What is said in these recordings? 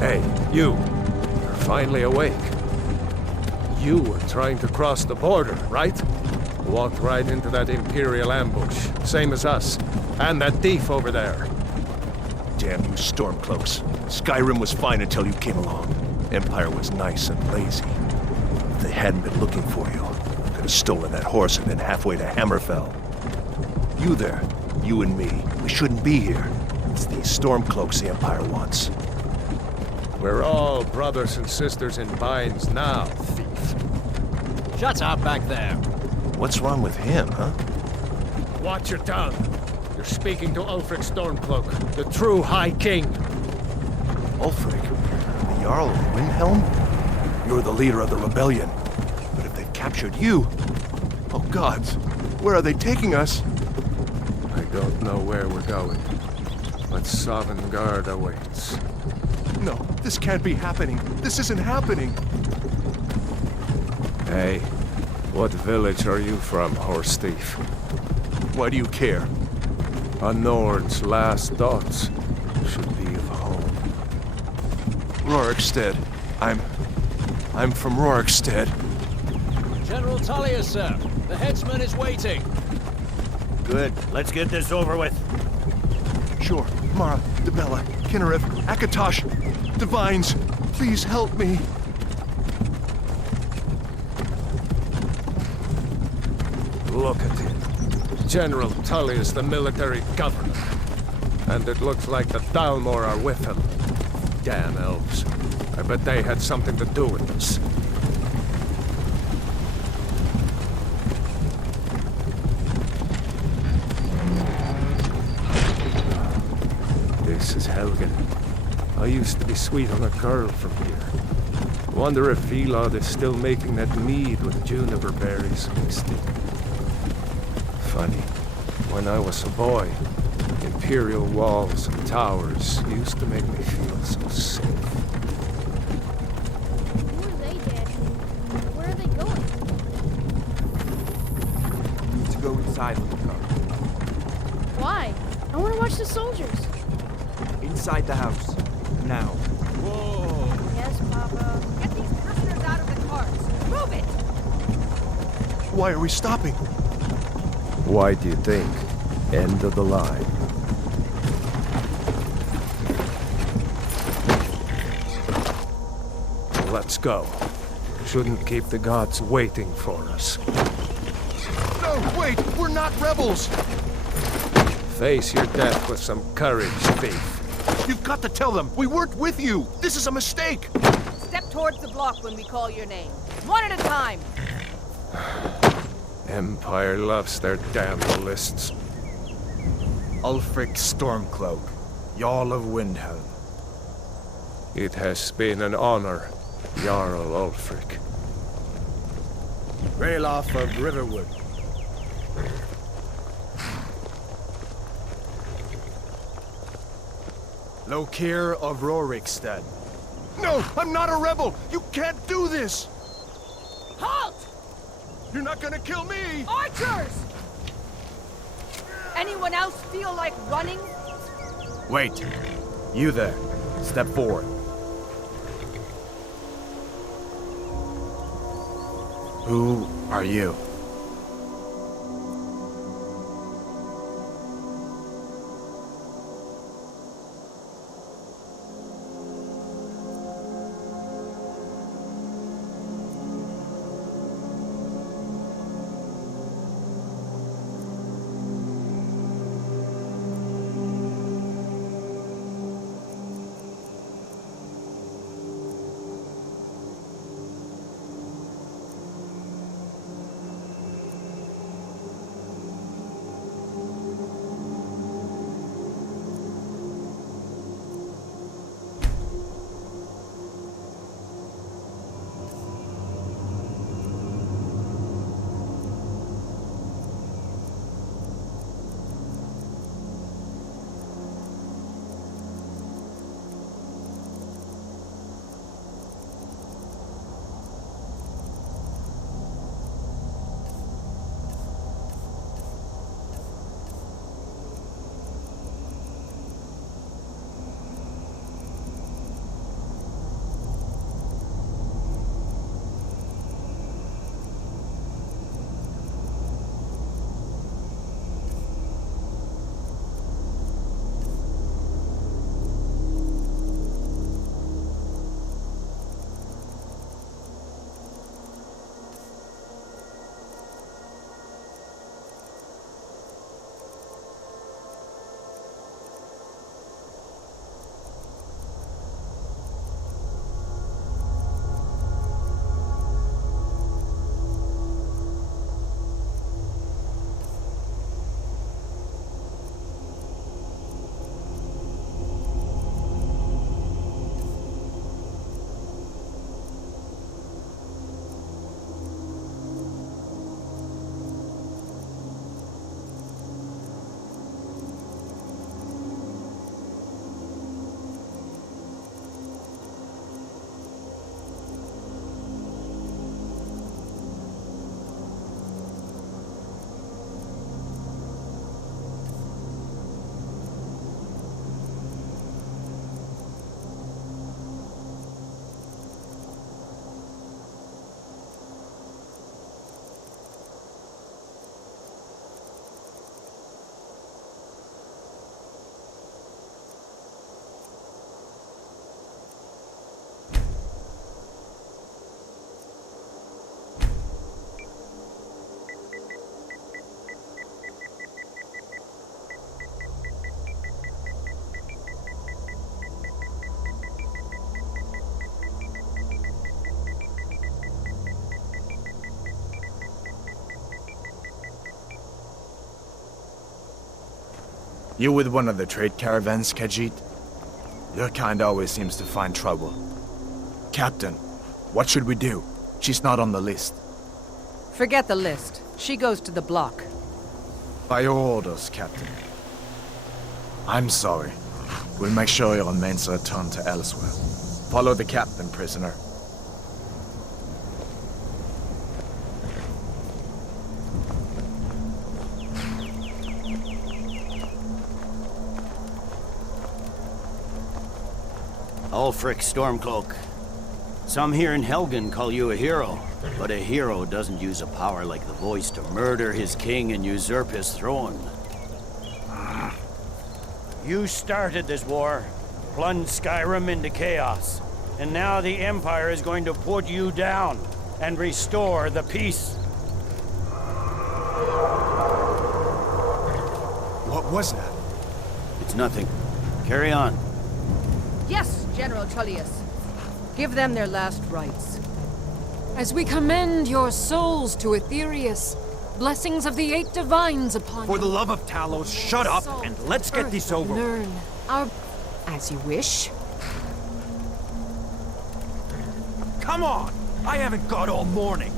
Hey, you. You're finally awake. You were trying to cross the border, right? Walked right into that Imperial ambush, same as us. And that thief over there. Damn you Stormcloaks. Skyrim was fine until you came along. Empire was nice and lazy. If they hadn't been looking for you, could have stolen that horse and been halfway to Hammerfell. You there, you and me, we shouldn't be here. It's these Stormcloaks the Empire wants. We're all brothers and sisters in binds now, thief. Shut up back there. What's wrong with him, huh? Watch your tongue. You're speaking to Ulfric Stormcloak, the true High King. Ulfric? The Jarl of Windhelm? You're the leader of the rebellion. But if they've captured you... Oh gods, where are they taking us? I don't know where we're going, but Sovngarde awaits. No, this can't be happening. This isn't happening. Hey, what village are you from, horse thief? Why do you care? A Nord's last thoughts should be of home. Rorikstead. I'm from Rorikstead. General Tullius, sir. The headsman is waiting. Good. Let's get this over with. Sure. Mara, Dibella, Kinnarev, Akatosh, Divines, please help me. Look at him. General Tullius, the military governor. And it looks like the Thalmor are with him. Damn elves. I bet they had something to do with this. This is Helgen. I used to be sweet on a girl from here. Wonder if Vilod is still making that mead with juniper berries mixed in. Funny, when I was a boy, Imperial walls and towers used to make me feel so safe. Who are they, Daddy? Where are they going? You need to go inside with the car. Why? I want to watch the soldiers. Inside the house. Now. Whoa! Yes, Papa. Get these prisoners out of the cars. Move it! Why are we stopping? Why do you think? End of the line. Let's go. Shouldn't keep the gods waiting for us. No, wait! We're not rebels! Face your death with some courage, thief. You've got to tell them! We weren't with you! This is a mistake! Step towards the block when we call your name. One at a time. Empire loves their damn lists. Ulfric Stormcloak, Jarl of Windhelm. It has been an honor, Jarl Ulfric. Ralof of Riverwood. Lokir of Rorikstead. No! I'm not a rebel! You can't do this! Halt! You're not gonna kill me! Archers! Anyone else feel like running? Wait. You there. Step forward. Who are you? You with one of the trade caravans, Khajiit? Your kind always seems to find trouble. Captain, what should we do? She's not on the list. Forget the list. She goes to the block. By your orders, Captain. I'm sorry. We'll make sure your remains are returned to elsewhere. Follow the captain, prisoner. Ulfric Stormcloak. Some here in Helgen call you a hero, but a hero doesn't use a power like the voice to murder his king and usurp his throne. You started this war, plunged Skyrim into chaos, and now the Empire is going to put you down and restore the peace. What was that? It's nothing. Carry on. Yes, General Tullius. Give them their last rites. As we commend your souls to Aetherius, blessings of the 8 divines upon you. For the love of Talos, shut up and let's get this over with. Learn our... As you wish. Come on! I haven't got all morning.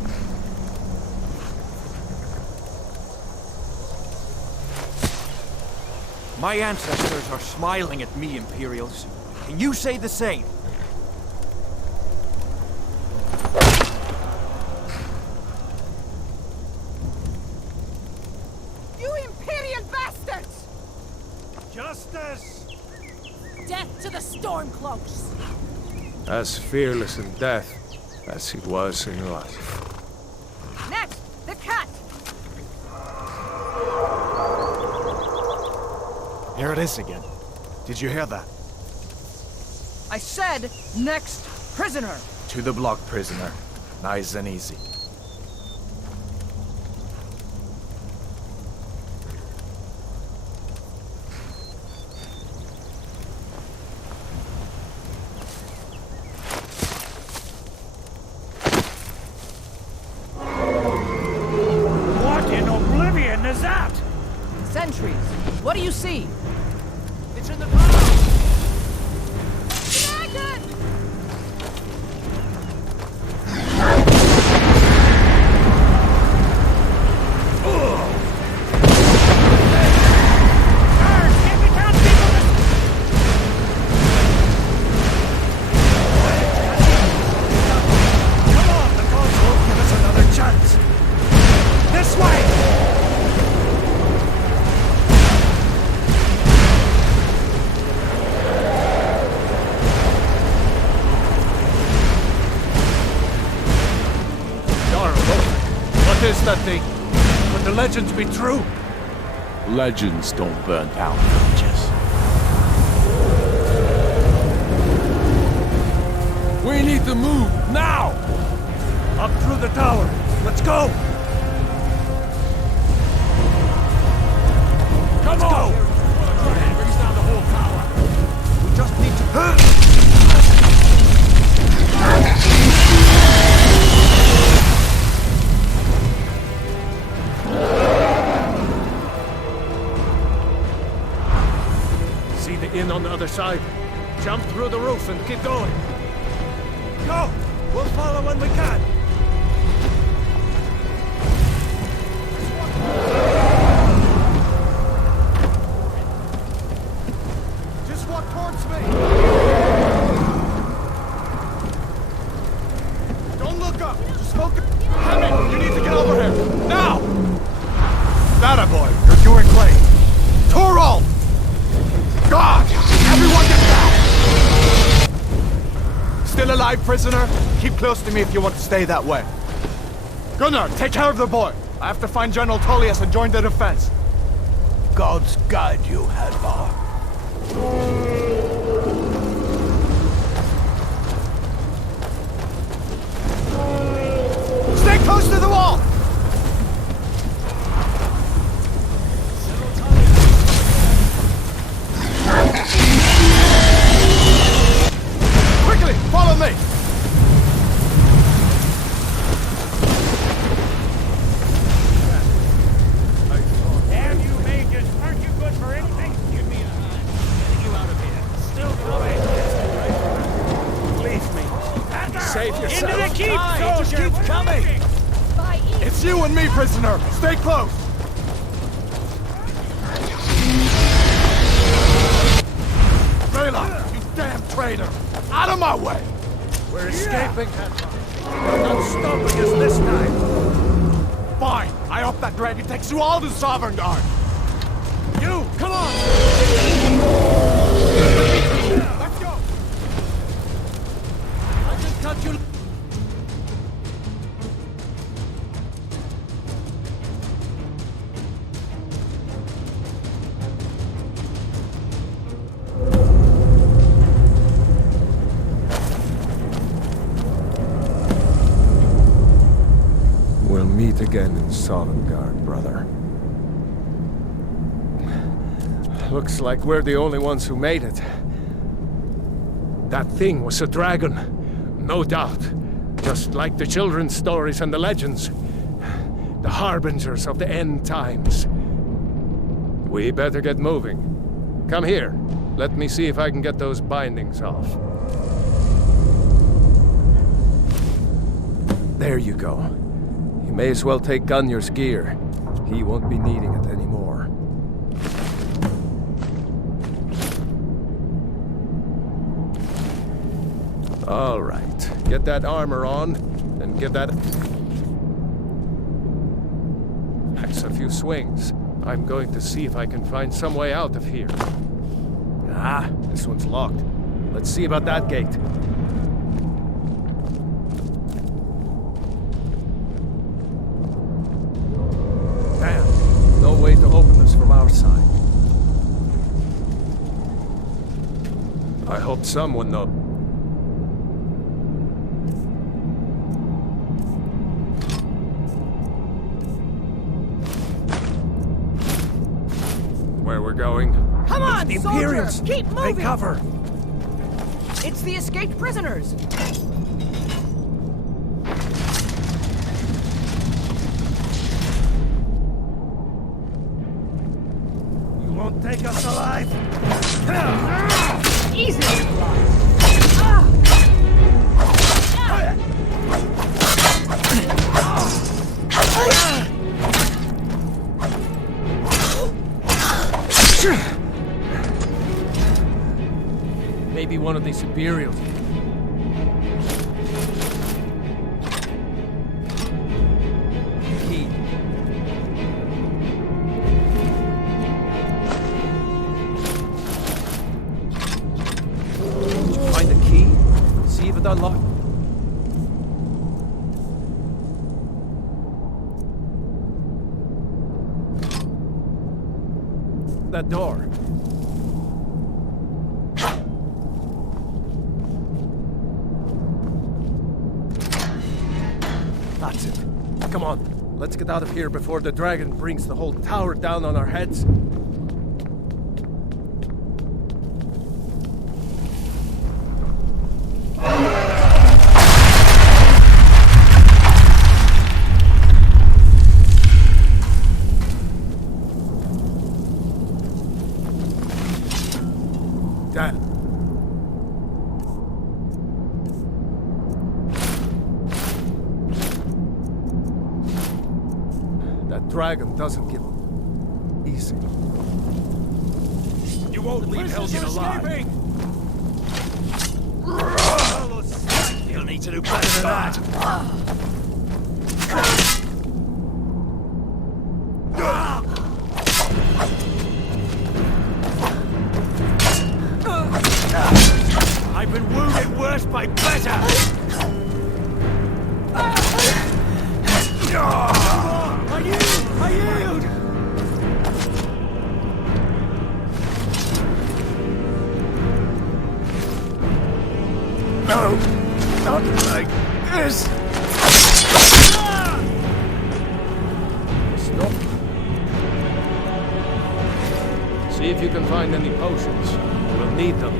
My ancestors are smiling at me, Imperials. Can you say the same? You Imperial bastards! Justice! Death to the Stormcloaks! As fearless in death as he was in life. Next, the cat! Here it is again. Did you hear that? I said, next prisoner! To the block, prisoner. Nice and easy. What in Oblivion is that? Sentries, what do you see? It's in the ground! Dragon! Come on, the gods won't give us another chance. This way! What is that thing? Would the legends be true? Legends don't burn down villages. We need to move, now! Up through the tower. Let's go! Come Let's on! go! Brings down the whole tower. We just need to... See the inn on the other side? Jump through the roof and keep going. Go! We'll follow when we can. Just walk towards me! Don't look up! Just focus! Hemi, you need to get over here! Now! That boy, you're doing great! Torald! God! Everyone get down! Still alive, prisoner? Keep close to me if you want to stay that way. Gunnar, take care of the boy. I have to find General Tullius and join the defense. Gods guide you, Hadvar. Stay close to the wall! Quickly, follow me! Damn you mages, aren't you good for anything? You Behave yourself. Into the keep, it just keeps coming! It's you and me, prisoner! Stay close! Rayla, you damn traitor! Out of my way! We're escaping. You're not stopping us this time. Fine! I hope that dragon takes you all to Sovereign Guard! You, come on! Let's go! I just cut you... We'll meet again in Sovngarde, brother. Looks like we're the only ones who made it. That thing was a dragon, no doubt. Just like the children's stories and the legends. The harbingers of the end times. We better get moving. Come here. Let me see if I can get those bindings off. There you go. You may as well take Gunnar's gear. He won't be needing it anymore. All right. Get that armor on, and give that... That's a few swings. I'm going to see if I can find some way out of here. Ah, this one's locked. Let's see about that gate. Damn, no way to open this from our side. I hope someone knows. Where we're going? Come on, The soldier! Imperials! Keep moving! Take cover! It's the escaped prisoners! You won't take us alive! Easy! Maybe one of these Imperials. Key. Did you find the key? See if it unlocks. That door. That's it. Come on, let's get out of here before the dragon brings the whole tower down on our heads. Dad. That dragon doesn't give up. Easy. You won't leave Helgen alive! You'll need to do better than that! I've been wounded worse by better! I yield! No! Not like this! Stop. See if you can find any potions. We'll need them.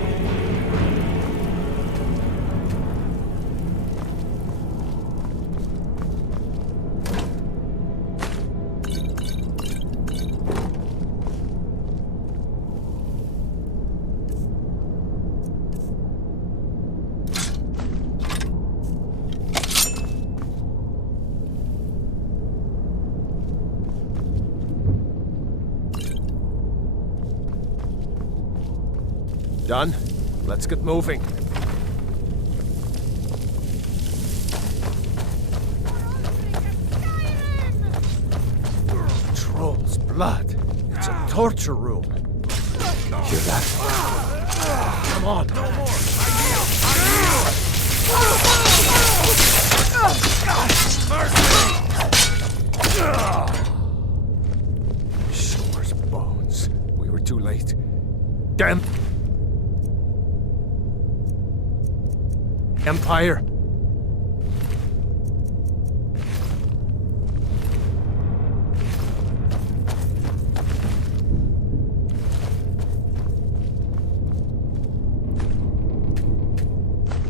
Done? Let's get moving. Troll's blood. It's a torture room. Hear that? Come on. No more. Shore's bones. We were too late. Damn. Empire.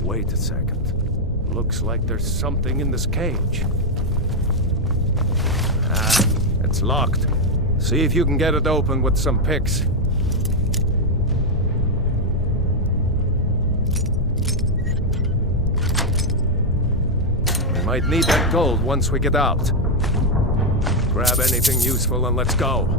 Wait a second. Looks like there's something in this cage. Ah, it's locked. See if you can get it open with some picks. We might need that gold once we get out. Grab anything useful and let's go.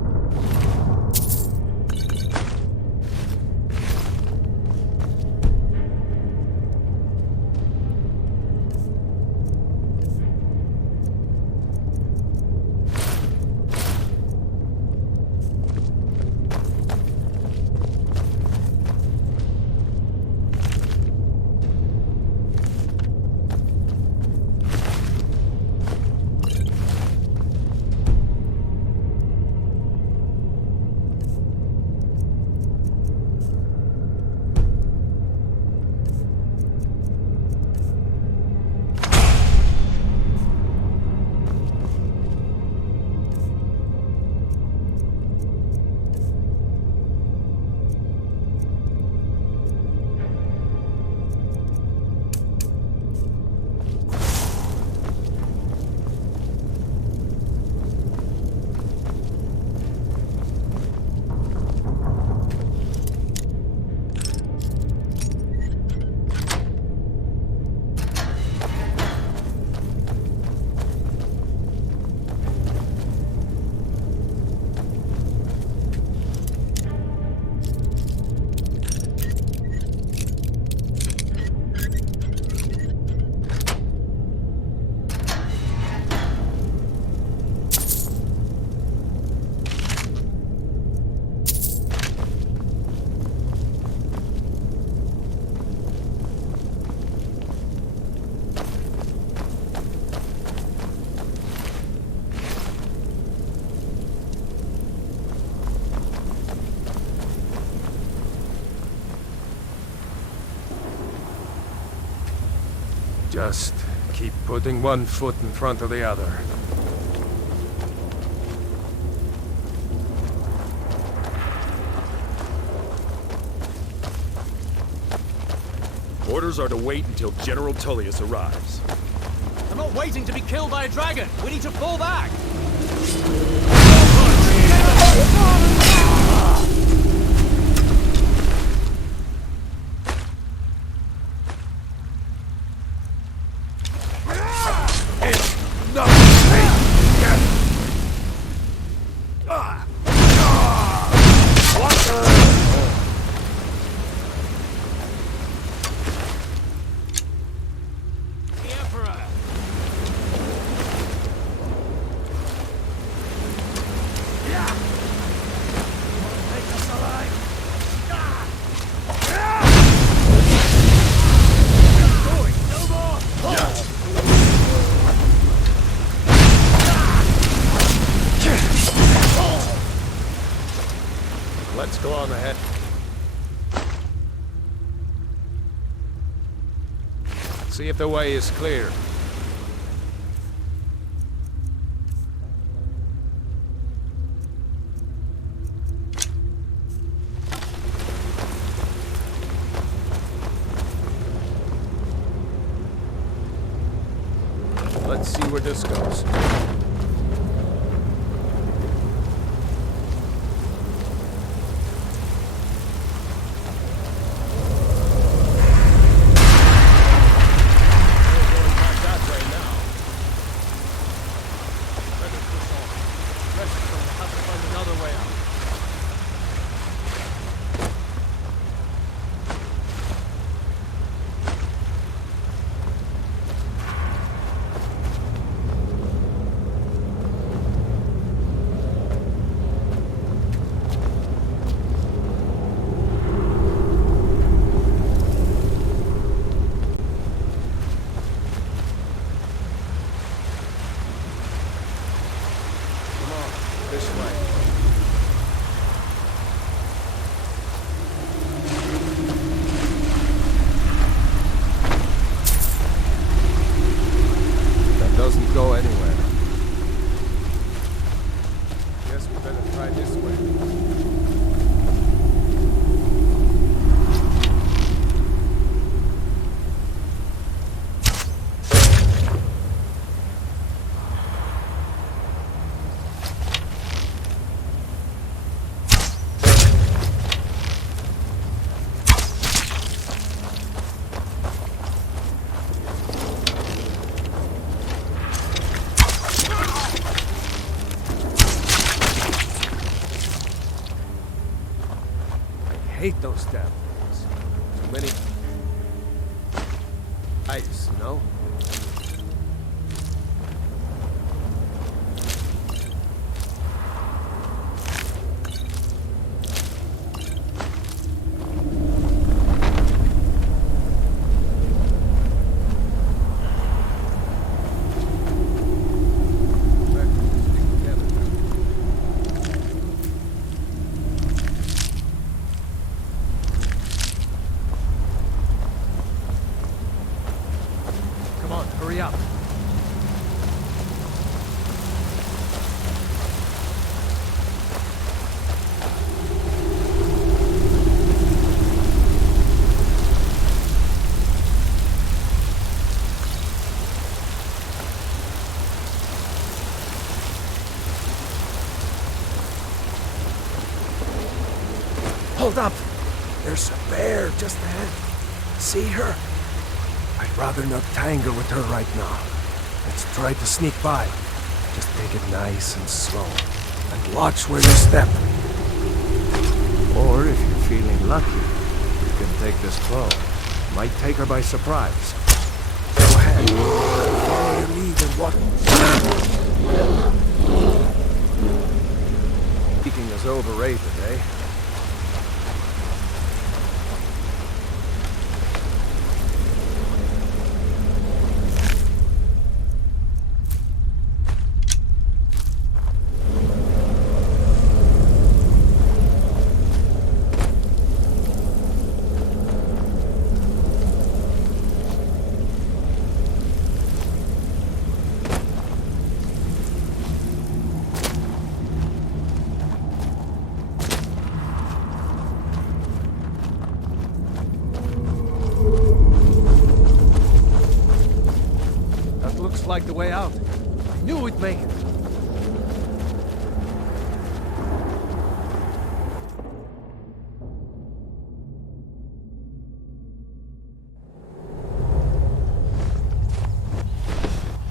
Just keep putting one foot in front of the other. Orders are to wait until General Tullius arrives. I'm not waiting to be killed by a dragon. We need to fall back. Let's go on ahead. See if the way is clear. Let's see where this goes. those damn things. Too many eyes, you know? Hurry up. Hold up! There's a bear just ahead. See her? I'd rather not tangle with her right now. Let's try to sneak by. Just take it nice and slow. And watch where you step. Or if you're feeling lucky, you can take this bow. Might take her by surprise. Go ahead. Follow your lead and watch. Speaking is overrated, eh? Like the way out. I knew we'd make it.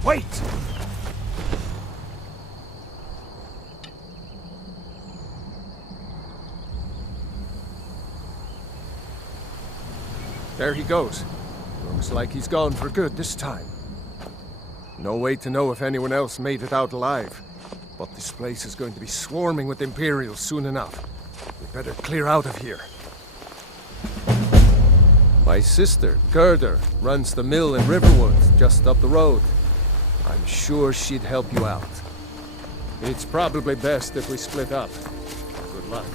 Wait! There he goes. Looks like he's gone for good this time. No way to know if anyone else made it out alive. But this place is going to be swarming with Imperials soon enough. We better clear out of here. My sister, Gerda, runs the mill in Riverwood, just up the road. I'm sure she'd help you out. It's probably best if we split up. Good luck.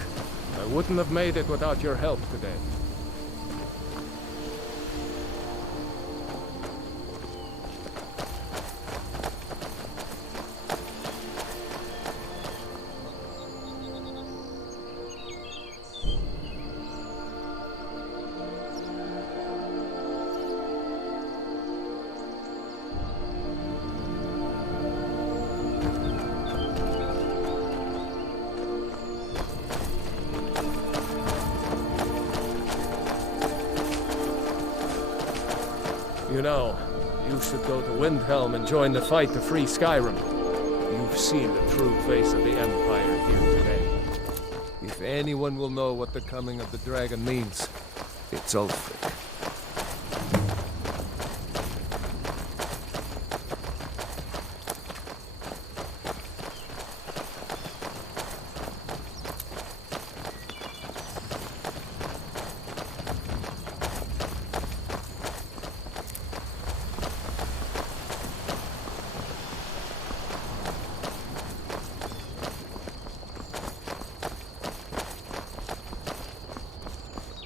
I wouldn't have made it without your help today. You know, you should go to Windhelm and join the fight to free Skyrim. You've seen the true face of the Empire here today. If anyone will know what the coming of the dragon means, it's Ulfric.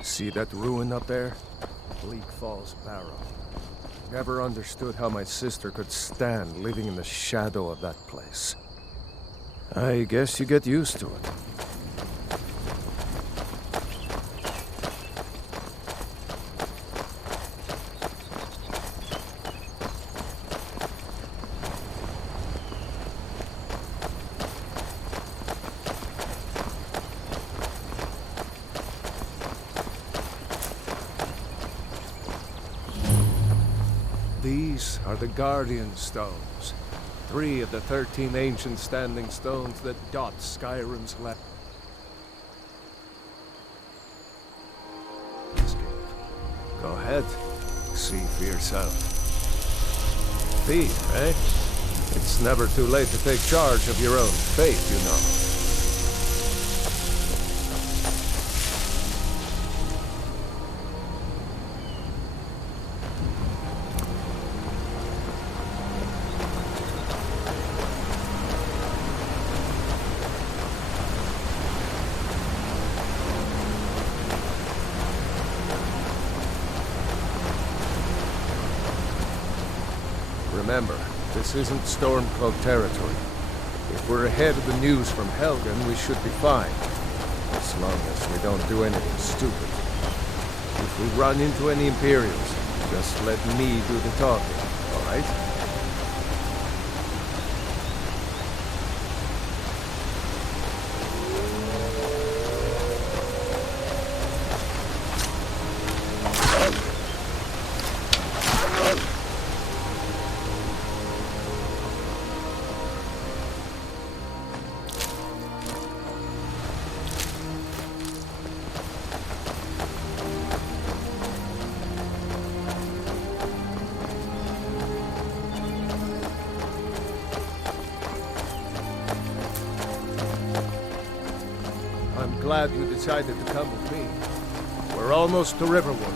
See that ruin up there? Bleak Falls Barrow. Never understood how my sister could stand living in the shadow of that place. I guess you get used to it. These are the Guardian Stones. 3 of the 13 ancient standing stones that dot Skyrim's land. Go ahead. See for yourself. Thief, eh? It's never too late to take charge of your own fate, you know. Remember, this isn't Stormcloak territory. If we're ahead of the news from Helgen, we should be fine. As long as we don't do anything stupid. If we run into any Imperials, just let me do the talking, alright? Glad you decided to come with me. We're almost to Riverwood.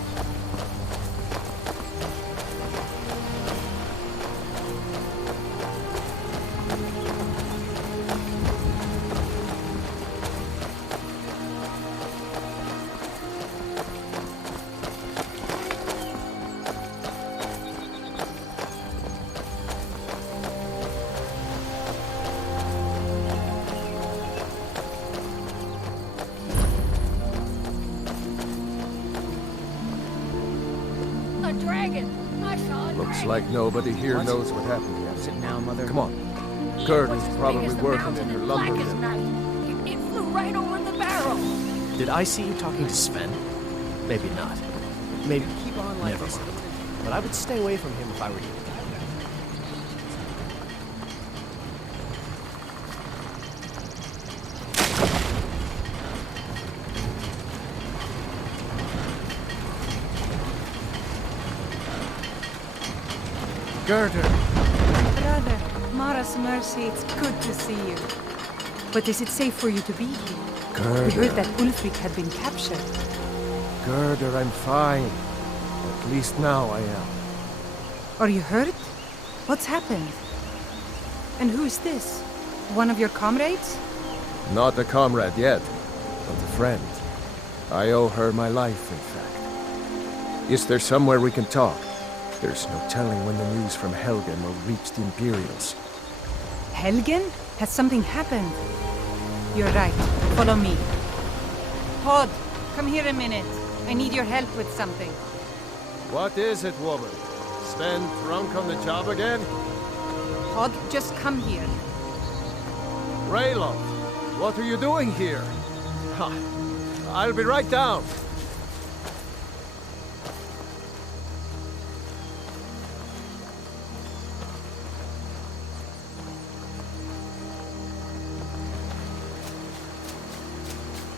Looks like nobody here knows what happened yet. Sit now, Mother. Come on. Gerd is probably working in your lumber mill. It flew right over the barrel. Did I see you talking to Sven? Maybe not. Maybe keep on like this. But I would stay away from him if I were you. Gerder! Brother, Mara's mercy, it's good to see you. But is it safe for you to be here? Gerder. We heard that Ulfric had been captured. Gerder, I'm fine. At least now I am. Are you hurt? What's happened? And who is this? One of your comrades? Not a comrade yet, but a friend. I owe her my life, in fact. Is there somewhere we can talk? There's no telling when the news from Helgen will reach the Imperials. Helgen? Has something happened? You're right. Follow me. Hod, come here a minute. I need your help with something. What is it, woman? Sven drunk on the job again? Hod, just come here. Rayloff, what are you doing here? Ha, I'll be right down.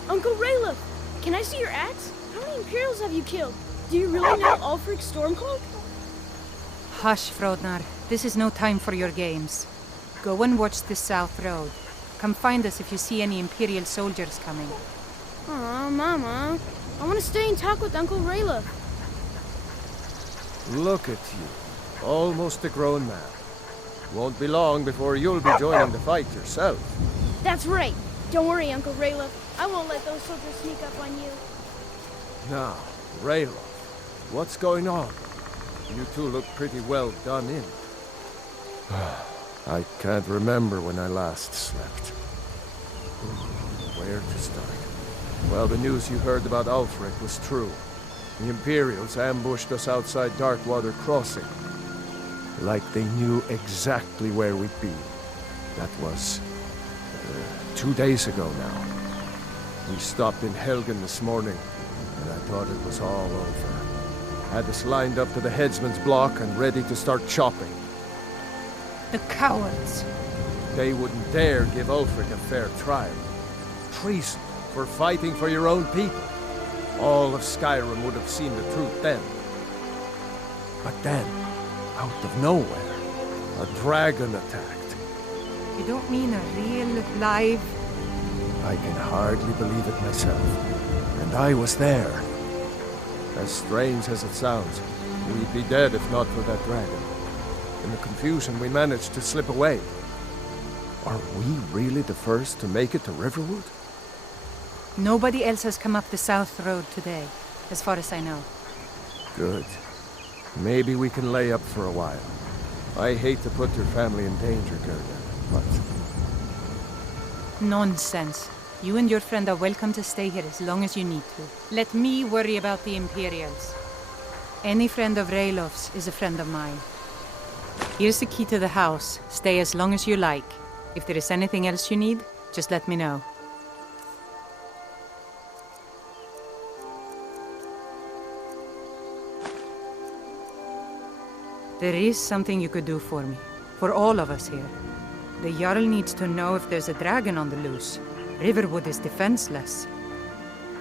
Uncle Rayloff, can I see your axe? How many Imperials have you killed? Do you really know Ulfric Stormcloak? Hush, Frodnar. This is no time for your games. Go and watch the South Road. Come find us if you see any Imperial soldiers coming. Aw, Mama. I want to stay and talk with Uncle Rayloff. Look at you. Almost a grown man. Won't be long before you'll be joining the fight yourself. That's right. Don't worry, Uncle Rayloff. I won't let those soldiers sneak up on you. Now, Rayloff, what's going on? You two look pretty well done in. I can't remember when I last slept. Where to start? Well, the news you heard about Ulfric was true. The Imperials ambushed us outside Darkwater Crossing. Like they knew exactly where we'd be. That was 2 days ago now. We stopped in Helgen this morning, and I thought it was all over. Had us lined up to the headsman's block and ready to start chopping. The cowards. They wouldn't dare give Ulfric a fair trial. Treason for fighting for your own people. All of Skyrim would have seen the truth then. But then, out of nowhere, a dragon attacked. You don't mean a real, live... I can hardly believe it myself. And I was there. As strange as it sounds, we'd be dead if not for that dragon. In the confusion, we managed to slip away. Are we really the first to make it to Riverwood? Nobody else has come up the South Road today, as far as I know. Good. Maybe we can lay up for a while. I hate to put your family in danger, Gerda, but... Nonsense. You and your friend are welcome to stay here as long as you need to. Let me worry about the Imperials. Any friend of Raylov's is a friend of mine. Here's the key to the house. Stay as long as you like. If there is anything else you need, just let me know. There is something you could do for me. For all of us here. The Jarl needs to know if there's a dragon on the loose. Riverwood is defenseless.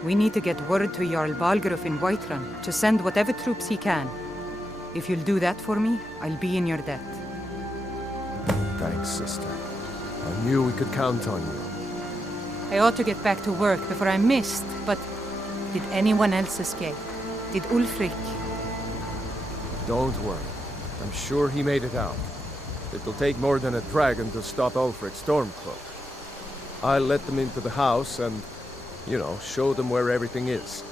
We need to get word to Jarl Balgruuf in Whiterun to send whatever troops he can. If you'll do that for me, I'll be in your debt. Thanks, sister. I knew we could count on you. I ought to get back to work before I'm missed, but did anyone else escape? Did Ulfric? Don't worry. I'm sure he made it out. It'll take more than a dragon to stop Ulfric's Stormcloak. I'll let them into the house and, you know, show them where everything is.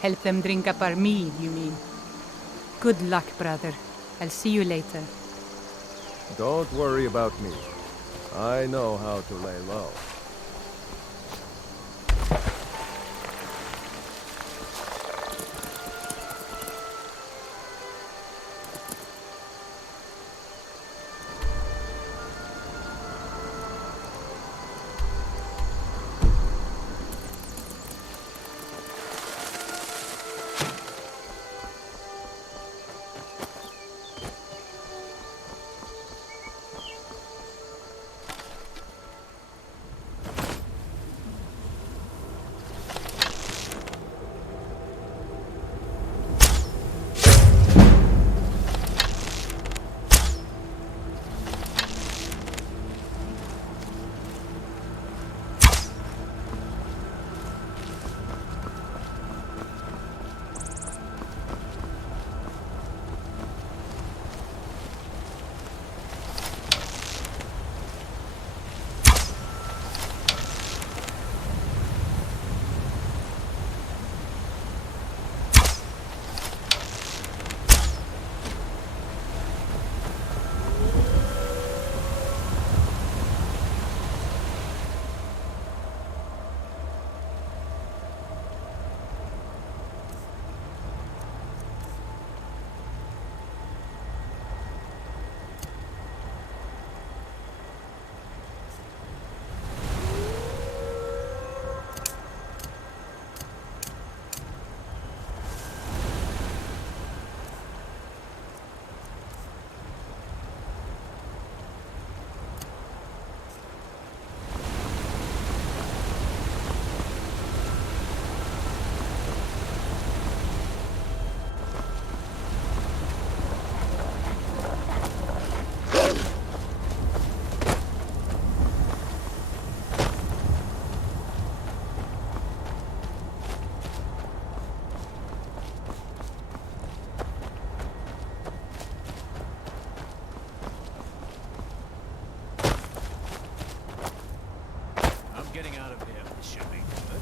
Help them drink up our mead, you mean? Good luck, brother. I'll see you later. Don't worry about me. I know how to lay low. Getting out of here should be good.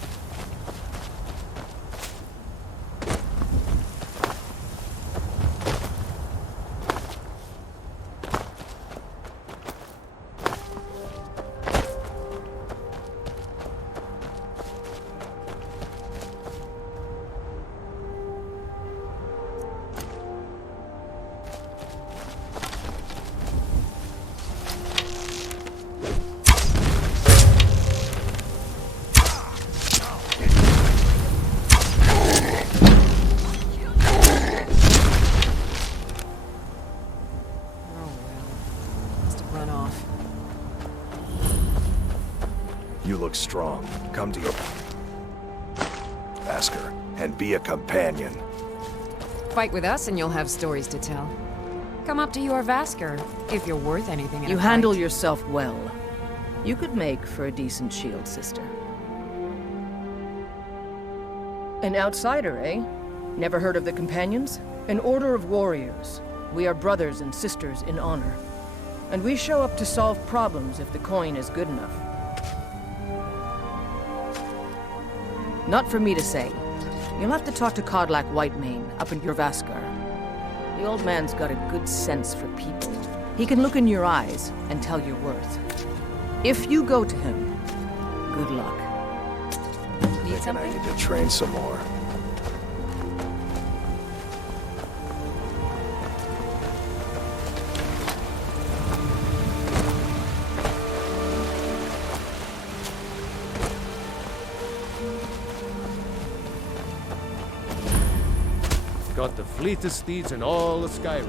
You look strong. Come to your... and be a companion. Fight with us and you'll have stories to tell. Come up to your Vasker, if you're worth anything in You a handle fight. yourself well. You could make for a decent shield, sister. An outsider, eh? Never heard of the Companions? An order of warriors. We are brothers and sisters in honor. And we show up to solve problems if the coin is good enough. Not for me to say. You'll have to talk to Kodlak Whitemane up in Jorvaskar. The old man's got a good sense for people. He can look in your eyes and tell your worth. If you go to him, good luck. Need I something? need to train some more. Got the fleetest steeds in all of Skyrim.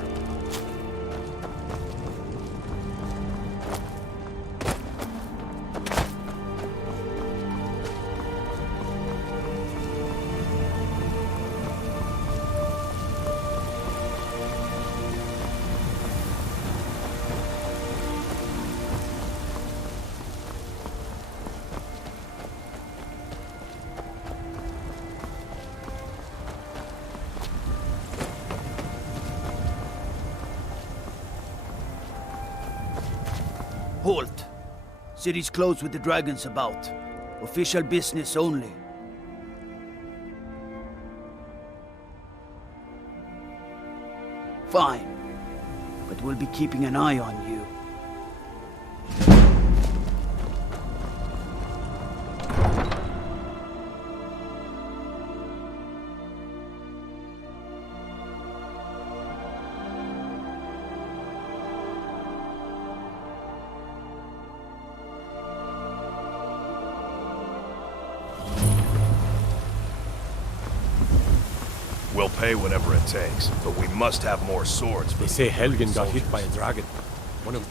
Halt! City's closed with the dragons about. Official business only. Fine. But we'll be keeping an eye on you. We'll pay whatever it takes, but we must have more swords. They say Helgen got hit by a dragon. One of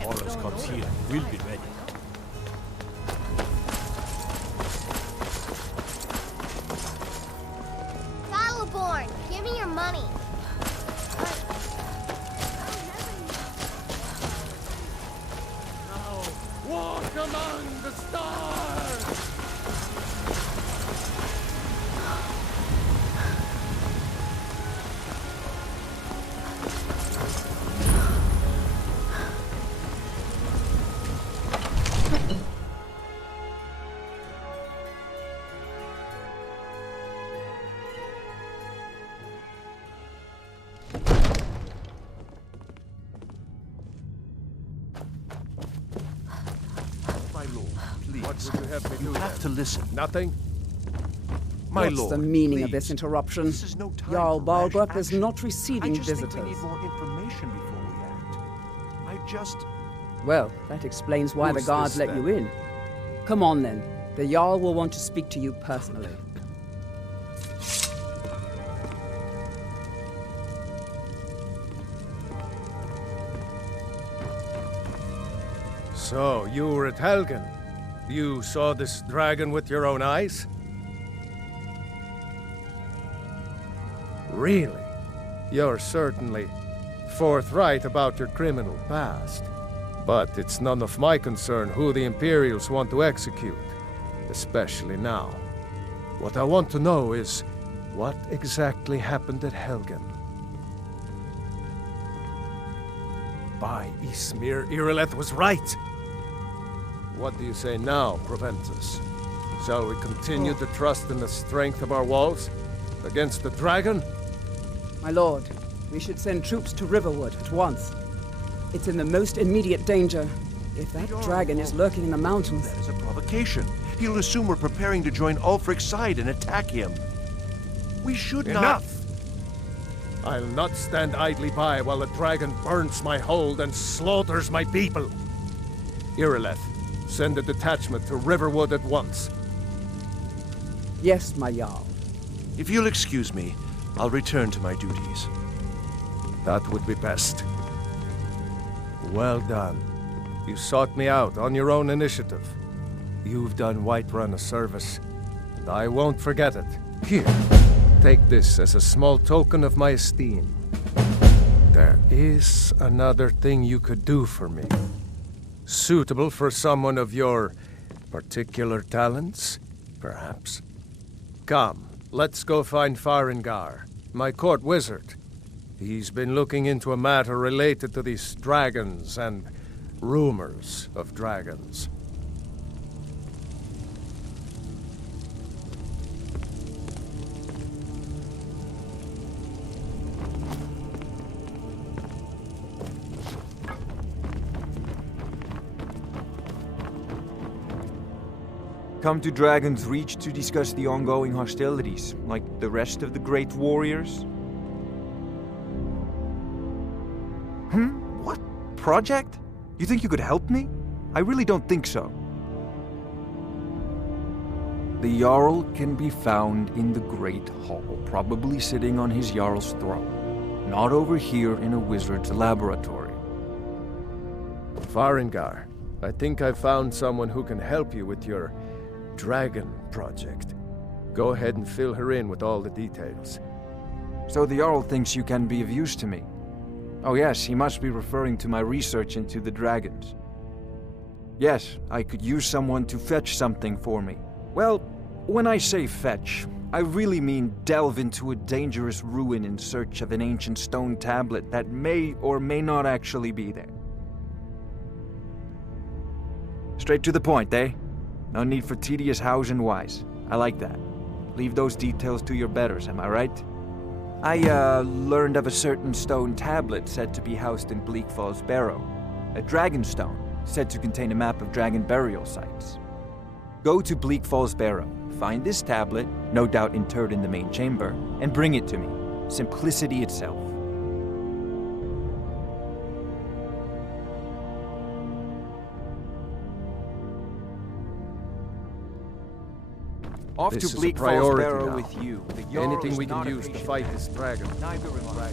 Horus comes here, we'll be ready. Battleborn, give me your money. Walk among the stars! You have to listen. Nothing? My What's lord, the meaning of please. this interruption? This is no time Jarl for rash Balgrup is action. not receiving I just visitors. think we need more information before we act. I just... Well, that explains why the Who's guards this, let you then? in. Come on, then. The Jarl will want to speak to you personally. So, you were at Helgen. You saw this dragon with your own eyes? Really? You're certainly forthright about your criminal past. But it's none of my concern who the Imperials want to execute, especially now. What I want to know is, what exactly happened at Helgen? By Ysmir, Irileth was right! What do you say now, Proventus? Shall we continue to trust in the strength of our walls? Against the dragon? My lord, we should send troops to Riverwood at once. It's in the most immediate danger. If that dragon is lurking in the mountains... That is a provocation. He'll assume we're preparing to join Ulfric's side and attack him. We should not... Enough! I'll not stand idly by while the dragon burns my hold and slaughters my people. Irileth, send a detachment to Riverwood at once. Yes, my Jarl. If you'll excuse me, I'll return to my duties. That would be best. Well done. You sought me out on your own initiative. You've done Whiterun a service, and I won't forget it. Here, take this as a small token of my esteem. There is another thing you could do for me. Suitable for someone of your particular talents, perhaps. Come, let's go find Farengar, my court wizard. He's been looking into a matter related to these dragons and rumors of dragons. Come to Dragon's Reach to discuss the ongoing hostilities, like the rest of the great warriors? What? Project? You think you could help me? I really don't think so. The Jarl can be found in the Great Hall, probably sitting on his Jarl's throne. Not over here in a wizard's laboratory. Farengar, I think I found someone who can help you with your dragon project. Go ahead and fill her in with all the details. So the Jarl thinks you can be of use to me. Oh yes, he must be referring to my research into the dragons. Yes, I could use someone to fetch something for me. Well, when I say fetch, I really mean delve into a dangerous ruin in search of an ancient stone tablet that may or may not actually be there. Straight to the point, eh? No need for tedious hows and whys. I like that. Leave those details to your betters, am I right? I, learned of a certain stone tablet said to be housed in Bleak Falls Barrow. A dragon stone, said to contain a map of dragon burial sites. Go to Bleak Falls Barrow, find this tablet, no doubt interred in the main chamber, and bring it to me. Simplicity itself. Off This to is Bleak a Falls priority Barrow now. with you. Anything we can use to fight this dragon. Neither am I.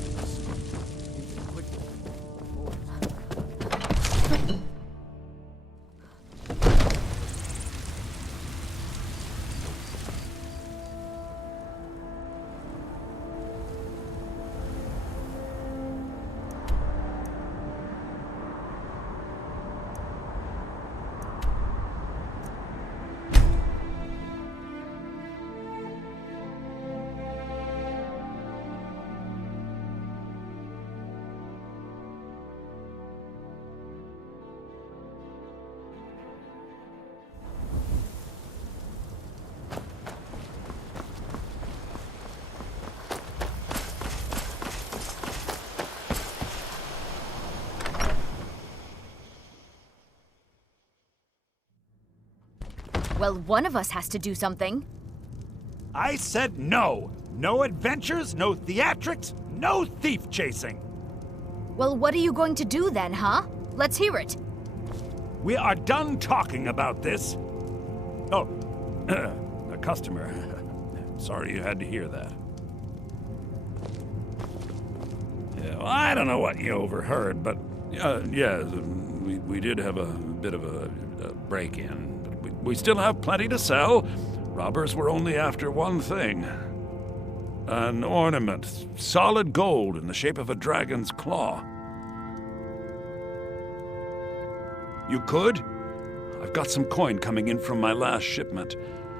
Well, one of us has to do something. I said no! No adventures, no theatrics, no thief chasing! Well, what are you going to do then, huh? Let's hear it. We are done talking about this. Oh, a customer. Sorry you had to hear that. Yeah, well, I don't know what you overheard, but yeah, we did have a bit of a break-in. We still have plenty to sell. Robbers were only after one thing. An ornament, solid gold in the shape of a dragon's claw. You could? I've got some coin coming in from my last shipment.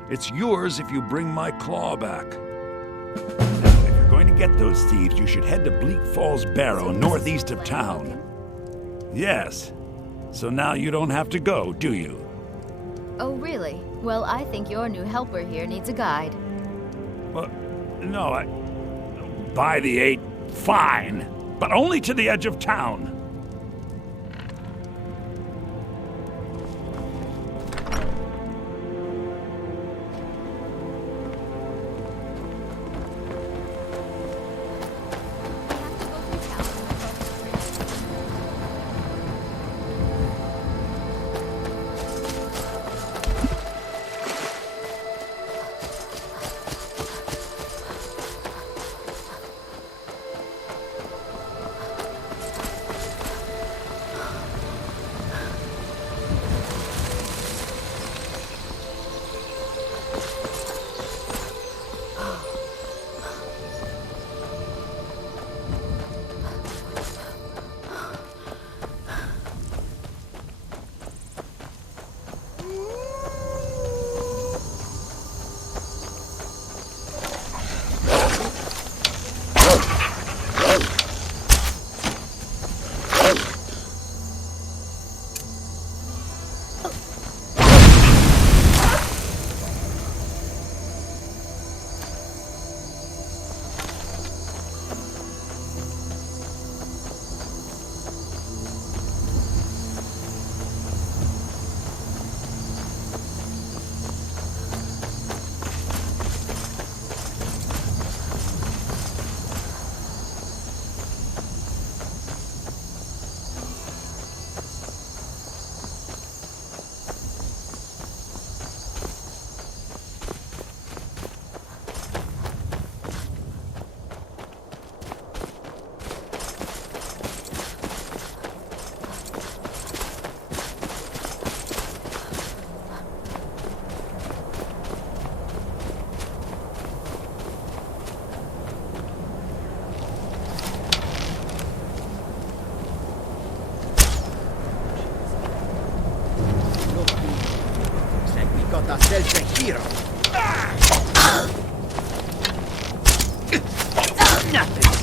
It's yours if you bring my claw back. Now, if you're going to get those thieves, you should head to Bleak Falls Barrow, northeast of town. Yes. So now you don't have to go, do you? Oh, really? Well, I think your new helper here needs a guide. Well, no, by the 8, fine, but only to the edge of town. Ourselves a hero. Nothing.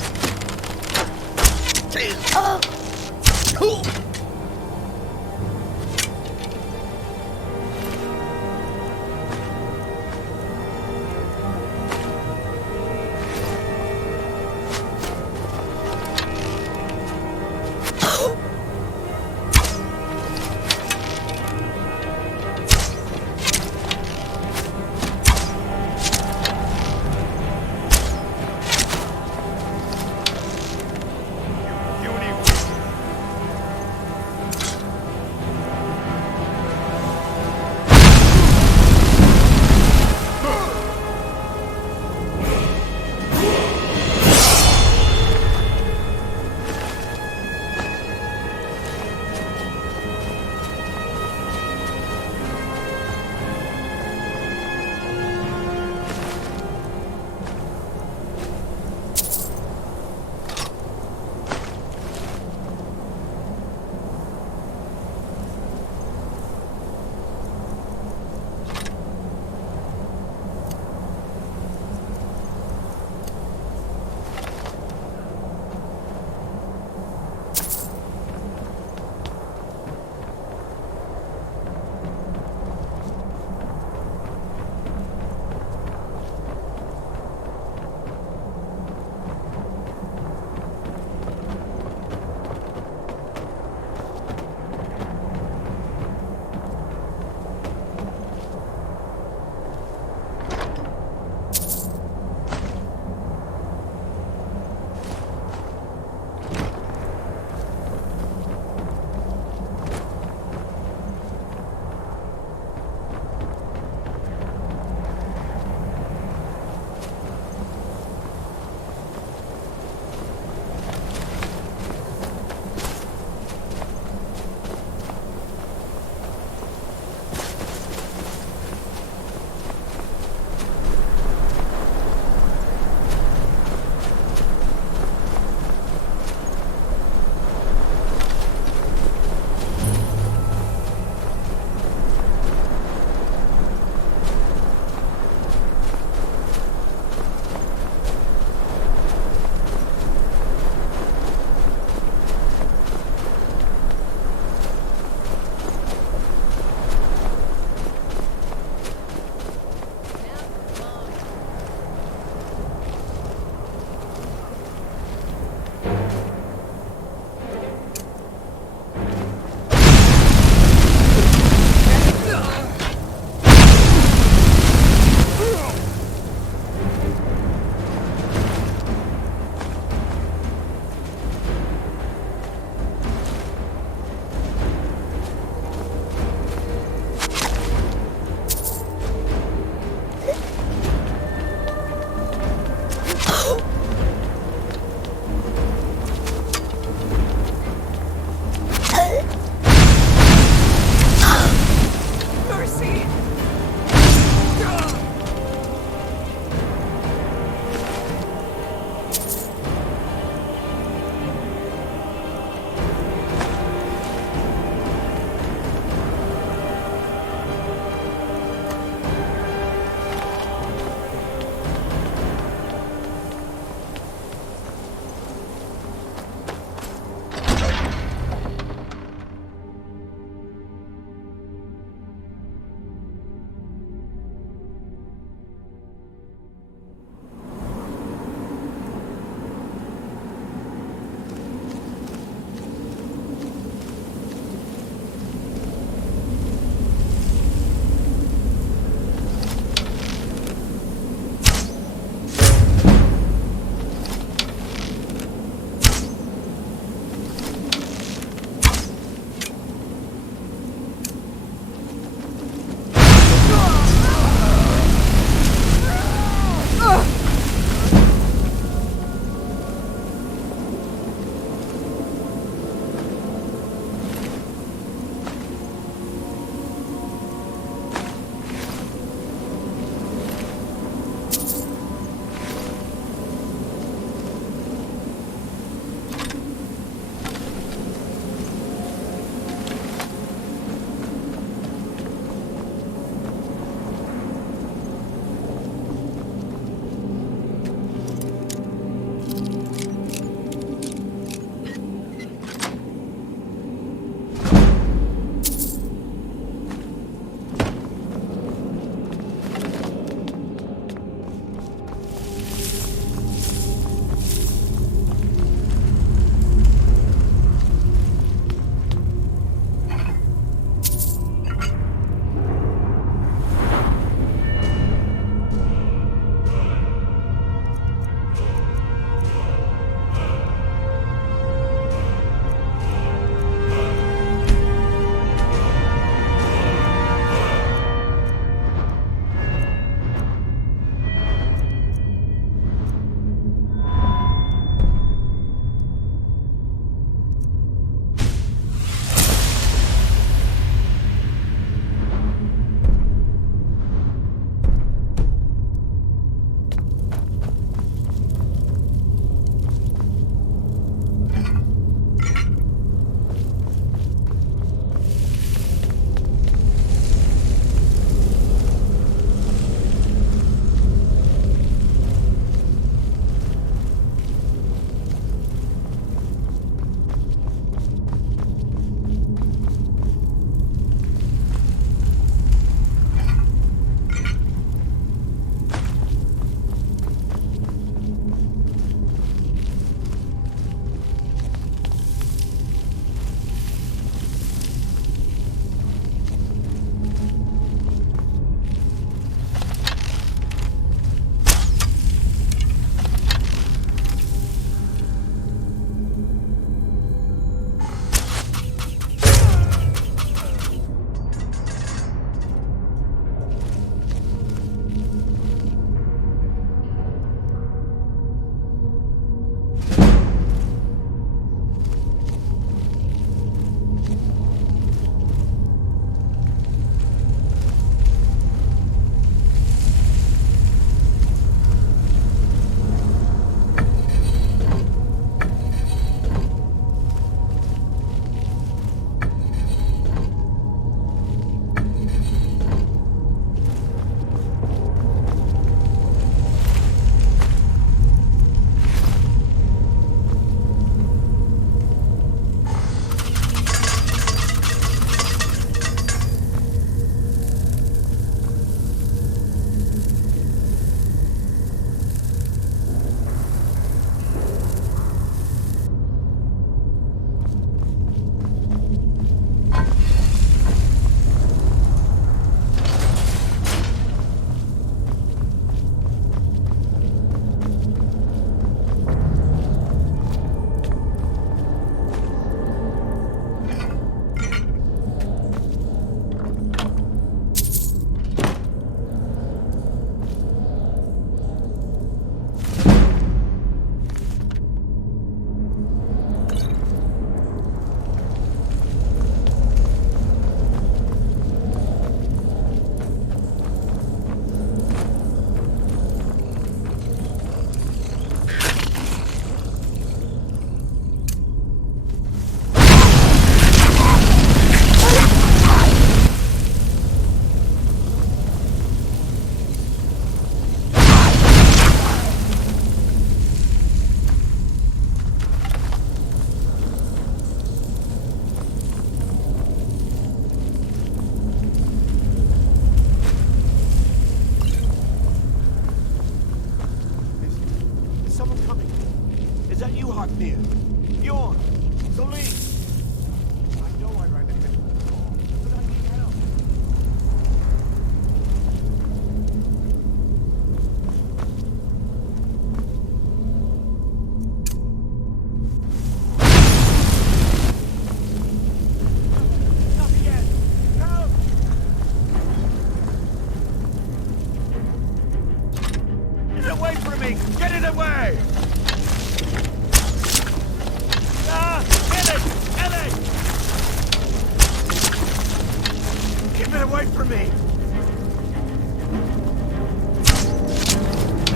it away from me!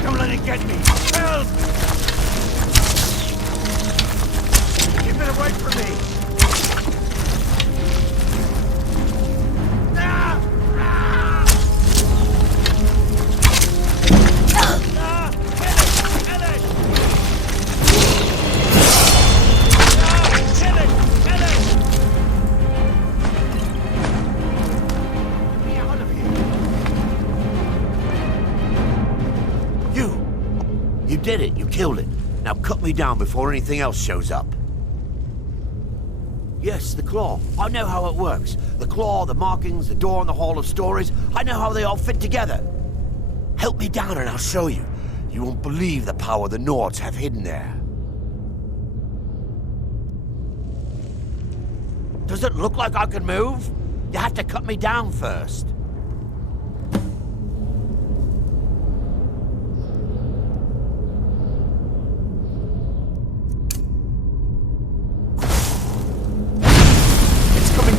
Don't let it get me! Help! Keep it away from me! You did it. You killed it. Now cut me down before anything else shows up. Yes, the claw. I know how it works. The claw, the markings, the door in the Hall of Stories. I know how they all fit together. Help me down and I'll show you. You won't believe the power the Nords have hidden there. Does it look like I can move? You have to cut me down first.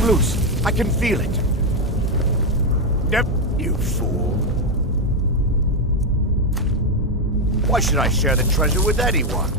Loose. I can feel it. Yep, you fool. Why should I share the treasure with anyone?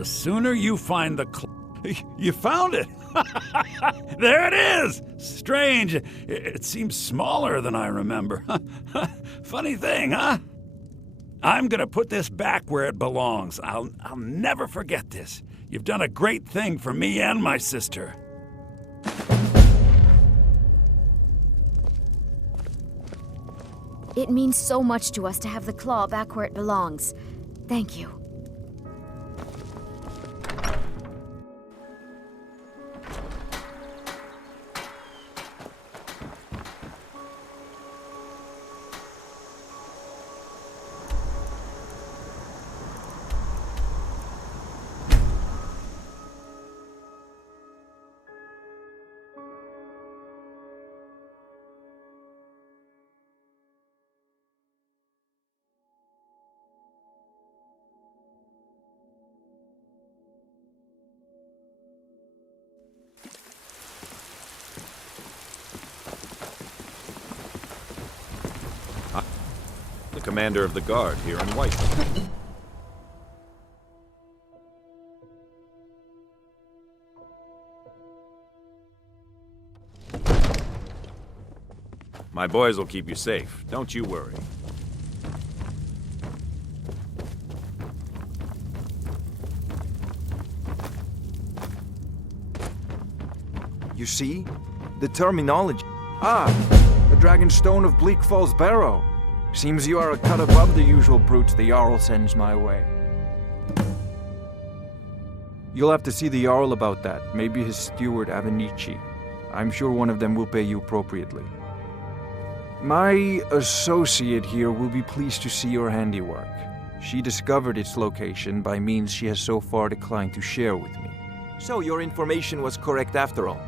The sooner you find the You found it! There it is! Strange. It seems smaller than I remember. Funny thing, huh? I'm gonna put this back where it belongs. I'll never forget this. You've done a great thing for me and my sister. It means so much to us to have the claw back where it belongs. Thank you. The commander of the guard here in white. My boys will keep you safe. Don't you worry. You see? The terminology. Ah! The Dragonstone of Bleak Falls Barrow. Seems you are a cut above the usual brutes the Jarl sends my way. You'll have to see the Jarl about that. Maybe his steward, Avenici. I'm sure one of them will pay you appropriately. My associate here will be pleased to see your handiwork. She discovered its location by means she has so far declined to share with me. So your information was correct after all.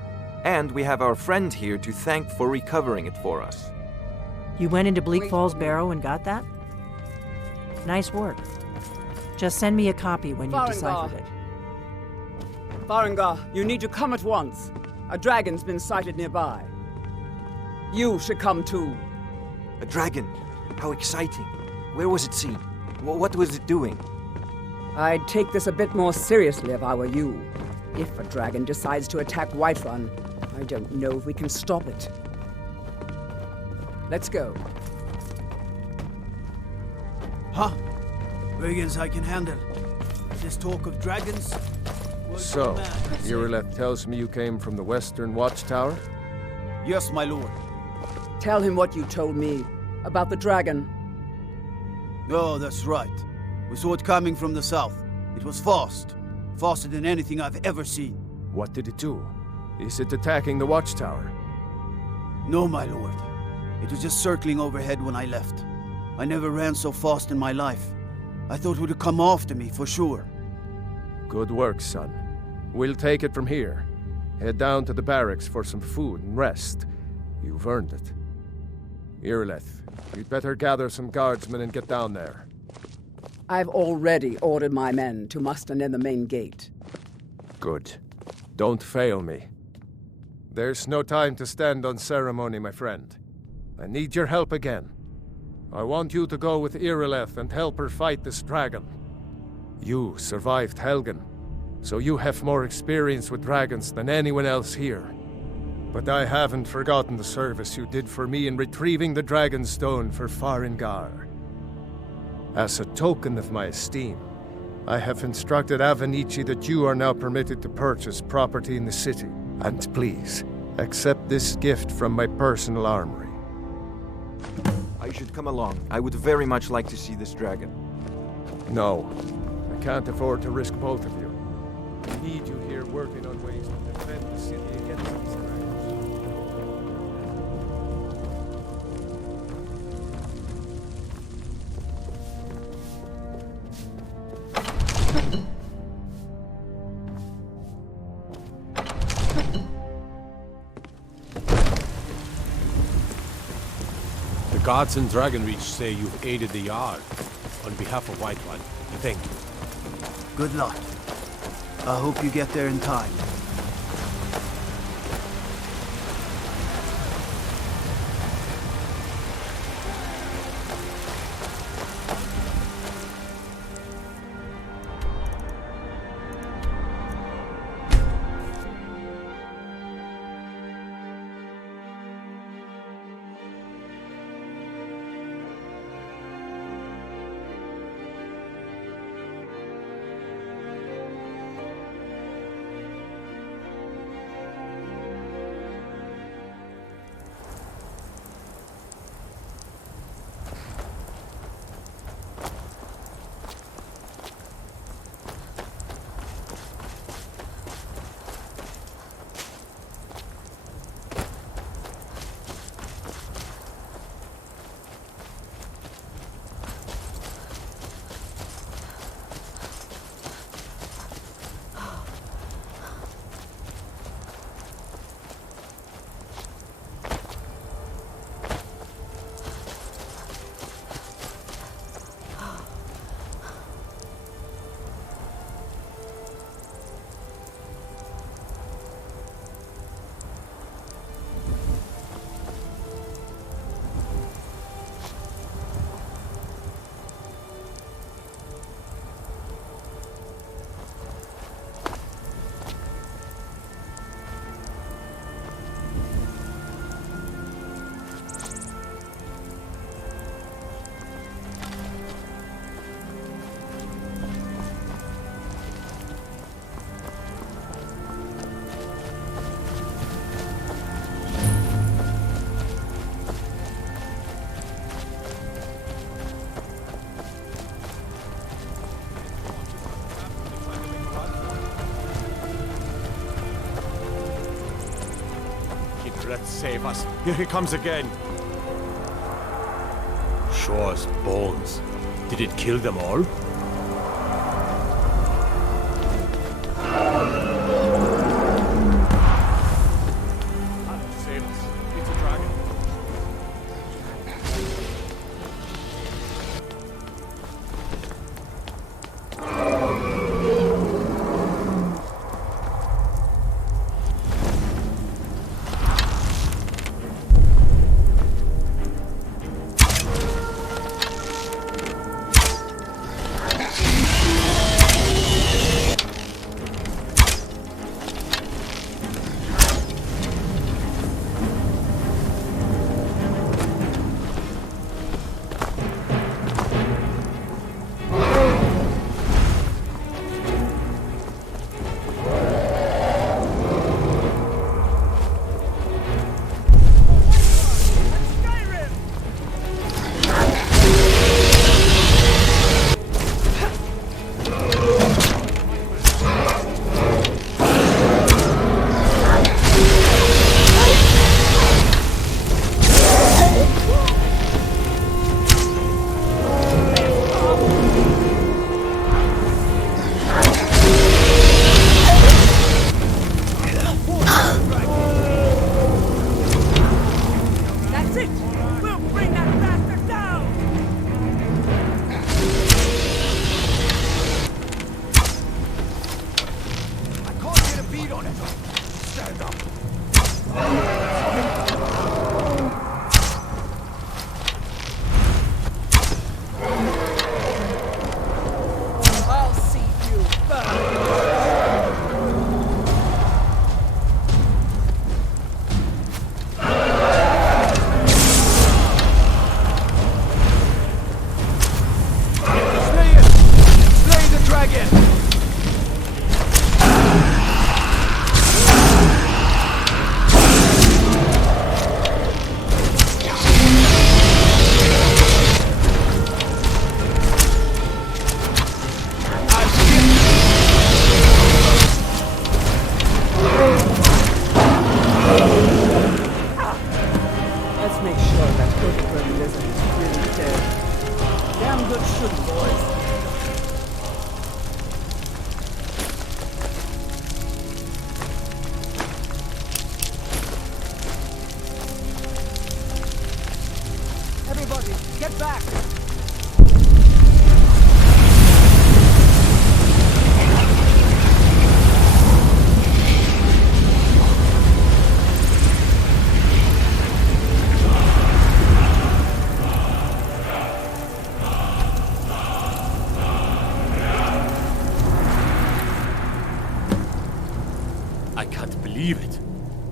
And we have our friend here to thank for recovering it for us. You went into Bleak Falls Barrow and got that? Nice work. Just send me a copy when you've deciphered it. Farengar, you need to come at once. A dragon's been sighted nearby. You should come too. A dragon? How exciting. Where was it seen? What was it doing? I'd take this a bit more seriously if I were you. If a dragon decides to attack Whiterun, I don't know if we can stop it. Let's go. Huh? Brigands I can handle. This talk of dragons? So, Irileth tells me you came from the Western Watchtower? Yes, my lord. Tell him what you told me about the dragon. Oh, that's right. We saw it coming from the south. It was fast. Faster than anything I've ever seen. What did it do? Is it attacking the Watchtower? No, my lord. It was just circling overhead when I left. I never ran so fast in my life. I thought it would come after me, for sure. Good work, son. We'll take it from here. Head down to the barracks for some food and rest. You've earned it. Irileth, you'd better gather some guardsmen and get down there. I've already ordered my men to muster near the main gate. Good. Don't fail me. There's no time to stand on ceremony, my friend. I need your help again. I want you to go with Irileth and help her fight this dragon. You survived Helgen, so you have more experience with dragons than anyone else here. But I haven't forgotten the service you did for me in retrieving the Dragonstone for Farengar. As a token of my esteem, I have instructed Avenici that you are now permitted to purchase property in the city. And please, accept this gift from my personal armory. I should come along. I would very much like to see this dragon. No. I can't afford to risk both of you. I need you here working on ways to defend the city against these dragons. The gods in Dragonreach say you've aided the Jarl on behalf of Whiterun. Thank you. Good luck. I hope you get there in time. God save us. Here he comes again. Sure as bones. Did it kill them all? Save us. It's a dragon.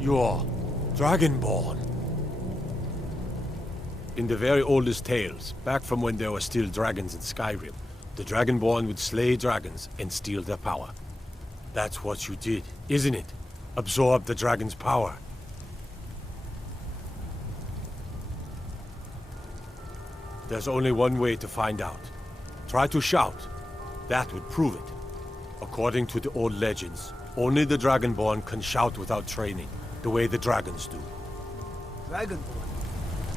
You're Dragonborn. In the very oldest tales, back from when there were still dragons in Skyrim, the Dragonborn would slay dragons and steal their power. That's what you did, isn't it? Absorb the dragon's power. There's only one way to find out. Try to shout. That would prove it. According to the old legends, only the Dragonborn can shout without training, the way the dragons do. Dragonborn?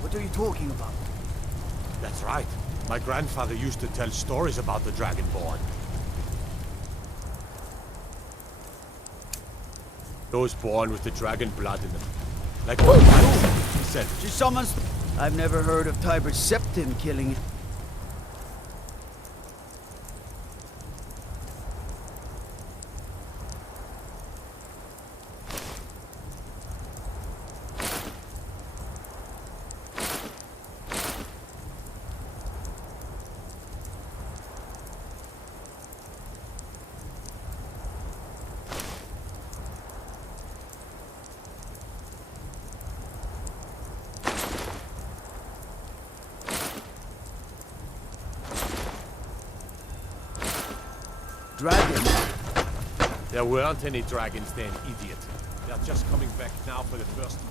What are you talking about? That's right. My grandfather used to tell stories about the Dragonborn. Those born with the dragon blood in them. Like what he said. She summons... I've never heard of Tiber Septim killing it. Dragons? There weren't any dragons then, idiot. They're just coming back now for the first time.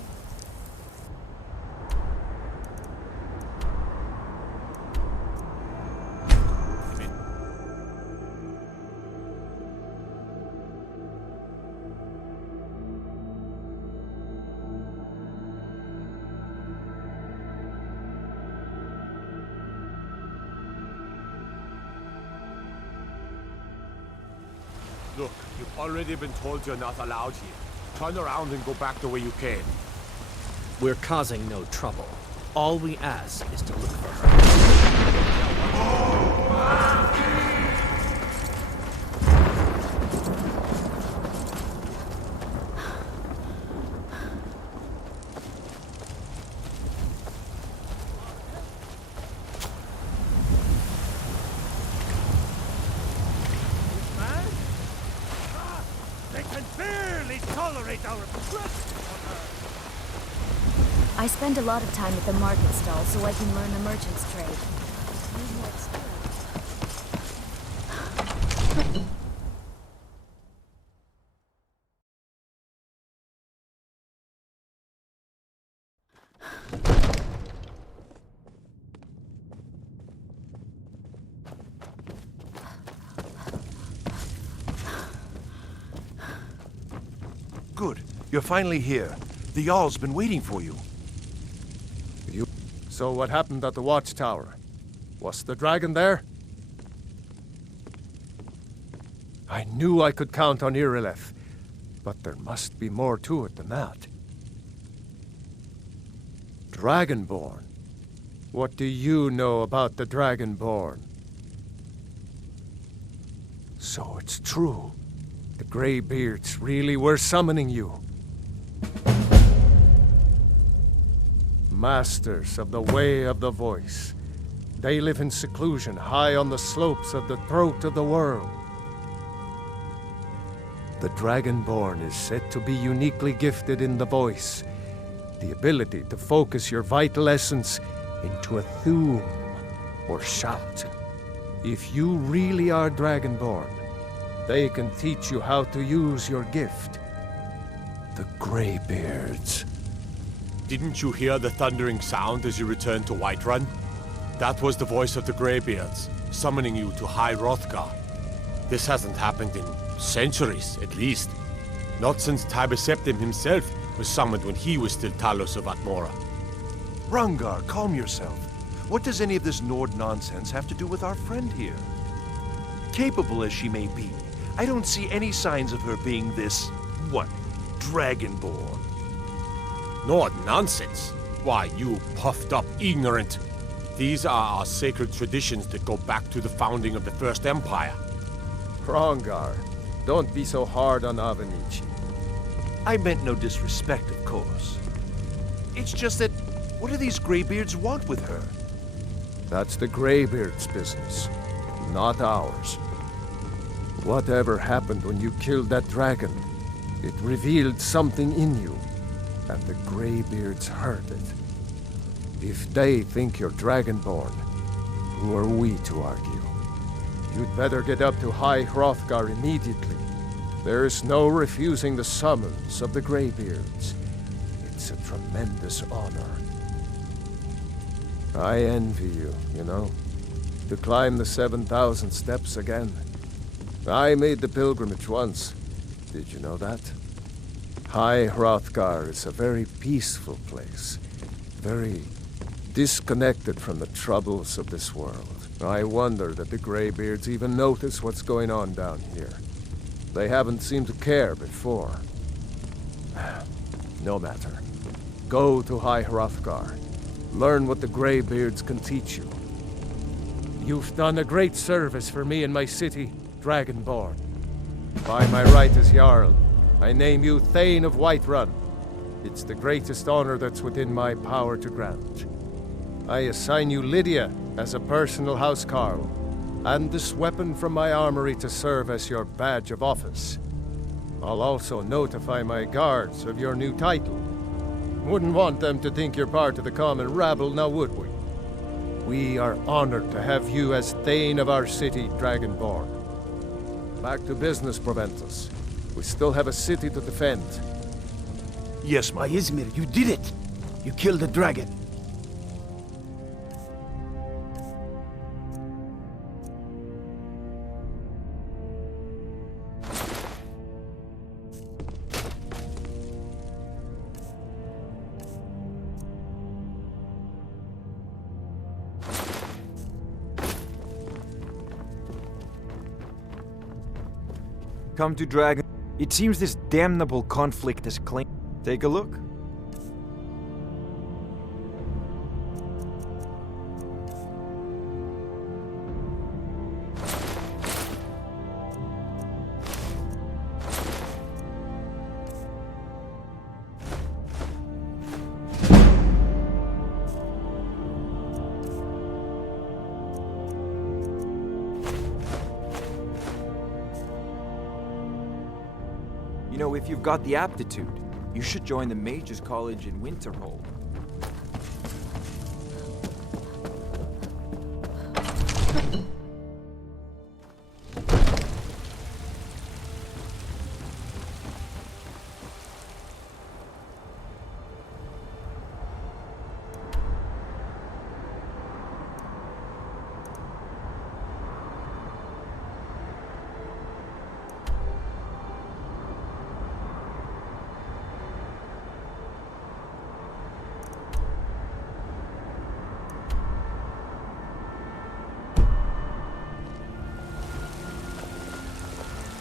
Look, you've already been told you're not allowed here. Turn around and go back the way you came. We're causing no trouble. All we ask is to look for her. They can barely tolerate our presence on Earth. I spend a lot of time at the market stall so I can learn the merchant's trade. Good. You're finally here. The Jarl's been waiting for you. So what happened at the watchtower? Was the dragon there? I knew I could count on Irileth, but there must be more to it than that. Dragonborn? What do you know about the Dragonborn? So it's true. The Greybeards really were summoning you. Masters of the Way of the Voice. They live in seclusion high on the slopes of the throat of the world. The Dragonborn is said to be uniquely gifted in the voice, the ability to focus your vital essence into a thum or shout. If you really are Dragonborn, they can teach you how to use your gift. The Greybeards. Didn't you hear the thundering sound as you returned to Whiterun? That was the voice of the Greybeards, summoning you to High Hrothgar. This hasn't happened in centuries, at least. Not since Tibeseptim himself was summoned when he was still Talos of Atmora. Rungar, calm yourself. What does any of this Nord nonsense have to do with our friend here? Capable as she may be, I don't see any signs of her being this, Dragonborn. Nord nonsense? Why, you puffed up ignorant. These are our sacred traditions that go back to the founding of the First Empire. Hrongar, don't be so hard on Avenici. I meant no disrespect, of course. It's just that, what do these Greybeards want with her? That's the Greybeards' business, not ours. Whatever happened when you killed that dragon, it revealed something in you, and the Greybeards heard it. If they think you're Dragonborn, who are we to argue? You'd better get up to High Hrothgar immediately. There's no refusing the summons of the Greybeards. It's a tremendous honor. I envy you, you know, to climb the 7,000 steps again. I made the pilgrimage once. Did you know that? High Hrothgar is a very peaceful place. Very disconnected from the troubles of this world. I wonder that the Greybeards even notice what's going on down here. They haven't seemed to care before. No matter. Go to High Hrothgar. Learn what the Greybeards can teach you. You've done a great service for me and my city, Dragonborn. By my right as Jarl, I name you Thane of Whiterun. It's the greatest honor that's within my power to grant. I assign you Lydia as a personal housecarl, and this weapon from my armory to serve as your badge of office. I'll also notify my guards of your new title. Wouldn't want them to think you're part of the common rabble, now would we? We are honored to have you as Thane of our city, Dragonborn. Back to business, Proventus. We still have a city to defend. Yes, my Izmir, you did it! You killed the dragon. Come to Dragon. It seems this damnable conflict has claimed. Take a look. You know, if you've got the aptitude, you should join the Mages College in Winterhold.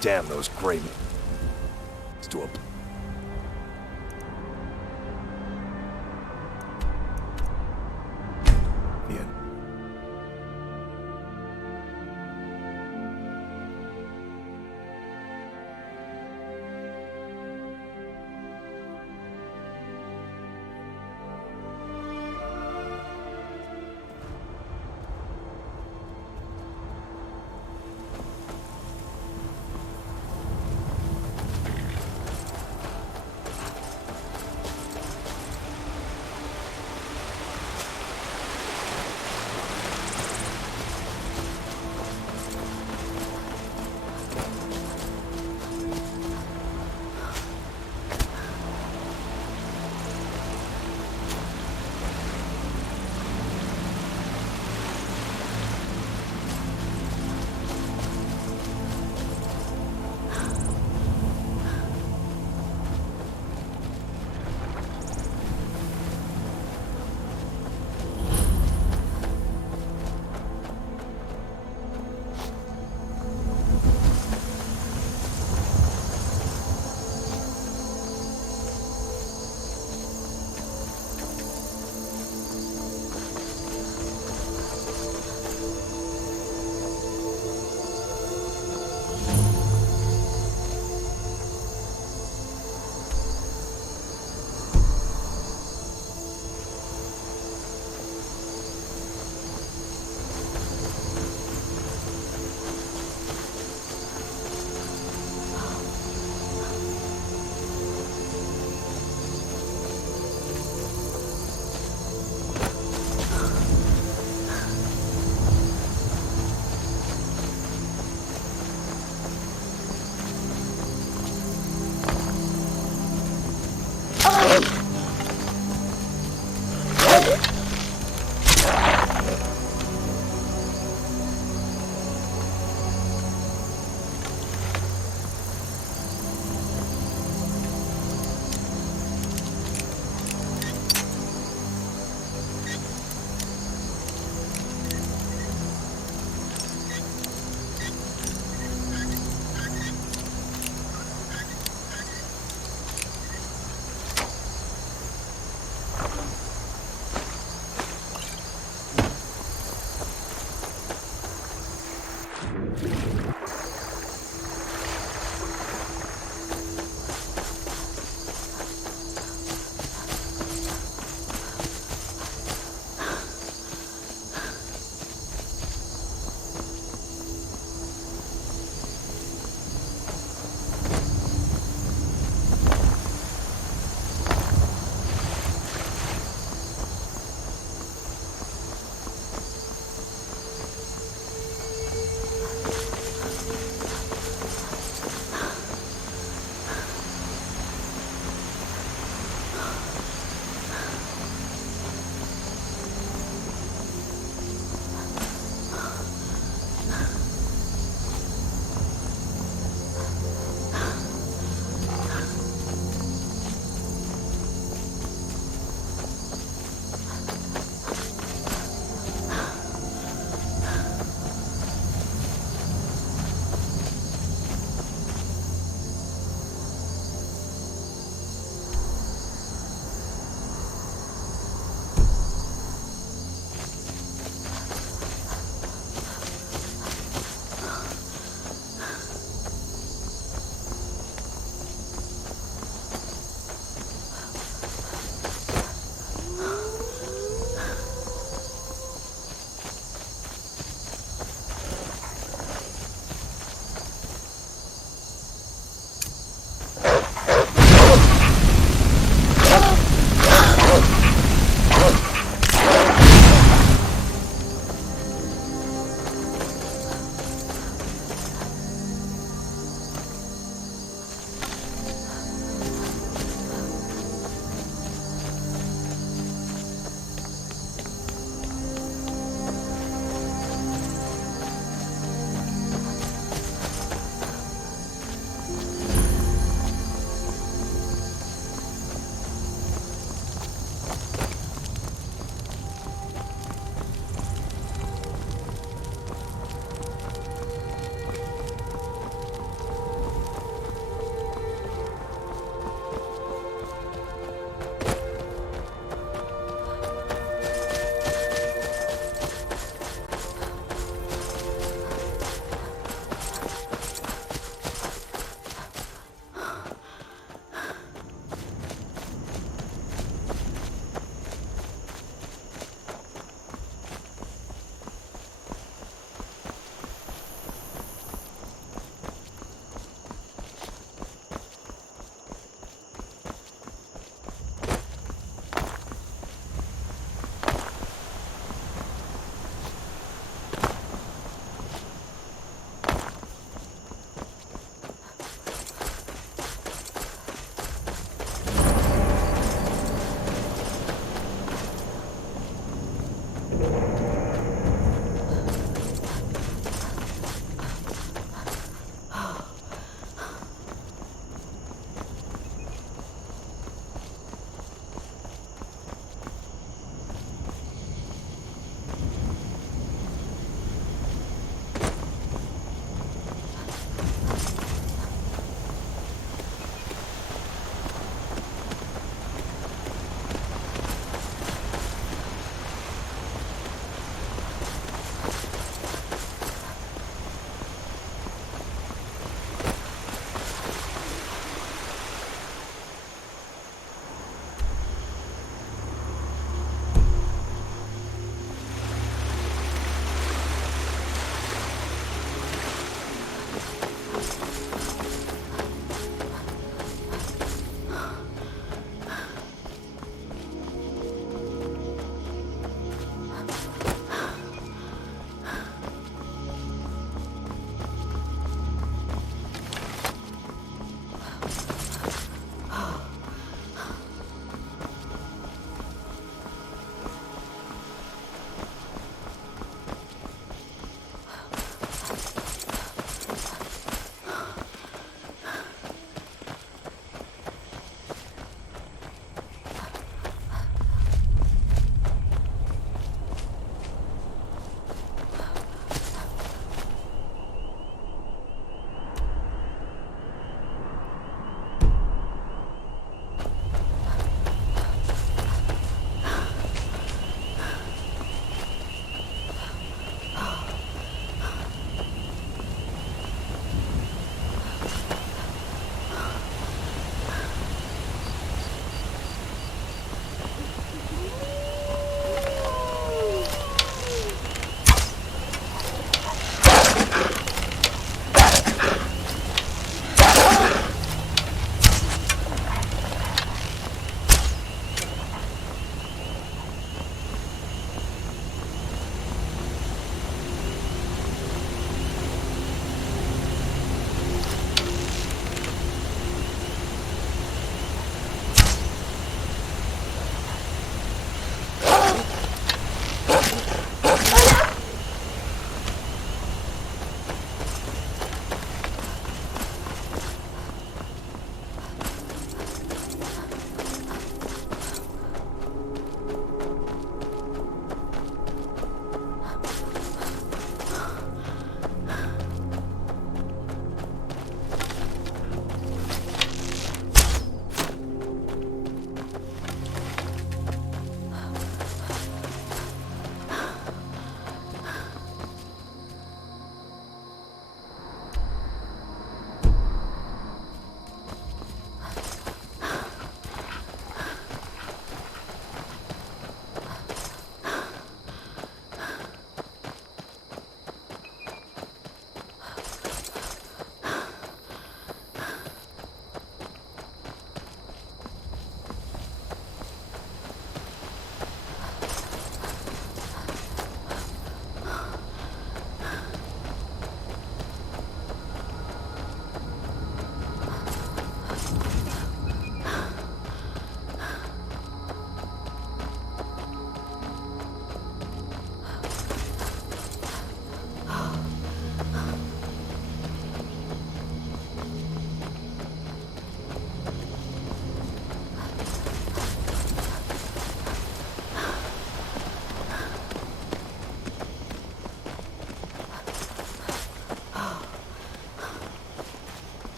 Damn those great. Let's do a. Yeah.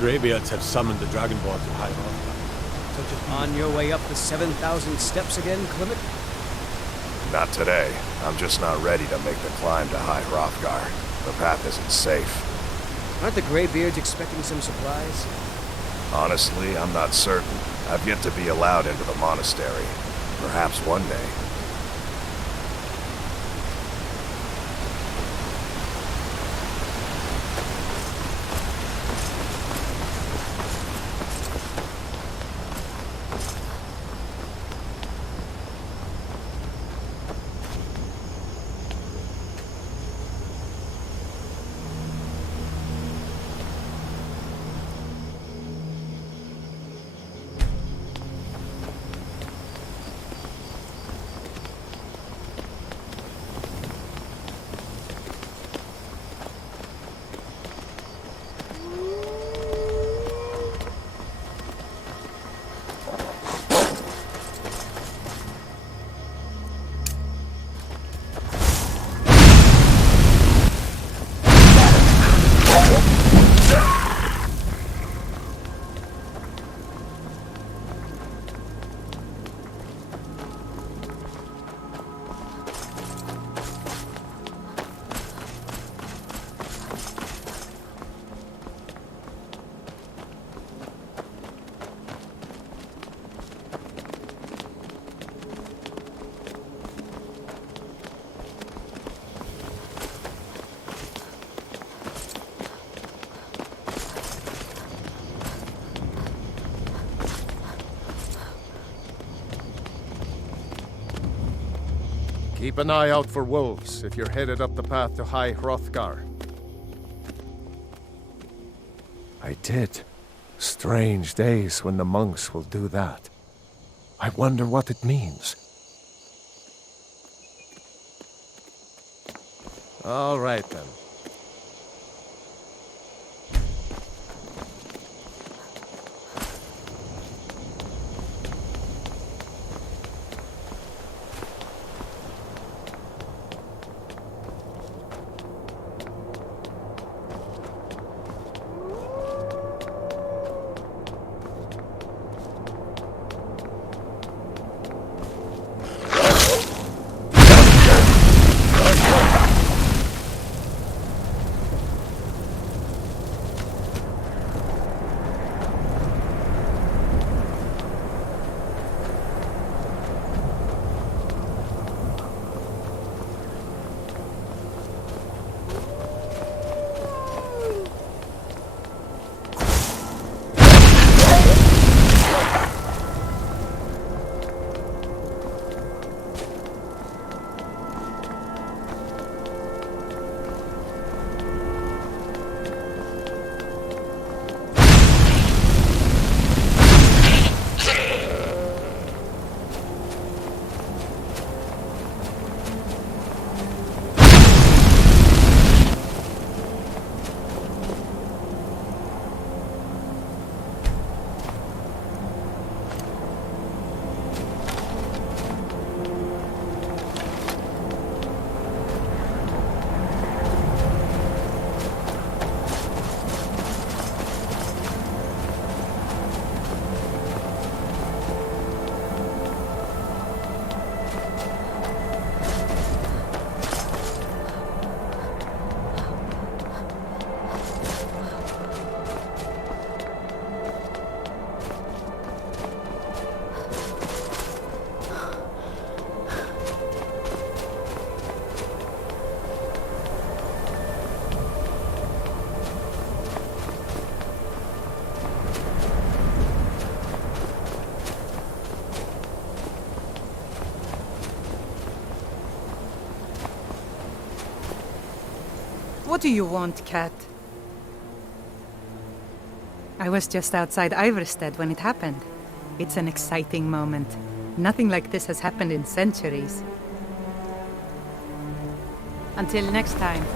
Greybeards have summoned the Dragonborn to High Rock. On your way up the 7,000 steps again, Clement? Not today. I'm just not ready to make the climb to High Hrothgar. The path isn't safe. Aren't the Greybeards expecting some supplies? Honestly, I'm not certain. I've yet to be allowed into the monastery. Perhaps one day. Keep an eye out for wolves if you're headed up the path to High Hrothgar. I did. Strange days when the monks will do that. I wonder what it means. All right then. What do you want, cat? I was just outside Iverstead when it happened. It's an exciting moment. Nothing like this has happened in centuries. Until next time.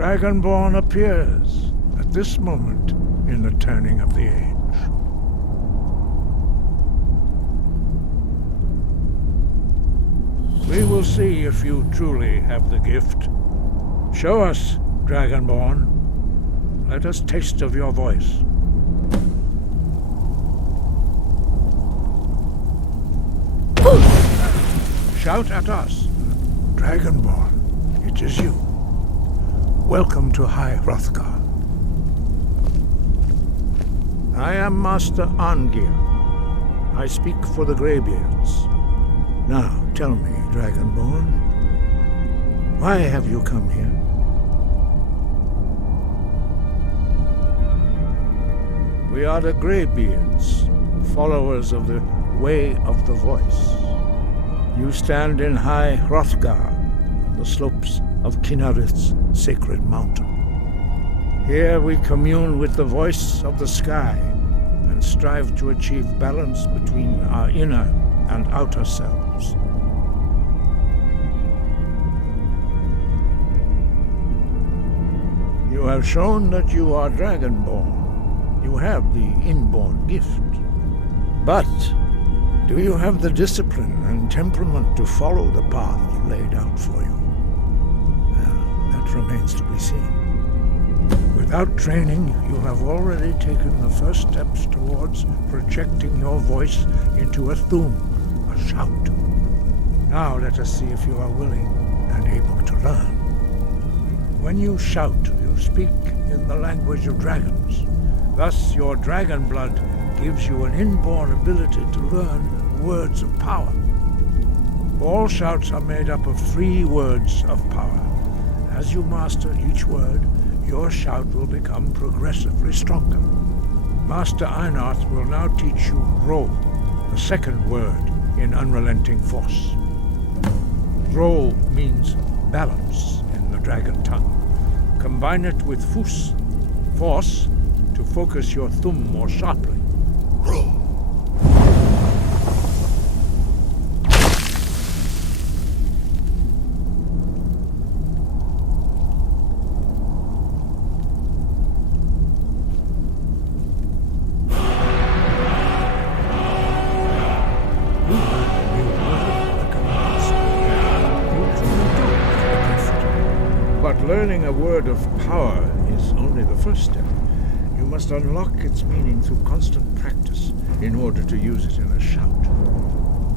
Dragonborn appears at this moment in the turning of the age. We will see if you truly have the gift. Show us, Dragonborn. Let us taste of your voice. Shout at us. Dragonborn, it is you. Welcome to High Hrothgar. I am Master Arngir. I speak for the Greybeards. Now, tell me, Dragonborn, why have you come here? We are the Greybeards, followers of the Way of the Voice. You stand in High Hrothgar, on the slopes of Kinnarith's sacred mountain. Here we commune with the voice of the sky and strive to achieve balance between our inner and outer selves. You have shown that you are Dragonborn. You have the inborn gift. But do you have the discipline and temperament to follow the path laid out for you? Well, that remains to be seen. Without training, you have already taken the first steps towards projecting your voice into a thum, a shout. Now let us see if you are willing and able to learn. When you shout, you speak in the language of dragons. Thus, your dragon blood gives you an inborn ability to learn words of power. All shouts are made up of 3 words of power. As you master each word, your shout will become progressively stronger. Master Einarth will now teach you Ro, the second word in Unrelenting Force. Ro means balance in the dragon tongue. Combine it with Fus, force, to focus your thumb more sharply. Ro. Learning a word of power is only the first step. You must unlock its meaning through constant practice in order to use it in a shout.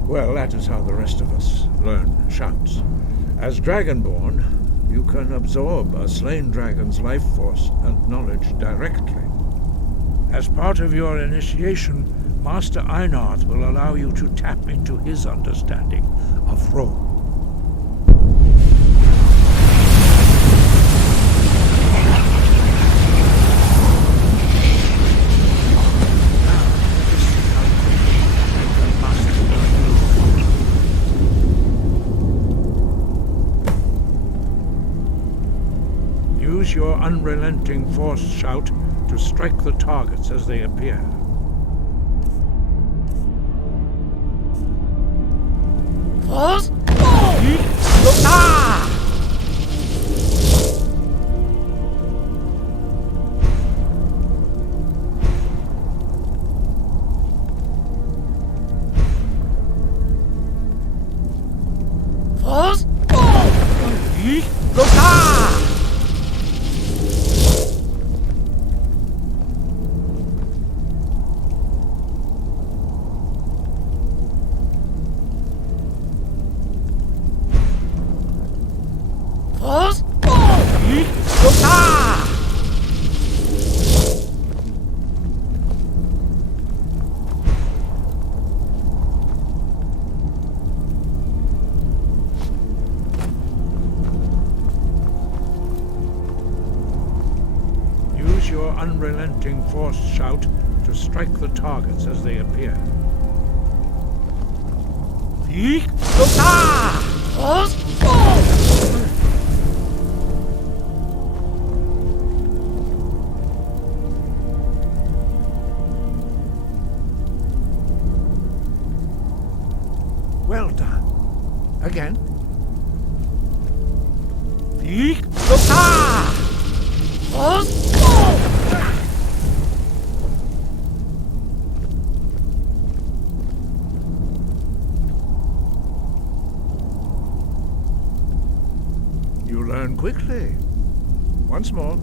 Well, that is how the rest of us learn shouts. As Dragonborn, you can absorb a slain dragon's life force and knowledge directly. As part of your initiation, Master Einarth will allow you to tap into his understanding of Ro. Use your unrelenting force shout to strike the targets as they appear. Force? Use your unrelenting force shout to strike the targets as they appear. Well done. Again. You learn quickly. Once more.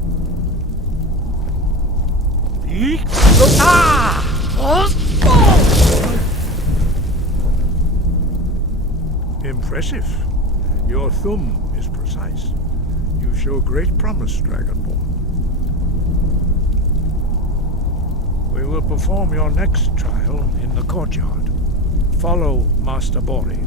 Impressive. Your thumb is precise. You show great promise, Dragonborn. We will perform your next trial in the courtyard. Follow Master Bori.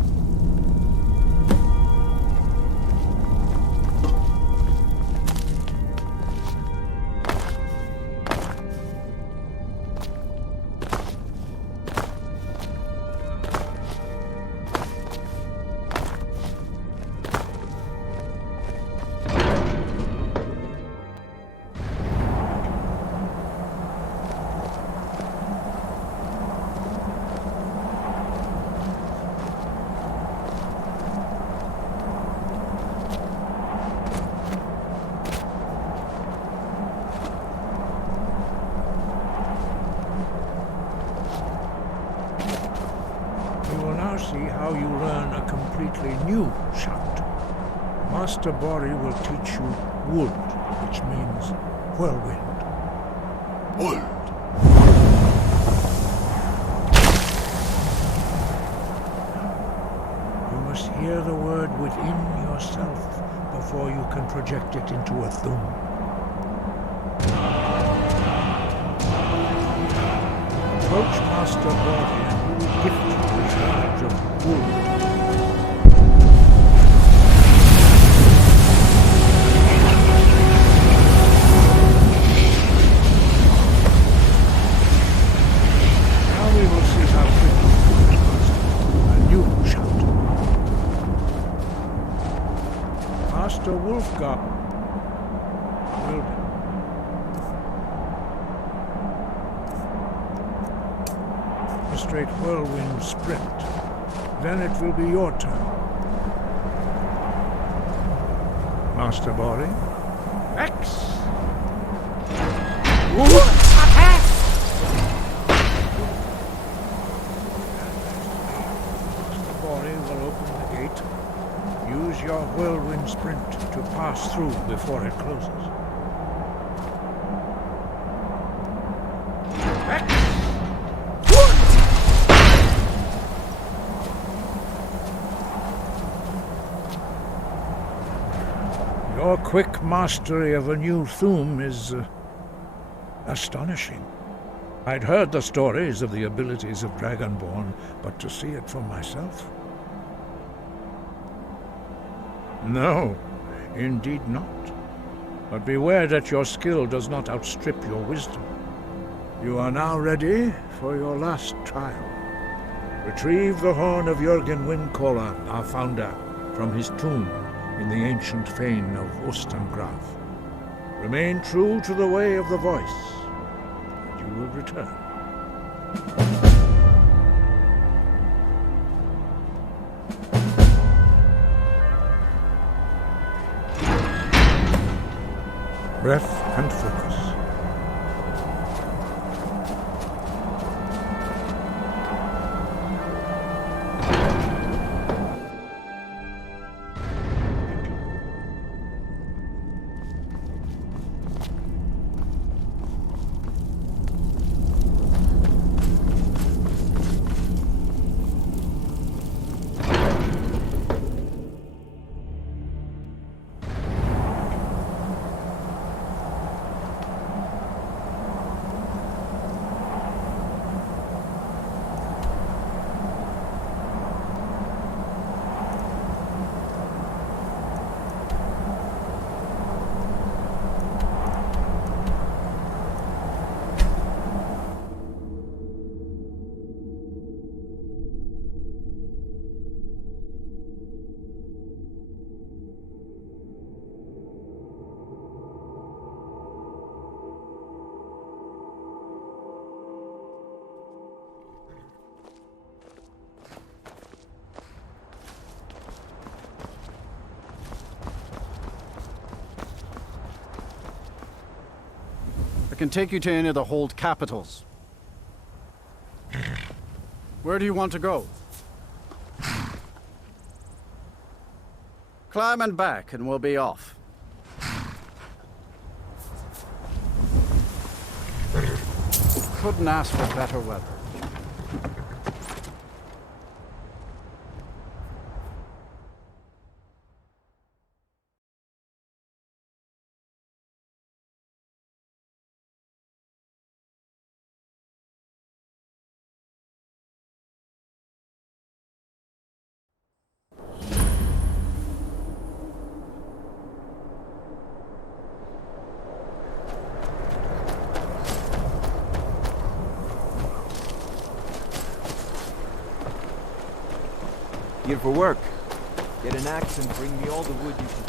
See how you learn a completely new shout. Master Bori will teach you wood, which means whirlwind. Wood. You must hear the word within yourself before you can project it into a thum. Approach Master Bori and he will gift you his knowledge of wood. Now we will see how quickly you can master a new shout. Master Wolfgar will be. A straight whirlwind sprint. Then it will be your turn. Master Bori. X! Attack! Master Bori will open the gate. Use your whirlwind sprint to pass through before it closes. Your quick mastery of a new thum is astonishing. I'd heard the stories of the abilities of Dragonborn, but to see it for myself? No, indeed not. But beware that your skill does not outstrip your wisdom. You are now ready for your last trial. Retrieve the horn of Jürgen Windcaller, our founder, from his tomb in the ancient fane of Ustengrav. Remain true to the way of the voice, and you will return. Breath and focus. can take you to any of the hold capitals. Where do you want to go? Climb and back, and we'll be off. Couldn't ask for better weather. Here for work. Get an axe and bring me all the wood you can.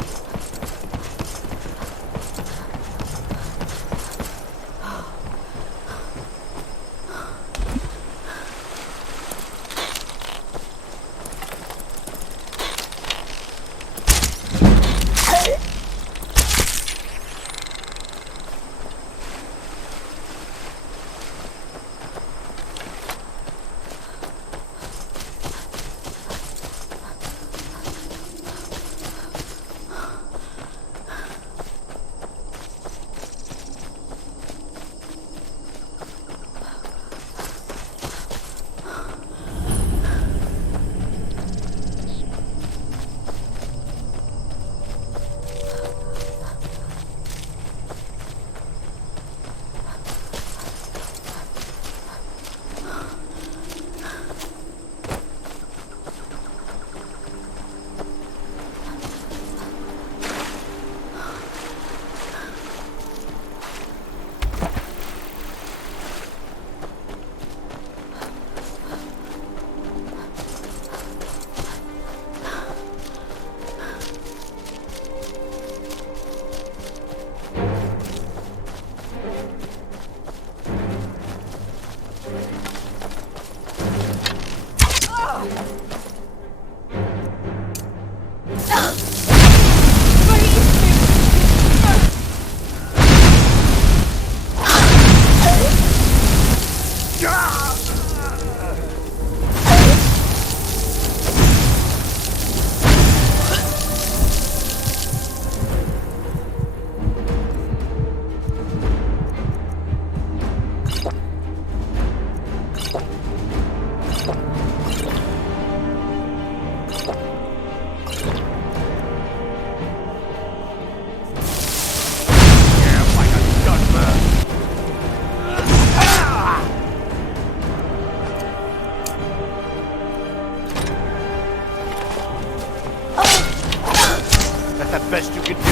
Best you could do.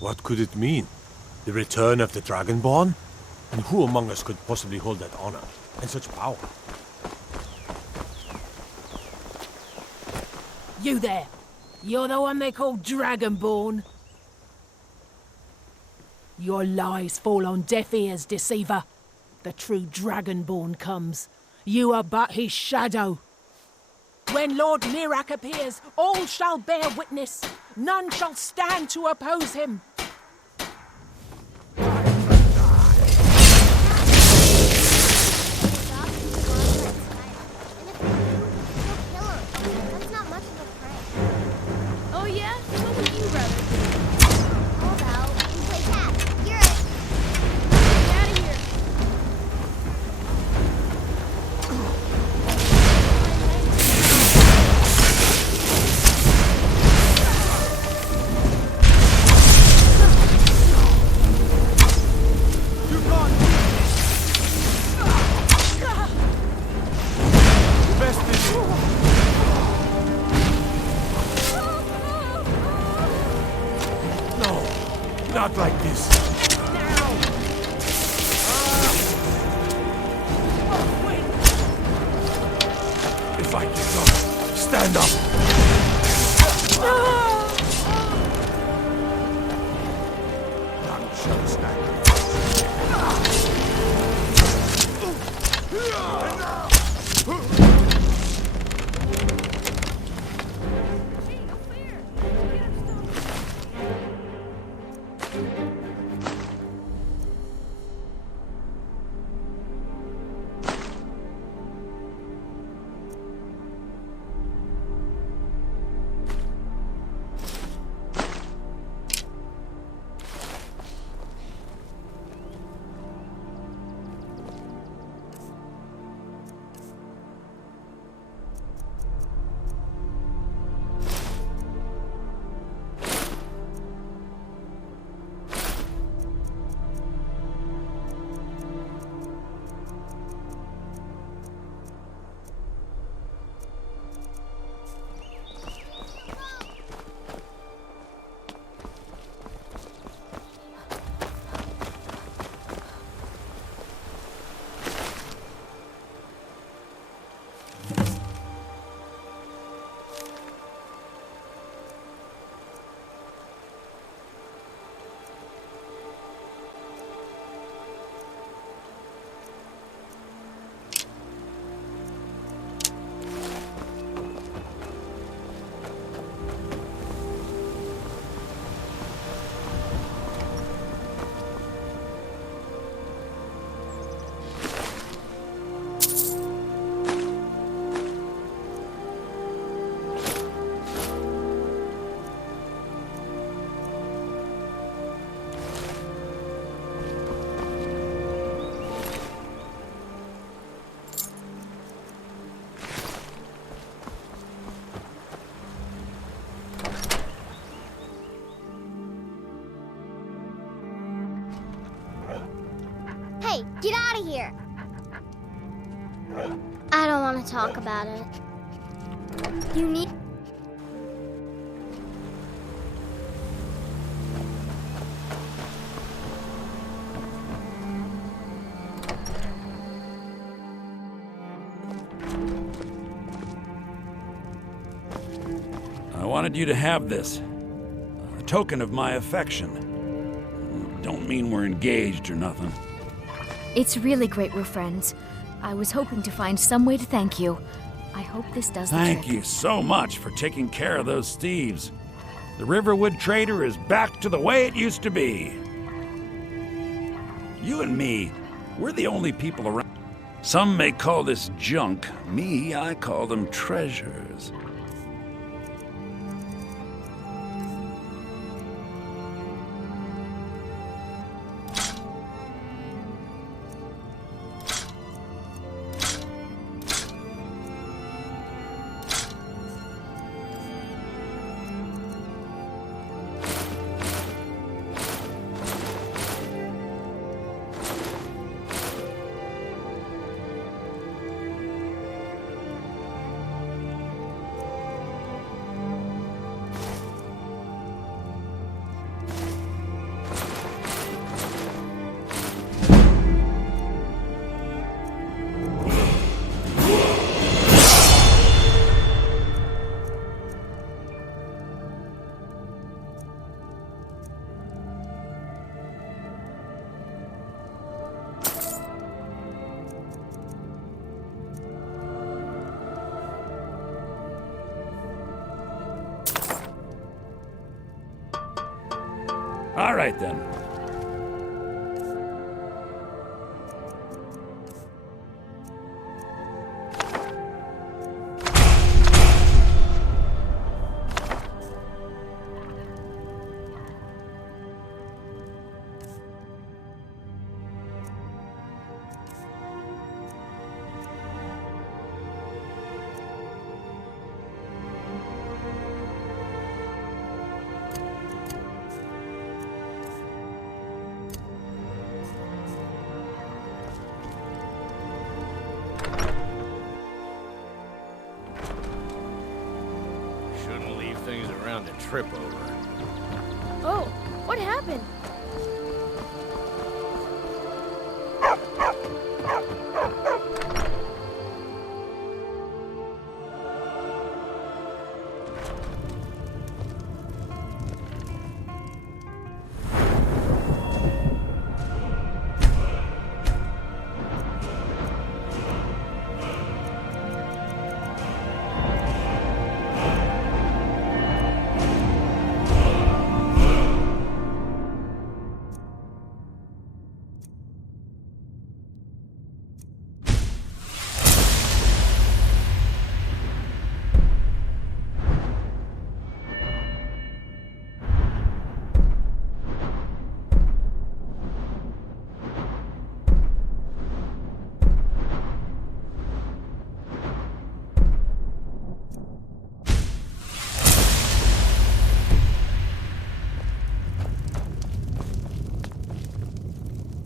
What could it mean? The return of the Dragonborn? And who among us could possibly hold that honor and such power? You there! You're the one they call Dragonborn. Your lies fall on deaf ears, deceiver. The true Dragonborn comes. You are but his shadow. When Lord Mirak appears, all shall bear witness. None shall stand to oppose him. Oh yeah? What would you rather do? Hold out and play tag. You're it. Get out of here. You're gone! Best is No, not like this. If I get up, stand up. None shall stand. Hey, get out of here! I don't want to talk about it. You need... I wanted you to have this. A token of my affection. Don't mean we're engaged or nothing. It's really great we're friends. I was hoping to find some way to thank you. I hope this does the trick. Thank you so much for taking care of those thieves. The Riverwood Trader is back to the way it used to be. You and me, we're the only people around. Some may call this junk. Me, I call them treasures. All right, then. Things around to trip over. Oh, what happened?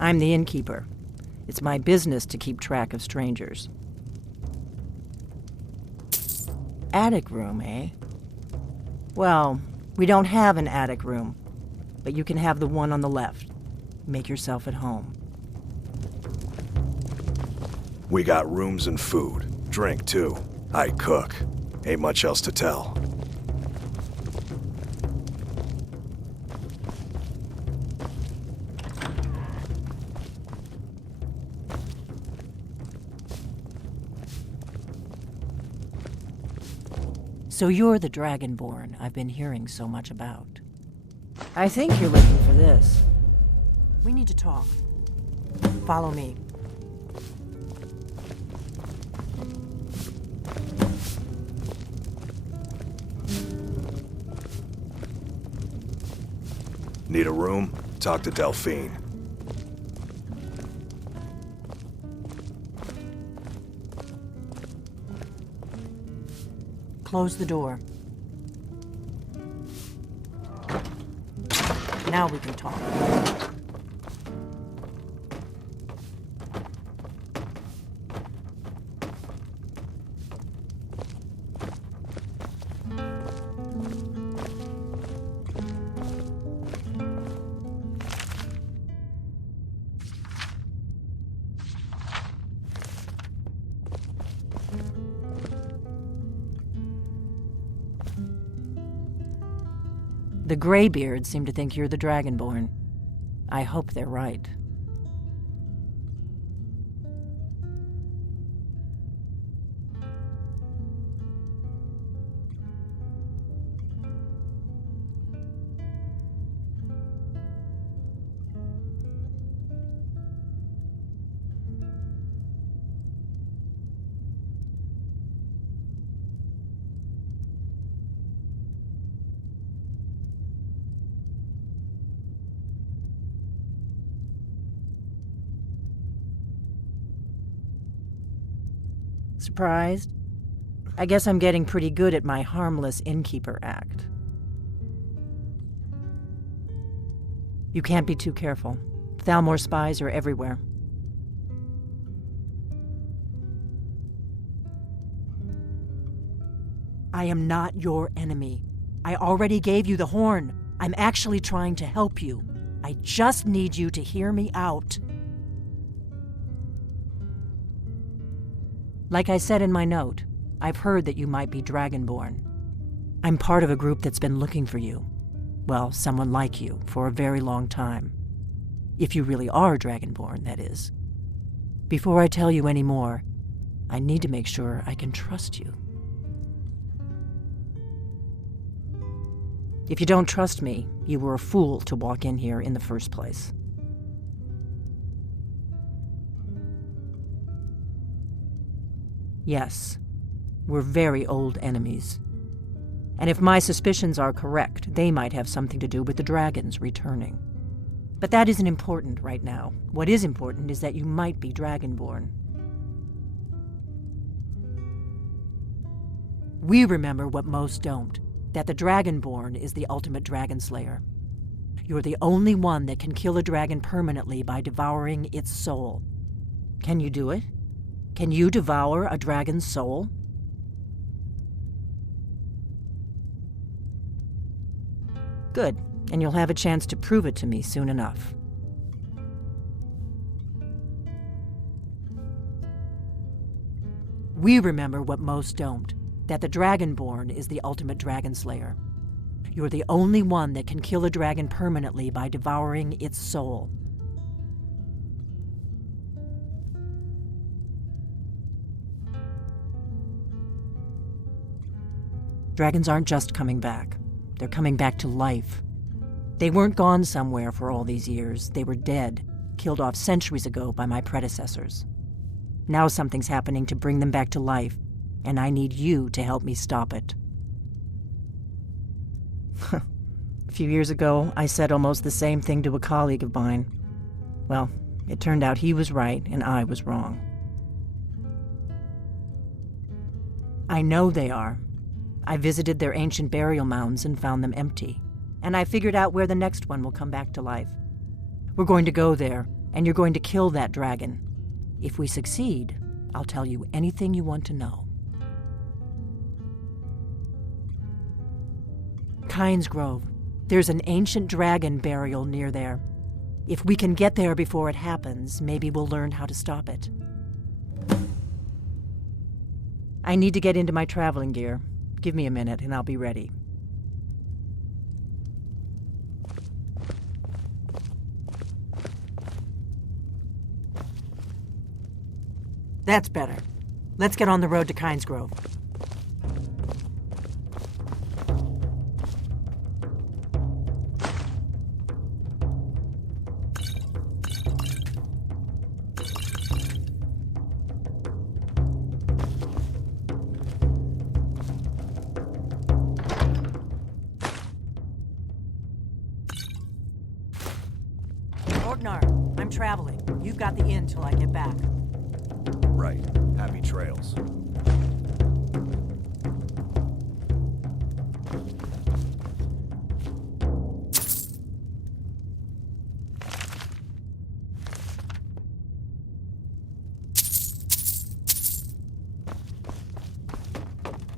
I'm the innkeeper. It's my business to keep track of strangers. Attic room, eh? Well, we don't have an attic room, but you can have the one on the left. Make yourself at home. We got rooms and food. Drink, too. I cook. Ain't much else to tell. So you're the Dragonborn I've been hearing so much about. I think you're looking for this. We need to talk. Follow me. Need a room? Talk to Delphine. Close the door. Now we can talk. The Greybeards seem to think you're the Dragonborn. I hope they're right. Surprised? I guess I'm getting pretty good at my harmless innkeeper act. You can't be too careful. Thalmor spies are everywhere. I am not your enemy. I already gave you the horn. I'm actually trying to help you. I just need you to hear me out. Like I said in my note, I've heard that you might be Dragonborn. I'm part of a group that's been looking for you. Well, someone like you, for a very long time. If you really are Dragonborn, that is. Before I tell you any more, I need to make sure I can trust you. If you don't trust me, you were a fool to walk in here in the first place. Yes, we're very old enemies. And if my suspicions are correct, they might have something to do with the dragons returning. But that isn't important right now. What is important is that you might be Dragonborn. We remember what most don't, that the Dragonborn is the ultimate dragon slayer. You're the only one that can kill a dragon permanently by devouring its soul. Can you do it? Can you devour a dragon's soul? Good, and you'll have a chance to prove it to me soon enough. We remember what most don't, that the Dragonborn is the ultimate dragon slayer. You're the only one that can kill a dragon permanently by devouring its soul. Dragons aren't just coming back. They're coming back to life. They weren't gone somewhere for all these years. They were dead, killed off centuries ago by my predecessors. Now something's happening to bring them back to life, and I need you to help me stop it. A few years ago, I said almost the same thing to a colleague of mine. Well, it turned out he was right and I was wrong. I know they are. I visited their ancient burial mounds and found them empty. And I figured out where the next one will come back to life. We're going to go there, and you're going to kill that dragon. If we succeed, I'll tell you anything you want to know. Kynes Grove. There's an ancient dragon burial near there. If we can get there before it happens, maybe we'll learn how to stop it. I need to get into my traveling gear. Give me a minute and I'll be ready. That's better. Let's get on the road to Kynes Grove. I'm traveling. You've got the inn till I get back. Right. Happy trails.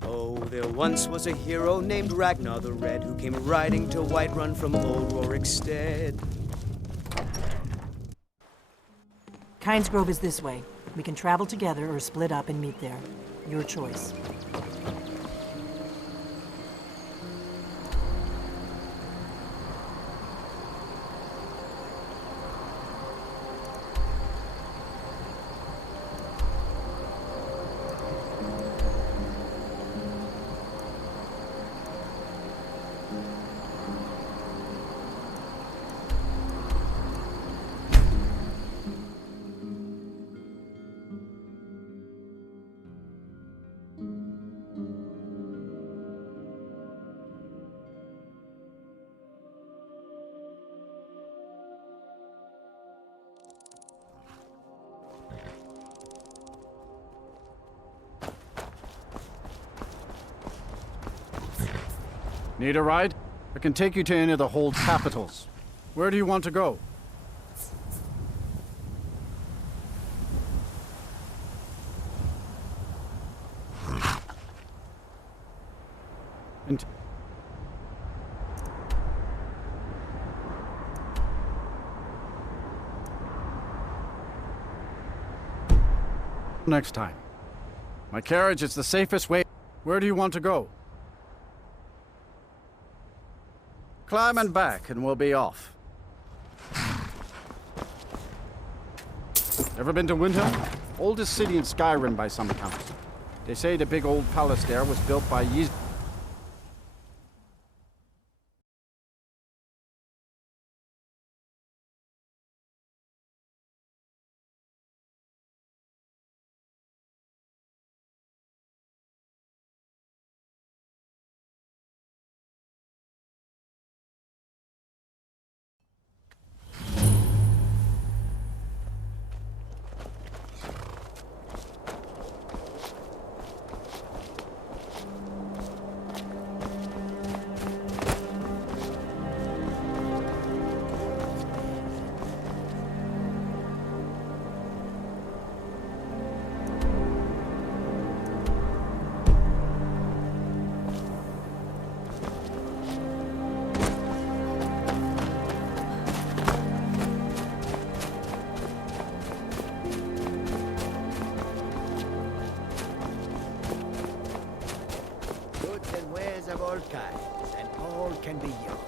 Oh, there once was a hero named Ragnar the Red who came riding to Whiterun from old Rorikstead. Kynes Grove is this way. We can travel together or split up and meet there. Your choice. Need a ride? I can take you to any of the hold capitals. Where do you want to go? Next time. My carriage is the safest way. Where do you want to go? Climb and back, and we'll be off. Ever been to Windhelm? Oldest city in Skyrim by some accounts. They say the big old palace there was built by your kind, and all can be yours.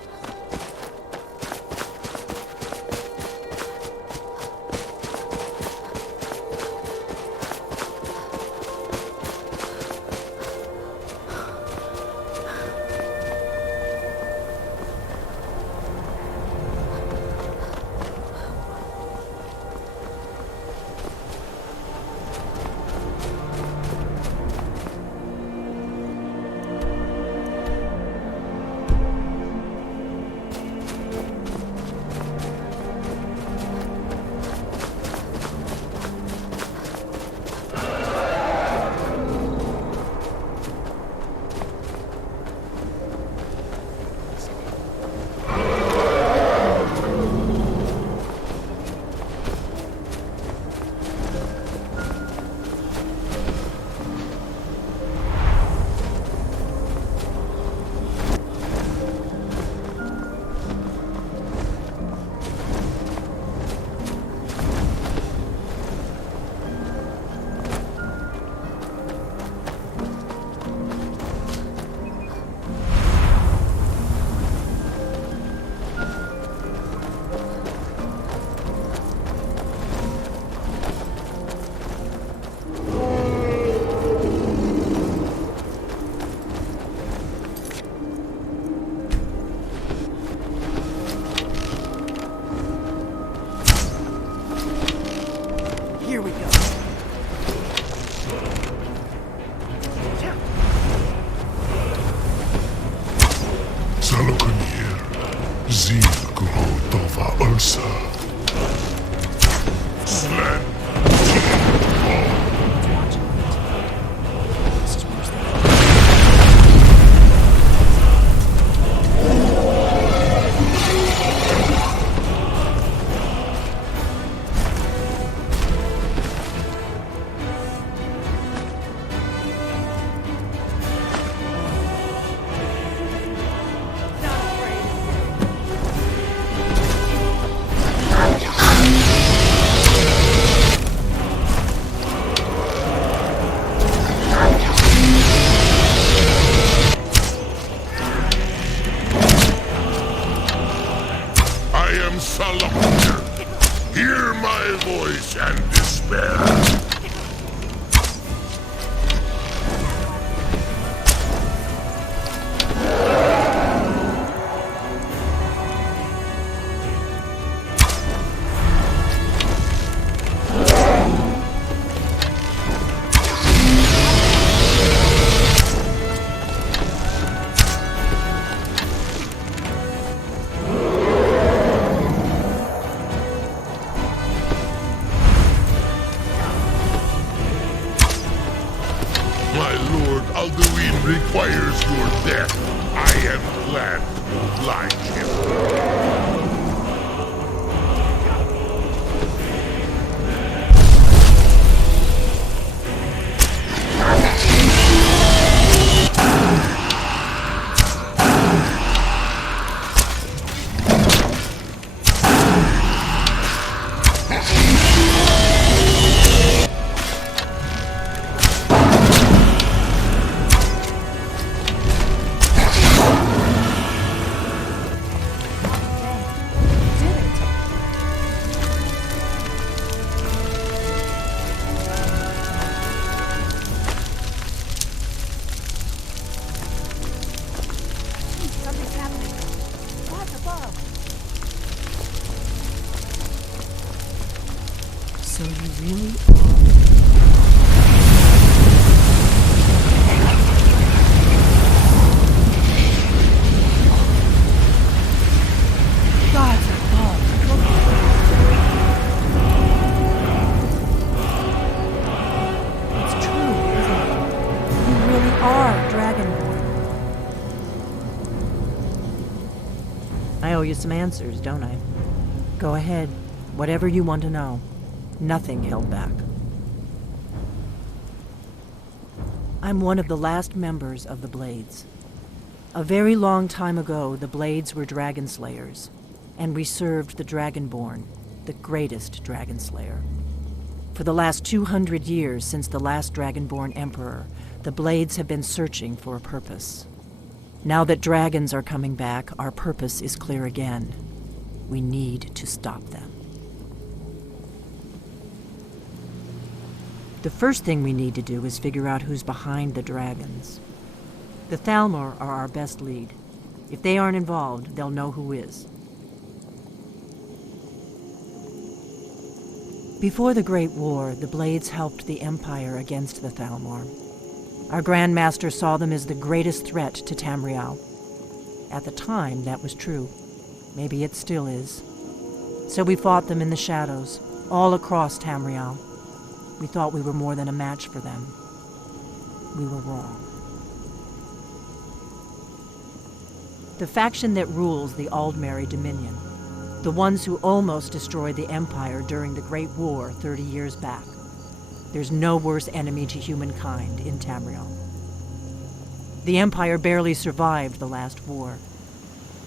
Hear my voice and despair. My lord Alduin requires your death. I am glad to oblige him. Something's happening. What's above? So you really Gods above. It's true, isn't it? You really are Dragonborn. I owe you some answers, don't I? Go ahead. Whatever you want to know. Nothing held back. I'm one of the last members of the Blades. A very long time ago, the Blades were dragon slayers, and we served the Dragonborn, the greatest dragon slayer. For the last 200 years since the last Dragonborn Emperor, the Blades have been searching for a purpose. Now that dragons are coming back, our purpose is clear again. We need to stop them. The first thing we need to do is figure out who's behind the dragons. The Thalmor are our best lead. If they aren't involved, they'll know who is. Before the Great War, the Blades helped the Empire against the Thalmor. Our Grand Master saw them as the greatest threat to Tamriel. At the time, that was true. Maybe it still is. So we fought them in the shadows, all across Tamriel. We thought we were more than a match for them. We were wrong. The faction that rules the Aldmeri Dominion, the ones who almost destroyed the Empire during the Great War 30 years back. There's no worse enemy to humankind in Tamriel. The Empire barely survived the last war.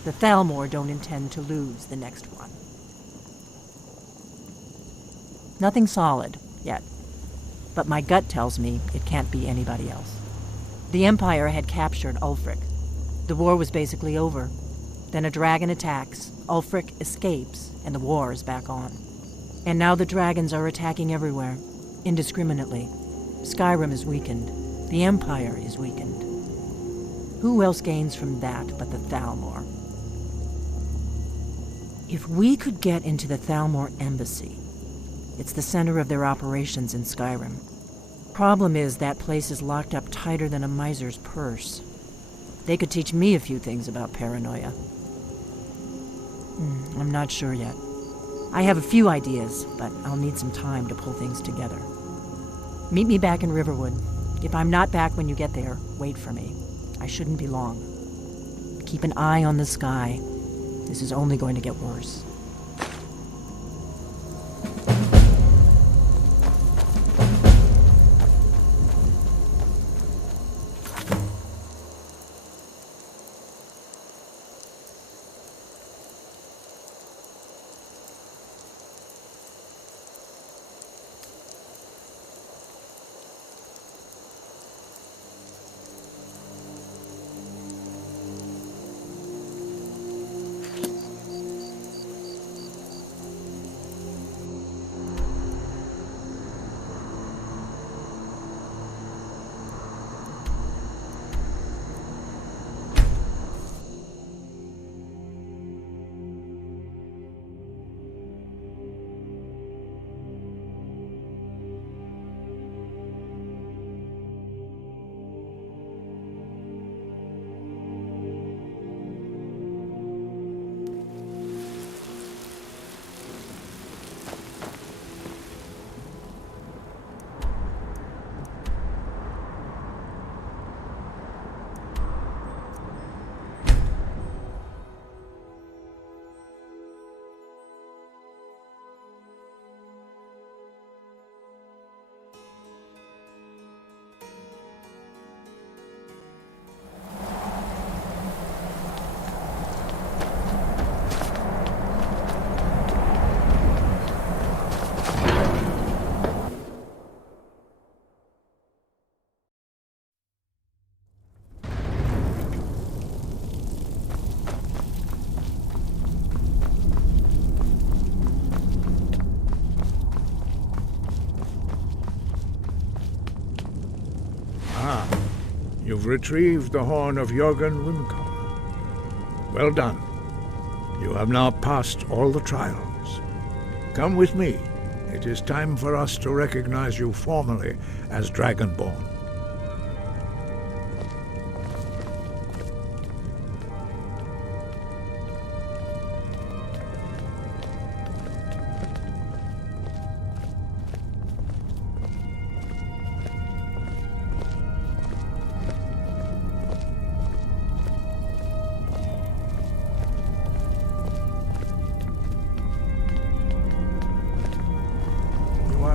The Thalmor don't intend to lose the next one. Nothing solid, yet. But my gut tells me it can't be anybody else. The Empire had captured Ulfric. The war was basically over. Then a dragon attacks, Ulfric escapes, and the war is back on. And now the dragons are attacking everywhere, indiscriminately. Skyrim is weakened. The Empire is weakened. Who else gains from that but the Thalmor? If we could get into the Thalmor embassy, it's the center of their operations in Skyrim. Problem is, that place is locked up tighter than a miser's purse. They could teach me a few things about paranoia. I'm not sure yet. I have a few ideas, but I'll need some time to pull things together. Meet me back in Riverwood. If I'm not back when you get there, wait for me. I shouldn't be long. Keep an eye on the sky. This is only going to get worse. You've retrieved the horn of Jörgen Windcaller. Well done. You have now passed all the trials. Come with me. It is time for us to recognize you formally as Dragonborn.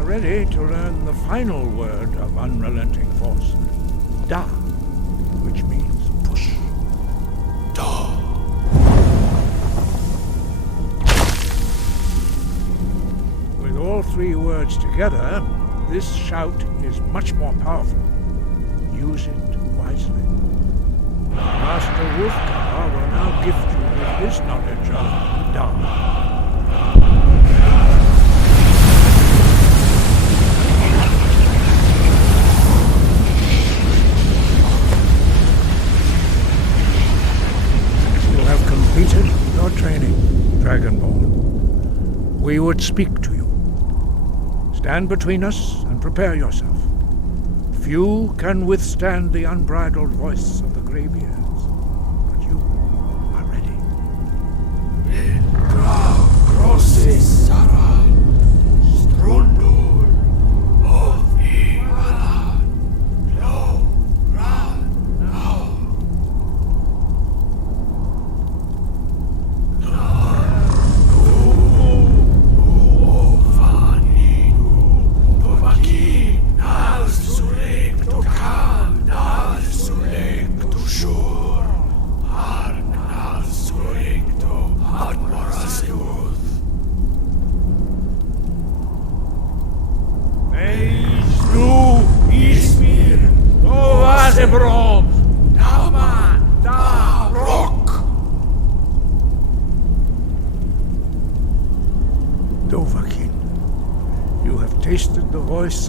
Ready to learn the final word of unrelenting force, Da, which means push. Da. With all three words together, this shout is much more powerful. Use it wisely. Master Hrothgar will now gift you with his knowledge of dark. You have completed your training, Dragonborn. We would speak to you. Stand between us and prepare yourself. Few can withstand the unbridled voice of the Greybeards, but you are ready.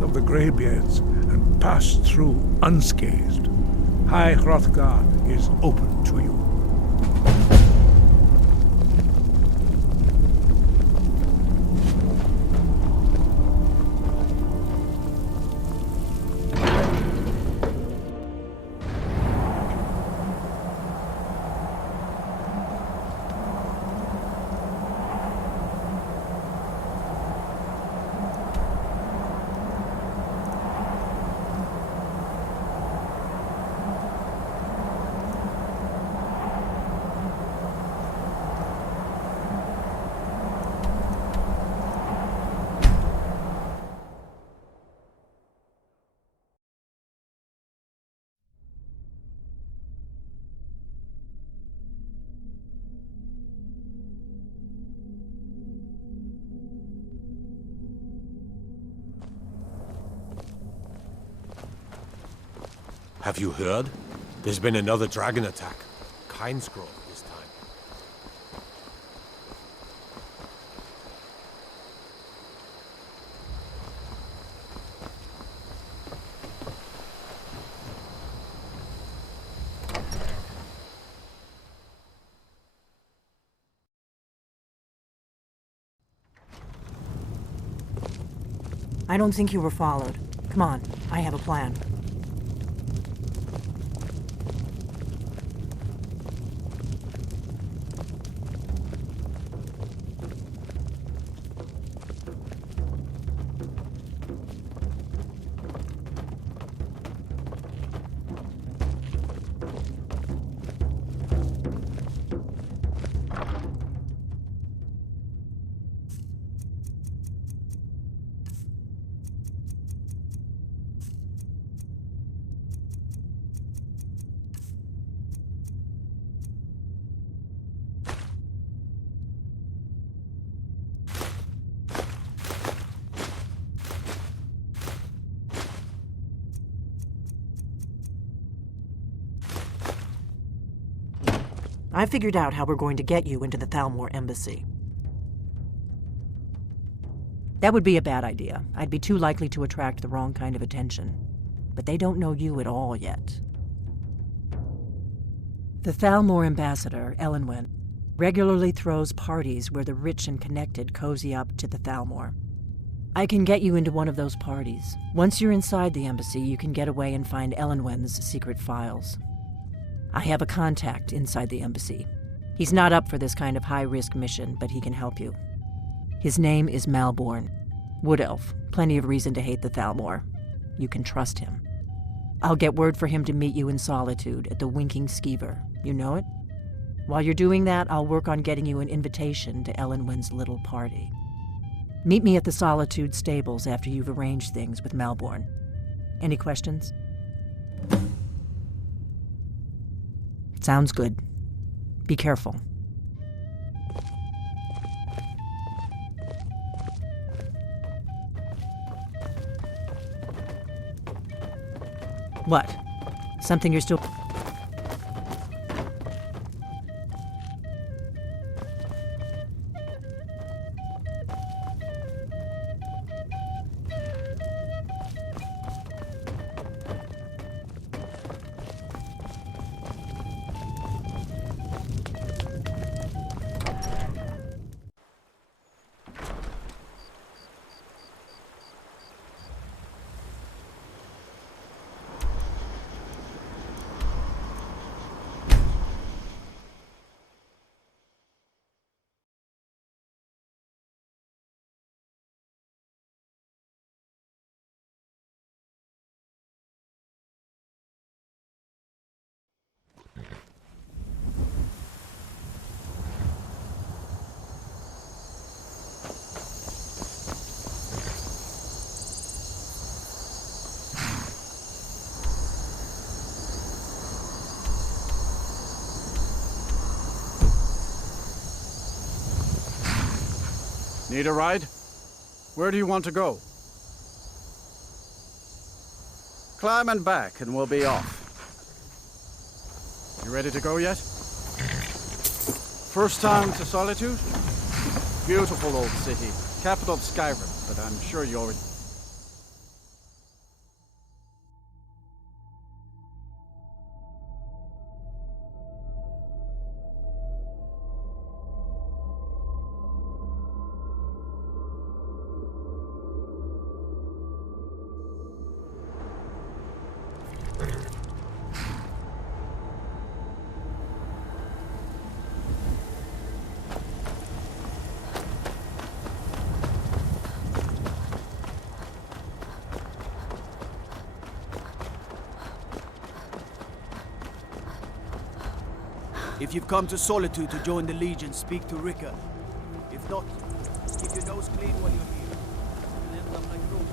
Of the Greybeards and passed through unscathed. High Hrothgar is open to you. Have you heard? There's been another dragon attack. Kynesgrove this time. I don't think you were followed. Come on, I have a plan. I figured out how we're going to get you into the Thalmor embassy. That would be a bad idea. I'd be too likely to attract the wrong kind of attention. But they don't know you at all yet. The Thalmor ambassador, Elenwen, regularly throws parties where the rich and connected cozy up to the Thalmor. I can get you into one of those parties. Once you're inside the embassy, you can get away and find Elenwen's secret files. I have a contact inside the embassy. He's not up for this kind of high-risk mission, but he can help you. His name is Malborn. Wood Elf. Plenty of reason to hate the Thalmor. You can trust him. I'll get word for him to meet you in Solitude at the Winking Skeever. You know it? While you're doing that, I'll work on getting you an invitation to Elenwen's little party. Meet me at the Solitude stables after you've arranged things with Malborn. Any questions? Sounds good. Be careful. What? Something you're still... Need a ride? Where do you want to go? Climb and back, and we'll be off. You ready to go yet? First time to Solitude? Beautiful old city. Capital of Skyrim, but I'm sure you already... If you've come to Solitude to join the Legion, speak to Rika. If not, keep your nose clean while you're here. Live up like Rome.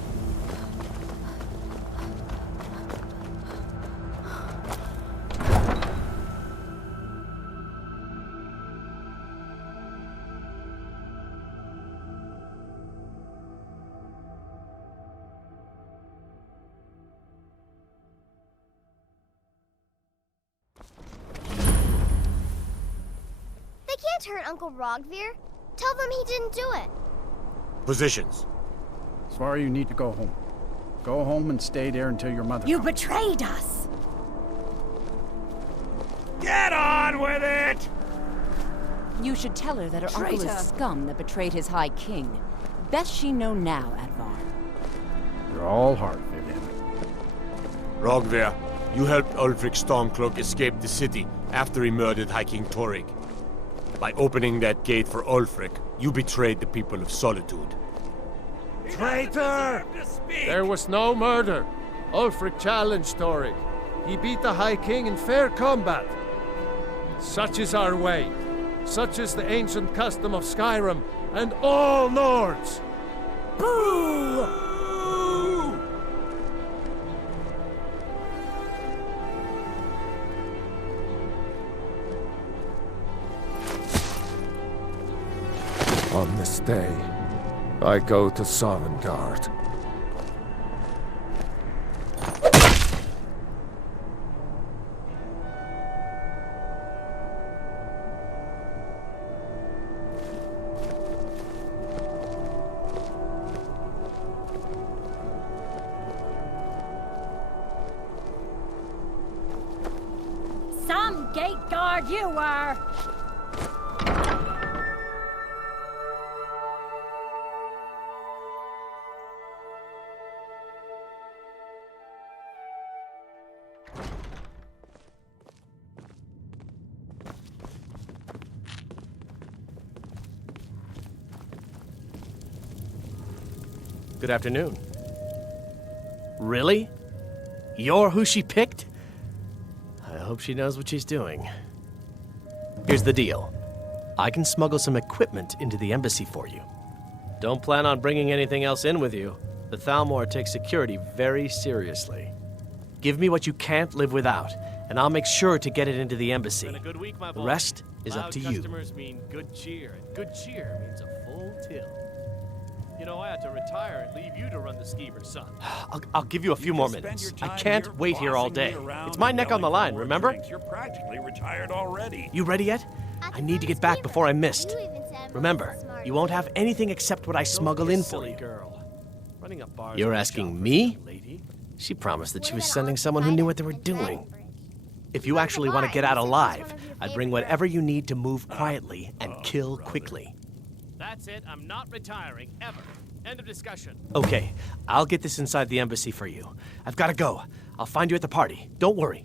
They can't hurt Uncle Rogvir. Tell them he didn't do it. Positions. Swear you need to go home. Go home and stay there until your mother You comes. betrayed us! Get on with it! You should tell her that her uncle Traitor! is scum that betrayed his High King. Best she know now, Advar. You're all heart, Vivian. Rogvir, you helped Ulfric Stormcloak escape the city after he murdered High King Torrig. By opening that gate for Ulfric, you betrayed the people of Solitude. Traitor! There was no murder. Ulfric challenged Torrig. He beat the High King in fair combat. Such is our way. Such is the ancient custom of Skyrim and all Nords. Boo! On this day, I go to Sovngarde. Some gate guard you are! Good afternoon. Really? You're who she picked? I hope she knows what she's doing. Here's the deal. I can smuggle some equipment into the embassy for you. Don't plan on bringing anything else in with you. The Thalmor takes security very seriously. Give me what you can't live without, and I'll make sure to get it into the embassy. The rest is up to you. Customers mean good cheer, and good cheer means a full till. You know, I had to retire and leave you to run the schemer, son. I'll give you a few more minutes. I can't wait here all day. It's my neck on the line, remember? You're practically retired already. You ready yet? I need to get back before I missed. Remember, you won't have anything except what I smuggle in for you. You're asking me? She promised that she was sending someone who knew what they were doing. If you actually want to get out alive, I'd bring whatever you need to move quietly and kill quickly. That's it. I'm not retiring, ever. End of discussion. Okay, I'll get this inside the embassy for you. I've got to go. I'll find you at the party. Don't worry.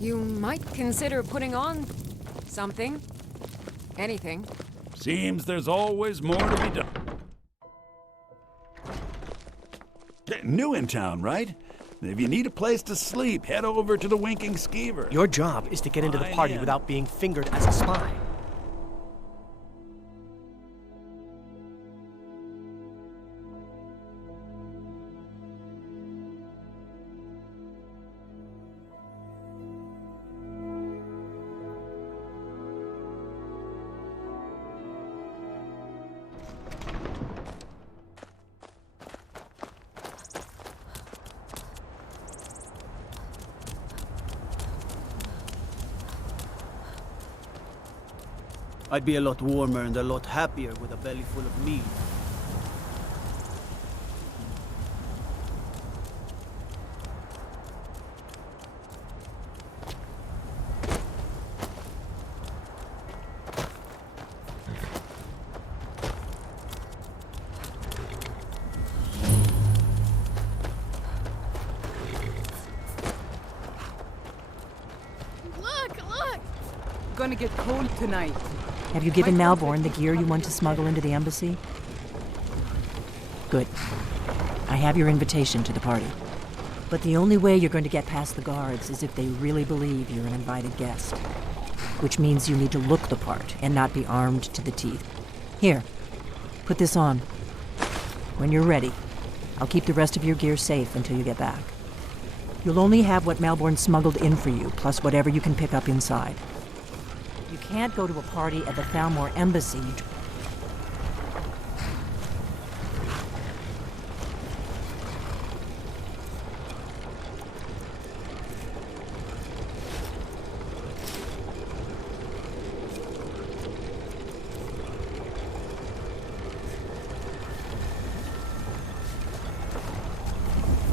You might consider putting on something. Anything. Seems there's always more to be done. New in town, right? If you need a place to sleep, head over to the Winking Skeever. Your job is to get into the party without being fingered as a spy. I'd be a lot warmer and a lot happier with a belly full of meat. Look! Gonna get cold tonight. Have you given Malborn the gear you want to smuggle into the embassy? Good. I have your invitation to the party. But the only way you're going to get past the guards is if they really believe you're an invited guest. Which means you need to look the part and not be armed to the teeth. Here, put this on. When you're ready, I'll keep the rest of your gear safe until you get back. You'll only have what Malborn smuggled in for you, plus whatever you can pick up inside. You can't go to a party at the Thalmor Embassy.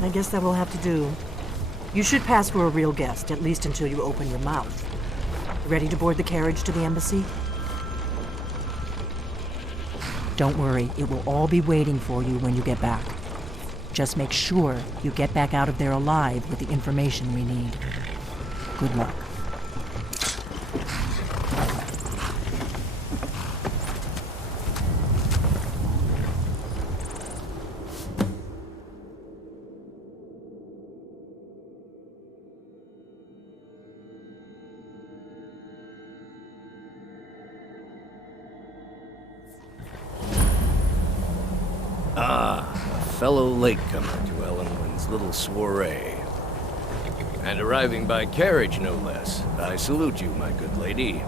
I guess that will have to do. You should pass for a real guest, at least until you open your mouth. Ready to board the carriage to the embassy? Don't worry, it will all be waiting for you when you get back. Just make sure you get back out of there alive with the information we need. Good luck. Fellow latecomer to Ellenwyn's little soiree. And arriving by carriage, no less. I salute you, my good lady.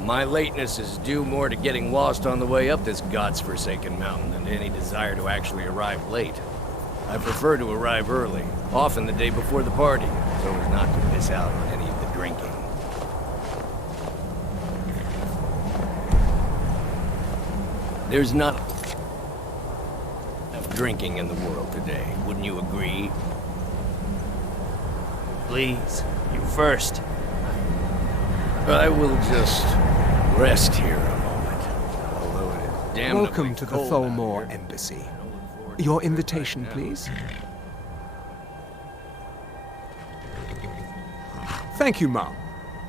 My lateness is due more to getting lost on the way up this god's-forsaken mountain than to any desire to actually arrive late. I prefer to arrive early, often the day before the party, so as not to miss out on any of the drinking. There's not drinking in the world today, wouldn't you agree? Please, you first. I will just rest here a moment, although it is damnably Welcome to the Thalmor Embassy. Your invitation, please. Thank you, Mom.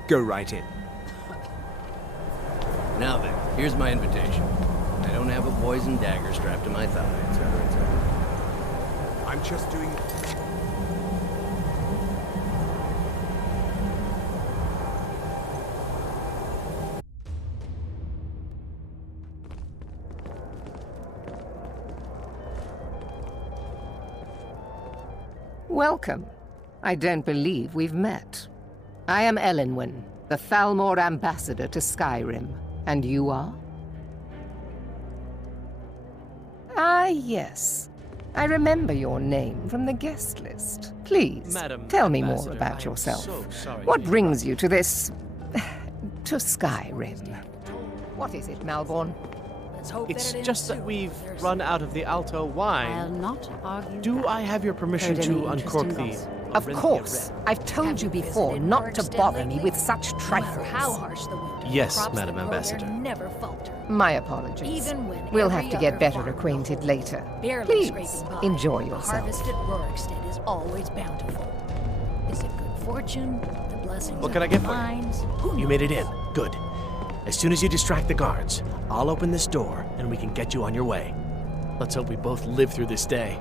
Go right in. Now then, here's my invitation. I don't have a poison dagger strapped to my thigh, etc., etc. I'm just doing... Welcome. I don't believe we've met. I am Elenwen, the Thalmor ambassador to Skyrim. And you are? Ah, yes. I remember your name from the guest list. Please, Madam tell me Ambassador, more about I am yourself. so sorry What to brings you to this... to Skyrim? What is it, Malborn? It's just that we've run out of the Alto wine. I'll not argue. Do I have your permission Heard to any uncork interesting the... gossip? Of course. I've told you before not to bother me with such trifles. How harsh the winter. Yes, Crops Madam that grow there Ambassador. never falter. My apologies. Even when We'll every have to get other better farm acquainted later. barely Please, scraping by, enjoy the yourself. harvest at Rorikstead is always bountiful. Is it good fortune, the blessings What of can I our get for minds. you? You made it in. Good. As soon as you distract the guards, I'll open this door and we can get you on your way. Let's hope we both live through this day.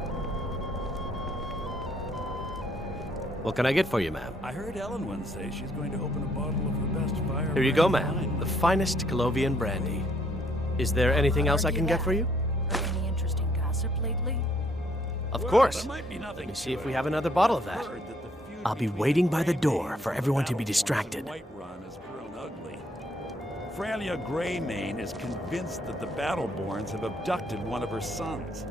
What can I get for you, ma'am? I heard Elenwen say she's going to open a bottle of her best fire. Here you go, ma'am. The finest Colovian brandy. Is there anything else I can get for you? Heard any interesting gossip lately? Of course. Let me see if we have another bottle of that. I'll be waiting by the door for everyone to be distracted. Freya Greymane is convinced that the Battleborns have abducted one of her sons.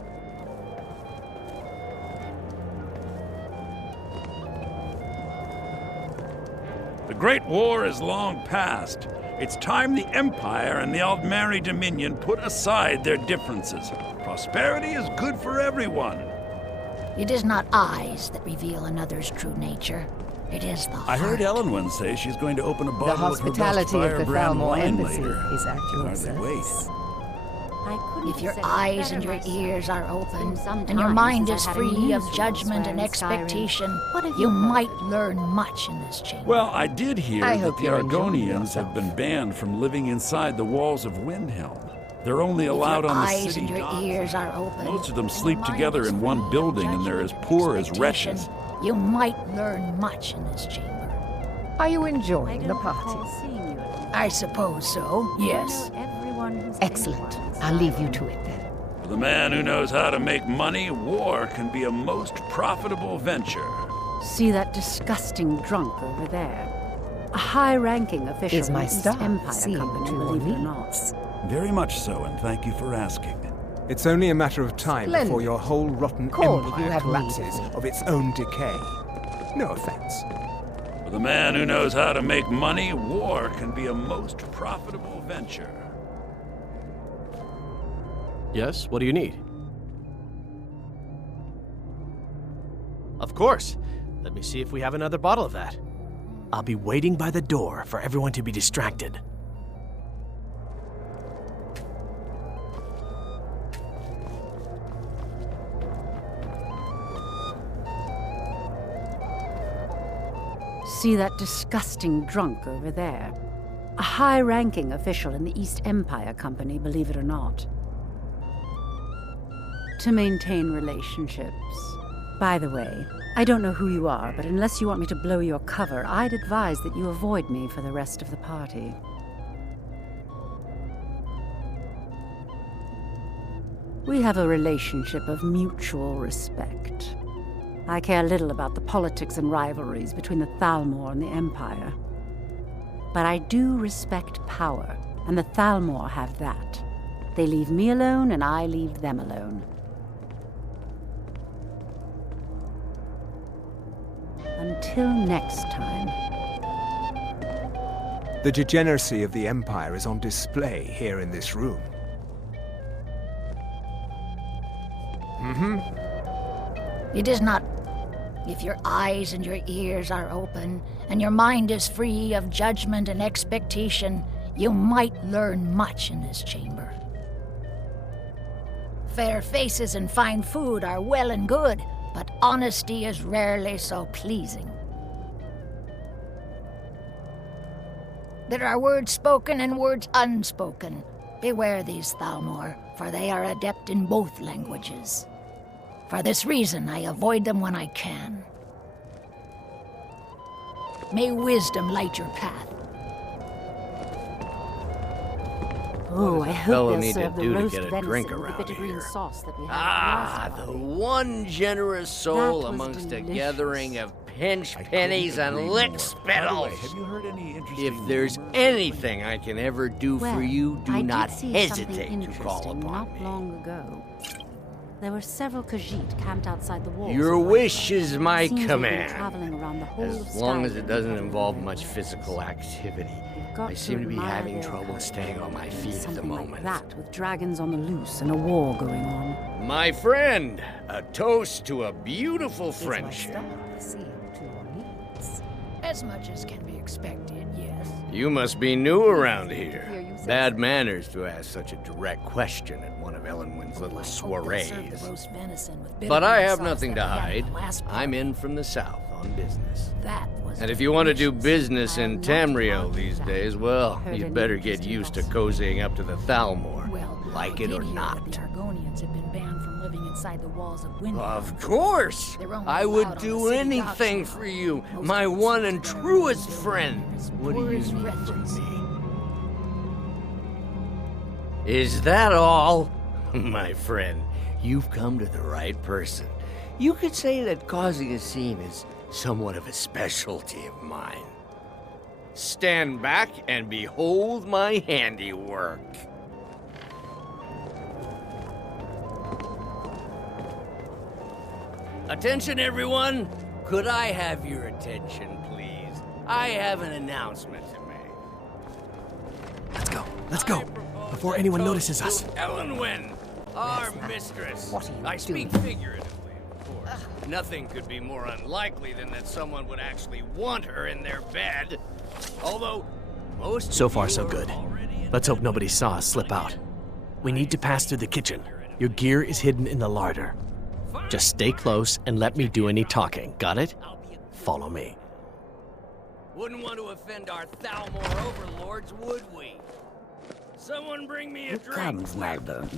The Great War is long past. It's time the Empire and the Aldmeri Dominion put aside their differences. Prosperity is good for everyone. It is not eyes that reveal another's true nature. It is the heart. I heard Elenwen say she's going to open a bottle The of her best hospitality of the firebrand Thalmor wine Embassy later. is at your Hardly service. If your eyes and your ears are open, and your time mind since is I had a free of news judgment reel and swearing Skyrim. expectation, What have you you might learn much in this chamber. Well, I did hear I that hope the you're enjoying Argonians have been banned from living inside the walls of Windhelm. They're only allowed If your on the eyes city and your docks. ears are open, Most of them and your sleep mind together is in one free of building and they're as judgment poor and as wretches. expectation, you might learn much in this chamber. Are you enjoying the party? I suppose so, yes. Excellent. I'll leave you to it then. For the man who knows how to make money, war can be a most profitable venture. See that disgusting drunk over there? A high-ranking official Is my in the East star Empire seeing Company, to your believe it or needs? not. Very much so, and thank you for asking. It's only a matter of time Splendid. before your whole rotten Call if you empire have collapses need. of its own decay. No offense. For the man who knows how to make money, war can be a most profitable venture. Yes, what do you need? Of course. Let me see if we have another bottle of that. I'll be waiting by the door for everyone to be distracted. See that disgusting drunk over there? A high-ranking official in the East Empire Company, believe it or not. To maintain relationships. By the way, I don't know who you are, but unless you want me to blow your cover, I'd advise that you avoid me for the rest of the party. We have a relationship of mutual respect. I care little about the politics and rivalries between the Thalmor and the Empire. But I do respect power, and the Thalmor have that. They leave me alone, and I leave them alone. Until next time. The degeneracy of the Empire is on display here in this room. It is not. If your eyes and your ears are open, and your mind is free of judgment and expectation, you might learn much in this chamber. Fair faces and fine food are well and good, but honesty is rarely so pleasing. There are words spoken and words unspoken. Beware these Thalmor, for they are adept in both languages. For this reason, I avoid them when I can. May wisdom light your path. Oh, I fellow hope they'll need to serve the do to roast get a venison drink with the around bitter green here? sauce that we had Ah, last the party. one generous soul That was amongst a delicious. gathering of pinch pennies and agree lick more. spittles. By the way, have you heard any interesting If there's rumors? anything I can ever do Well, for you, do I not did see hesitate something to call interesting upon not me. long ago. There were several Khajiit camped outside the walls. Your of wish Whiterun. is my Seems they've been command. traveling around the whole of As long as Skyrim it doesn't looking involve for much them. physical activity. You've got I seem to be admire having their trouble courage. staying on my feet at the Something moment. like that, with dragons on the loose and a war going on. My friend, a toast to a beautiful friendship. As much as can be expected, yes. You must be new around here. Bad manners to ask such a direct question at one of Elenwen's little soirees. Roast venison with bitter But I green have sauce nothing to that we had hide. at the last I'm in from the south on business. That And if you want to do business in Tamriel these days, well, you'd better get used to cozying up to the Thalmor, like it or not. The Argonians have been banned from living inside the walls of Windhelm. Of course! I would do anything for you, my one and truest friend. What do you need from me? Is that all? My friend, you've come to the right person. You could say that causing a scene is somewhat of a specialty of mine. Stand back and behold my handiwork. Attention, everyone! Could I have your attention, please? I have an announcement to make. Let's go, before anyone notices us. Elenwen, our mistress. I speak figuratively, of course. Nothing could be more unlikely than that someone would actually want her in their bed. Although, most So far, so good. Let's hope nobody saw us slip out. We need to pass through the kitchen. Your gear is hidden in the larder. Just stay close and let me do any talking. Got it? Follow me. Wouldn't want to offend our Thalmor overlords, would we? Someone bring me a drink. Comes, Malvern.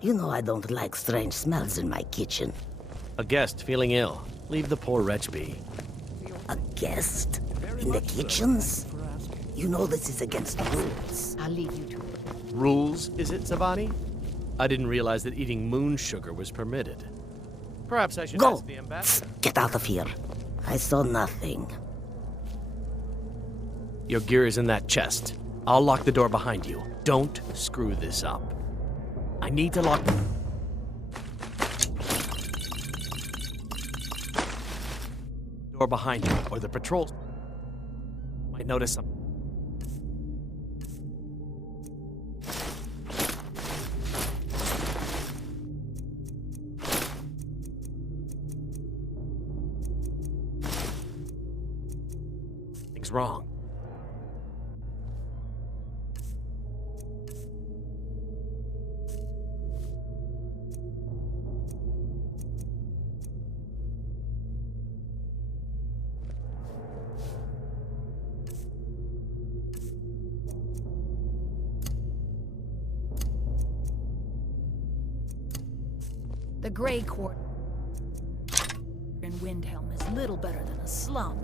You know I don't like strange smells in my kitchen. A guest feeling ill. Leave the poor wretch be. A guest? In the kitchens? You know this is against the rules. I'll leave you to it. Rules, is it, Zavani? I didn't realize that eating moon sugar was permitted. Perhaps I should Go! ask the ambassador. Get out of here. I saw nothing. Your gear is in that chest. I'll lock the door behind you. Don't screw this up. I need to lock... door behind you, or the patrol might notice something. Something's wrong. The Grey Court in Windhelm is little better than a slum.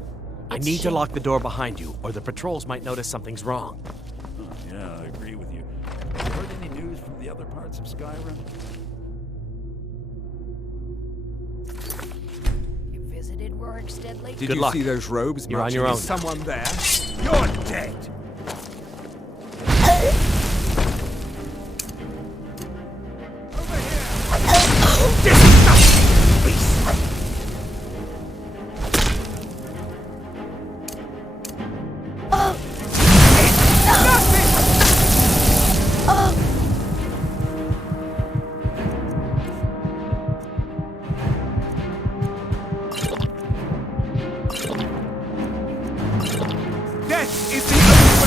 I need to lock the door behind you, or the patrols might notice something's wrong. Oh, yeah, I agree with you. Have you heard any news from the other parts of Skyrim? You visited Rorikstead lately? Did Good you luck. see those robes You're on marching? your own. Is someone there? You're dead! Death is the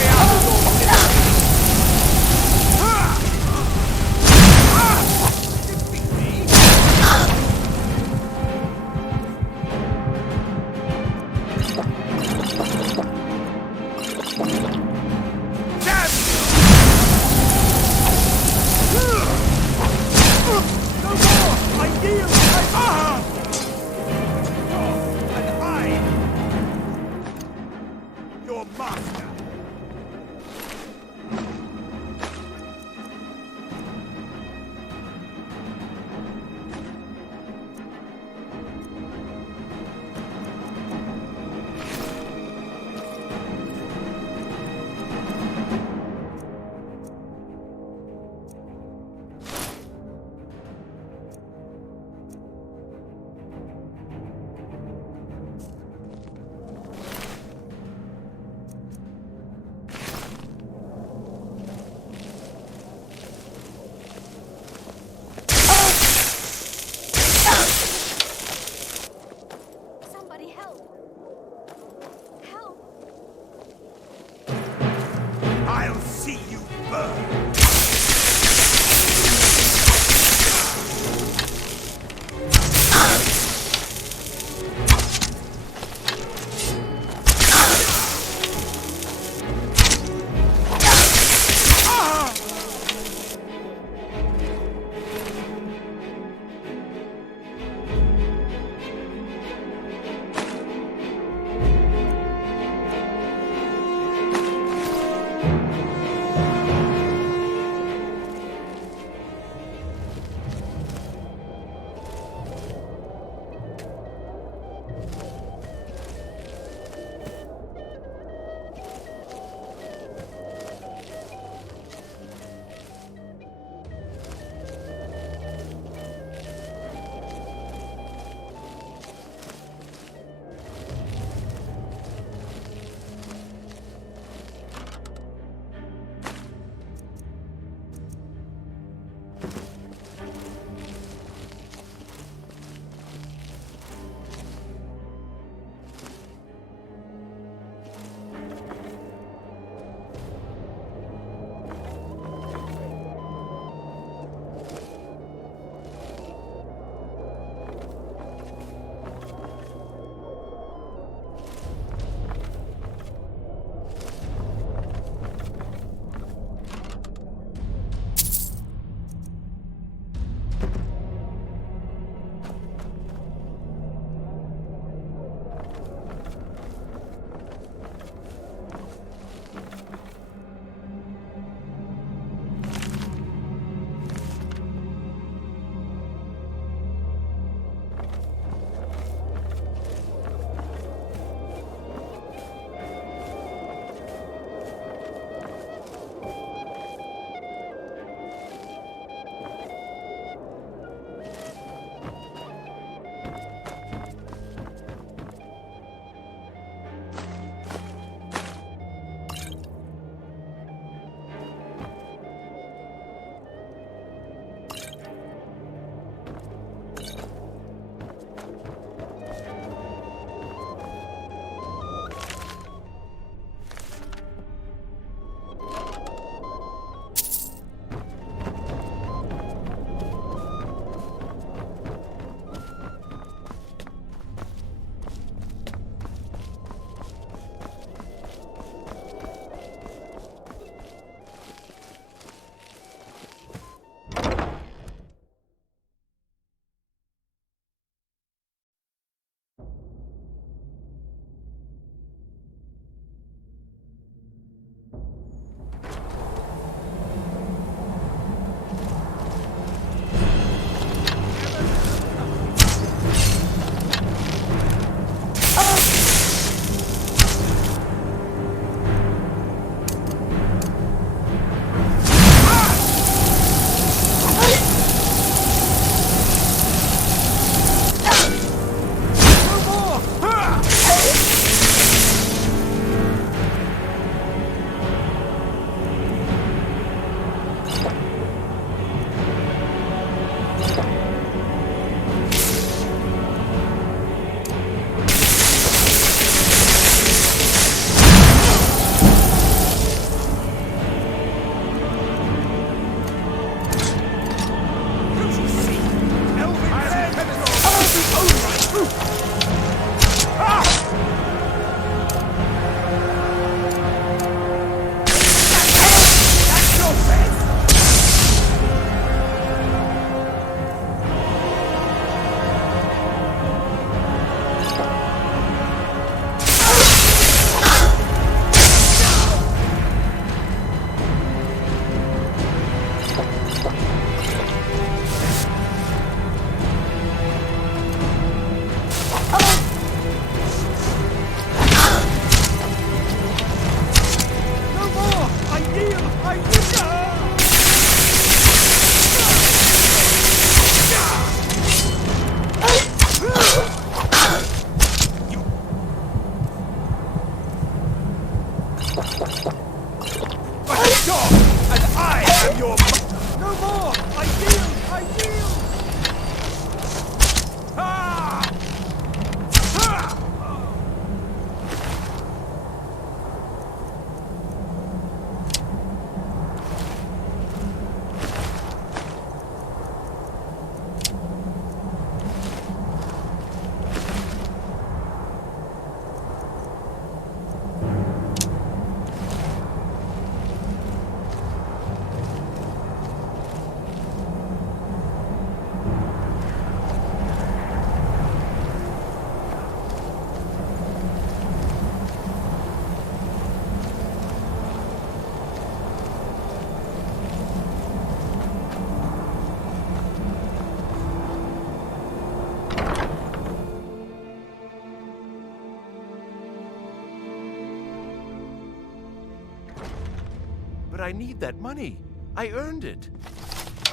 I need that money. I earned it.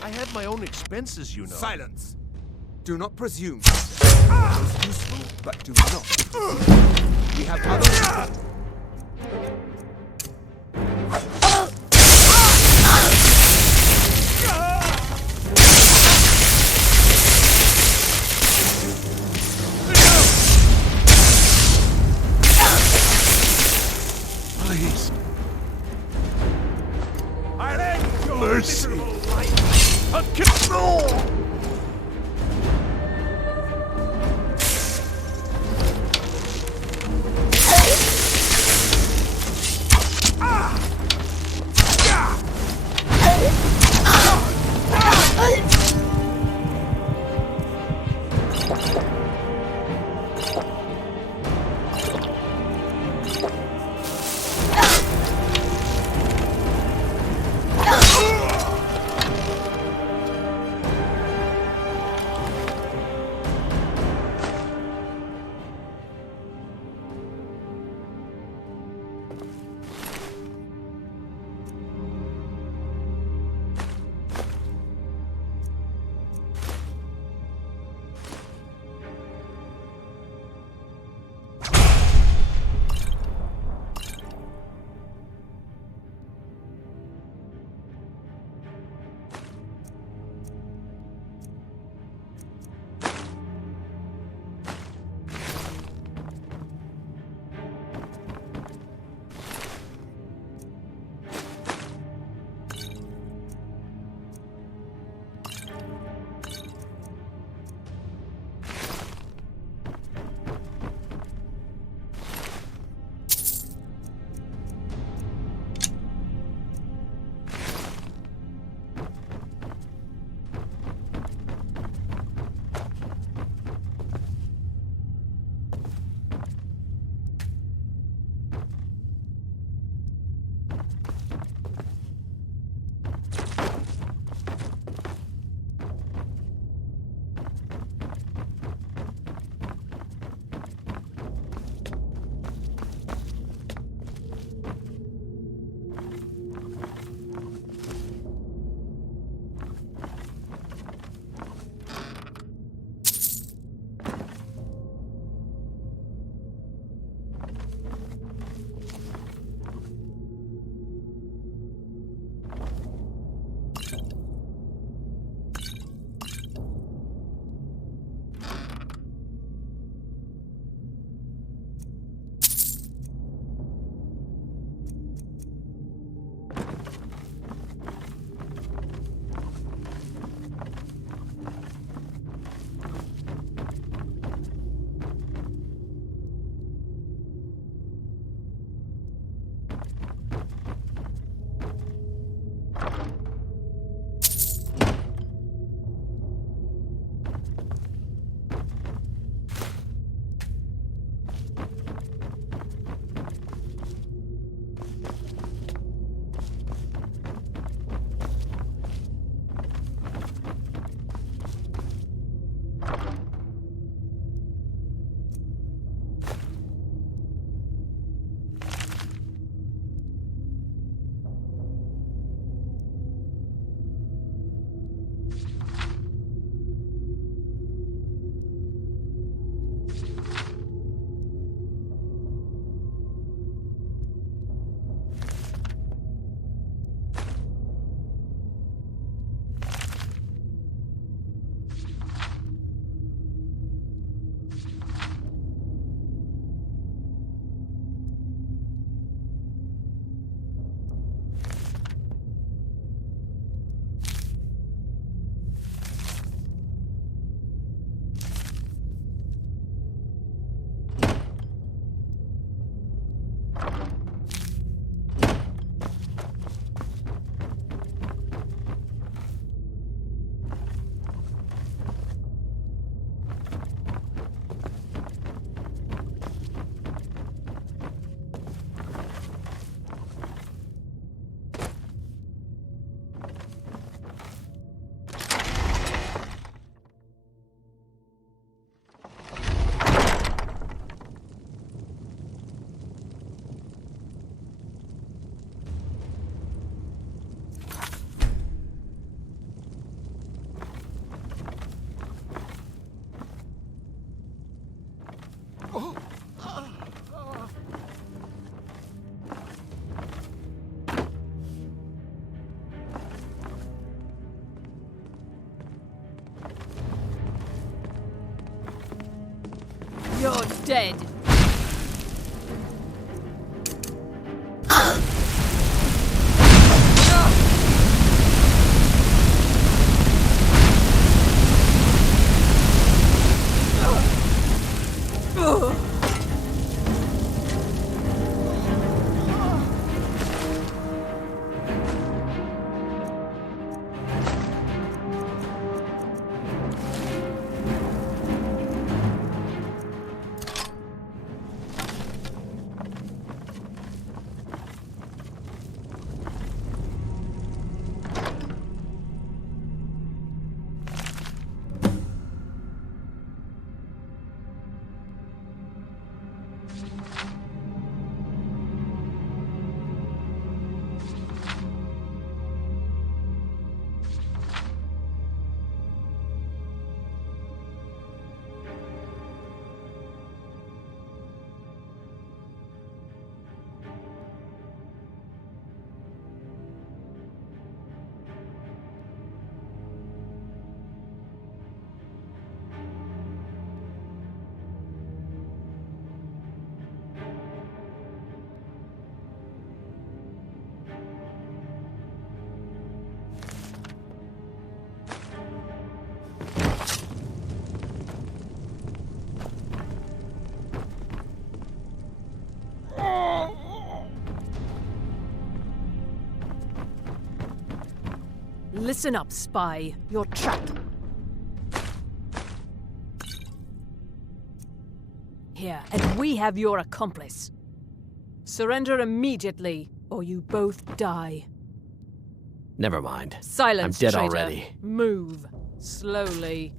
I have my own expenses, you know. Silence! Do not presume. Most useful, but do not. We have others. Please. I'll end your miserable life. Control! Dead. Listen up, spy. You're trapped. Here, and we have your accomplice. Surrender immediately, or you both die. Never mind. Silence, I'm dead traitor. already. Move. Slowly.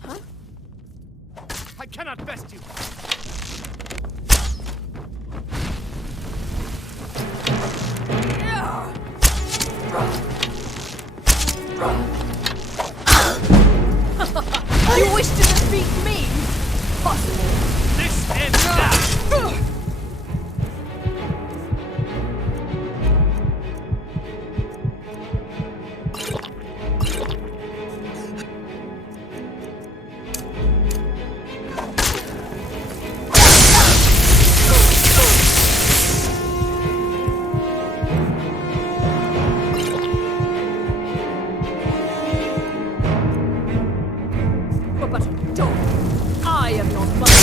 Huh? I cannot best you. You wish to defeat me? Possible. This ends now. But don't. I am your mother.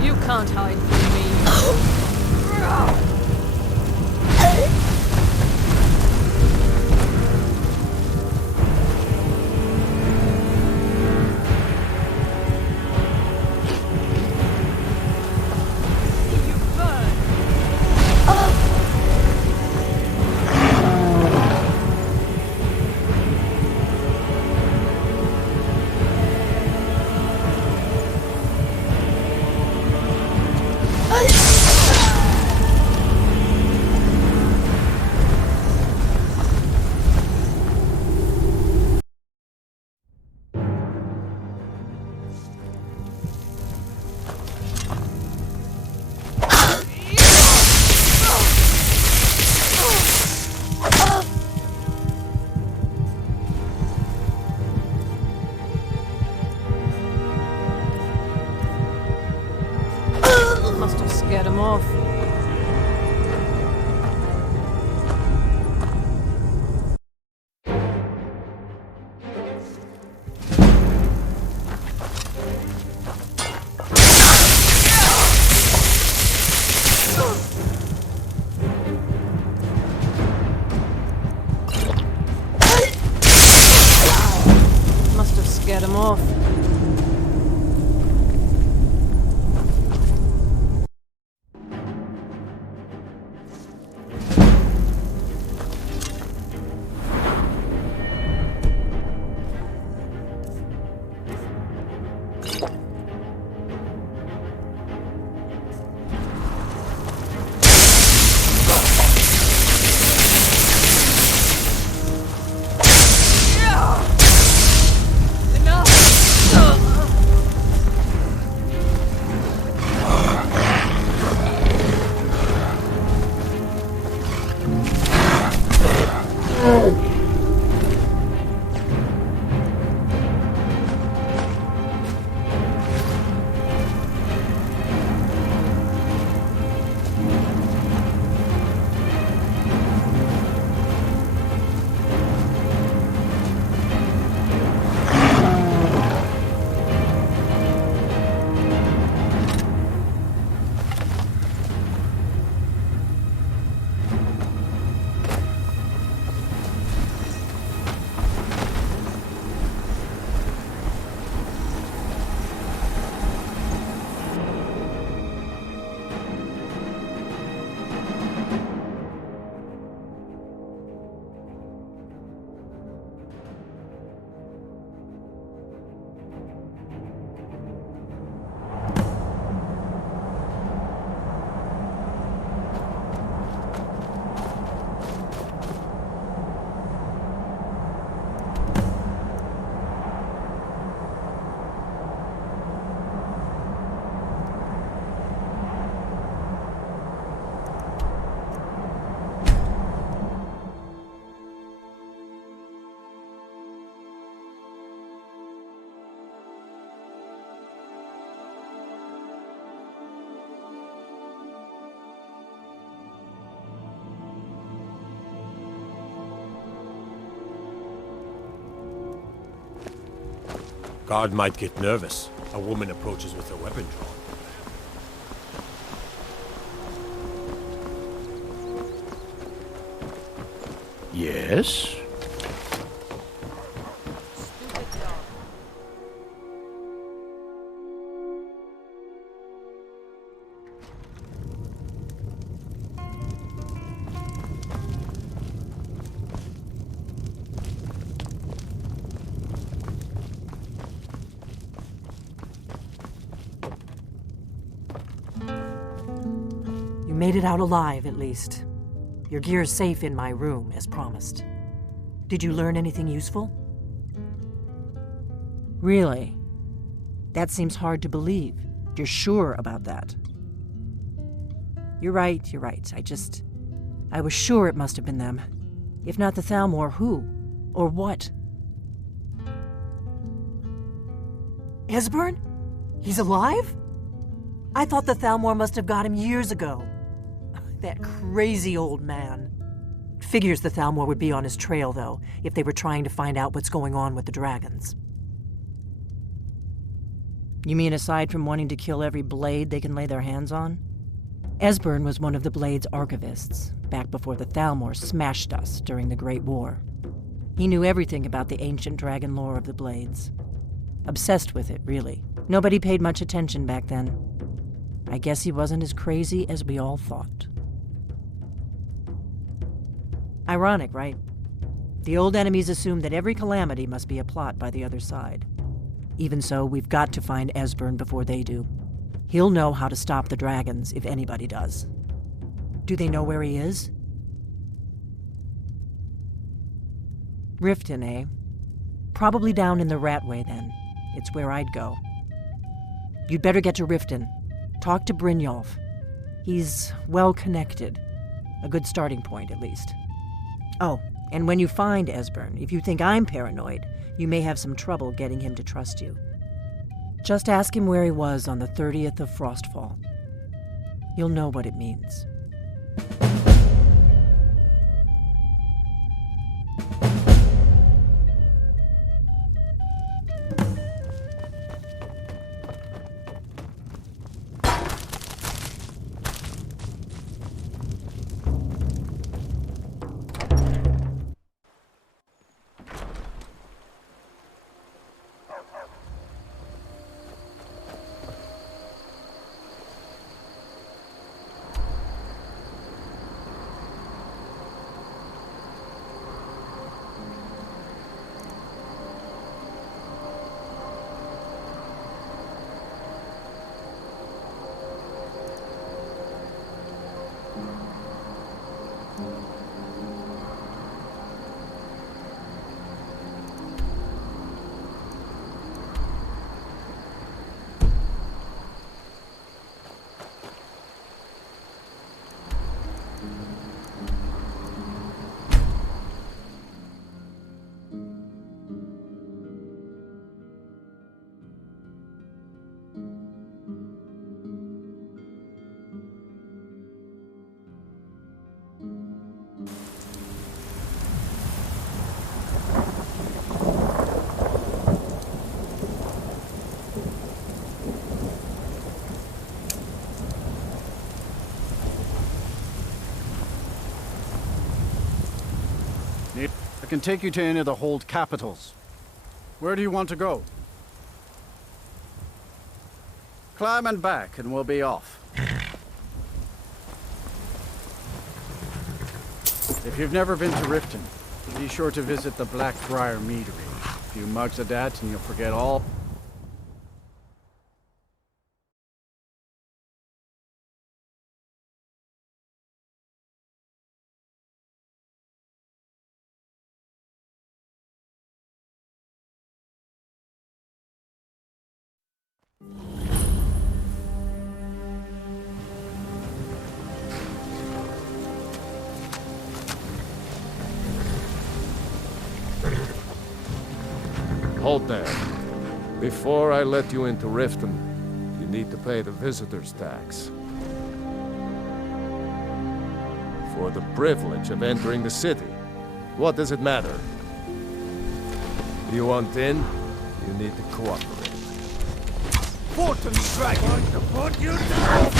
You can't hide from me. Must have scared him off. Must have scared him off. Guard might get nervous. A woman approaches with her weapon drawn. Yes? You made it out alive, at least. Your gear's safe in my room, as promised. Did you learn anything useful? Really? That seems hard to believe. You're sure about that? You're right. I was sure it must have been them. If not the Thalmor, who? Or what? Esbern? He's alive? I thought the Thalmor must have got him years ago. That crazy old man. Figures the Thalmor would be on his trail, though, if they were trying to find out what's going on with the dragons. You mean aside from wanting to kill every blade they can lay their hands on? Esbern was one of the Blade's archivists, back before the Thalmor smashed us during the Great War. He knew everything about the ancient dragon lore of the Blades. Obsessed with it, really. Nobody paid much attention back then. I guess he wasn't as crazy as we all thought. Ironic, right? The old enemies assume that every calamity must be a plot by the other side. Even so, we've got to find Esbern before they do. He'll know how to stop the dragons, if anybody does. Do they know where he is? Riften, eh? Probably down in the Ratway, then. It's where I'd go. You'd better get to Riften. Talk to Brynjolf. He's well-connected. A good starting point, at least. Oh, and when you find Esbern, if you think I'm paranoid, you may have some trouble getting him to trust you. Just ask him where he was on the 30th of Frostfall. You'll know what it means. I can take you to any of the hold capitals. Where do you want to go? Climb and back and we'll be off. If you've never been to Riften, be sure to visit the Blackbriar Meadery. A few mugs of that and you'll forget all. Hold there. Before I let you into Riften, you need to pay the visitor's tax. For the privilege of entering the city. What does it matter? You want in? You need to cooperate. Fort to me, dragon! I'm going to put you down!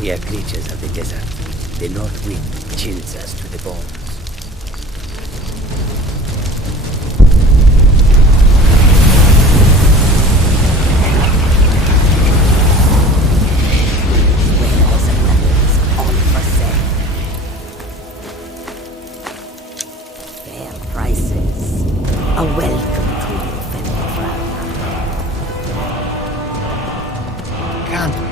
We are creatures of the desert. The north wind chills us to the bones. Wares and metals, all for sale. Fair prices. A welcome to your fellow traveler. Can't we?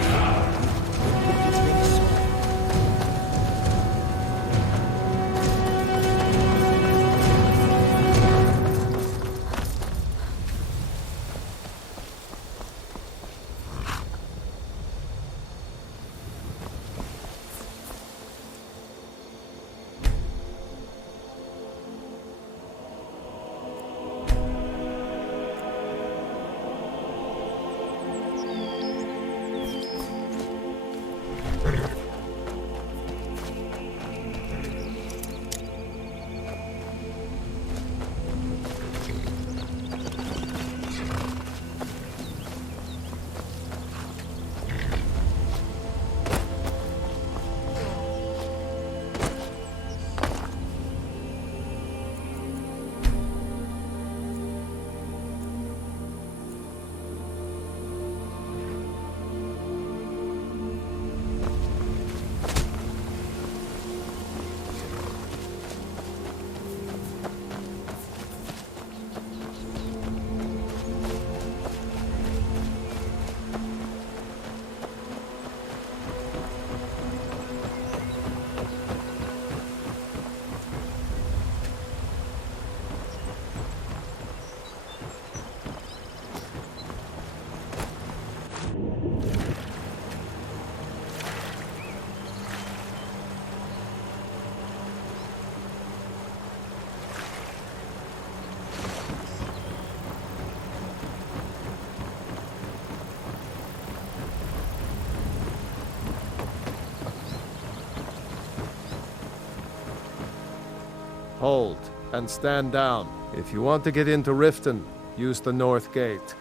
Hold, and stand down. If you want to get into Riften, use the north gate.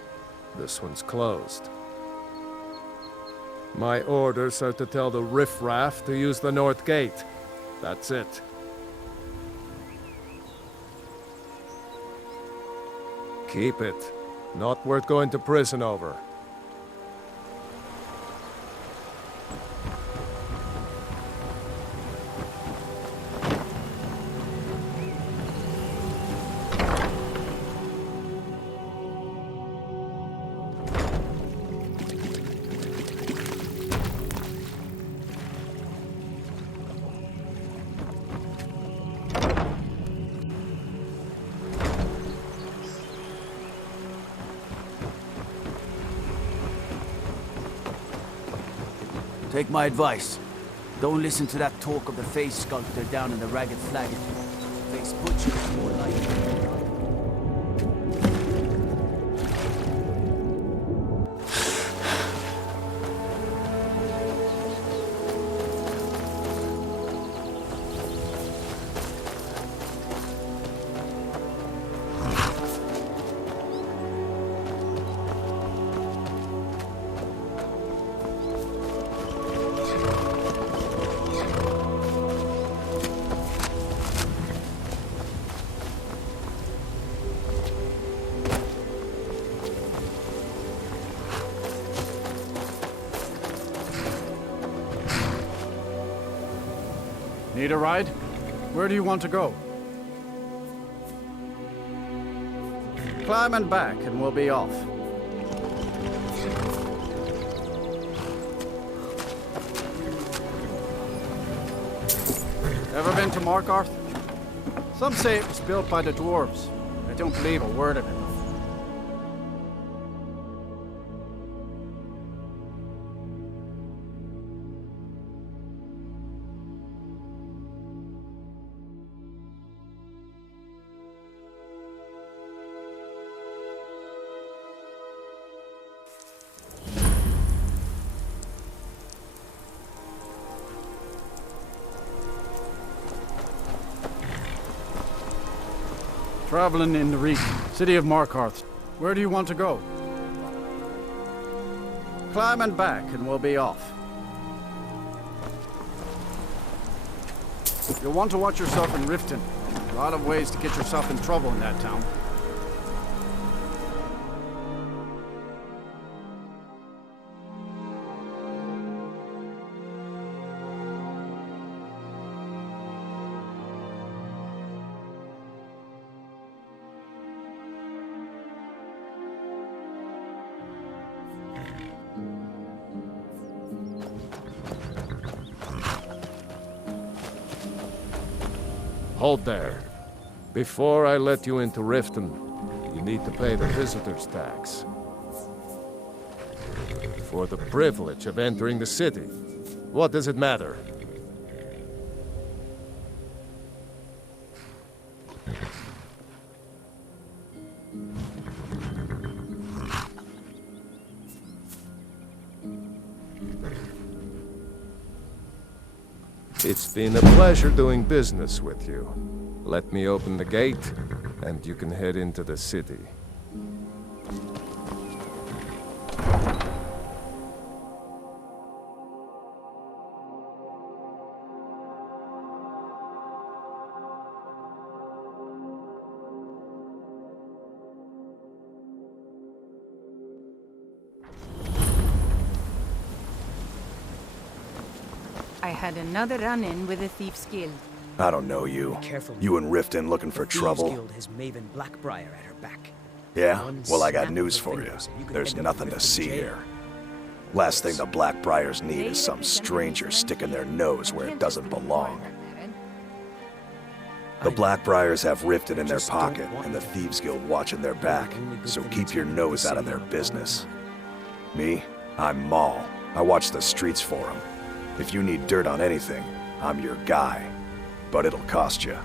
This one's closed. My orders are to tell the riffraff to use the north gate. That's it. Keep it. Not worth going to prison over. Take my advice. Don't listen to that talk of the face sculptor down in the Ragged Flagon. Face butcher is more likely. Need a ride? Where do you want to go? Climb and back, and we'll be off. Ever been to Markarth? Some say it was built by the dwarves. I don't believe a word of it. Traveling in the region, city of Markarth. Where do you want to go? Climb and back, and we'll be off. You'll want to watch yourself in Riften. A lot of ways to get yourself in trouble in that town. Hold there. Before I let you into Riften, you need to pay the visitor's tax. For the privilege of entering the city. What does it matter? It's been a pleasure doing business with you. Let me open the gate, and you can head into the city. I had another run-in with the Thieves Guild. I don't know you. You and Riften looking for trouble? Guild has Maven Blackbriar at her back. Yeah? Well, I got news for you. There's nothing to see here. Last thing the Blackbriars need is some stranger sticking their nose where it doesn't belong. The Blackbriars have Riften in their pocket, and the Thieves Guild watching their back, so keep your nose out of their business. Me? I'm Maul. I watch the streets for them. If you need dirt on anything, I'm your guy. But it'll cost you.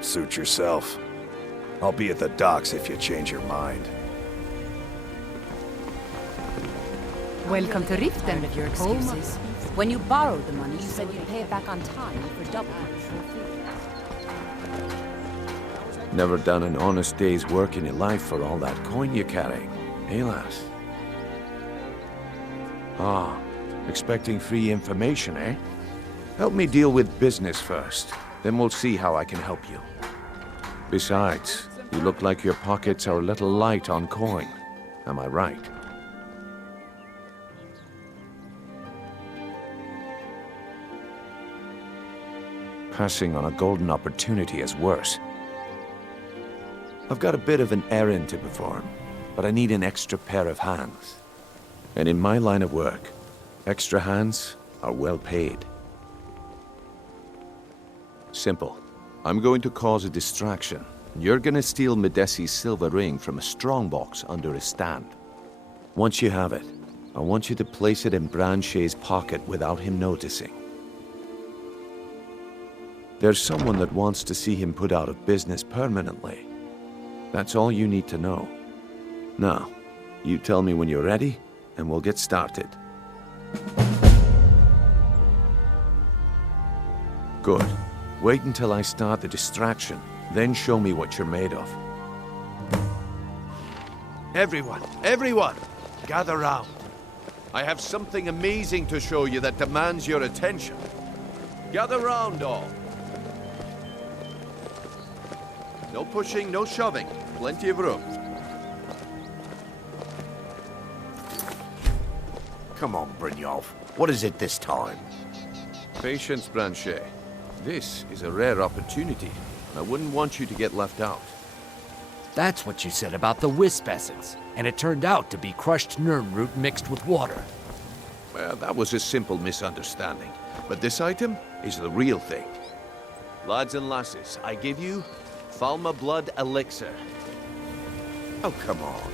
Suit yourself. I'll be at the docks if you change your mind. Welcome to Riften. Of your excuses. When you borrowed the money, you said you'd pay it back on time for double. Never done an honest day's work in your life for all that coin you carry, eh, lass? Ah, expecting free information, eh? Help me deal with business first, then we'll see how I can help you. Besides, you look like your pockets are a little light on coin. Am I right? Passing on a golden opportunity is worse. I've got a bit of an errand to perform, but I need an extra pair of hands. And in my line of work, extra hands are well paid. Simple. I'm going to cause a distraction. You're gonna steal Medesi's silver ring from a strongbox under a stand. Once you have it, I want you to place it in Branche's pocket without him noticing. There's someone that wants to see him put out of business permanently. That's all you need to know. Now, you tell me when you're ready, and we'll get started. Good. Wait until I start the distraction, then show me what you're made of. Everyone, gather round. I have something amazing to show you that demands your attention. Gather round, all. No pushing, no shoving. Plenty of room. Come on, Brynjolf. What is it this time? Patience, Branche. This is a rare opportunity, and I wouldn't want you to get left out. That's what you said about the wisp essence, and it turned out to be crushed nirnroot mixed with water. Well, that was a simple misunderstanding, but this item is the real thing. Lads and lasses, I give you Falma Blood Elixir. Oh, come on.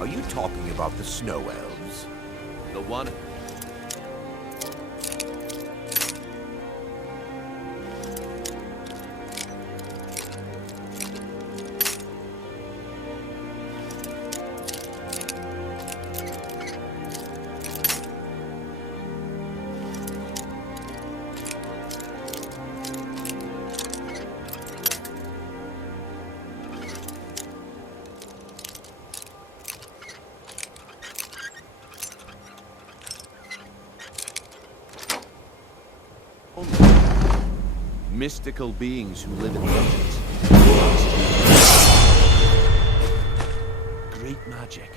Are you talking about the snow elves? The one... mystical beings who live in legends. Great magic.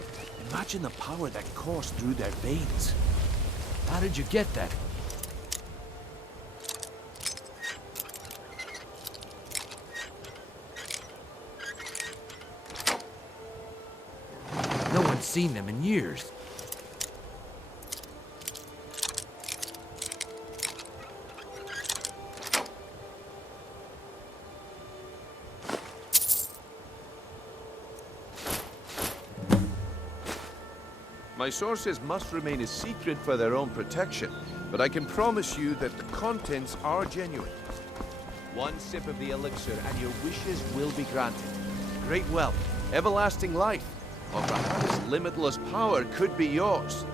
Imagine the power that coursed through their veins. How did you get that? No one's seen them in years. My sources must remain a secret for their own protection, but I can promise you that the contents are genuine. One sip of the elixir and your wishes will be granted. Great wealth, everlasting life, or perhaps limitless power could be yours.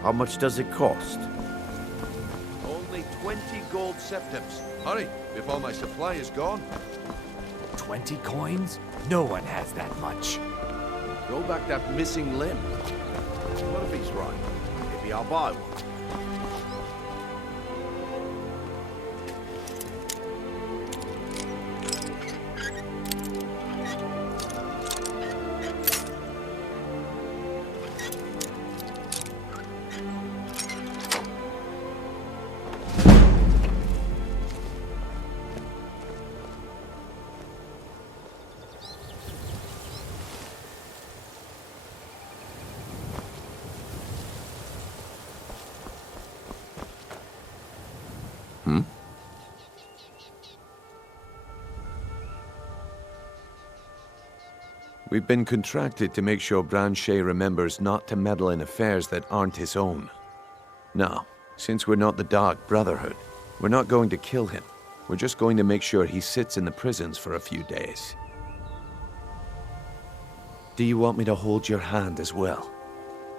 How much does it cost? Only 20 gold septims. Hurry, before my supply is gone. 20 coins? No one has that much. Throw back that missing limb. What if he's right? Maybe I'll buy one. We've been contracted to make sure Branche remembers not to meddle in affairs that aren't his own. Now, since we're not the Dark Brotherhood, we're not going to kill him. We're just going to make sure he sits in the prisons for a few days. Do you want me to hold your hand as well?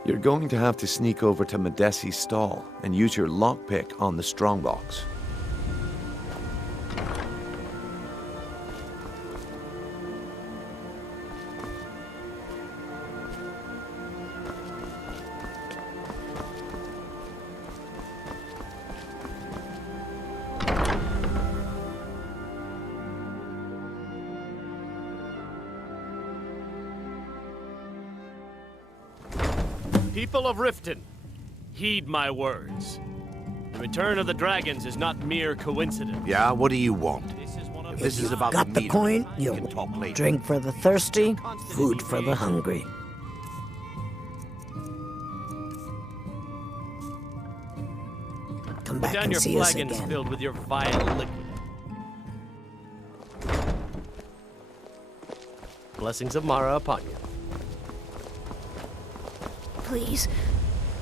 You're going to have to sneak over to Medesi's stall and use your lockpick on the strongbox. People of Riften, heed my words. The return of the dragons is not mere coincidence. Yeah, what do you want? If this is about Got the meter, coin, we you can talk later. drink for the thirsty, food for the hungry. Come Put back down and your see us flagons again. filled with your vile liquid. Blessings of Mara upon you. Please.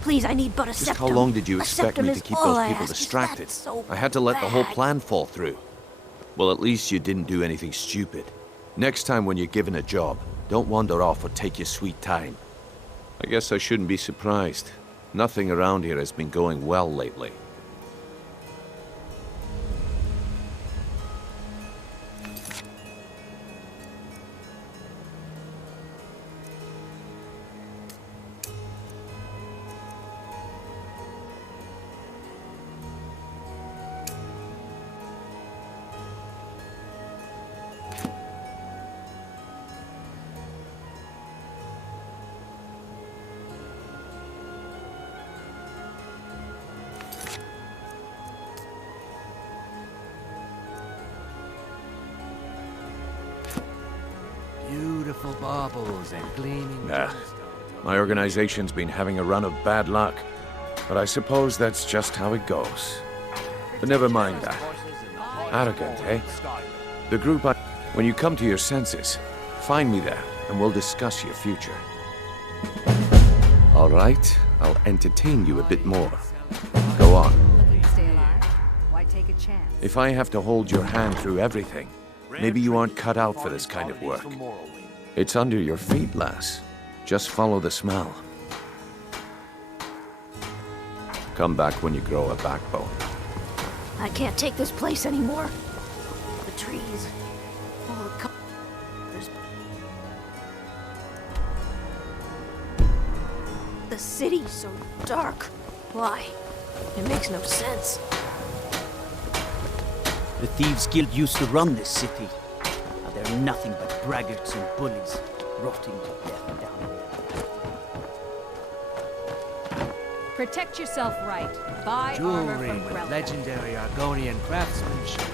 Please, I need but a Just septum. how long did you A expect septum me to is keep all those I people ask. Is distracted? that so I had to let the whole bad? plan fall through. Well, at least you didn't do anything stupid. Next time when you're given a job, don't wander off or take your sweet time. I guess I shouldn't be surprised. Nothing around here has been going well lately. Beautiful baubles and gleaming... Nah. My organization's been having a run of bad luck. But I suppose that's just how it goes. But never mind that. Arrogant, eh? The group I... When you come to your senses, find me there, and we'll discuss your future. All right, I'll entertain you a bit more. Go on. Looking to stay alive? Why take a chance? If I have to hold your hand through everything, maybe you aren't cut out for this kind of work. It's under your feet, lass. Just follow the smell. Come back when you grow a backbone. I can't take this place anymore. The trees, all the there's... The city's so dark. Why? It makes no sense. The Thieves Guild used to run this city. Now they're nothing but braggarts and bullies, rotting to death down there. Protect yourself right. Buy armor Jewelry from with Grelka. legendary Argonian craftsmanship.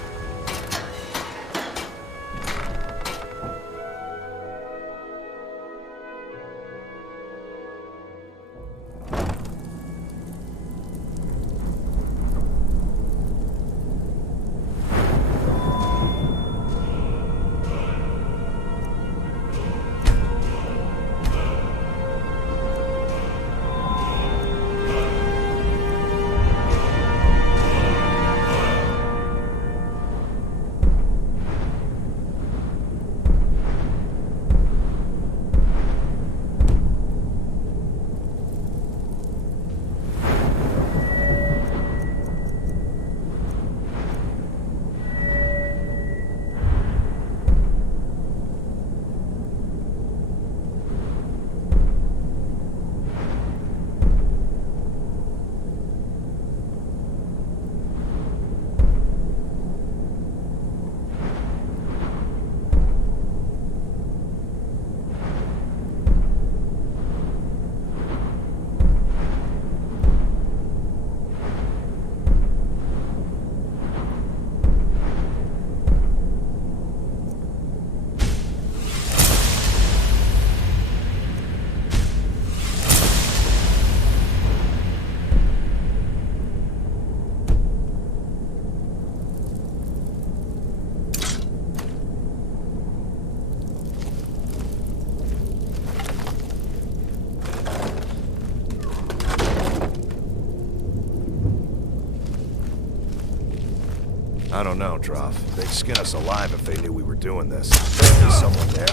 I don't know, Droff. They'd skin us alive if they knew we were doing this. There's someone there.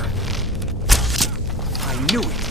I knew it!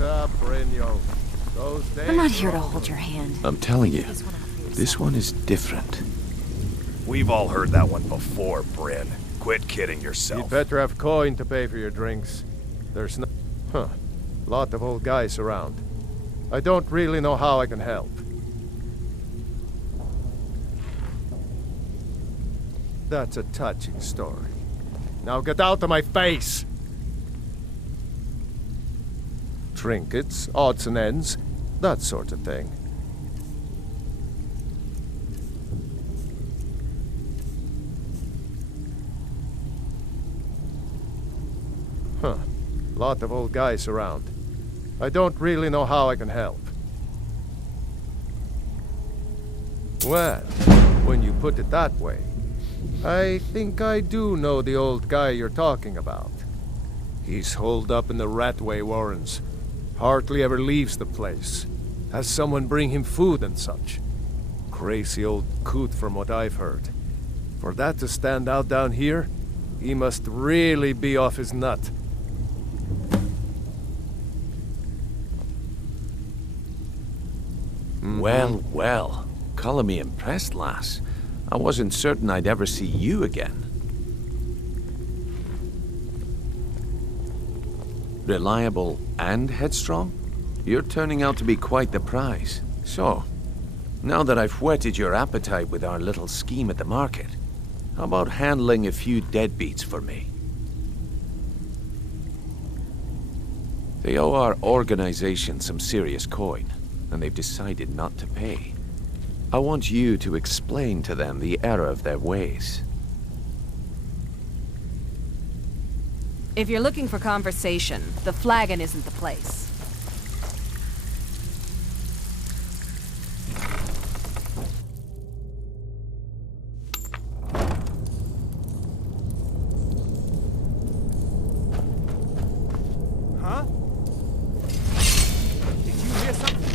Shut up, Brynjo. Those days I'm not here to hold your hand. I'm telling you, this one is different. We've all heard that one before, Bryn. Quit kidding yourself. You'd better have coin to pay for your drinks. There's no... Huh. Lot of old guys around. I don't really know how I can help. That's a touching story. Now get out of my face! Trinkets, odds and ends, that sort of thing. Huh. Lot of old guys around. I don't really know how I can help. Well, when you put it that way, I think I do know the old guy you're talking about. He's holed up in the Ratway Warrens. Hardly ever leaves the place. Has someone bring him food and such. Crazy old coot from what I've heard. For that to stand out down here, he must really be off his nut. Well, well. Call me impressed, lass. I wasn't certain I'd ever see you again. Reliable and headstrong? You're turning out to be quite the prize. So, now that I've whetted your appetite with our little scheme at the market, how about handling a few deadbeats for me? They owe our organization some serious coin, and they've decided not to pay. I want you to explain to them the error of their ways. If you're looking for conversation, the flagon isn't the place. Huh? Did you hear something?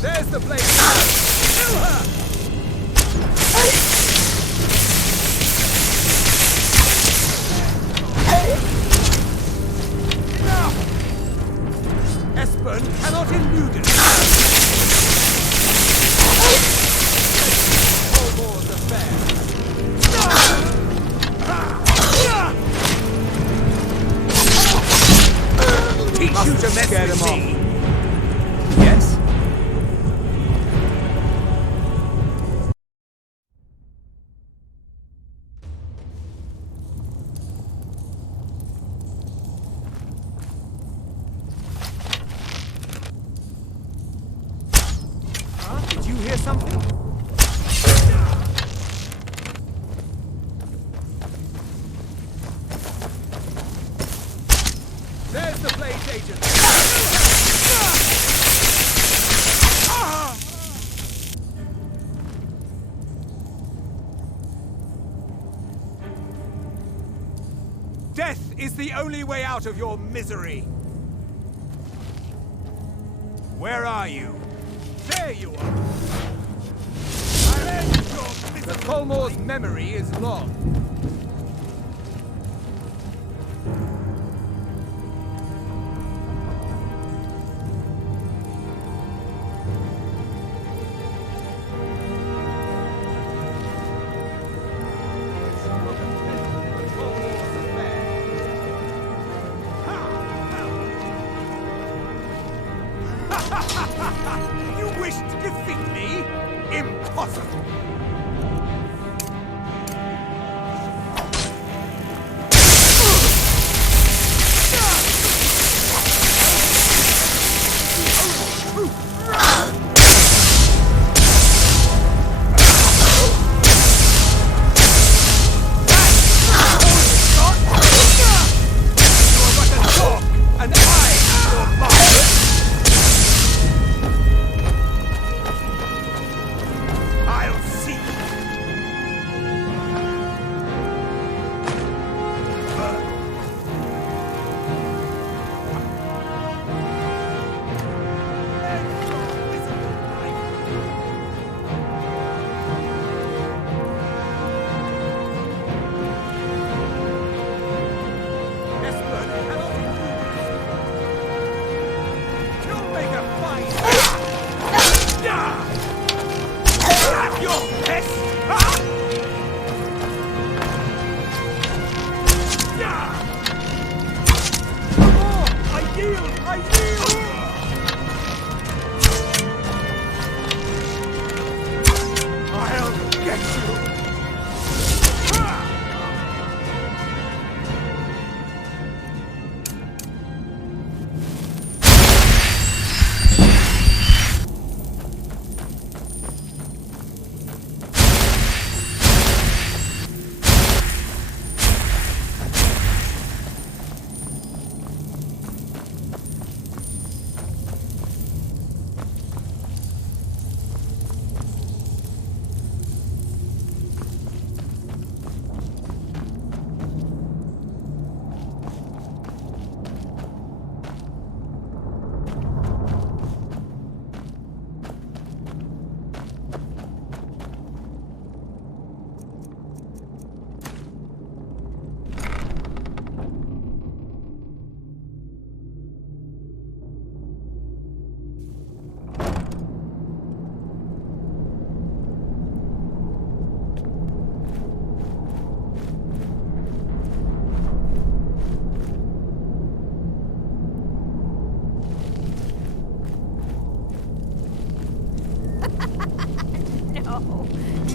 There's the blade! Kill her! Enough! Espen cannot elude it! No more the fair! Teach you to mess with me! Yes? Did you hear something? There's the blade agent! Death is the only way out of your misery! Where are you? There you are! The Colmore's memory is long. You wish to defeat me? Impossible! I'll see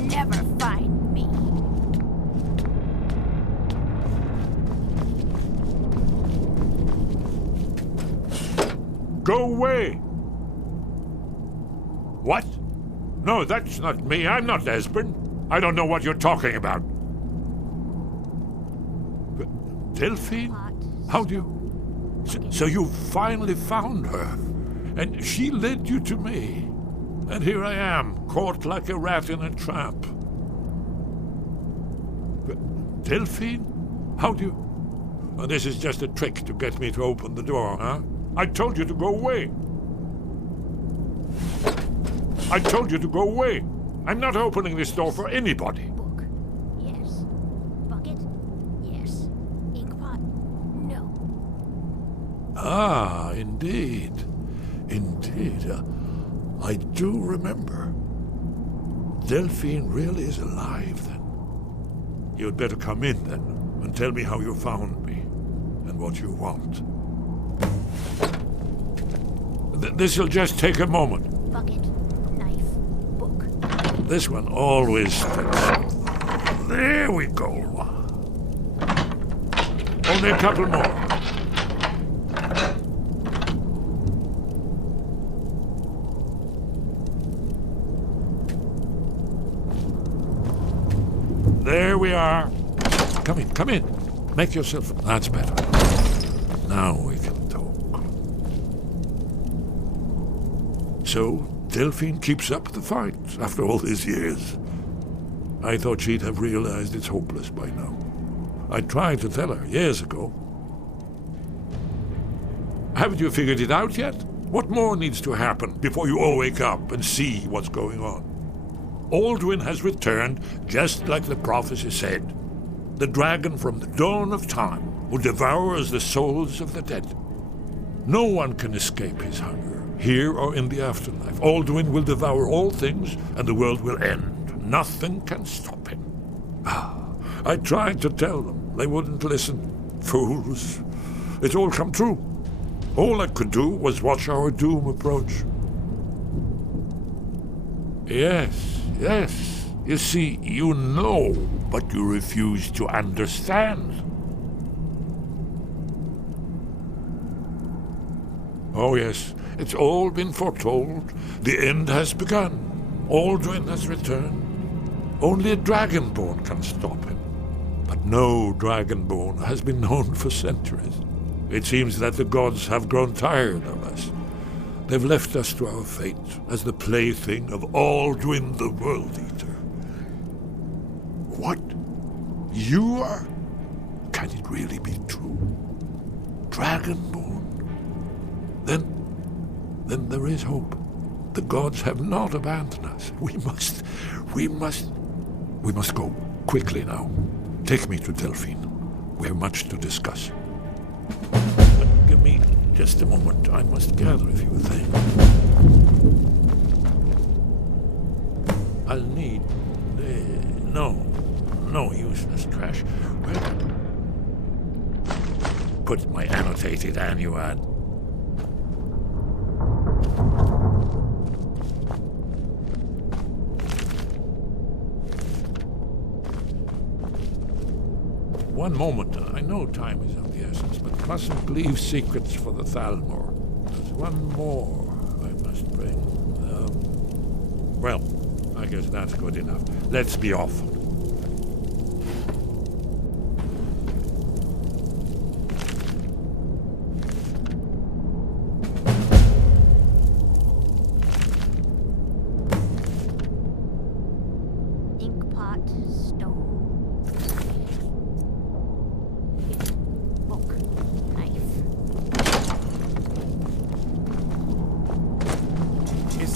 never find me. Go away! What? No, that's not me. I'm not Esbern. I don't know what you're talking about. Delphine? How do you... So you finally found her, and she led you to me. And here I am, caught like a rat in a trap. Delphine? How do you... Oh, this is just a trick to get me to open the door, huh? I told you to go away. I told you to go away. I'm not opening this door for anybody. Book. Yes. Bucket. Yes. Inkpot. No. Ah, indeed. Indeed. I do remember. Delphine really is alive, then. You'd better come in, then, and tell me how you found me, and what you want. This'll just take a moment. Bucket. Knife. Book. This one always fits. There we go. Only a couple more. There we are. Come in, come in. Make yourself... That's better. Now we can talk. So, Delphine keeps up the fight after all these years. I thought she'd have realized it's hopeless by now. I tried to tell her years ago. Haven't you figured it out yet? What more needs to happen before you all wake up and see what's going on? Alduin has returned, just like the prophecy said. The dragon from the dawn of time, who devours the souls of the dead. No one can escape his hunger, here or in the afterlife. Alduin will devour all things, and the world will end. Nothing can stop him. I tried to tell them. They wouldn't listen. Fools. It's all come true. All I could do was watch our doom approach. Yes, yes. You see, you know, but you refuse to understand. Oh yes, it's all been foretold. The end has begun. Alduin has returned. Only a Dragonborn can stop him. But no Dragonborn has been known for centuries. It seems that the gods have grown tired of us. They've left us to our fate as the plaything of Alduin the World-Eater. What? You are? Can it really be true? Dragonborn? Then there is hope. The gods have not abandoned us. We must go quickly now. Take me to Delphine. We have much to discuss. Give me just a moment. I must gather a few things. I'll need... No useless trash. Where? Put my annotated annuad. One moment. I know time is of the essence, but mustn't leave secrets for the Thalmor. There's one more I must bring. Well, I guess that's good enough. Let's be off.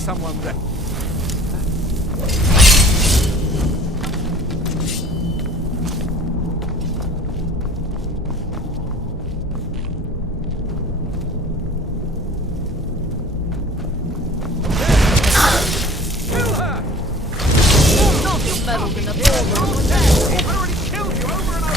Someone there. Kill her! Not you meddled in the I already killed you over and over!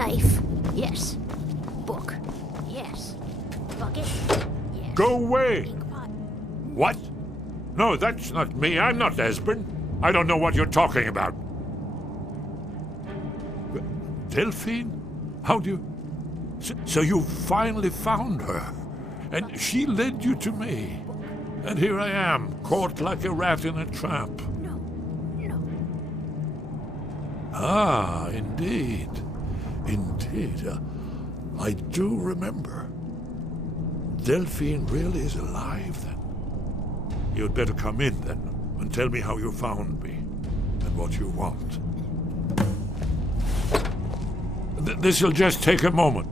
Knife. Yes. Book. Yes. Bucket. Yes. Go away! What? No, that's not me. I'm not Esbern. I don't know what you're talking about. Delphine? How do you... So you finally found her, and she led you to me. And here I am, caught like a rat in a trap. No. Ah, indeed. Indeed. I do remember. Delphine really is alive, then. You'd better come in, then, and tell me how you found me, and what you want. This'll just take a moment.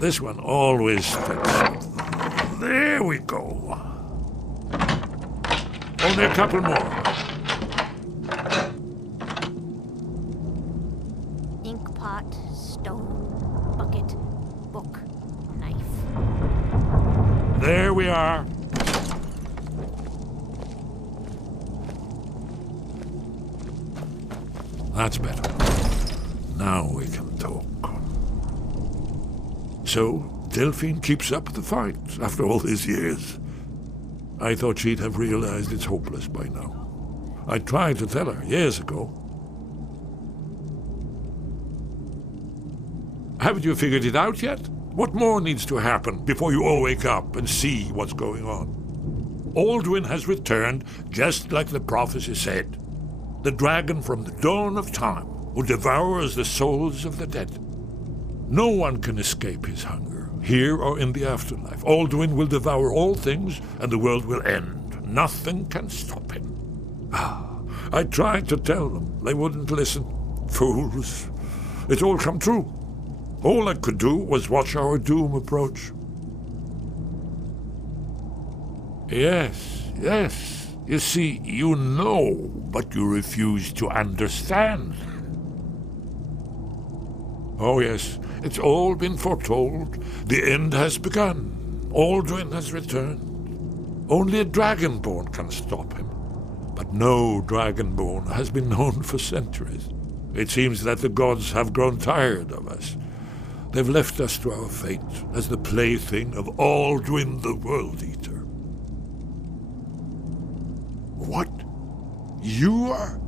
This one always fits. There we go. Only a couple more. Ink pot, stone, bucket, book, knife. There we are. That's better. Now we can talk. So, Delphine keeps up the fight after all these years. I thought she'd have realized it's hopeless by now. I tried to tell her years ago. Haven't you figured it out yet? What more needs to happen before you all wake up and see what's going on? Alduin has returned, just like the prophecy said. The dragon from the dawn of time, who devours the souls of the dead. No one can escape his hunger, here or in the afterlife. Alduin will devour all things, and the world will end. Nothing can stop him. I tried to tell them. They wouldn't listen. Fools. It's all come true. All I could do was watch our doom approach. Yes. You see, you know, but you refuse to understand. Oh, yes. It's all been foretold. The end has begun. Alduin has returned. Only a Dragonborn can stop him. But no Dragonborn has been known for centuries. It seems that the gods have grown tired of us. They've left us to our fate as the plaything of Alduin the World-Eater. What? You are?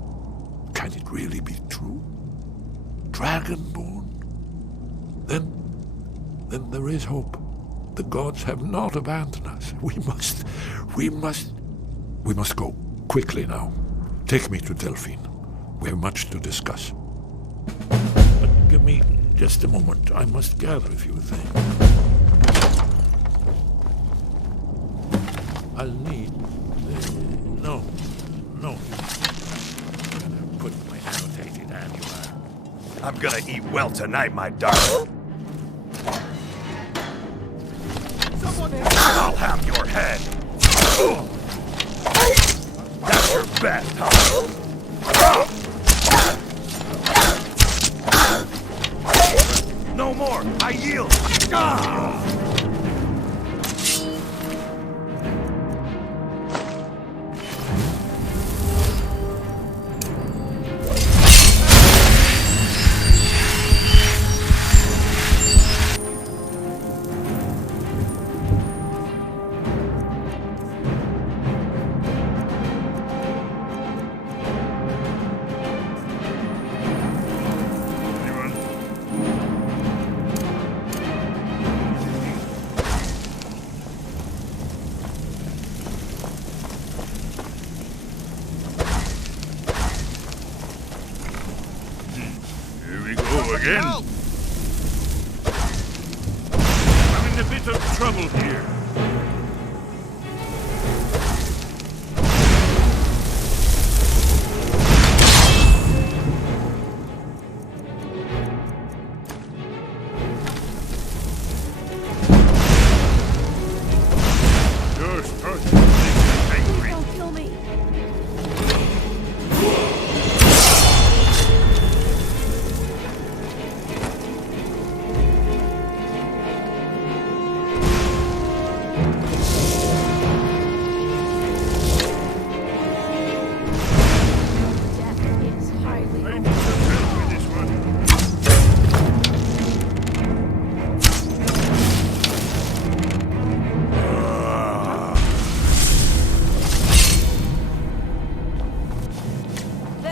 Can it really be true? Dragonborn? Then there is hope. The gods have not abandoned us. We must go quickly now. Take me to Delphine. We have much to discuss. But give me just a moment. I must gather a few things. I'll need... No. Put my annotated annual. I'm gonna eat well tonight, my darling. I'll have your head. That's your best, huh? No more. I yield. Again? I'm in a bit of trouble here.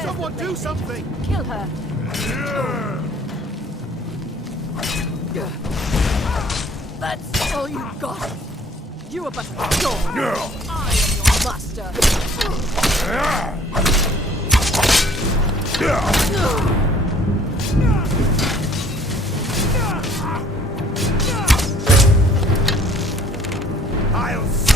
Someone do something! Kill her. That's all you got. You are but a dog. No. I am your master. I'll see.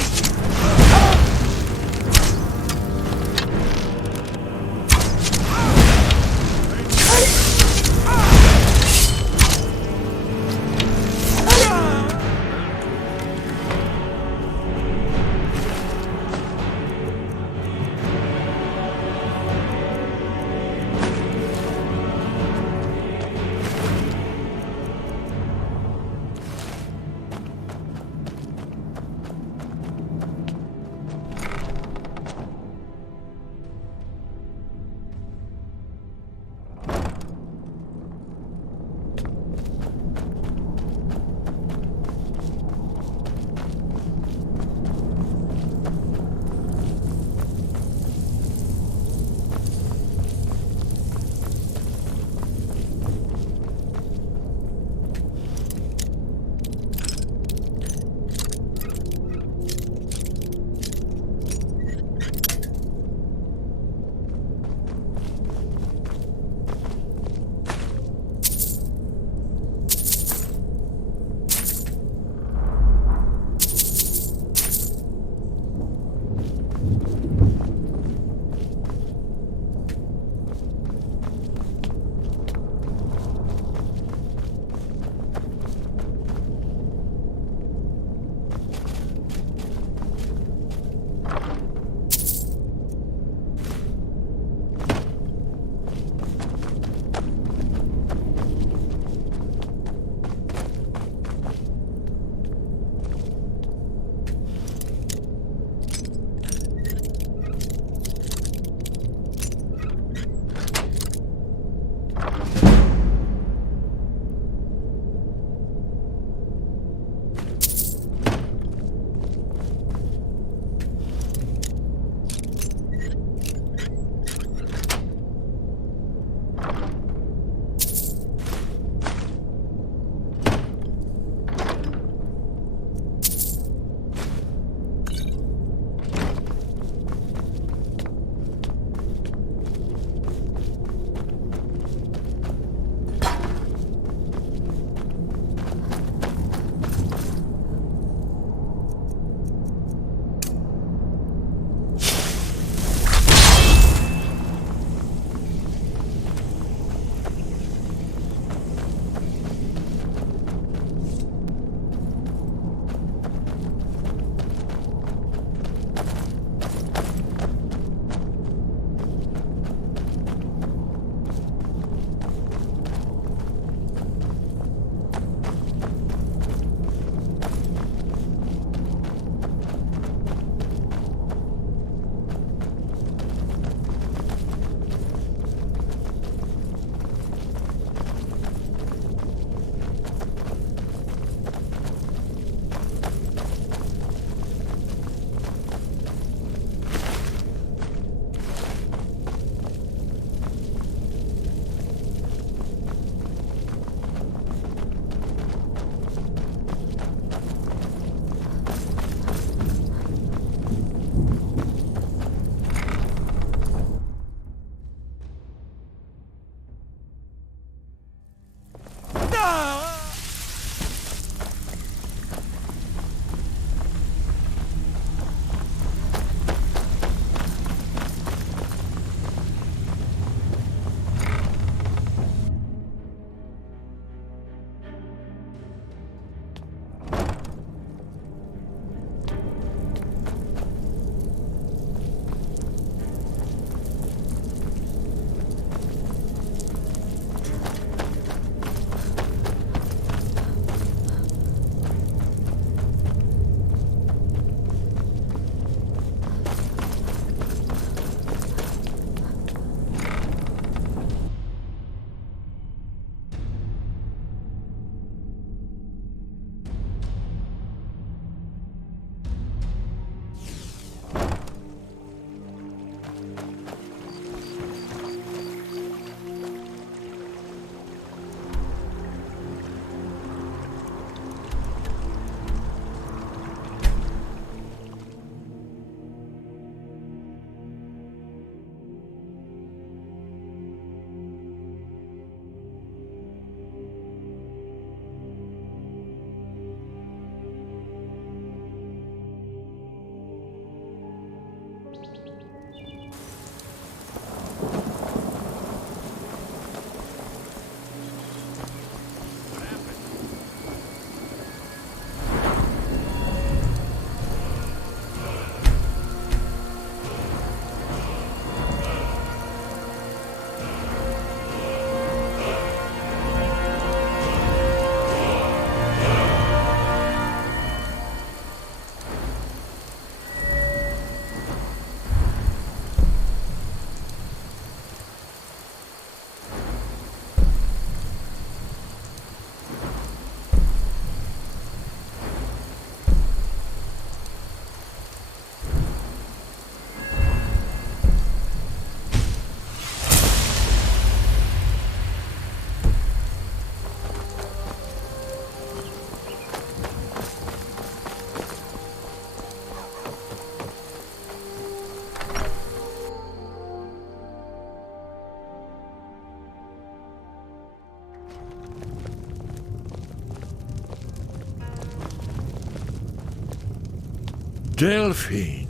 Delphine.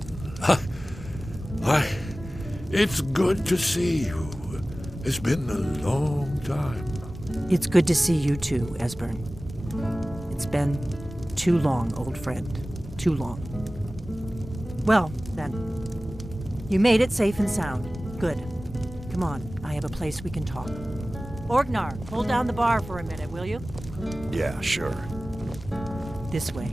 Why, it's good to see you. It's been a long time. It's good to see you too, Esbern. It's been too long, old friend. Too long. Well, then. You made it safe and sound. Good. Come on, I have a place we can talk. Orgnar, hold down the bar for a minute, will you? Yeah, sure. This way.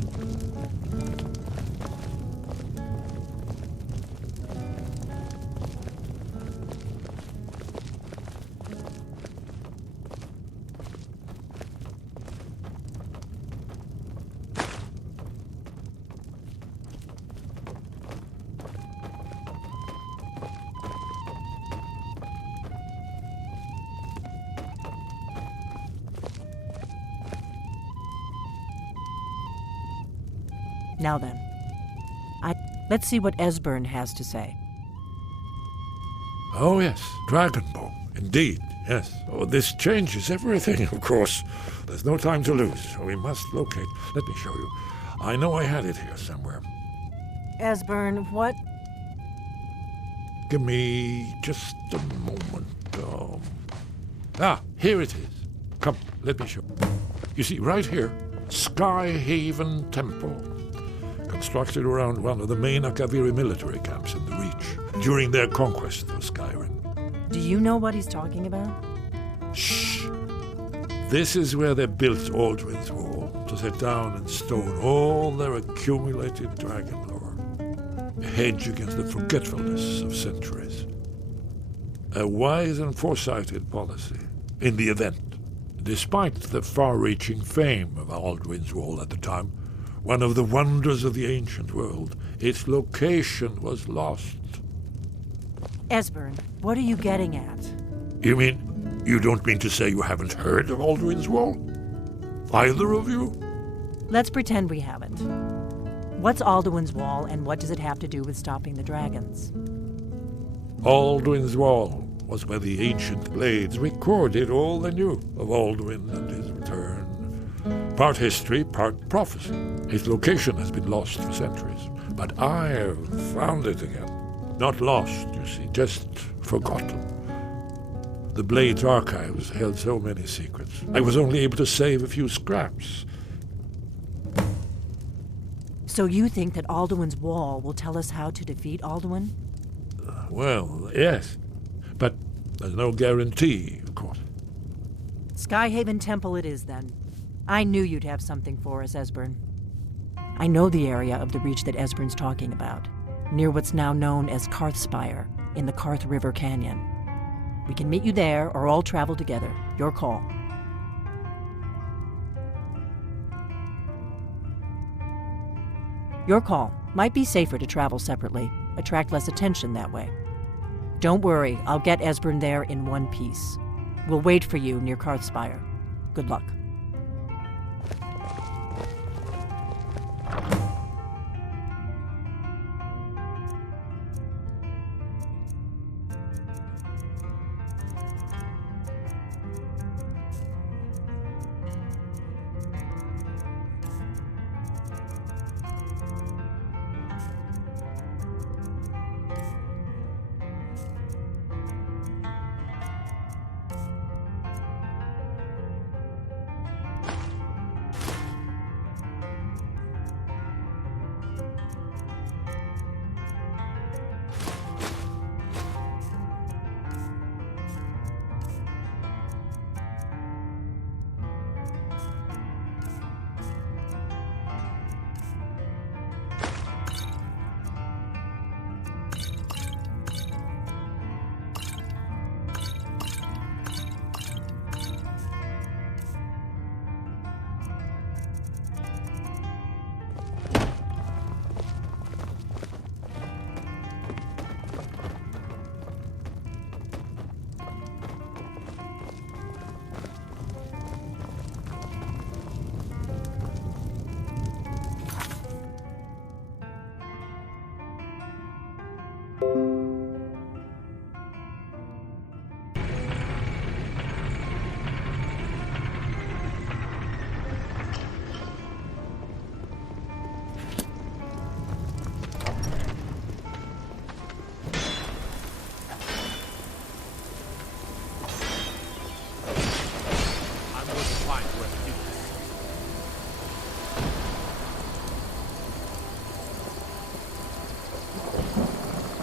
Now then, let's see what Esbern has to say. Oh yes, Dragonborn. Indeed, yes. Oh, this changes everything, of course. There's no time to lose. We must locate. Let me show you. I know I had it here somewhere. Esbern, what? Give me just a moment. Here it is. Come, let me show you. You see, right here, Skyhaven Temple. Constructed around one of the main Akaviri military camps in the Reach during their conquest of Skyrim. Do you know what he's talking about? Shh! This is where they built Alduin's Wall, to set down in stone all their accumulated dragon lore. A hedge against the forgetfulness of centuries. A wise and foresighted policy, in the event. Despite the far-reaching fame of Alduin's Wall at the time, one of the wonders of the ancient world, its location was lost. Esbern, what are you getting at? You mean, you don't mean to say you haven't heard of Alduin's Wall? Either of you? Let's pretend we haven't. What's Alduin's Wall, and what does it have to do with stopping the dragons? Alduin's Wall was where the ancient blades recorded all they knew of Alduin and his return. Part history, part prophecy. Its location has been lost for centuries, but I have found it again. Not lost, you see, just forgotten. The Blade's archives held so many secrets. I was only able to save a few scraps. So you think that Alduin's Wall will tell us how to defeat Alduin? Well, yes. But there's no guarantee, of course. Skyhaven Temple it is, then. I knew you'd have something for us, Esbern. I know the area of the Reach that Esbern's talking about, near what's now known as Karthspire, in the Karth River Canyon. We can meet you there, or all travel together. Your call. Your call. Might be safer to travel separately. Attract less attention that way. Don't worry, I'll get Esbern there in one piece. We'll wait for you near Karthspire. Good luck.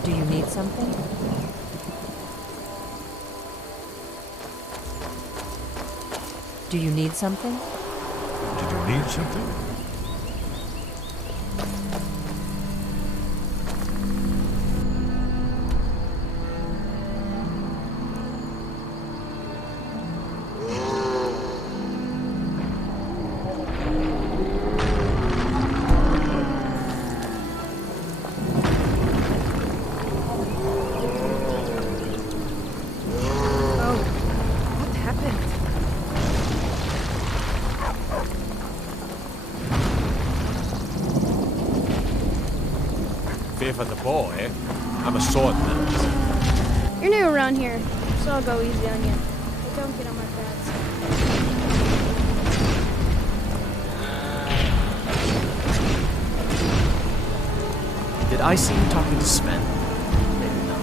Do you need something? Do you need something? Did you need something? For the bow, eh? I'm a swordman. You're new around here, so I'll go easy on you. But don't get on my bad side. Did I see you talking to Sven? Maybe not.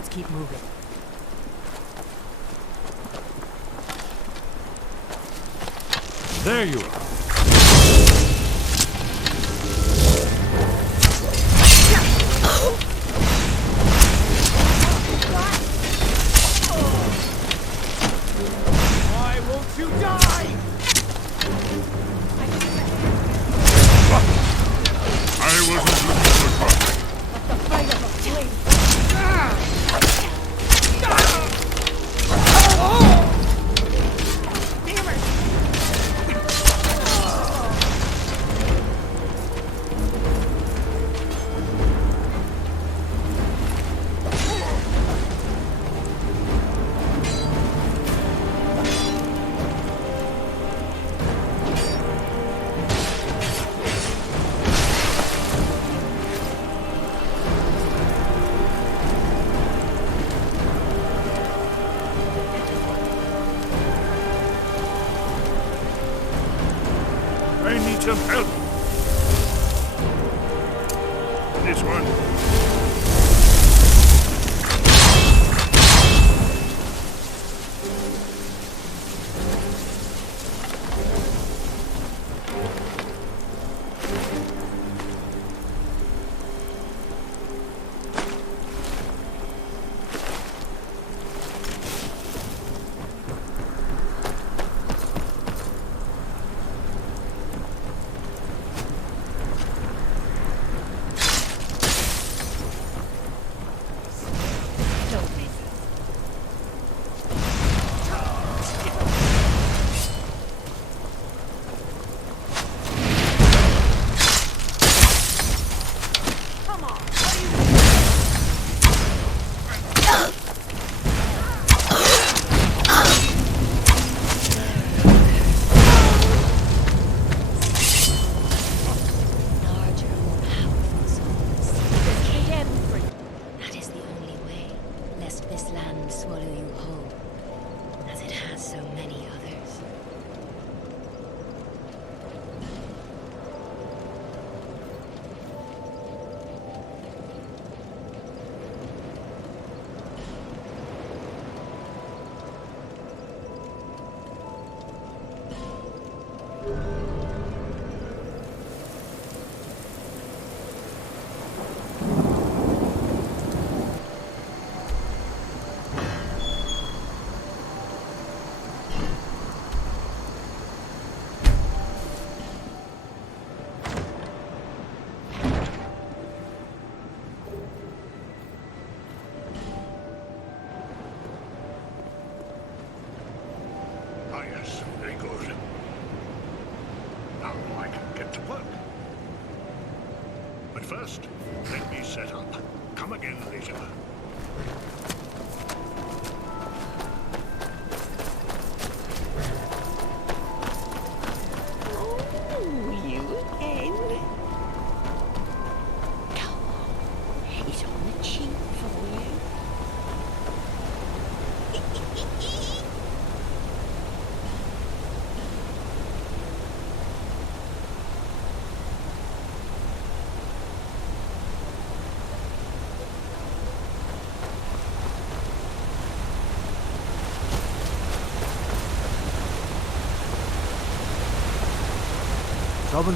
Let's keep moving. There you are. Why won't you die? I wasn't looking for trouble. The fight of a flame. I need some help. This one. Ah, yes, very good. Now I can get to work. But first, let me set up. Come again later. Oh, you again? Come on, it's on the cheap for you. Trouble?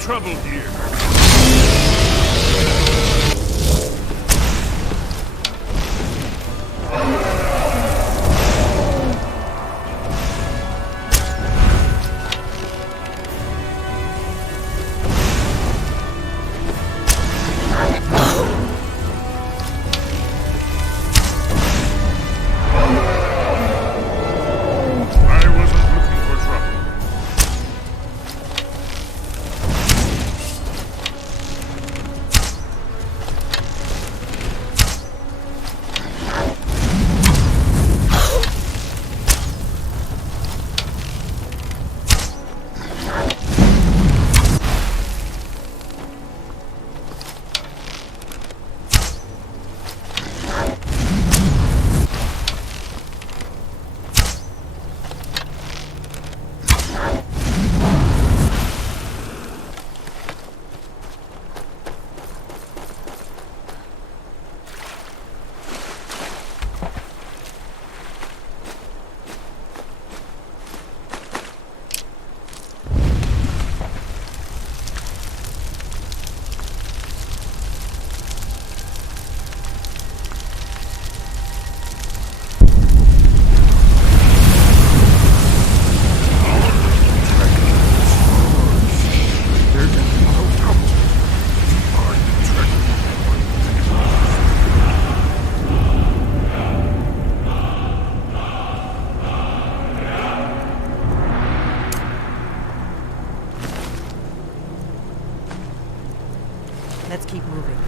Trouble here. Let's keep moving.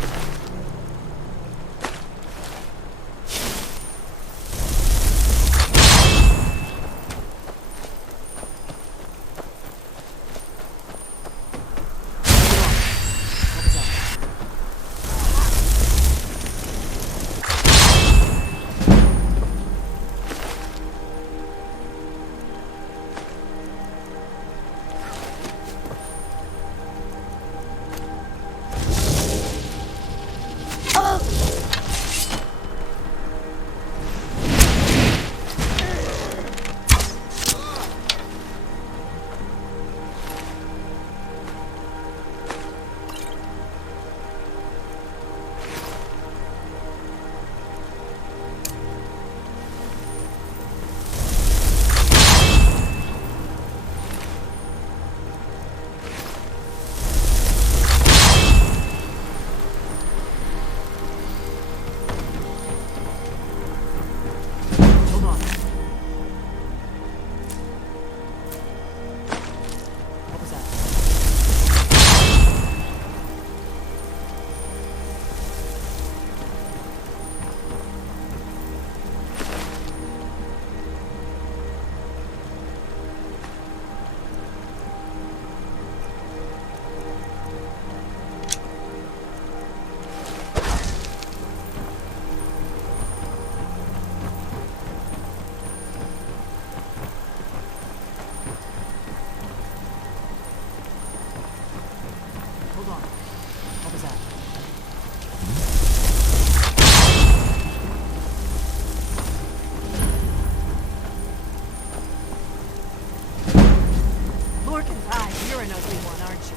You're an ugly one, aren't you?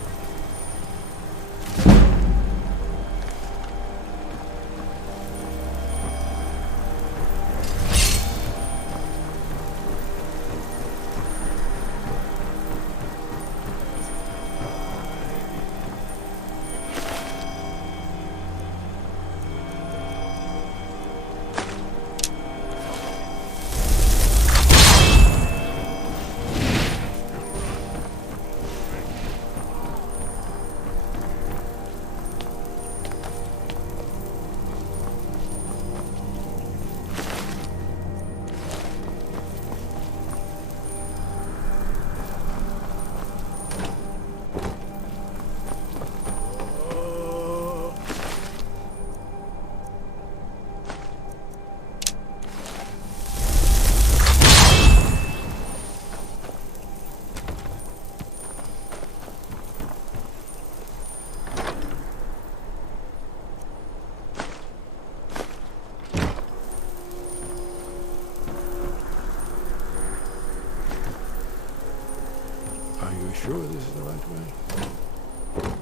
Are you sure this is the right way?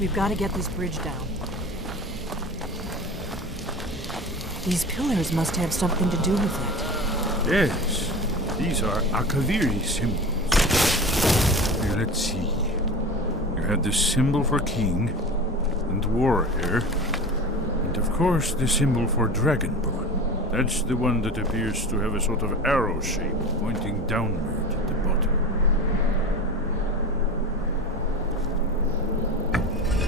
We've got to get this bridge down. These pillars must have something to do with it. Yes, these are Akaviri symbols. Here, let's see. You had the symbol for king, and warrior, and of course the symbol for Dragonborn. That's the one that appears to have a sort of arrow shape pointing downward at the bottom.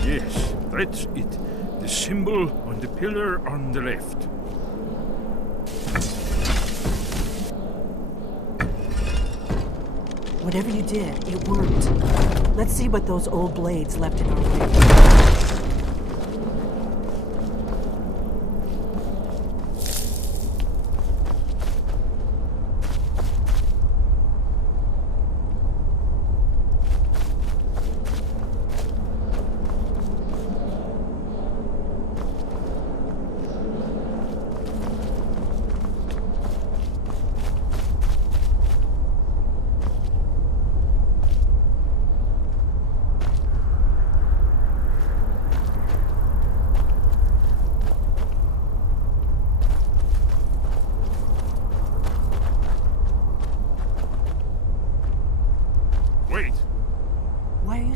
Yes, that's it. The symbol on the pillar on the left. Whatever you did, it worked. Let's see what those old blades left in our way.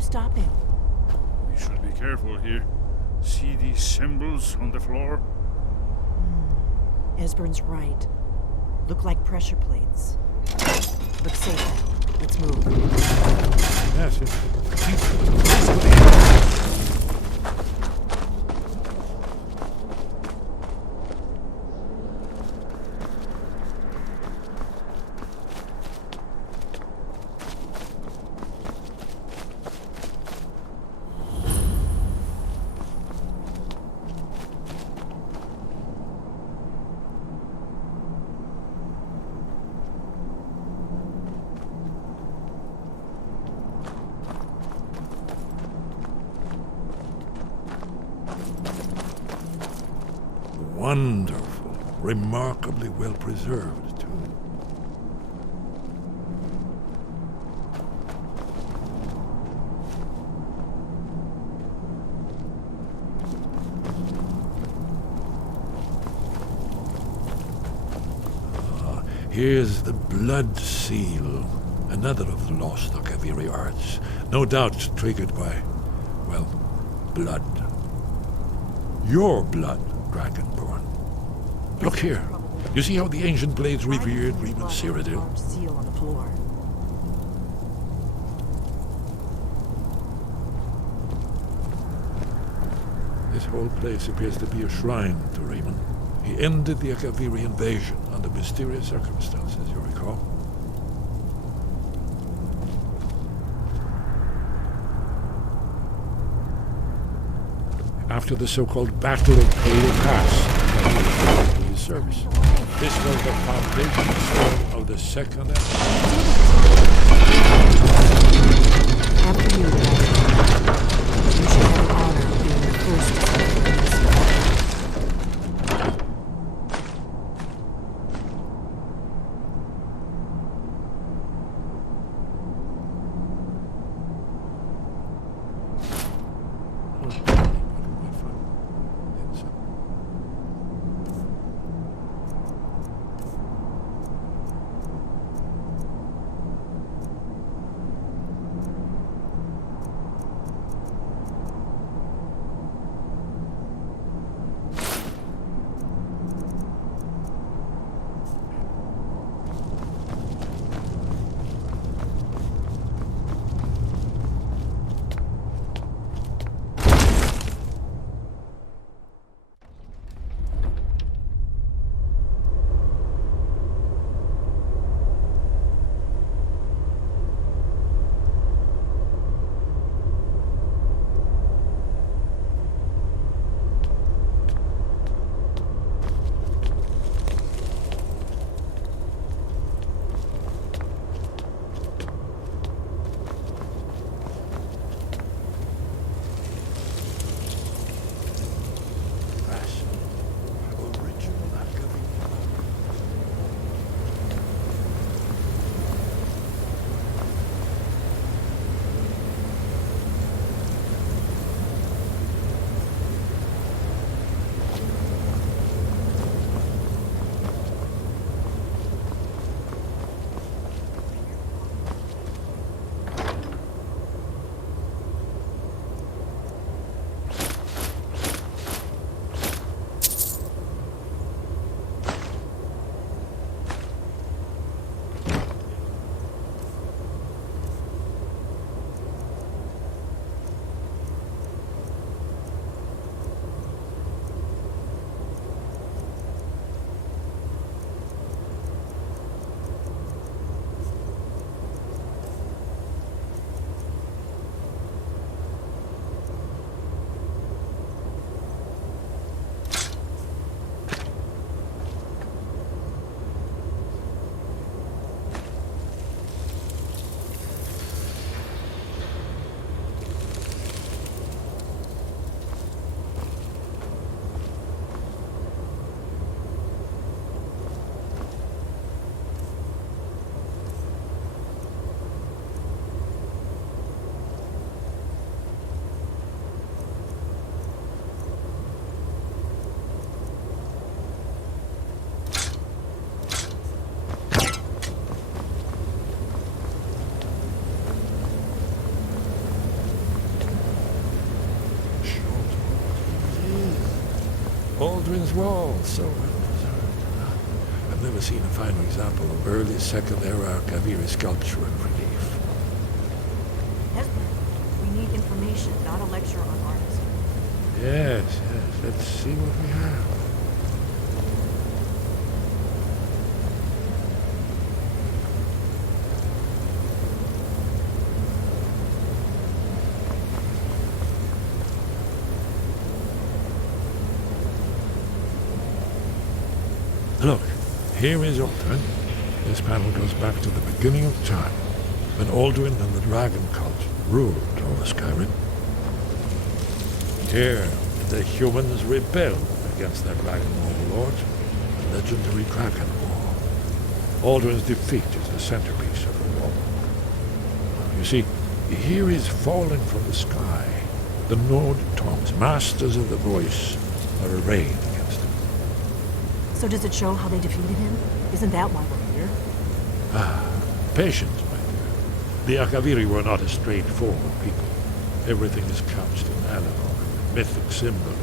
Stopping. We should be careful here. See these symbols on the floor? Esbern's right. Look like pressure plates. Look safe now. Let's move. Yes, Wonderful. Remarkably well preserved, too. Here's the Blood Seal, another of the lost Akaviri arts, no doubt triggered by, well, blood. Your blood, Dragonborn. Look here. You see how the ancient blades revered Reman Cyrodiil? Seal on the floor. This whole place appears to be a shrine to Reman. He ended the Akaviri invasion under mysterious circumstances, you recall? After the so-called Battle of Pale Pass, to his service. This was the foundation stone of the second After you, you should have the honor of being the first to set foot in this spot. Alduin's Wall, so well preserved. I've never seen a finer example of early Second Era Kaviri sculpture and relief. We need information, not a lecture on artists. Yes, let's see what we have. Look, here is Alduin. This panel goes back to the beginning of time, when Alduin and the dragon cult ruled over Skyrim. Here, The humans rebelled against their Dragonborn lord, the legendary Dragonborn. Alduin's defeat is the centerpiece of the war. You see, here is falling from the sky. The Nord Tongs, masters of the voice, are arrayed against him. So does it show how they defeated him? Isn't that why we're here? Patience, my dear. The Akaviri were not a straightforward people. Everything is couched in allegory, mythic symbol.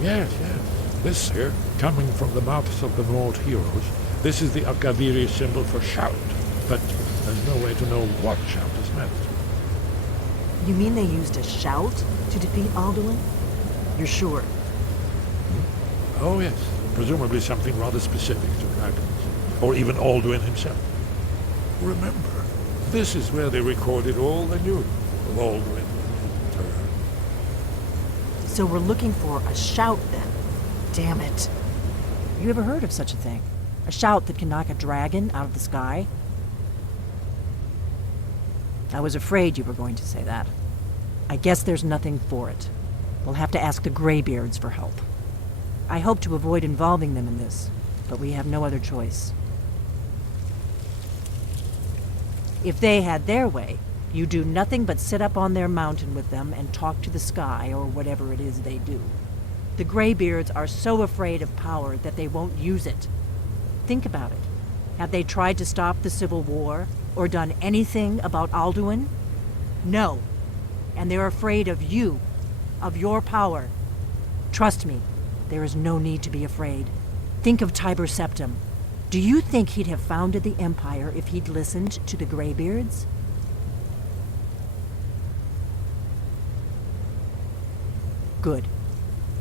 Yes. This here, coming from the mouths of the Nord heroes, this is the Akaviri symbol for shout. But there's no way to know what shout is meant. You mean they used a shout to defeat Alduin? You're sure? Oh, yes. Presumably something rather specific to dragons. Or even Alduin himself. Remember, this is where they recorded all they knew of Alduin and Tur. So we're looking for a shout then. Damn it. You ever heard of such a thing? A shout that can knock a dragon out of the sky? I was afraid you were going to say that. I guess there's nothing for it. We'll have to ask the Greybeards for help. I hope to avoid involving them in this, but we have no other choice. If they had their way, you do nothing but sit up on their mountain with them and talk to the sky or whatever it is they do. The Greybeards are so afraid of power that they won't use it. Think about it. Have they tried to stop the Civil War or done anything about Alduin? No. And they're afraid of you, of your power. Trust me, there is no need to be afraid. Think of Tiber Septim. Do you think he'd have founded the Empire if he'd listened to the Greybeards? Good.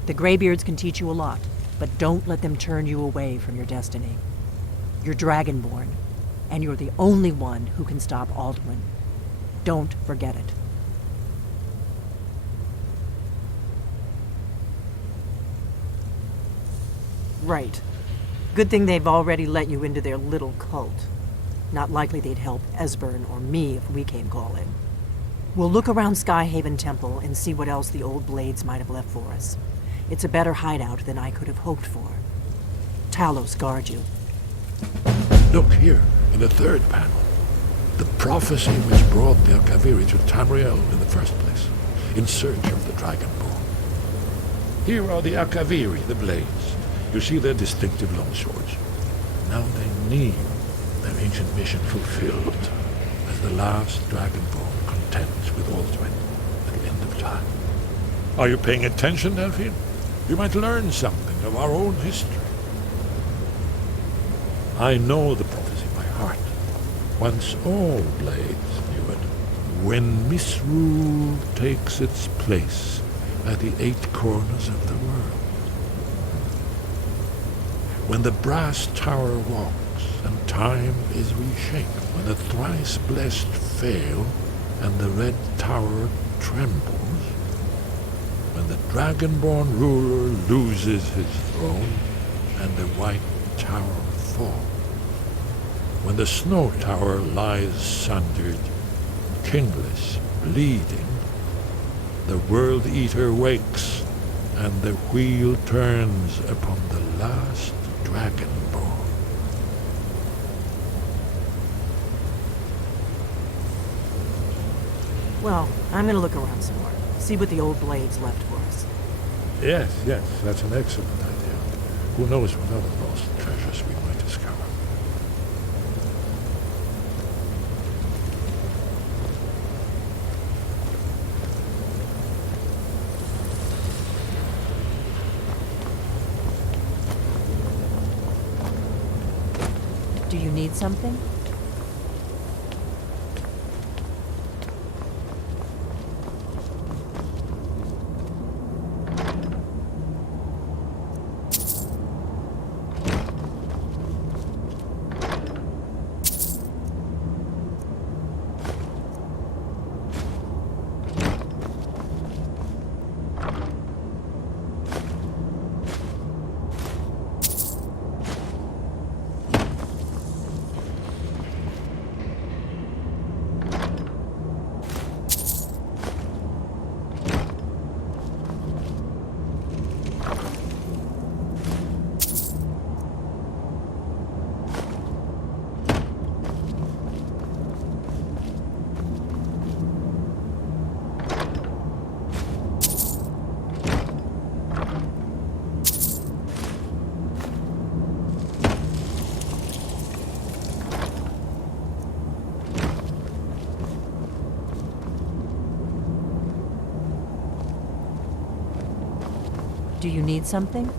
The Greybeards can teach you a lot, but don't let them turn you away from your destiny. You're Dragonborn, and you're the only one who can stop Alduin. Don't forget it. Right. Good thing they've already let you into their little cult. Not likely they'd help Esbern or me if we came calling. We'll look around Skyhaven Temple and see what else the old blades might have left for us. It's a better hideout than I could have hoped for. Talos guard you. Look here, in the third panel. The prophecy which brought the Akaviri to Tamriel in the first place, in search of the Dragonborn. Here are the Akaviri, the blades. You see their distinctive long swords. Now they need their ancient mission fulfilled as the last Dragonborn contends with Alduin at the end of time. Are you paying attention, Delphine? You might learn something of our own history. I know the prophecy by heart. Once all blades knew it. When misrule takes its place at the 8 corners of the world. When the brass tower walks and time is reshaped. When the thrice blessed fail and the red tower trembles. When the Dragonborn ruler loses his throne and the white tower falls. When the snow tower lies sundered, kingless, bleeding, the World-Eater wakes and the wheel turns upon the last Dragonborn. Well, I'm gonna look around some more. See what the old blades left for us. Yes, that's an excellent idea. Who knows what other lost treasures we might discover. Do you need something? Do you need something?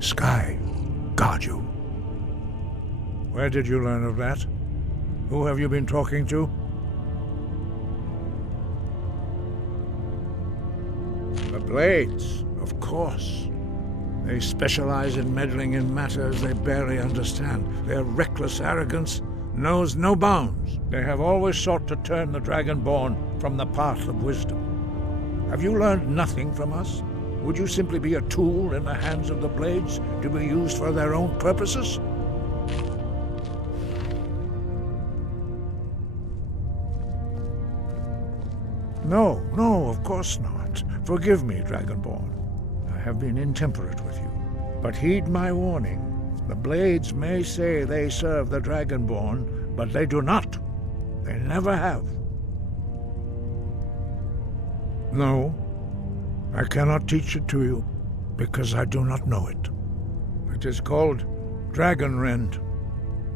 Sky, guard you. Where did you learn of that? Who have you been talking to? The Blades, of course. They specialize in meddling in matters they barely understand. Their reckless arrogance knows no bounds. They have always sought to turn the Dragonborn from the path of wisdom. Have you learned nothing from us? Would you simply be a tool in the hands of the Blades to be used for their own purposes? No, of course not. Forgive me, Dragonborn. I have been intemperate with you. But heed my warning. The Blades may say they serve the Dragonborn, but they do not. They never have. No, I cannot teach it to you, because I do not know it. It is called Dragonrend,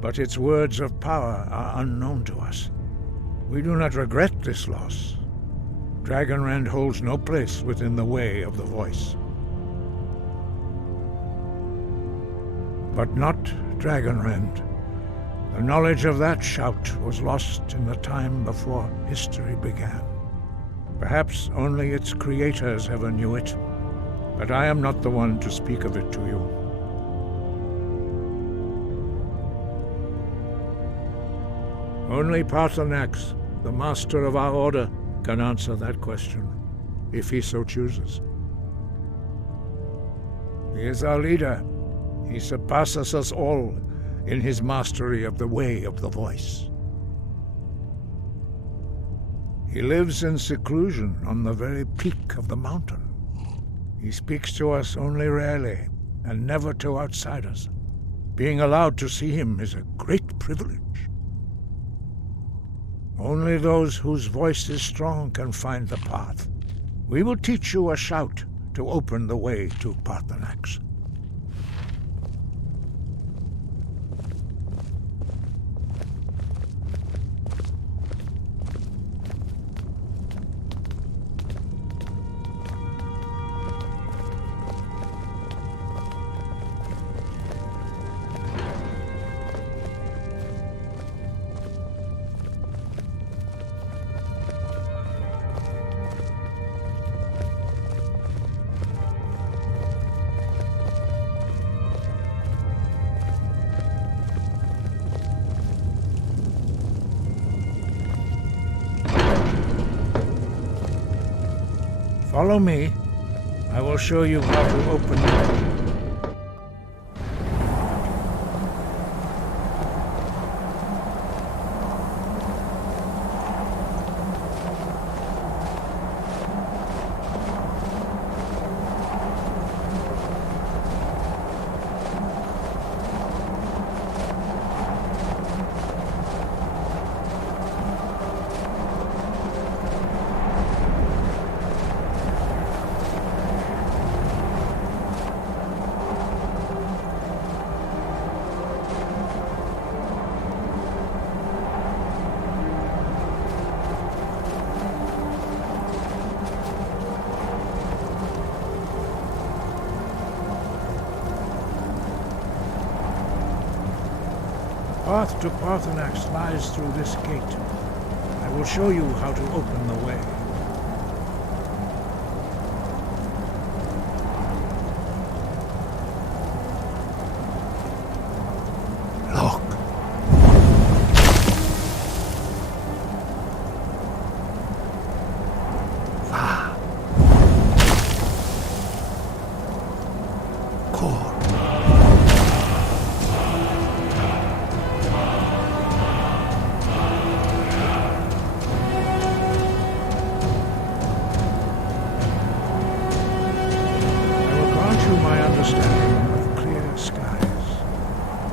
but its words of power are unknown to us. We do not regret this loss. Dragonrend holds no place within the way of the voice. But not Dragonrend. The knowledge of that shout was lost in the time before history began. Perhaps only its creators ever knew it, but I am not the one to speak of it to you. Only Paarthurnax, the master of our order, can answer that question, if he so chooses. He is our leader. He surpasses us all in his mastery of the way of the voice. He lives in seclusion on the very peak of the mountain. He speaks to us only rarely, and never to outsiders. Being allowed to see him is a great privilege. Only those whose voice is strong can find the path. We will teach you a shout to open the way to Paarthurnax. Follow me. I will show you how to open it. Path to Parthenax lies through this gate. I will show you how to open the way. Look.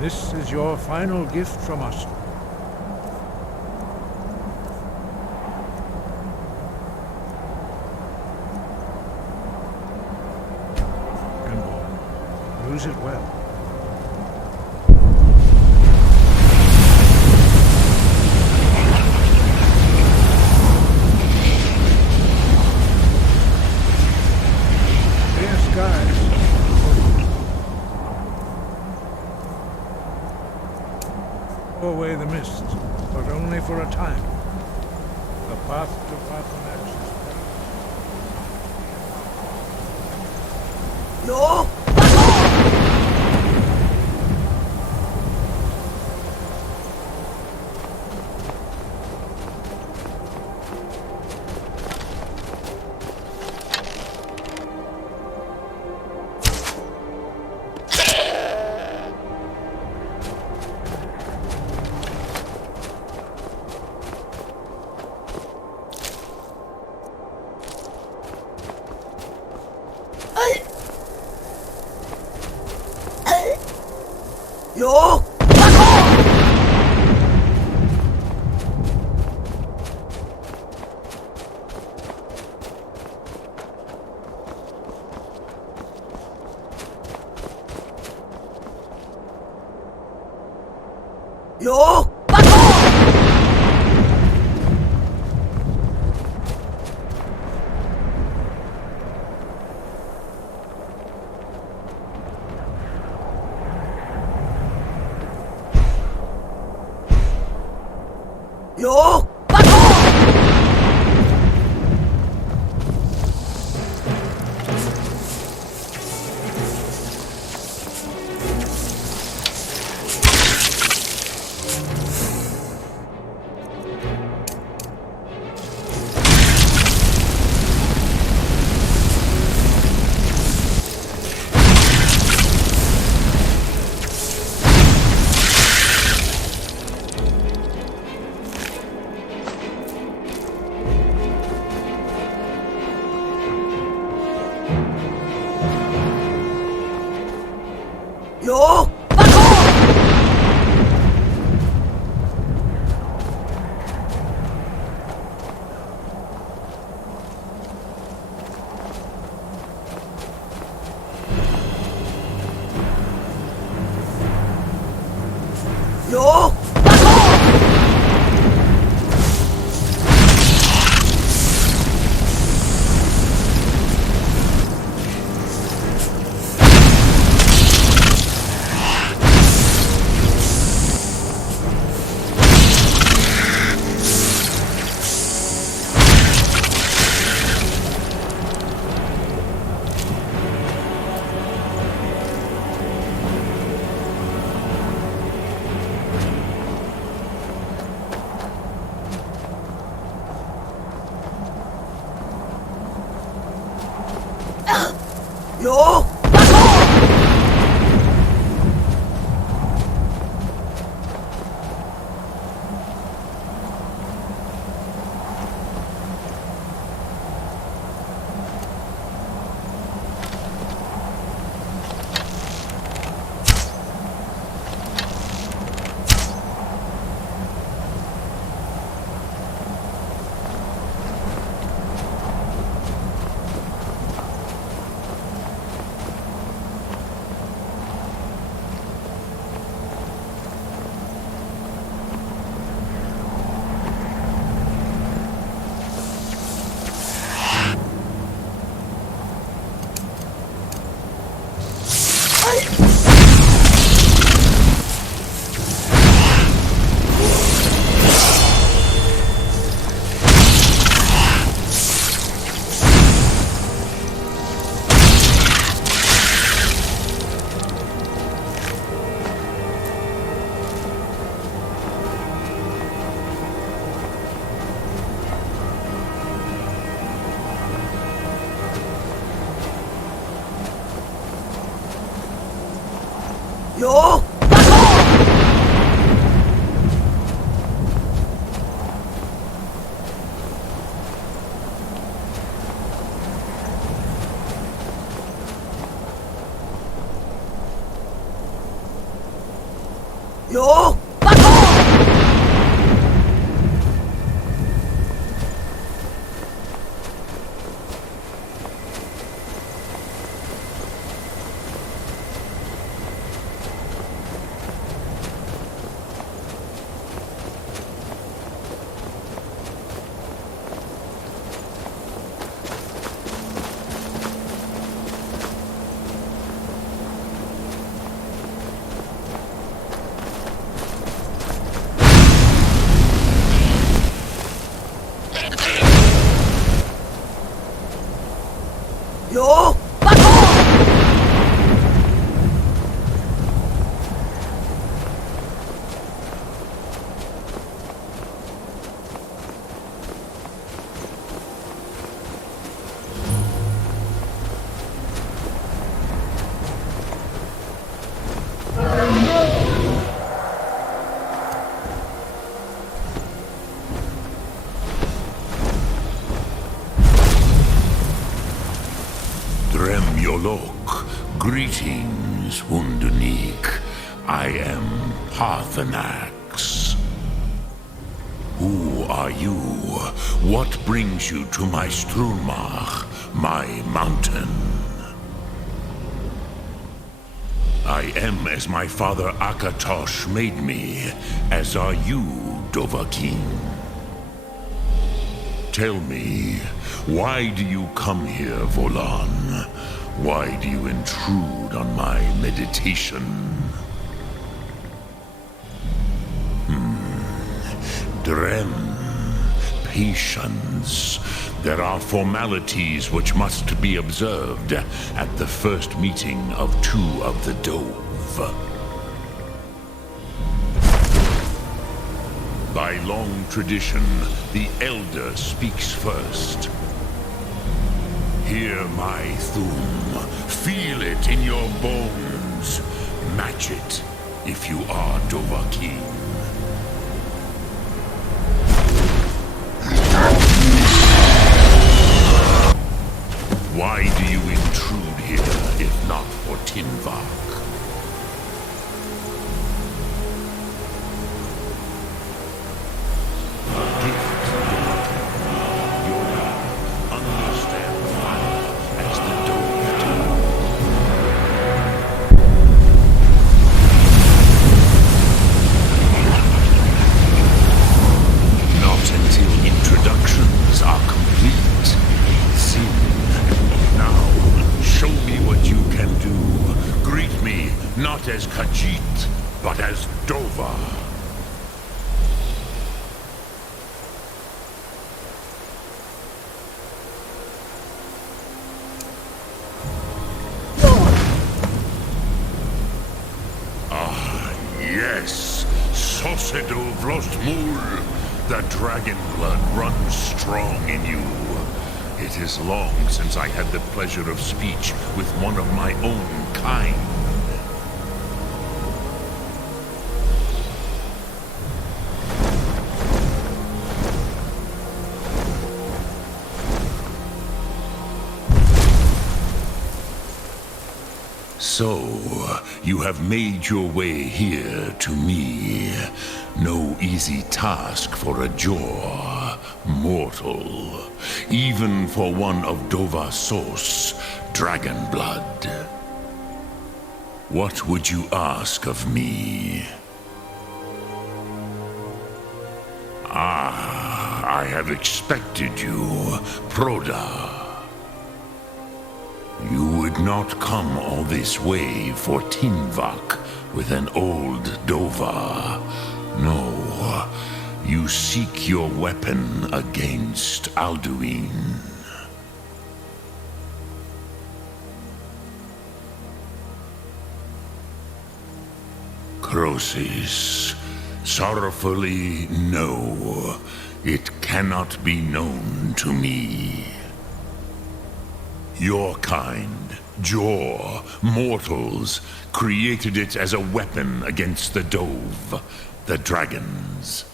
This is your final gift from us. Dragonborn, use it well. Clear skies. Away the mist, but only for a time. The path to Parthenax is No! No! No! No! No! No! Yo! Yo! Yo! Yo! Greetings, Wundernik. I am Parthenax. Who are you? What brings you to my Strunmach, my mountain? I am as my father Akatosh made me, as are you, Dovahkiin. Tell me, why do you come here, Volan? Why do you intrude on my meditation? Drem, patience. There are formalities which must be observed at the first meeting of two of the Dove. By long tradition, the Elder speaks first. Hear my Thum. Feel it in your bones. Match it if you are Dovahkiin. Why do you intrude here if not for Tinvak? Not as Khajiit, but as Dova. Ah, yes. Sosedo Vlostmul. The dragon blood runs strong in you. It is long since I had the pleasure of speech with one of my own kind. So, you have made your way here to me. No easy task for a jaw, mortal. Even for one of Dovassos, dragon blood. What would you ask of me? Ah, I have expected you, Proda. You would not come all this way for Tinvak with an old Dova. No, you seek your weapon against Alduin. Crosis, sorrowfully, no. It cannot be known to me. Your kind, Jaw, mortals, created it as a weapon against the Dove, the dragons.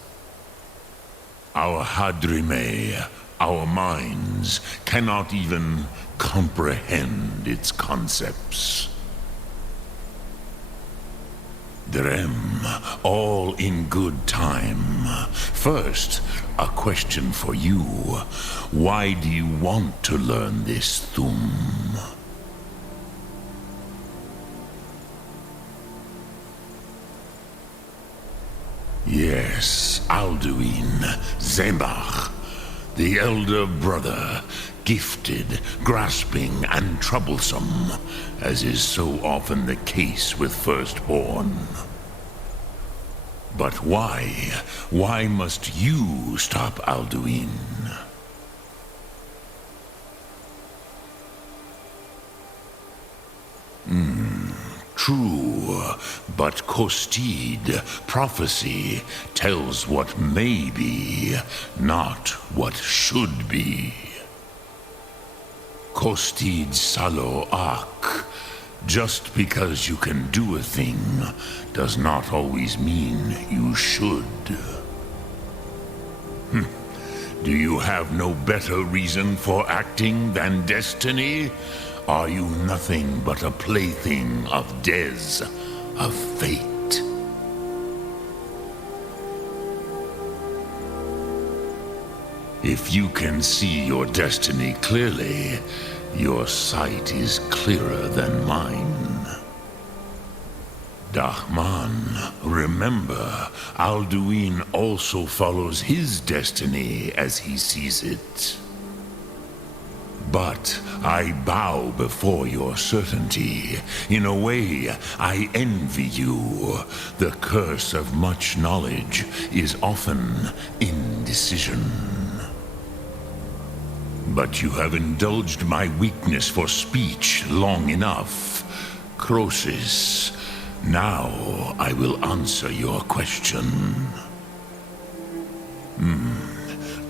Our Hadrime, our minds, cannot even comprehend its concepts. Drem, all in good time. First, a question for you. Why do you want to learn this Thum? Yes, Alduin, Zembach, the elder brother, gifted, grasping, and troublesome, as is so often the case with firstborn. But why? Why must you stop Alduin? True, but Kostid, prophecy, tells what may be, not what should be. Kostid Salo Ak. Just because you can do a thing does not always mean you should. Do you have no better reason for acting than destiny? Are you nothing but a plaything of Dez, of fate? If you can see your destiny clearly, your sight is clearer than mine. Dahman, remember, Alduin also follows his destiny as he sees it. But I bow before your certainty. In a way, I envy you. The curse of much knowledge is often indecision. But you have indulged my weakness for speech long enough. Crosis, now I will answer your question.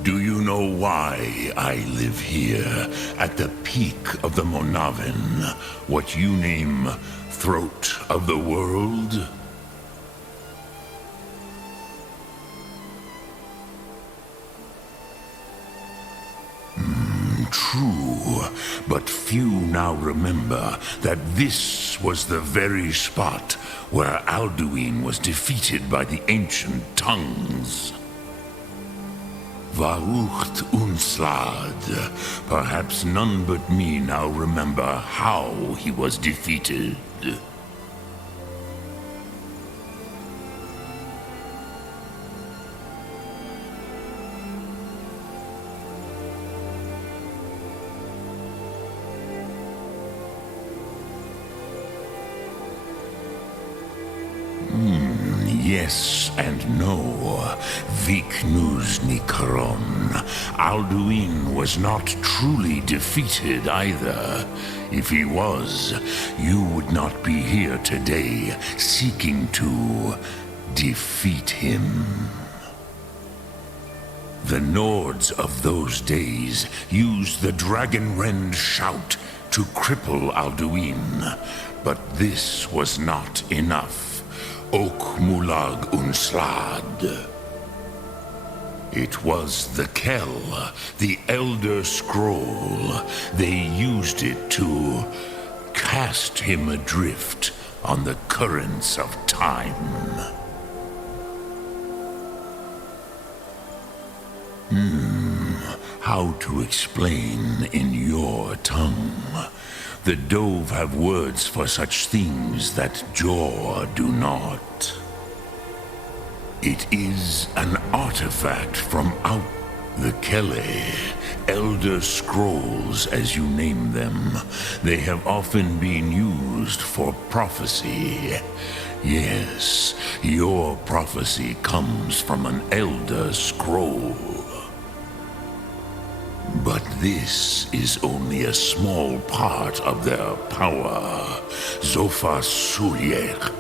Do you know why I live here, at the peak of the Monavin, what you name Throat of the World? True, but few now remember that this was the very spot where Alduin was defeated by the ancient tongues. Varucht Unslad. Perhaps none but me now remember how he was defeated. Yes and no. Viknus Nikron. Alduin was not truly defeated either. If he was, you would not be here today seeking to defeat him. The Nords of those days used the Dragonrend shout to cripple Alduin, but this was not enough. Ok Mulag Unslad. It was the Kell, the Elder Scroll. They used it to cast him adrift on the currents of time. How to explain in your tongue? The Dove have words for such things that Jor do not. It is an artifact from out the Kelle, Elder Scrolls as you name them. They have often been used for prophecy. Yes, your prophecy comes from an Elder Scroll. But this is only a small part of their power. Zofa Suryek.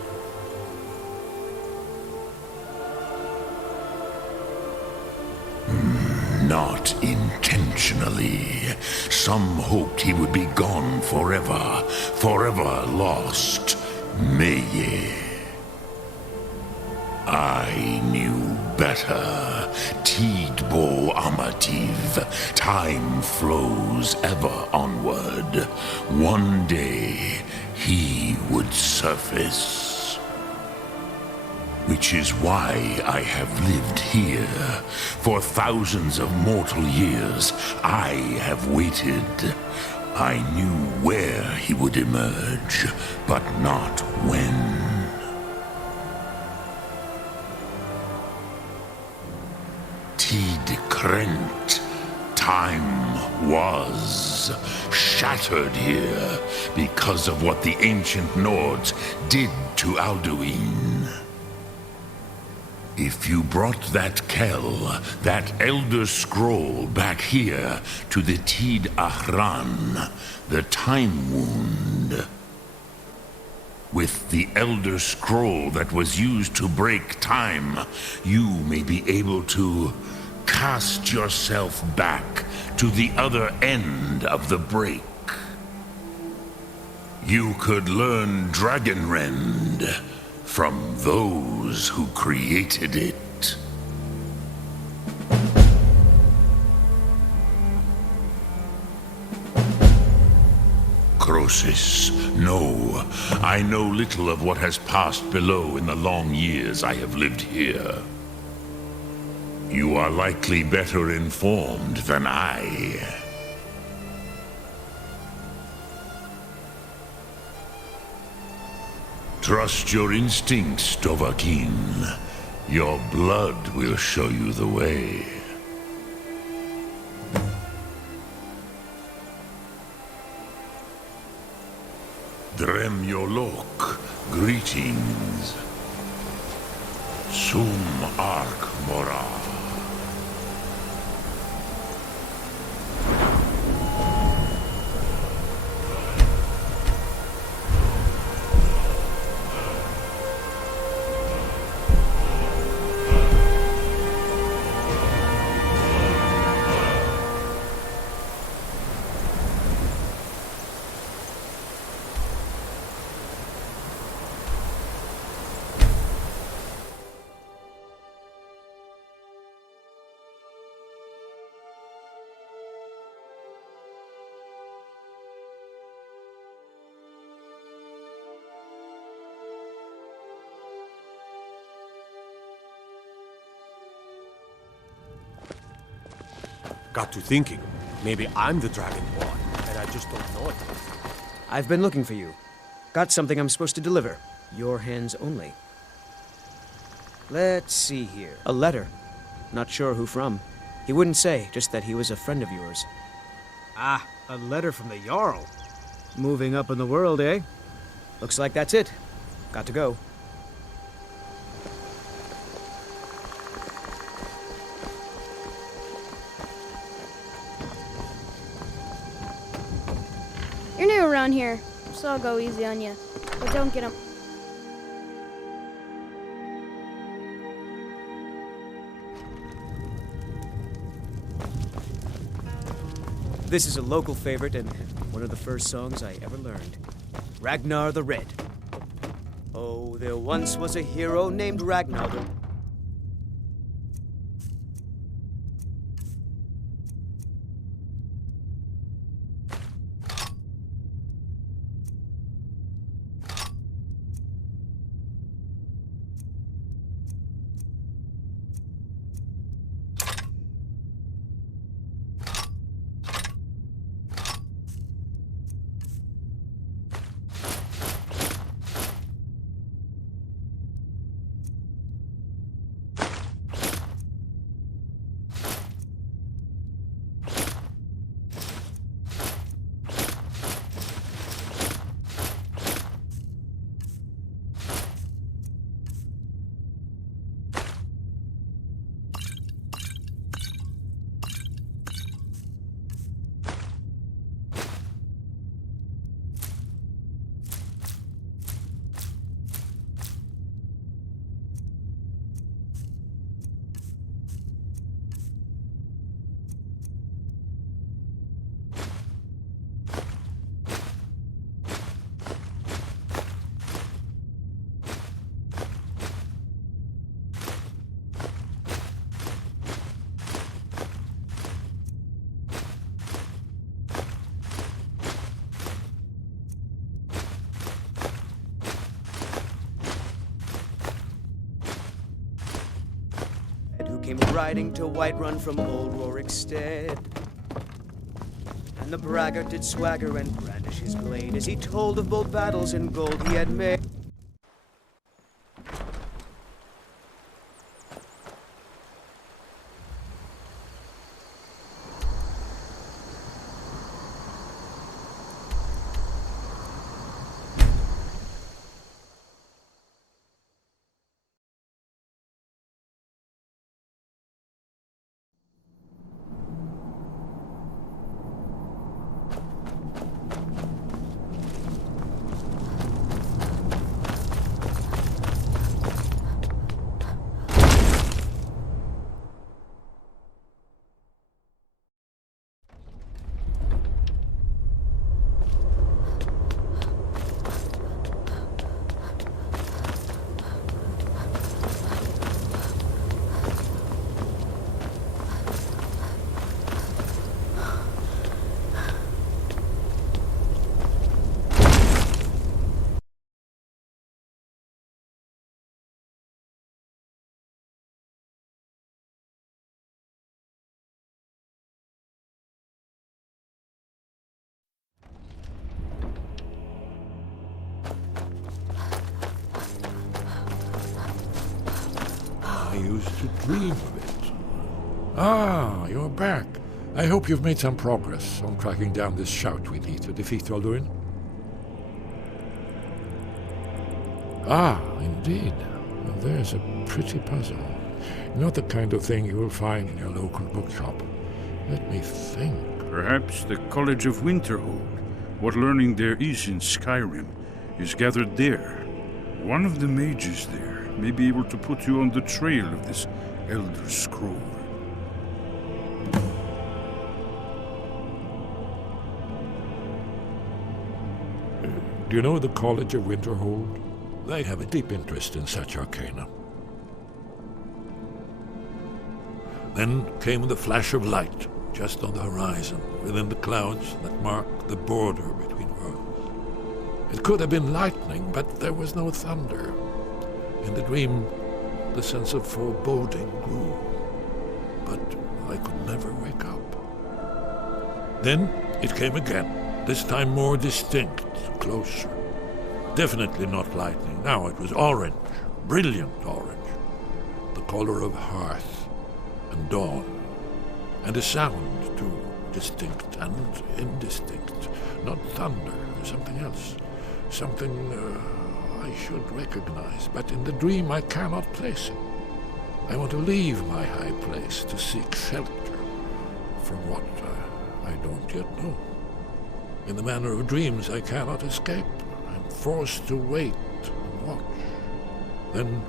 Not intentionally. Some hoped he would be gone forever, forever lost. Meye. I knew better. Tidbo Amativ. Time flows ever onward. One day, he would surface. Which is why I have lived here. For thousands of mortal years, I have waited. I knew where he would emerge, but not when. Tid Krent. Time was shattered here because of what the ancient Nords did to Alduin. If you brought that Kell, that Elder Scroll back here to the Tid Ahran, the Time Wound, with the Elder Scroll that was used to break time, you may be able to cast yourself back to the other end of the break. You could learn Dragonrend from those who created it. Croesus, no. I know little of what has passed below in the long years I have lived here. You are likely better informed than I. Trust your instincts, Dovahkiin. Your blood will show you the way. Drem Yolok, greetings. Sum Ark Mora. Got to thinking, maybe I'm the Dragonborn, and I just don't know it. I've been looking for you. Got something I'm supposed to deliver. Your hands only. Let's see here. A letter. Not sure who from. He wouldn't say, just that he was a friend of yours. Ah, a letter from the Jarl. Moving up in the world, eh? Looks like that's it. Got to go. You're new around here, so I'll go easy on you. But don't get him. This is a local favorite and one of the first songs I ever learned. Ragnar the Red. Oh, there once was a hero named Ragnar the... Came riding to Whiterun from old Rorikstead. And the braggart did swagger and brandish his blade as he told of bold battles and gold he had made. I used to dream of it. Ah, you're back. I hope you've made some progress on tracking down this shout we need to defeat Alduin. Ah, indeed. Well, there's a pretty puzzle. Not the kind of thing you will find in your local bookshop. Let me think. Perhaps the College of Winterhold. What learning there is in Skyrim is gathered there. One of the mages there may be able to put you on the trail of this Elder Scroll. Do you know the College of Winterhold? They have a deep interest in such arcana. Then came the flash of light, just on the horizon, within the clouds that mark the border between worlds. It could have been lightning, but there was no thunder. In the dream, the sense of foreboding grew, but I could never wake up. Then it came again, this time more distinct, closer. Definitely not lightning. Now it was orange, brilliant orange, the color of hearth and dawn, and a sound too, distinct and indistinct. Not thunder, something else, something I should recognize, but in the dream I cannot place it. I want to leave my high place to seek shelter from what I don't yet know. In the manner of dreams, I cannot escape. I'm forced to wait and watch. Then,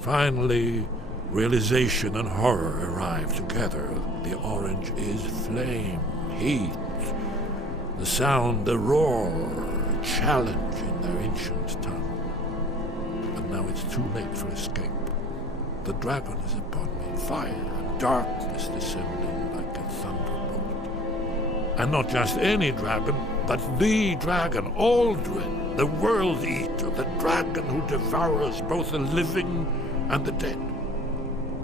finally, realization and horror arrive together. The orange is flame, heat, The sound, the roar, a challenge in their ancient tongue. But now it's too late for escape. The dragon is upon me, fire and darkness descending like a thunderbolt. And not just any dragon, but the dragon, Alduin, the World-Eater, the dragon who devours both the living and the dead.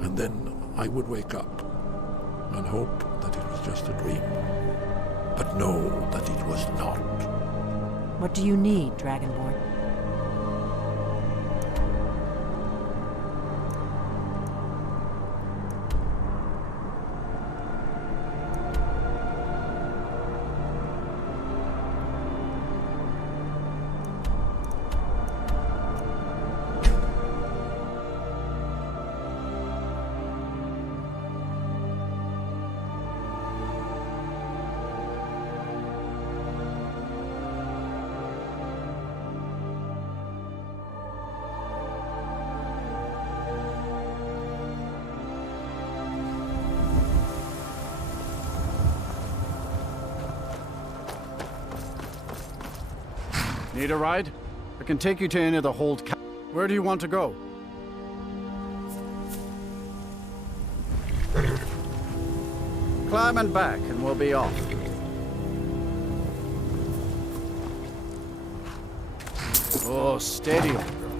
And then I would wake up and hope that it was just a dream, but know that it was not. What do you need, Dragonborn? Need a ride? I can take you to any of the hold. Where do you want to go? Climb and back, and we'll be off. Oh, steady, old girl.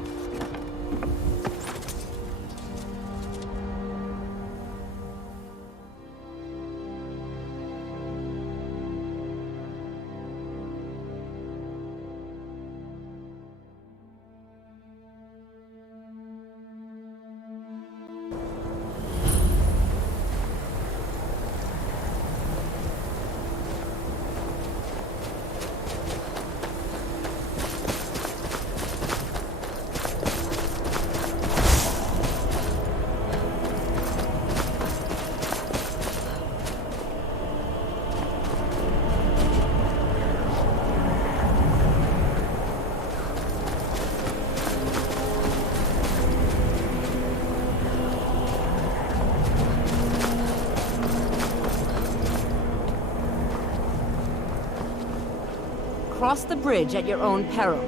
Cross the bridge at your own peril.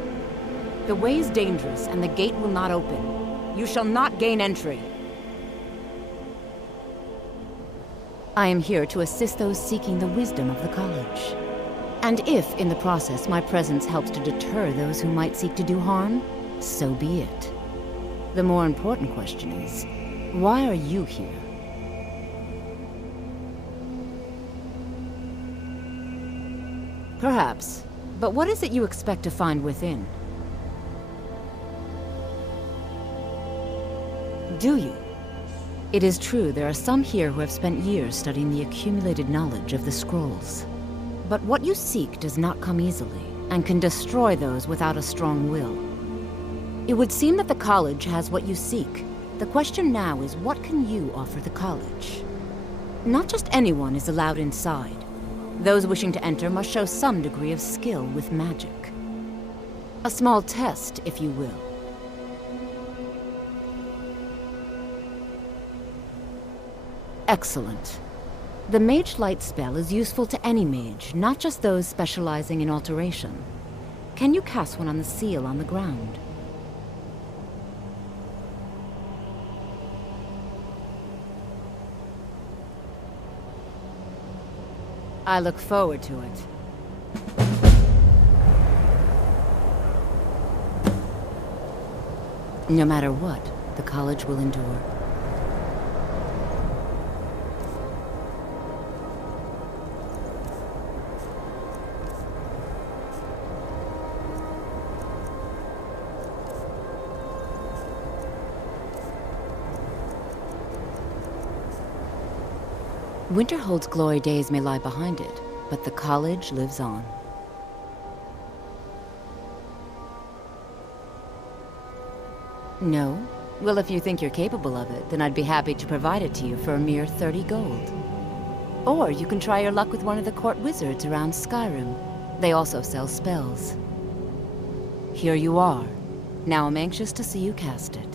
The way is dangerous, and the gate will not open. You shall not gain entry. I am here to assist those seeking the wisdom of the college. And if, in the process, my presence helps to deter those who might seek to do harm, so be it. The more important question is, why are you here? Perhaps. But what is it you expect to find within? Do you? It is true there are some here who have spent years studying the accumulated knowledge of the scrolls. But what you seek does not come easily, and can destroy those without a strong will. It would seem that the college has what you seek. The question now is, what can you offer the college? Not just anyone is allowed inside. Those wishing to enter must show some degree of skill with magic. A small test, if you will. Excellent. The Mage Light spell is useful to any mage, not just those specializing in alteration. Can you cast one on the seal on the ground? I look forward to it. No matter what, the college will endure. Winterhold's glory days may lie behind it, but the college lives on. No? Well, if you think you're capable of it, then I'd be happy to provide it to you for a mere 30 gold. Or you can try your luck with one of the court wizards around Skyrim. They also sell spells. Here you are. Now I'm anxious to see you cast it.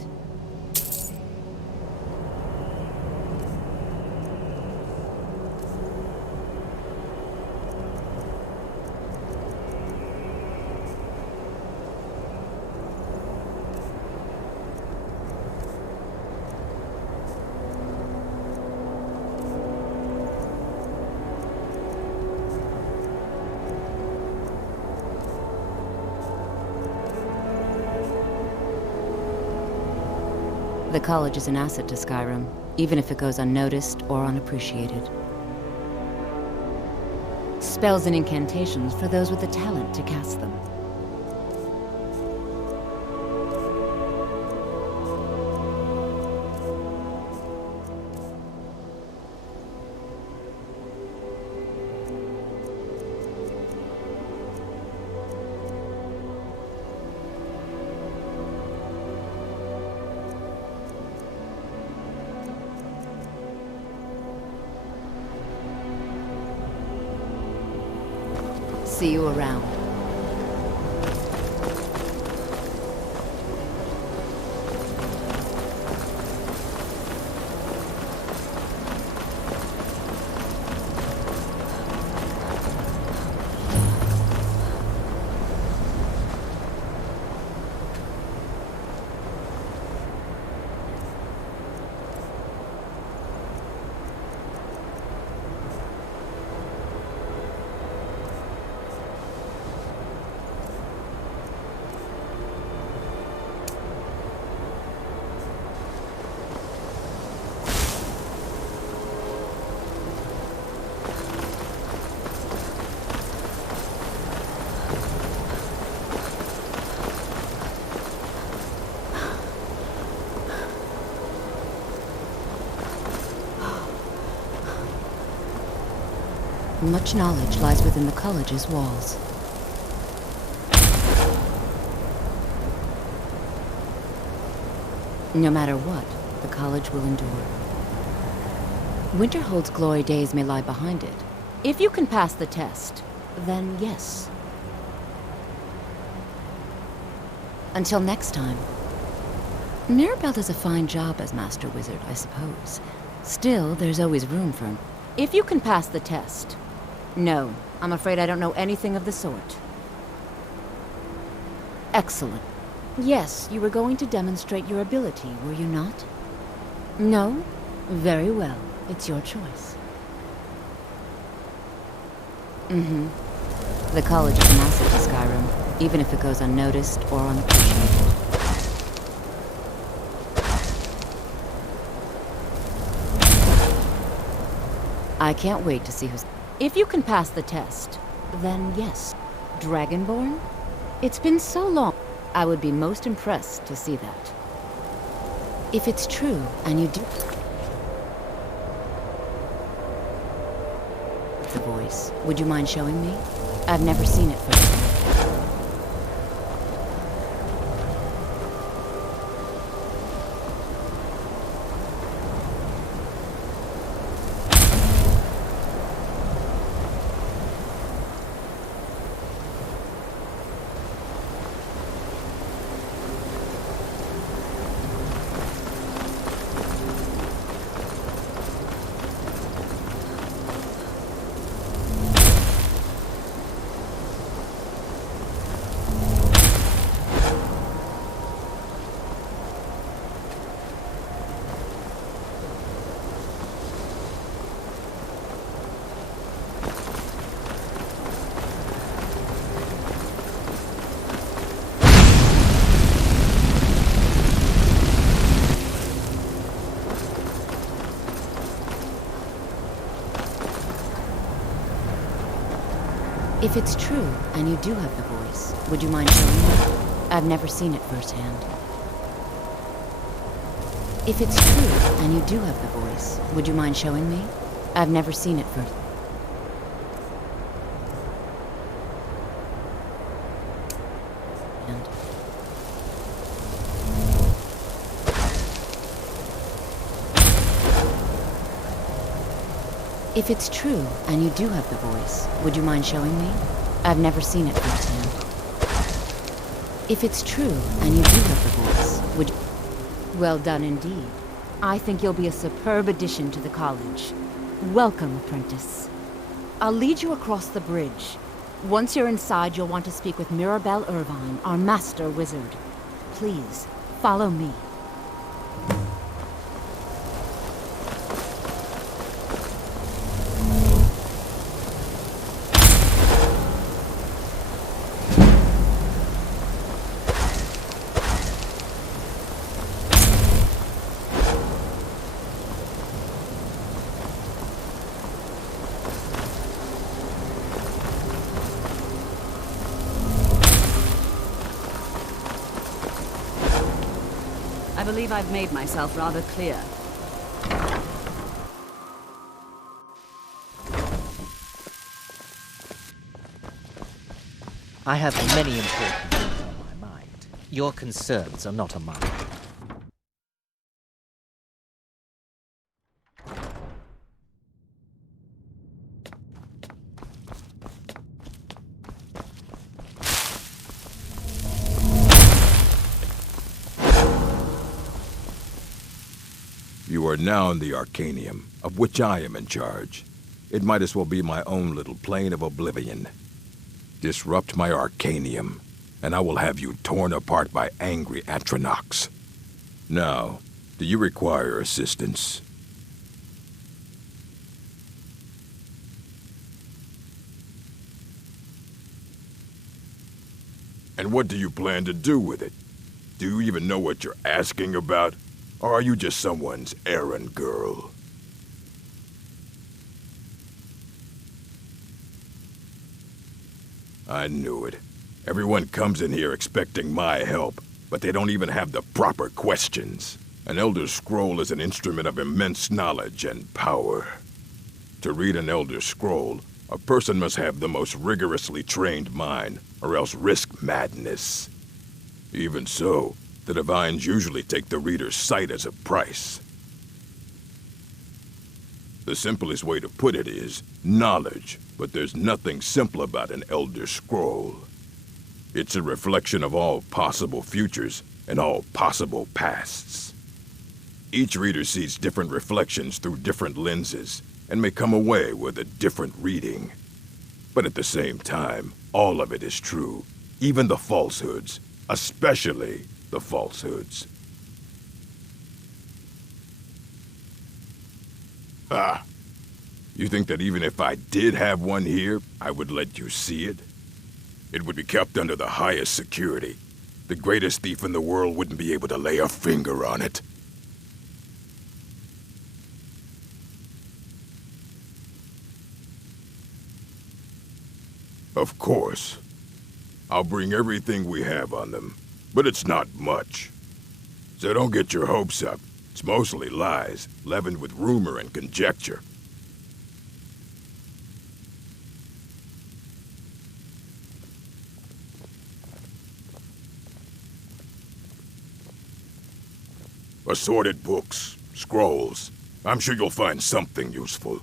The college is an asset to Skyrim, even if it goes unnoticed or unappreciated. Spells and incantations for those with the talent to cast them. See you around. Much knowledge lies within the college's walls. No matter what, the college will endure. Winterhold's glory days may lie behind it. If you can pass the test, then yes. Until next time. Mirabelle does a fine job as Master Wizard, I suppose. Still, there's always room for him. If you can pass the test. No, I'm afraid I don't know anything of the sort. Excellent. Yes, you were going to demonstrate your ability, were you not? No? Very well. It's your choice. The college is an asset to Skyrim, even if it goes unnoticed or unappreciated. I can't wait to see who's... If you can pass the test, then yes. Dragonborn? It's been so long. I would be most impressed to see that. If it's true, and you do... The voice. Would you mind showing me? I've never seen it firsthand. If it's true, and you do have the voice, would you mind showing me? I've never seen it firsthand. If it's true, and you do have the voice, would you mind showing me? I've never seen it firsthand. If it's true, and you do have the voice, would you mind showing me? I've never seen it firsthand. If it's true, and you do have the voice, would you... Well done indeed. I think you'll be a superb addition to the college. Welcome, apprentice. I'll lead you across the bridge. Once you're inside, you'll want to speak with Mirabelle Irvine, our master wizard. Please, follow me. I believe I've made myself rather clear. I have many important things on my mind. Your concerns are not on mine. You are now in the Arcanium, of which I am in charge. It might as well be my own little plane of Oblivion. Disrupt my Arcanium, and I will have you torn apart by angry Atronachs. Now, do you require assistance? And what do you plan to do with it? Do you even know what you're asking about? Or are you just someone's errand girl? I knew it. Everyone comes in here expecting my help, but they don't even have the proper questions. An Elder Scroll is an instrument of immense knowledge and power. To read an Elder Scroll, a person must have the most rigorously trained mind, or else risk madness. Even so, the Divines usually take the reader's sight as a price. The simplest way to put it is knowledge, but there's nothing simple about an Elder Scroll. It's a reflection of all possible futures and all possible pasts. Each reader sees different reflections through different lenses and may come away with a different reading. But at the same time, all of it is true, even the falsehoods, especially the falsehoods. Ah, you think that even if I did have one here, I would let you see it? It would be kept under the highest security. The greatest thief in the world wouldn't be able to lay a finger on it. Of course. I'll bring everything we have on them, but it's not much. So don't get your hopes up. It's mostly lies, leavened with rumor and conjecture. Assorted books, scrolls. I'm sure you'll find something useful.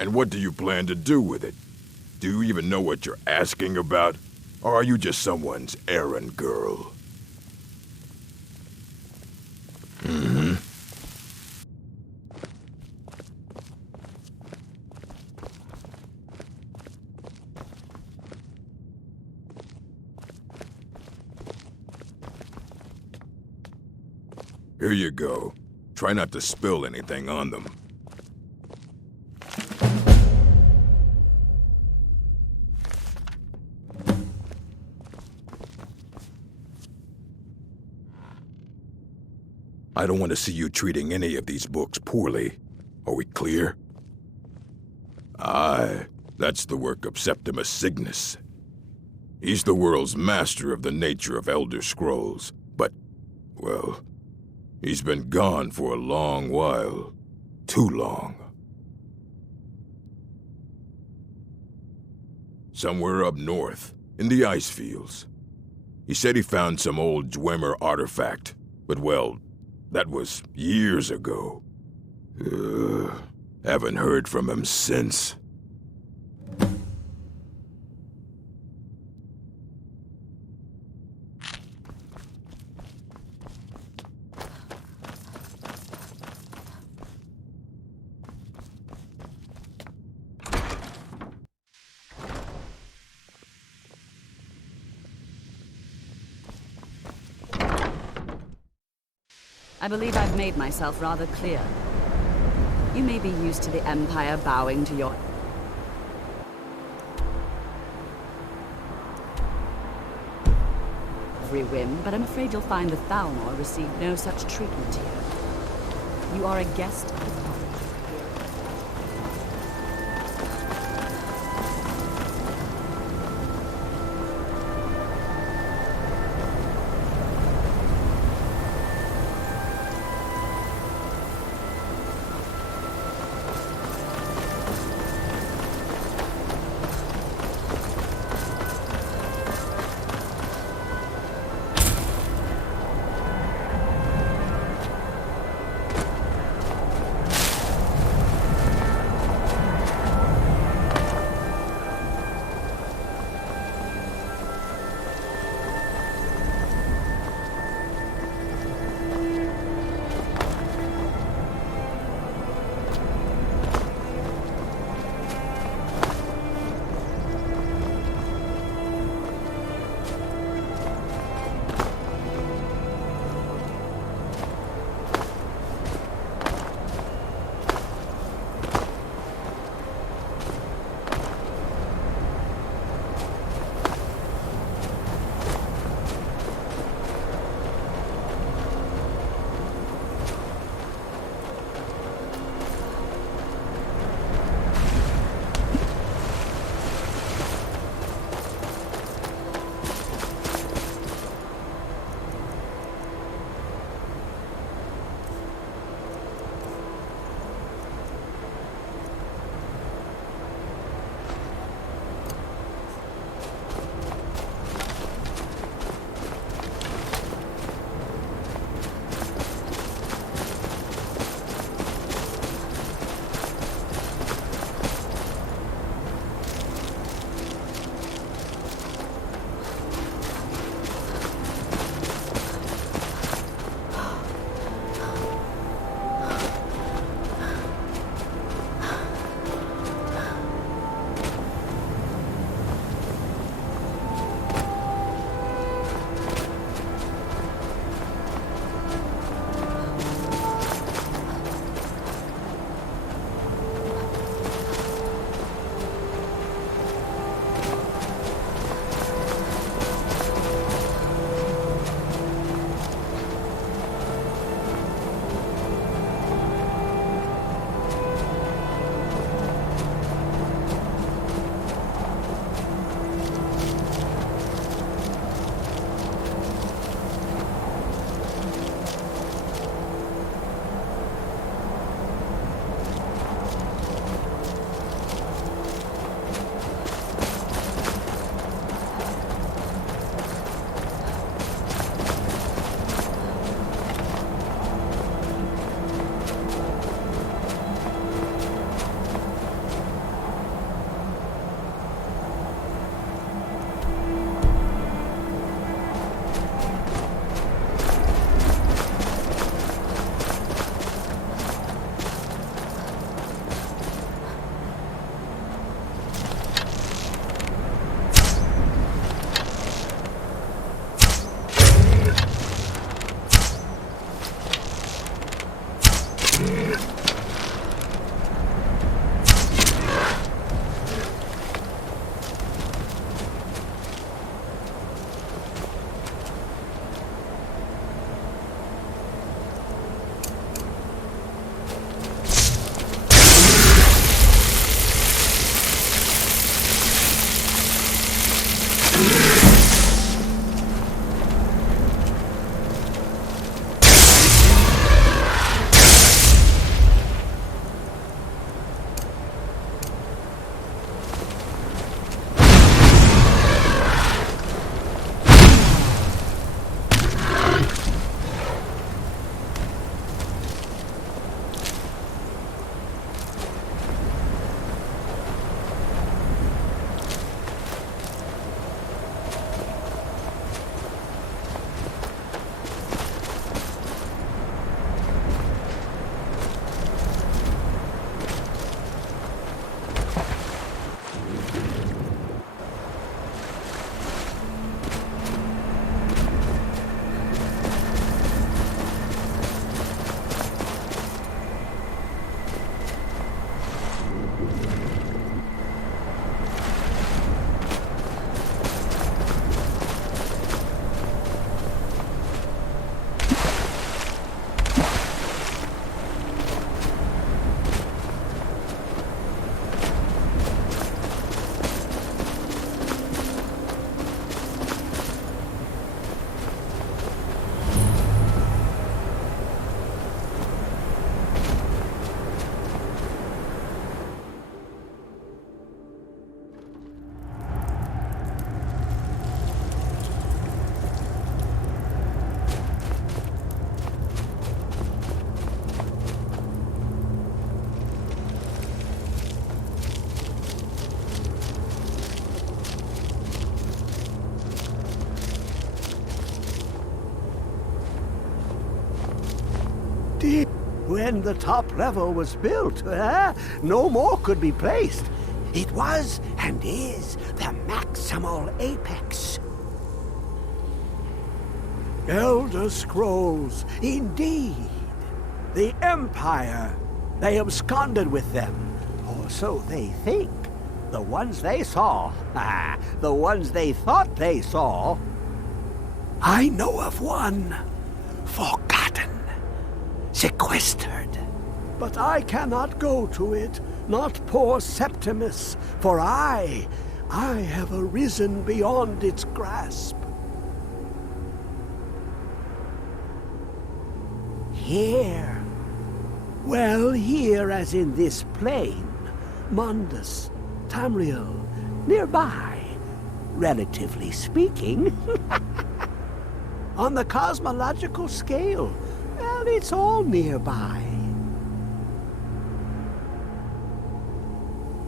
And what do you plan to do with it? Do you even know what you're asking about? Or are you just someone's errand girl? Mm-hmm. Here you go. Try not to spill anything on them. I don't want to see you treating any of these books poorly. Are we clear? Aye, that's the work of Septimus Cygnus. He's the world's master of the nature of Elder Scrolls, but, well, he's been gone for a long while. Too long. Somewhere up north, in the ice fields. He said he found some old Dwemer artifact, but well, that was years ago. Haven't heard from him since. I believe I've made myself rather clear. You may be used to the Empire bowing to your every whim, but I'm afraid you'll find the Thalmor received no such treatment here. You are a guest of the college. When the top level was built, no more could be placed. It was and is the maximal apex. Elder Scrolls, indeed. The Empire. They absconded with them, or so they think. The ones they saw, the ones they thought they saw. I know of one. Forgotten. Sequestered. But I cannot go to it, not poor Septimus, for I have arisen beyond its grasp. Here. Well, here as in this plain, Mundus, Tamriel, nearby, relatively speaking. On the cosmological scale, well, it's all nearby.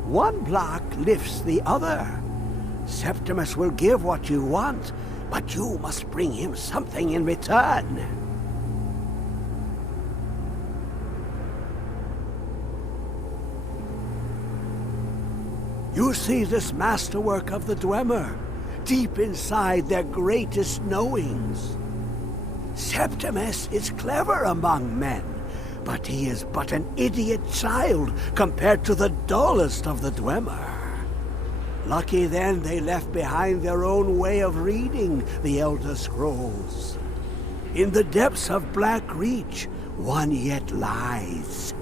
One block lifts the other. Septimus will give what you want, but you must bring him something in return. You see this masterwork of the Dwemer, deep inside their greatest knowings. Septimus is clever among men, but he is but an idiot child compared to the dullest of the Dwemer. Lucky then they left behind their own way of reading the Elder Scrolls. In the depths of Black Reach, one yet lies.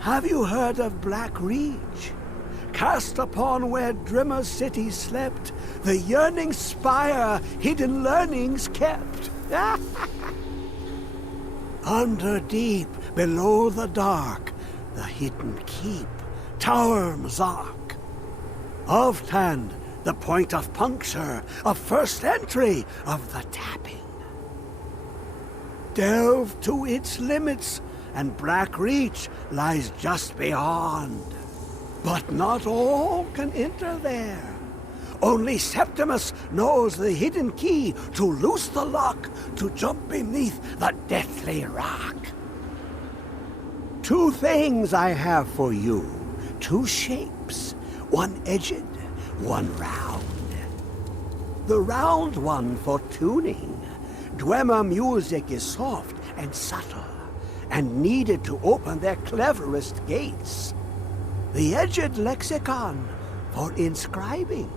Have you heard of Black Reach? Cast upon where Drimmer's city slept, the yearning spire hidden learnings kept. Under deep, below the dark, the hidden keep, Tower Mzark. Oftand, the point of puncture, of first entry, of the tapping. Delve to its limits, and Black Reach lies just beyond. But not all can enter there. Only Septimus knows the hidden key to loose the lock, to jump beneath the deathly rock. Two things I have for you, two shapes, one edged, one round. The round one for tuning. Dwemer music is soft and subtle, and needed to open their cleverest gates. The edged lexicon for inscribing.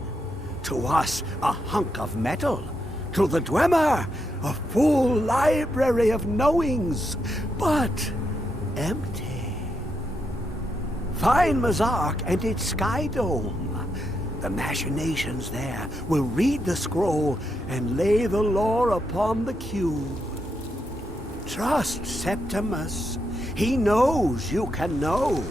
To us, a hunk of metal. To the Dwemer, a full library of knowings, but empty. Find Mzark and its sky dome. The machinations there will read the scroll and lay the lore upon the cube. Trust Septimus. He knows you can know.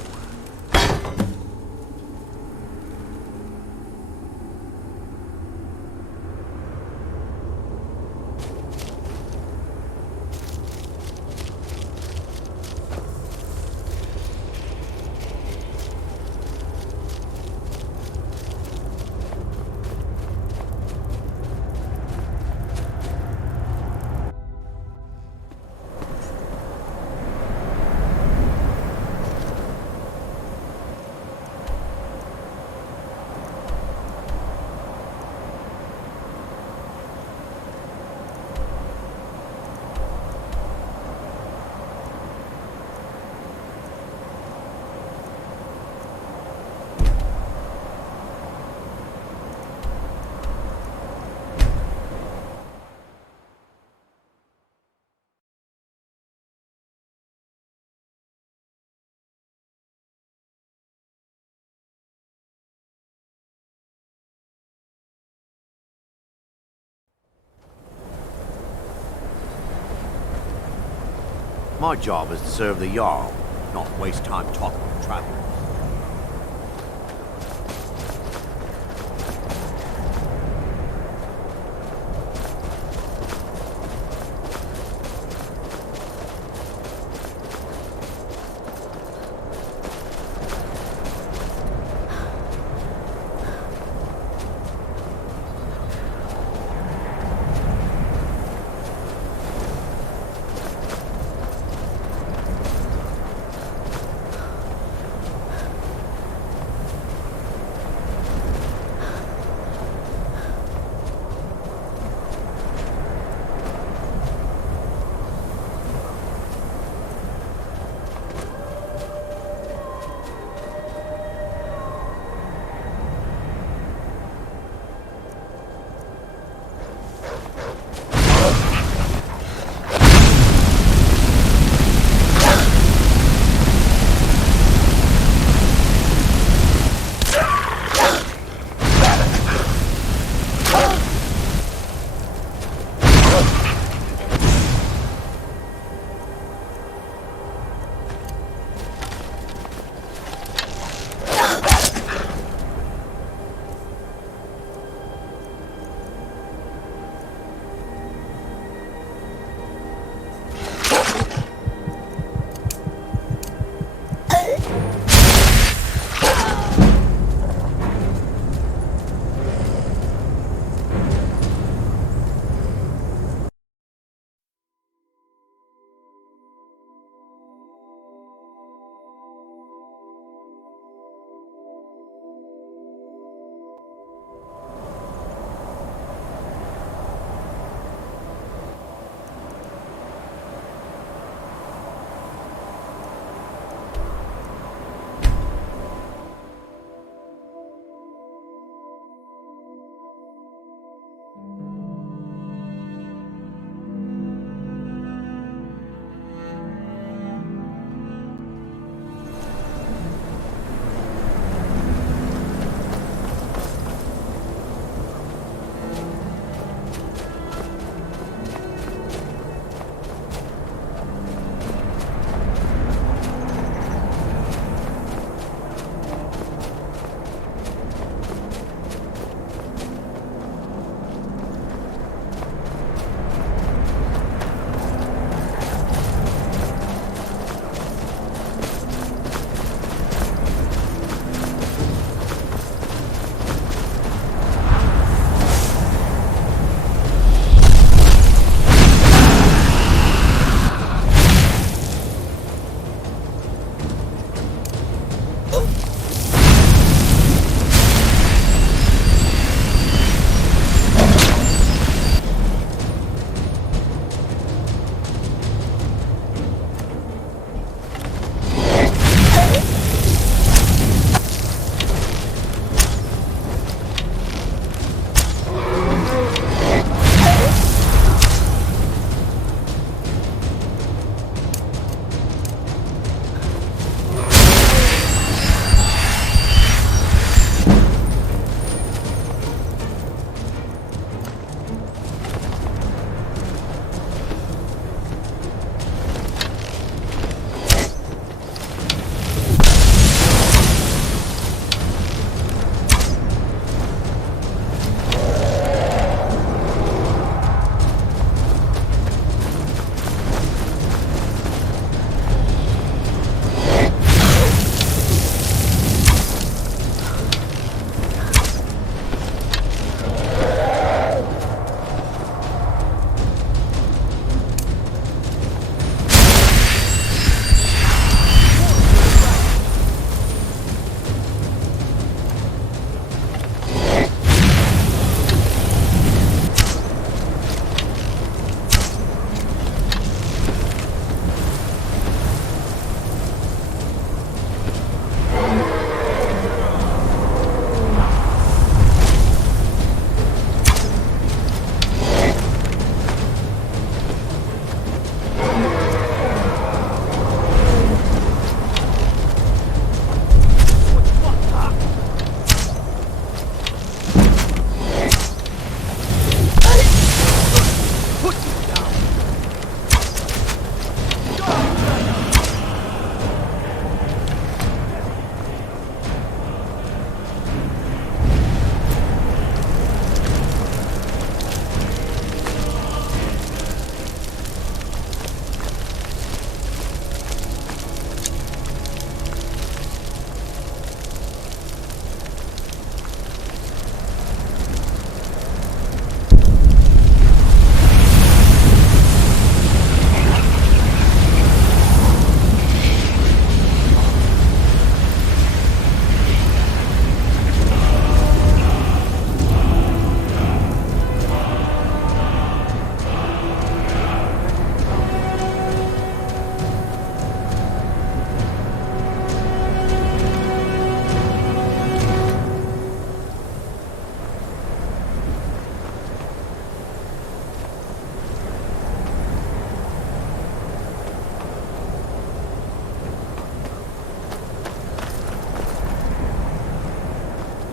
My job is to serve the Jarl, not waste time talking to travelers.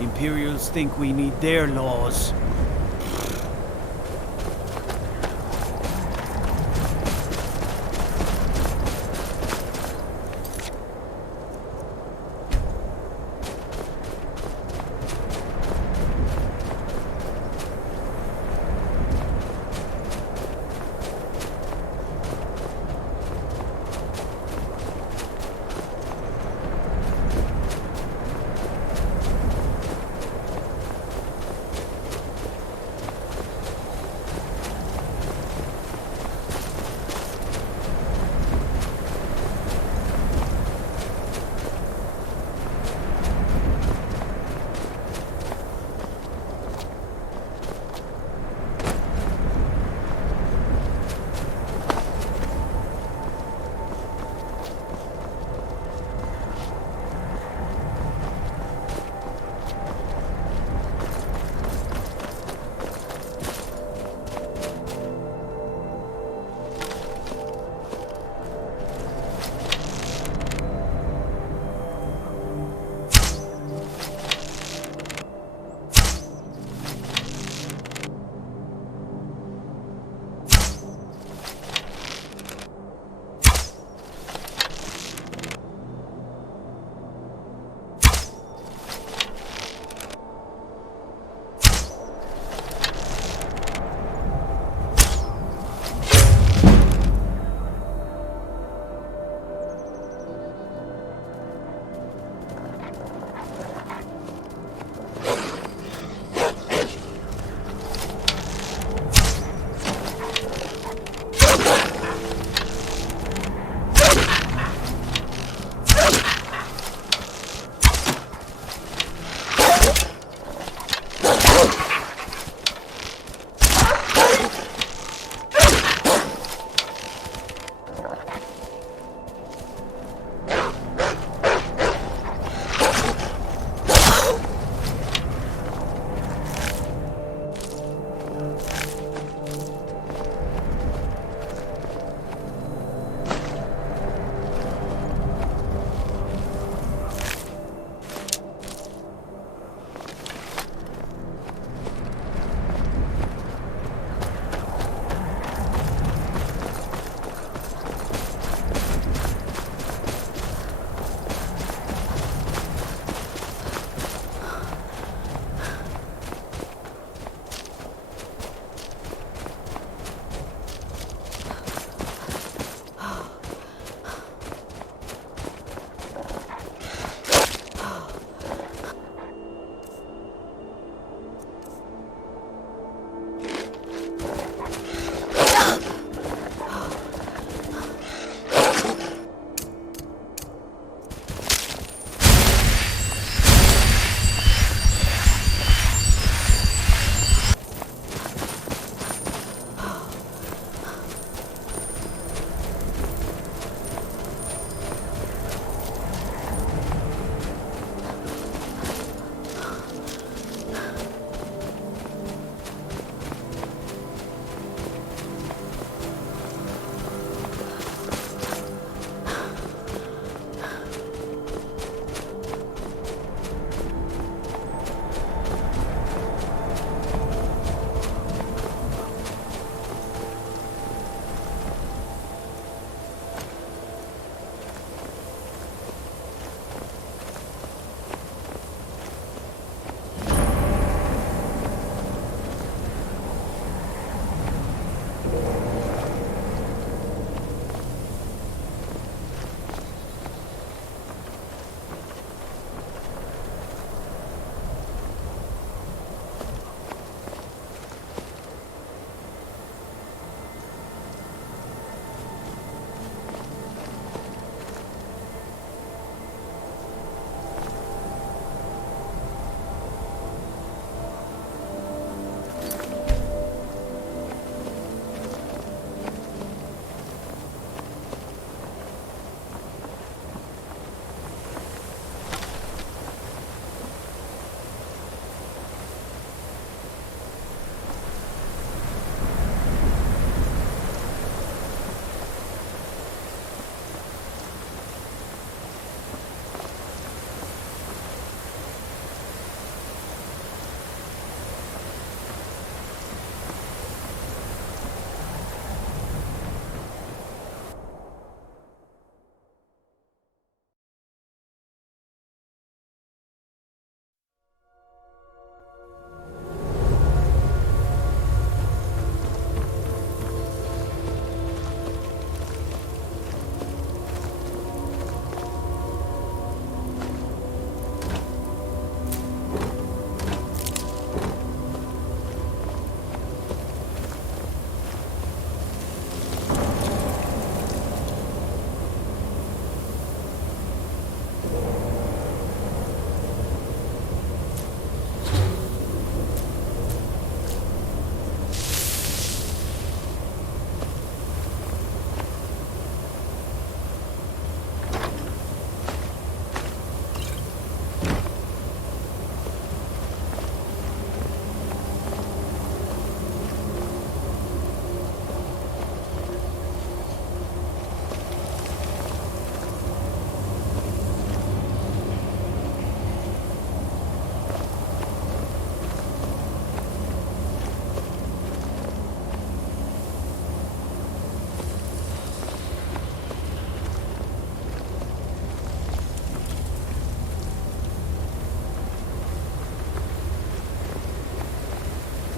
Imperials think we need their laws.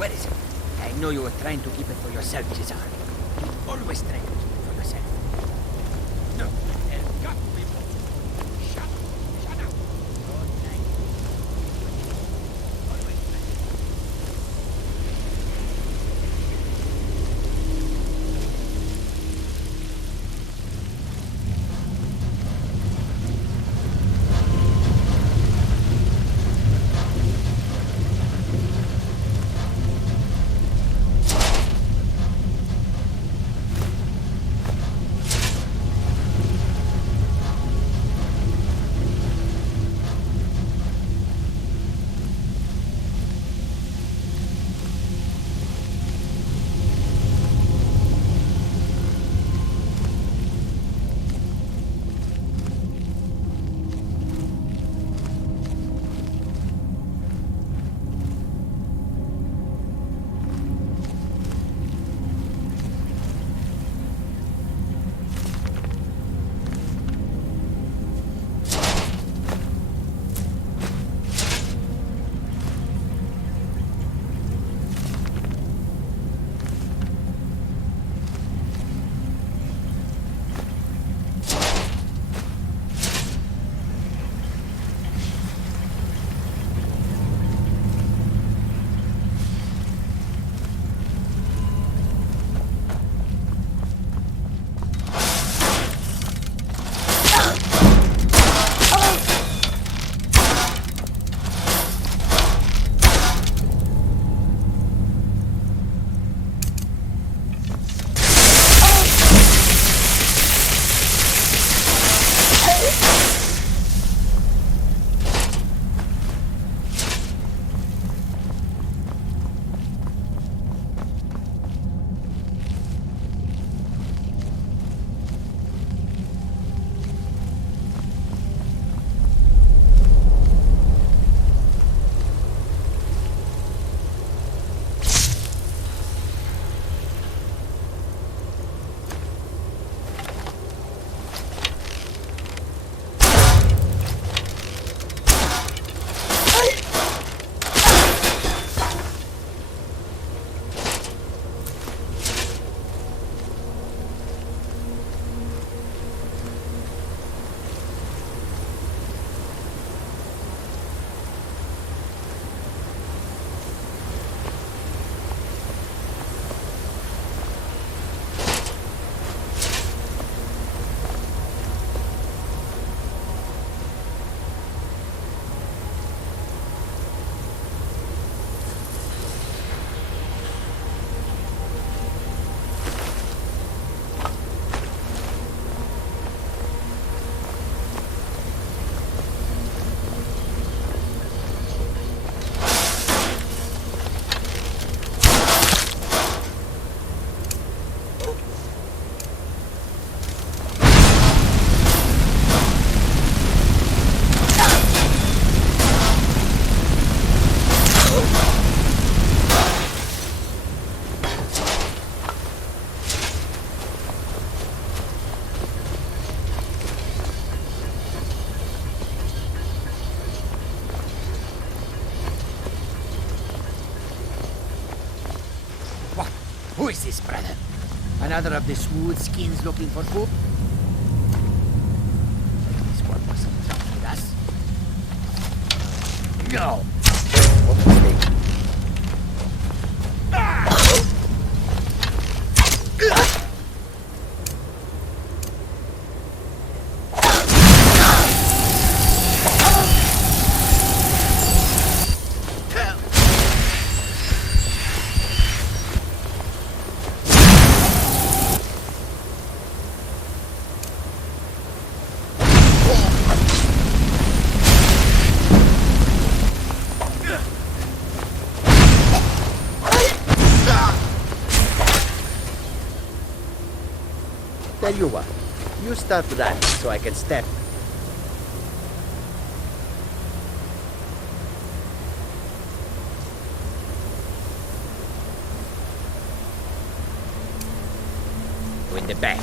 Where is it? I know you were trying to keep it for yourself, Cesar. You always try to keep it for yourself. No, there's got to be more. Shut up. Shut up. Good night. Always try. Who is this, brother? Another of the smooth skins looking for food? This one wasn't trapped with us. No! What was they? Tell you what, you start that so I can step. Go in the back.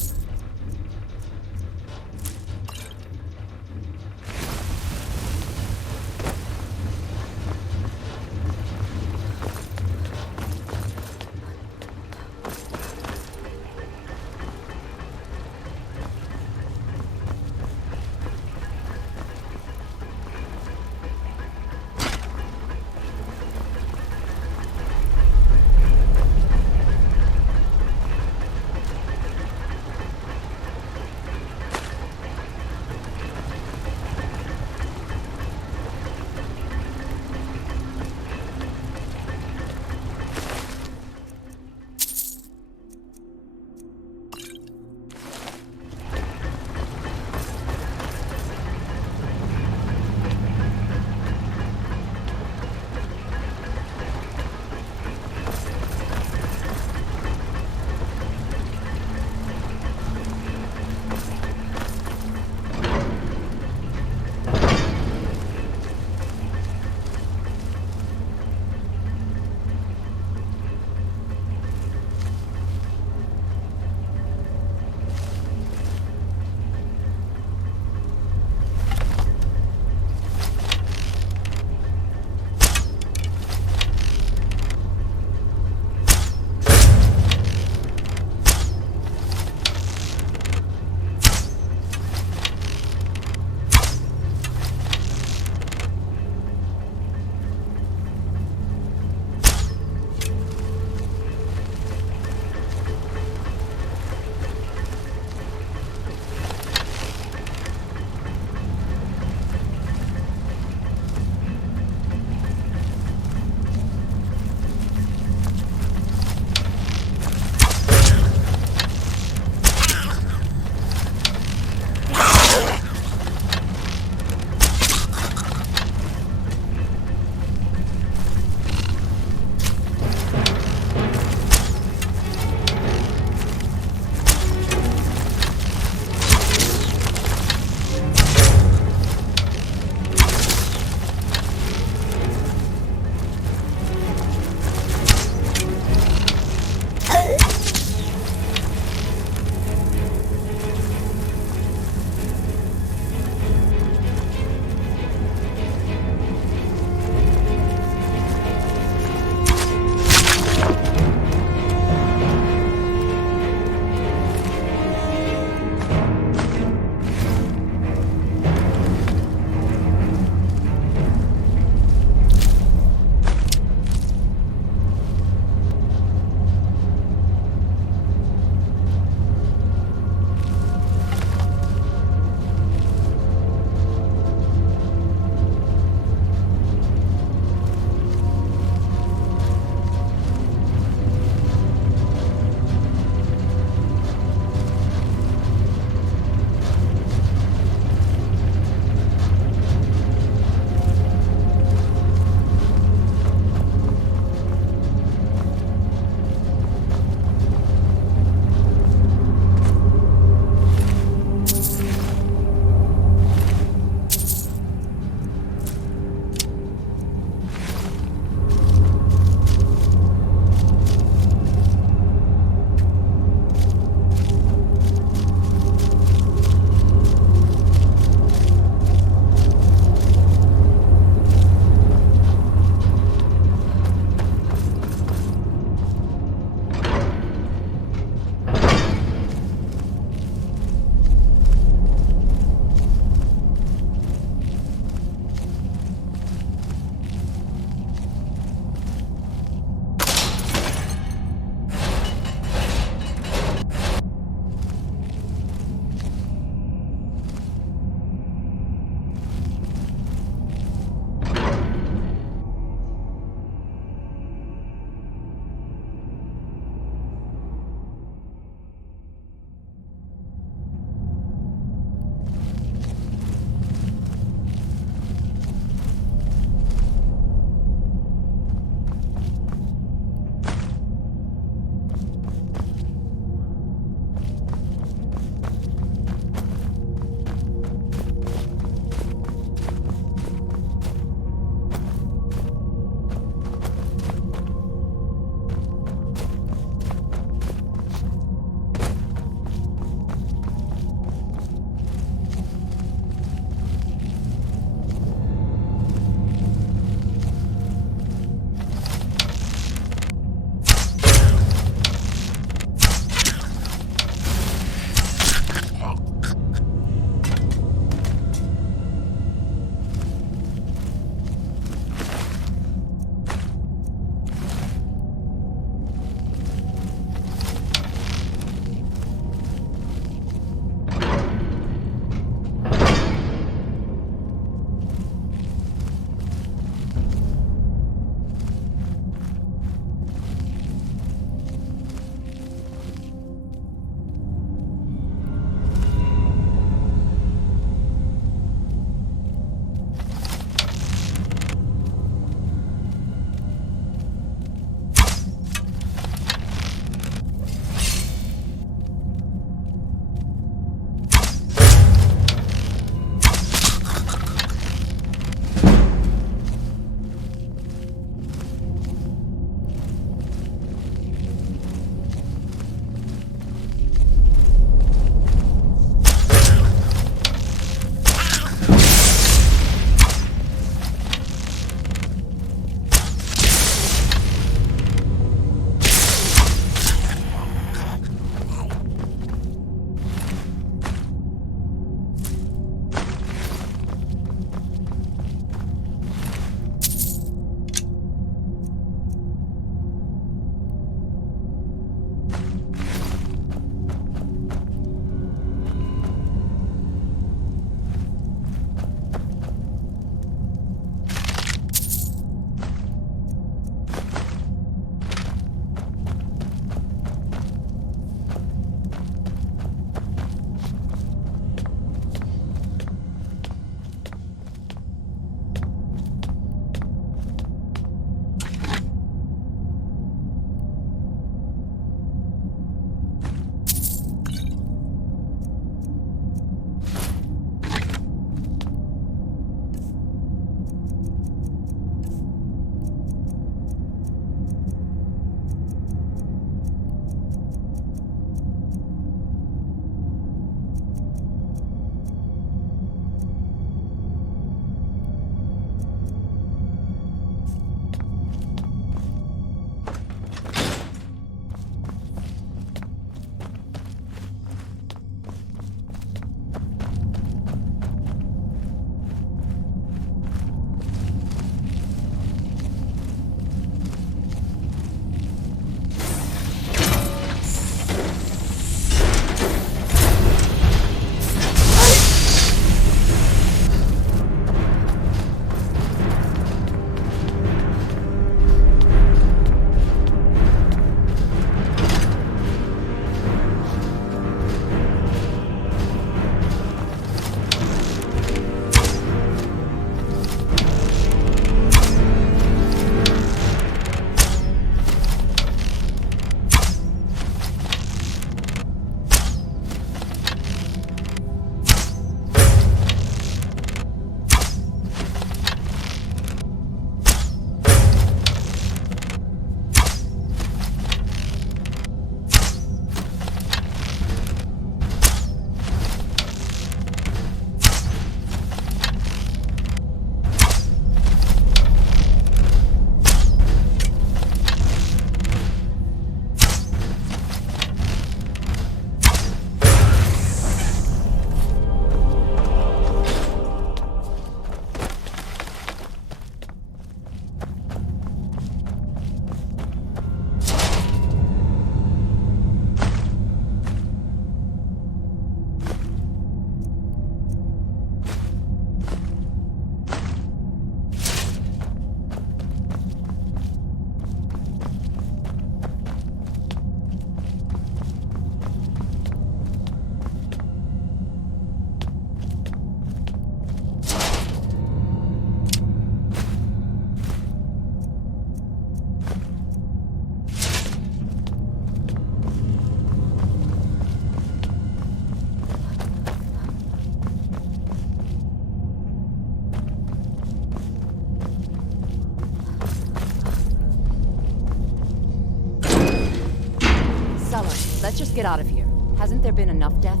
just get out of here. Hasn't there been enough death?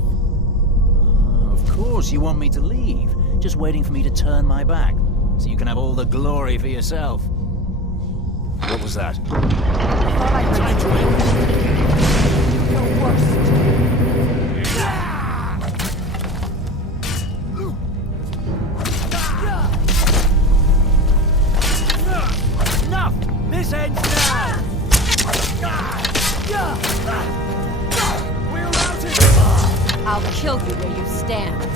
Of course you want me to leave. Just waiting for me to turn my back, so you can have all the glory for yourself. What was that? Time to end. Your worst. Enough! This ends now! We're routed! I'll kill you where you stand.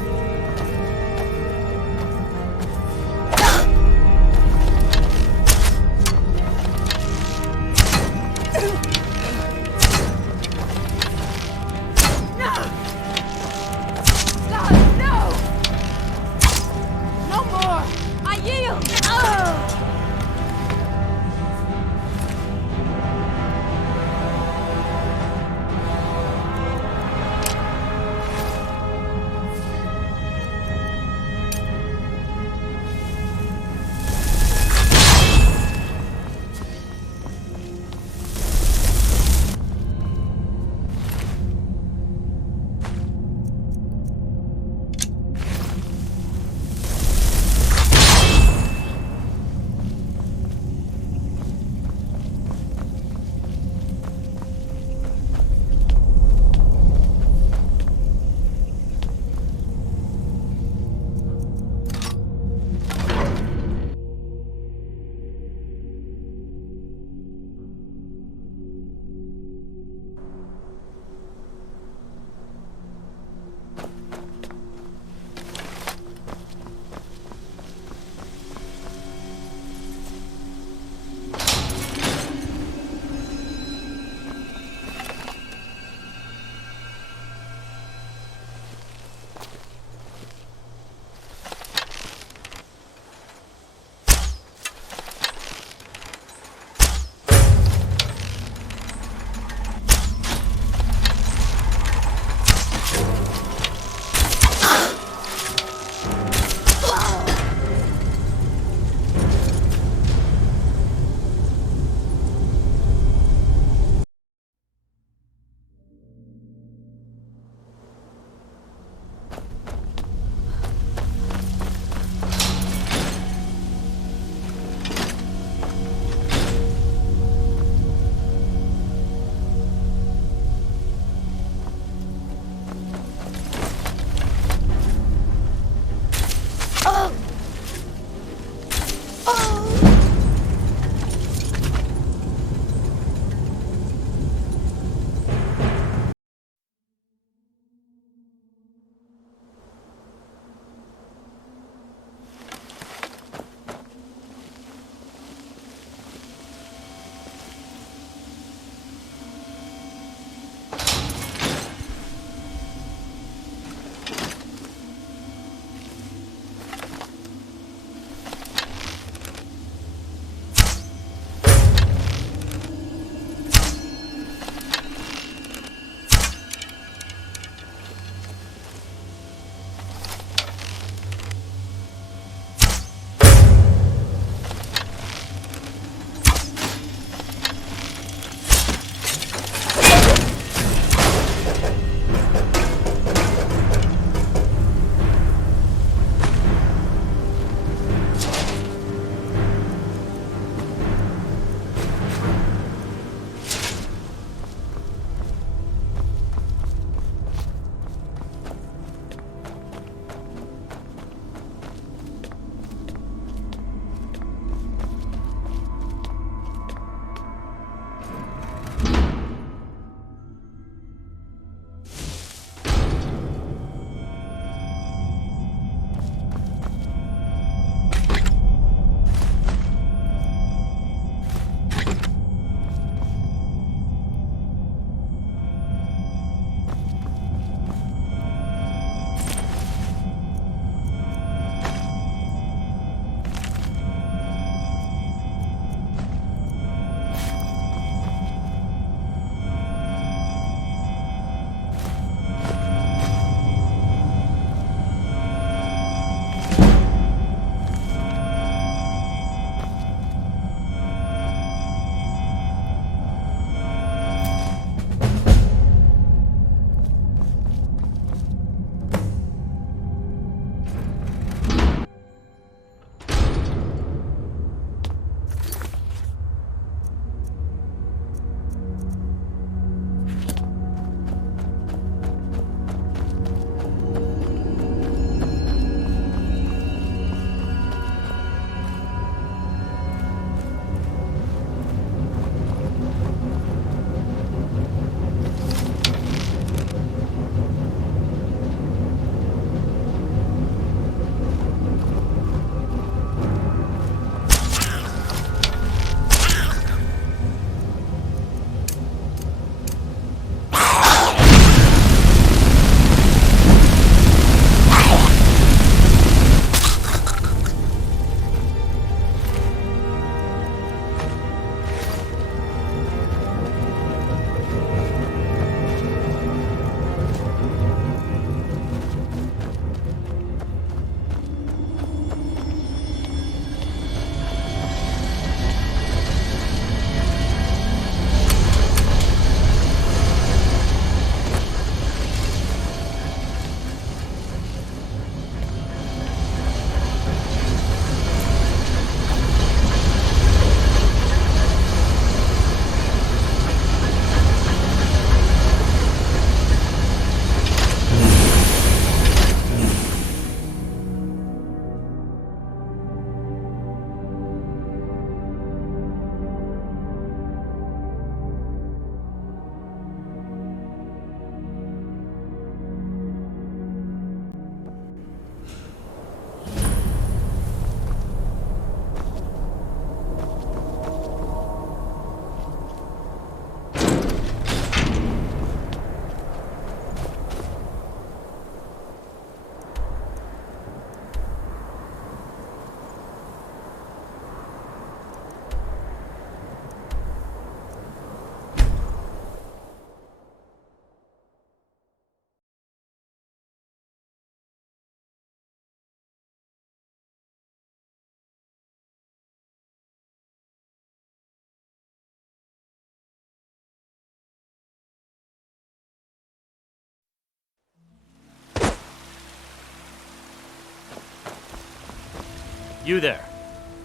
You there.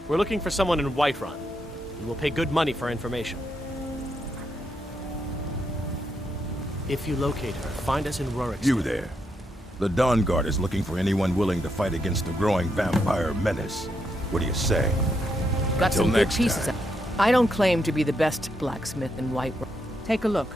We're looking for someone in Whiterun. You will pay good money for information. If you locate her, find us in Rorikstead. You there. The Dawn Guard is looking for anyone willing to fight against the growing vampire menace. What do you say? Got Until some good next pieces. time. I don't claim to be the best blacksmith in Whiterun. Take a look.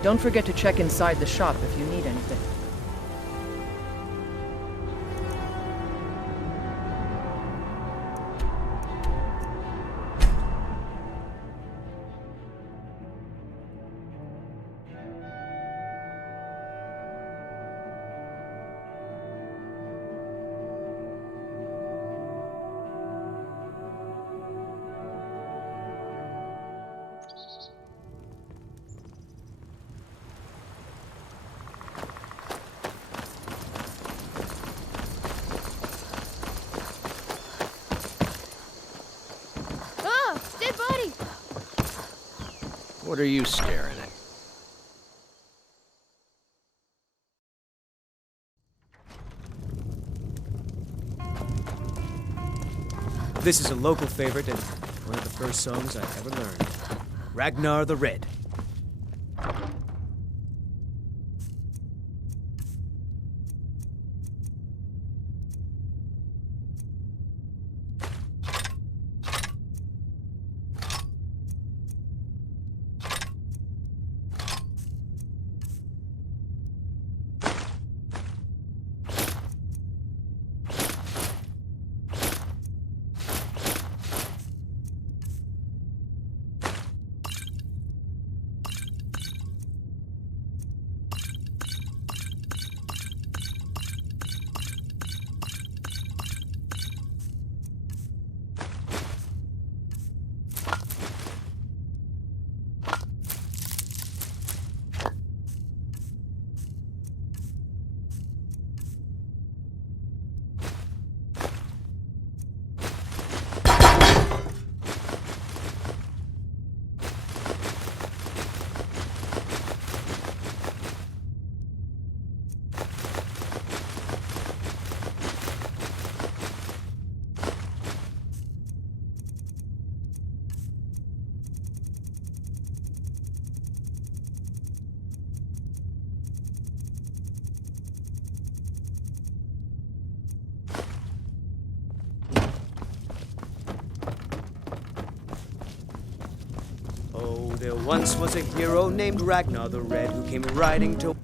Don't forget to check inside the shop if you need anything. What are you staring at? This is a local favorite and one of the first songs I ever learned. Ragnar the Red. Oh, there once was a hero named Ragnar the Red who came riding to...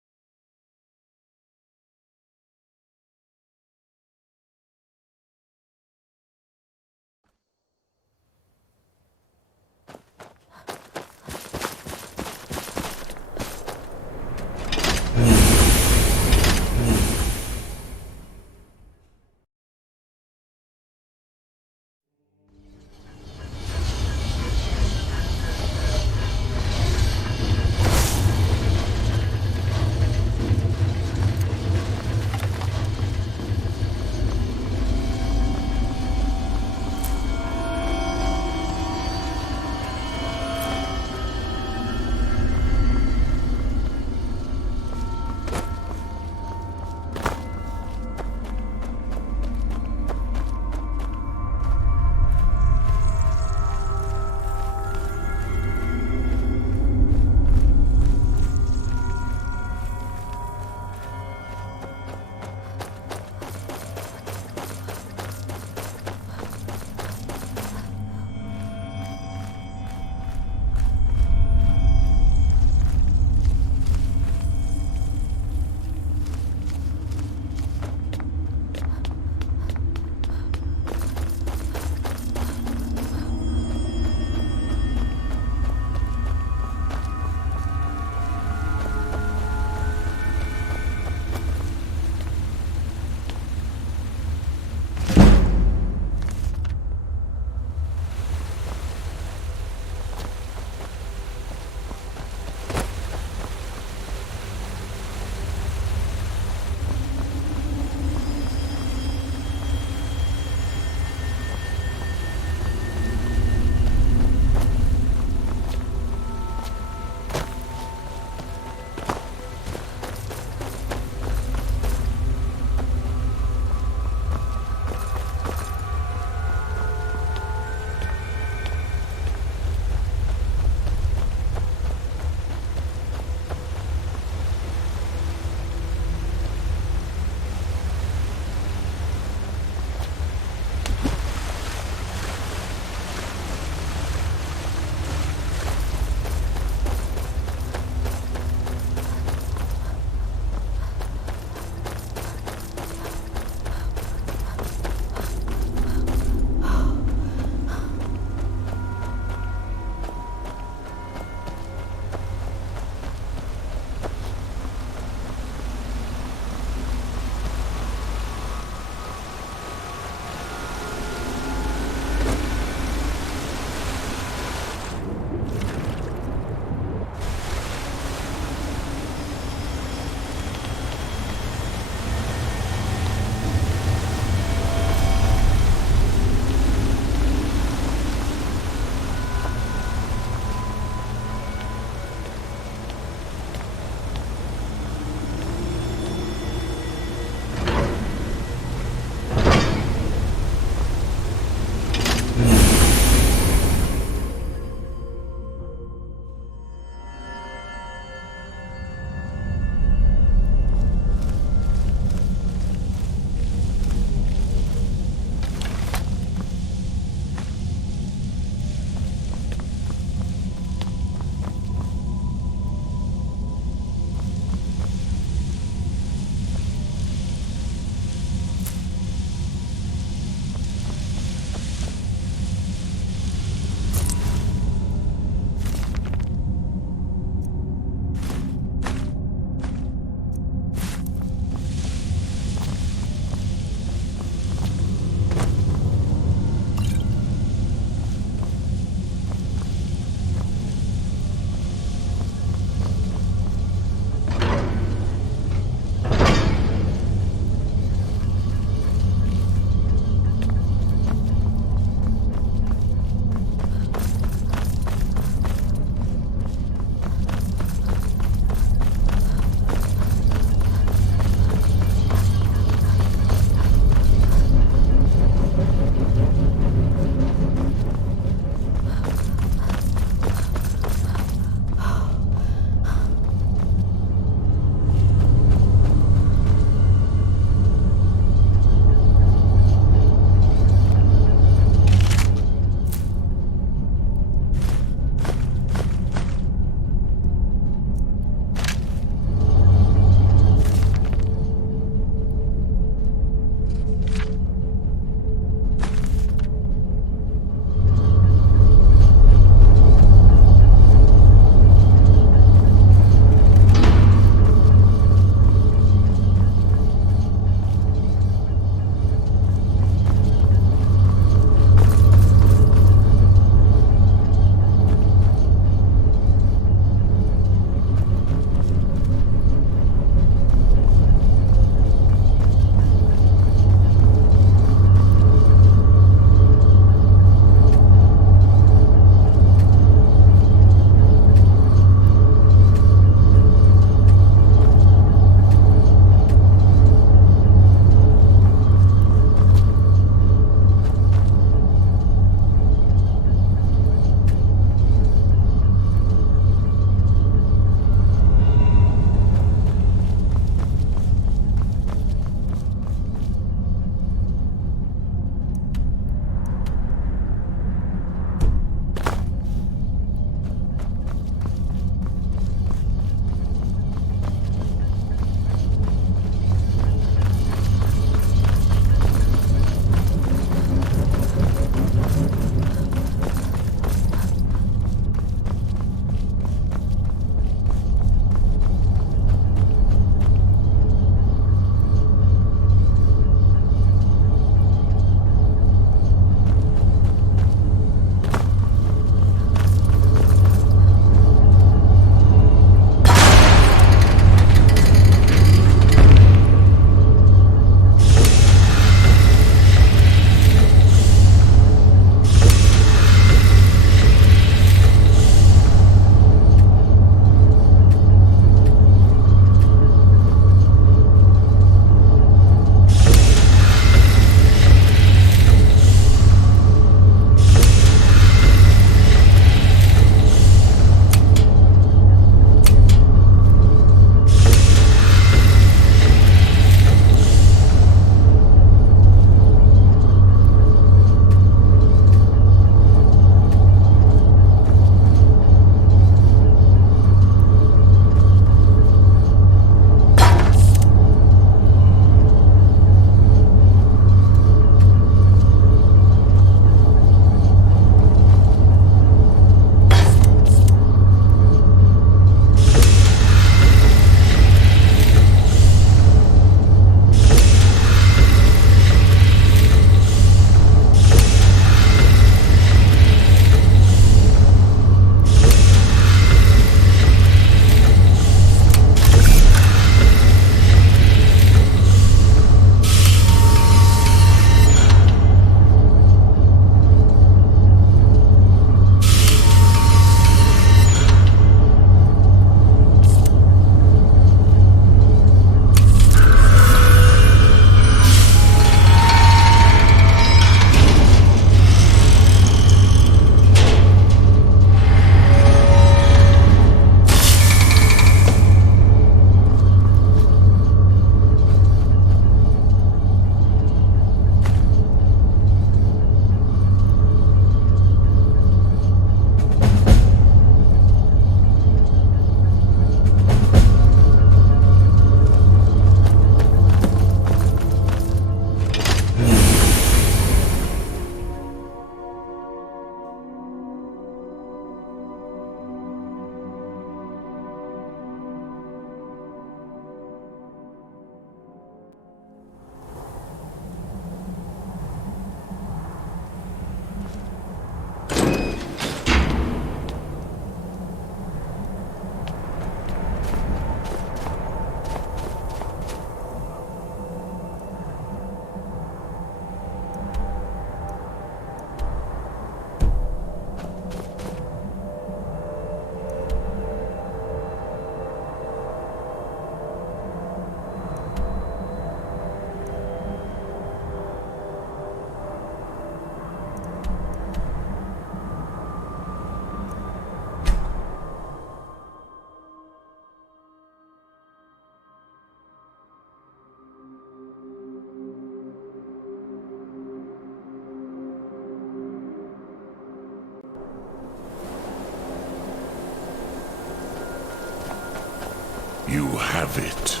You have it.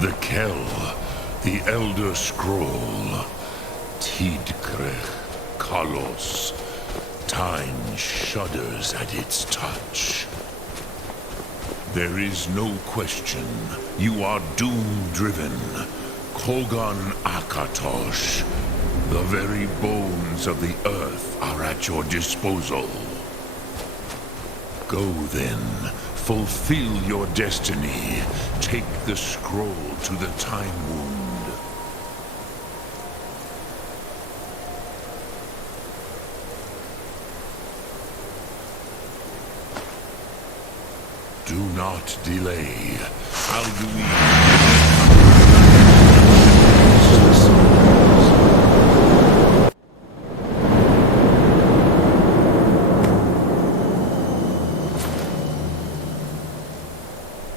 The Kell, the Elder Scroll. Tidkrech Kalos. Time shudders at its touch. There is no question. You are doom-driven. Kogan Akatosh. The very bones of the earth are at your disposal. Go then. Fulfill your destiny. Take the scroll to the Time Wound. Do not delay. Alduin.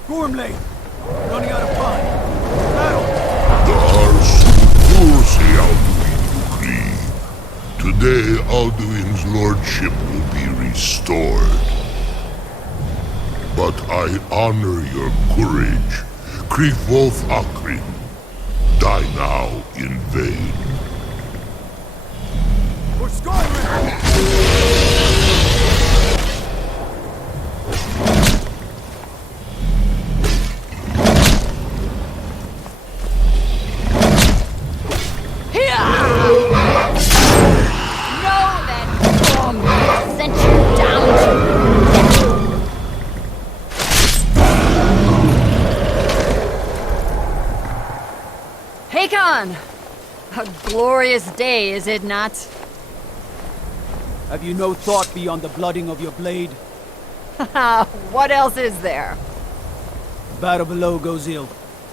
Gormley! Running out of time! Battle! Today, Alduin's lordship will be restored. But I honor your courage. Krivolf Akrin. Die now in vain. For Skyrim! A glorious day, is it not? Have you no thought beyond the blooding of your blade? What else is there? The battle below goes ill.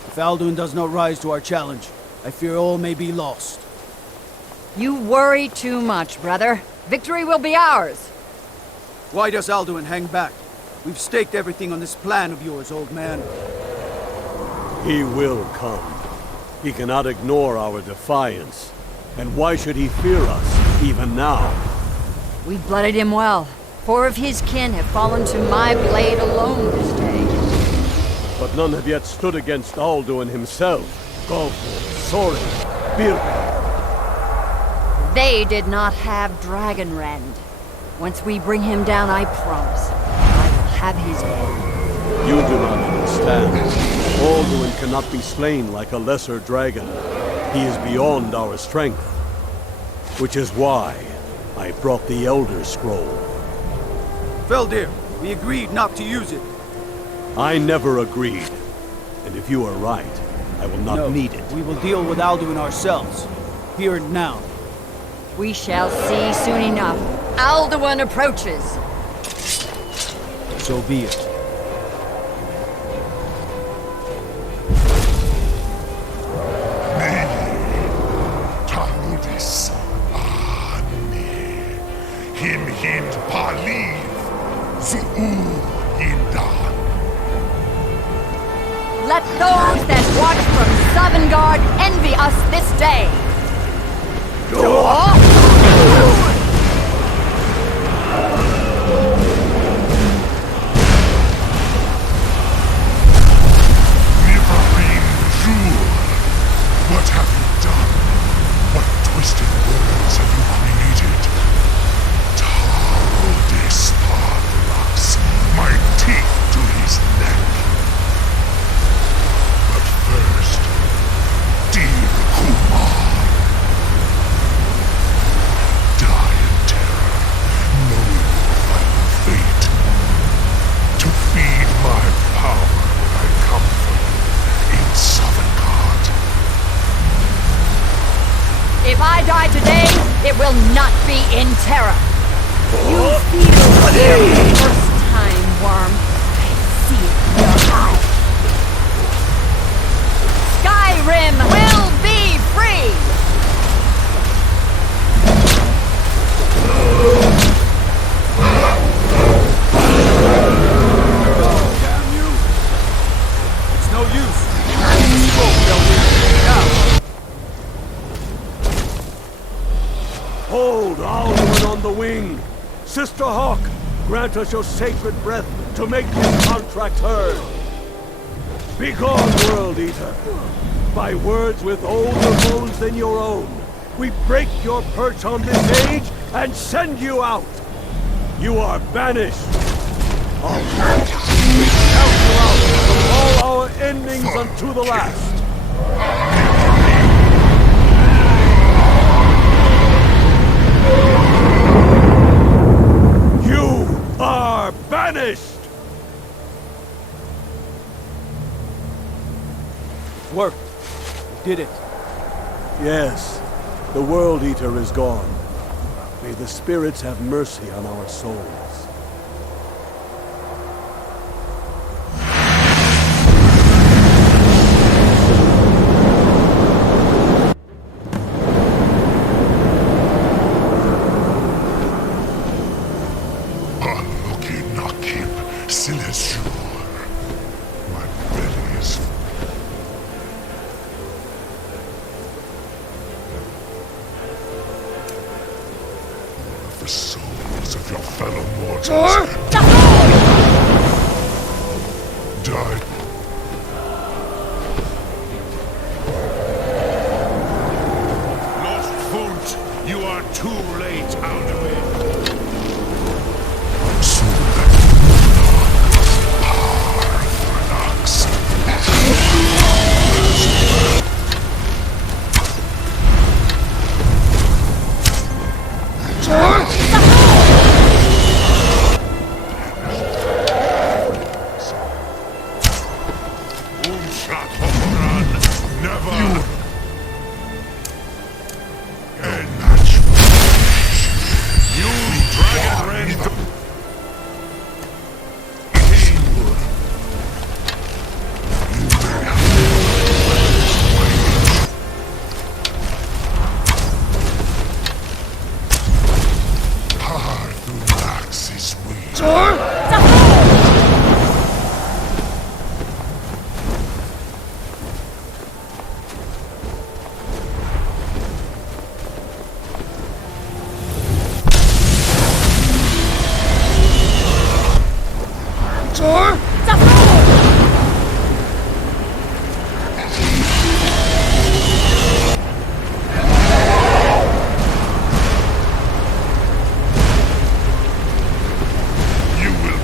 If Alduin does not rise to our challenge, I fear all may be lost. You worry too much, brother. Victory will be ours. Why does Alduin hang back? We've staked everything on this plan of yours, old man. He will come. He cannot ignore our defiance. And why should he fear us, even now? We blooded him well. 4 of his kin have fallen to my blade alone this day. But none have yet stood against Alduin himself. Golfo, Sorin, Birka. They did not have Dragonrend. Once we bring him down, I promise, I will have his head. You do not understand. Alduin cannot be slain like a lesser dragon. He is beyond our strength. Which is why I brought the Elder Scroll. Feldir, we agreed not to use it. I never agreed. And if you are right, I will not need it. We will deal with Alduin ourselves. Here and now. We shall see soon enough. Alduin approaches. So be it. Him Paliv, Indan. Let those that watch from Sovngarde envy us this day. What have you done? What twisted words have you created? Tarudis Padras, my teeth to his neck. But first, dear Kumar, die in terror, knowing your final fate. To feed my power, I come for you in Sovngarde. If I die today, it will not be in terror. You feel fear for the first time, worm. I see it in your eyes. Skyrim will be free! Damn you! It's no use. Now! Hold Alduin on the wing! Sister Hawk, grant us your sacred breath to make this contract heard! Begone, World-Eater! By words with older bones than your own, we break your perch on this age and send you out! You are banished! We count you out from all our endings unto the last! You are banished! Worked. We did it. Yes, the World-Eater is gone. May the spirits have mercy on our souls. You will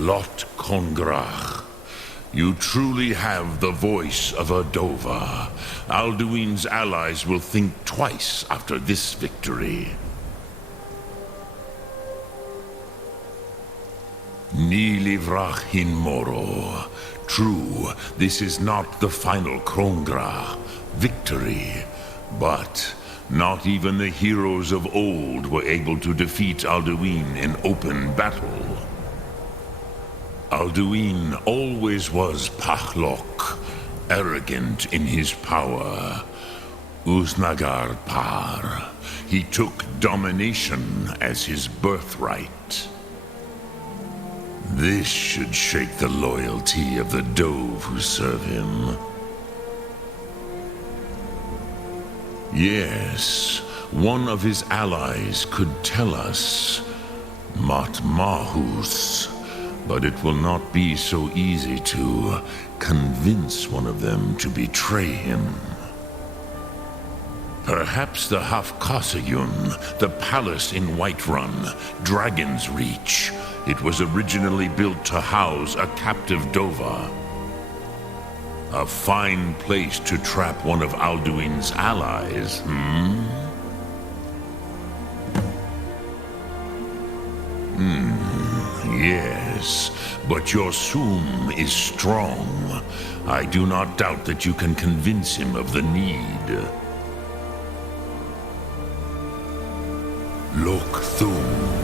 Lot Kongrach. You truly have the voice of a Dova. Alduin's allies will think twice after this victory. Ni livrach hin moro. True, this is not the final Krongra victory, but not even the heroes of old were able to defeat Alduin in open battle. Alduin always was Pachlok, arrogant in his power. Uznagar Par. He took domination as his birthright. This should shake the loyalty of the Dove who serve him. Yes, one of his allies could tell us. Matmahus. But it will not be so easy to convince one of them to betray him. Perhaps the Hafkasayun, the palace in Whiterun, Dragon's Reach. It was originally built to house a captive Dova. A fine place to trap one of Alduin's allies, Yes, but your Sum is strong. I do not doubt that you can convince him of the need. Lok Thum.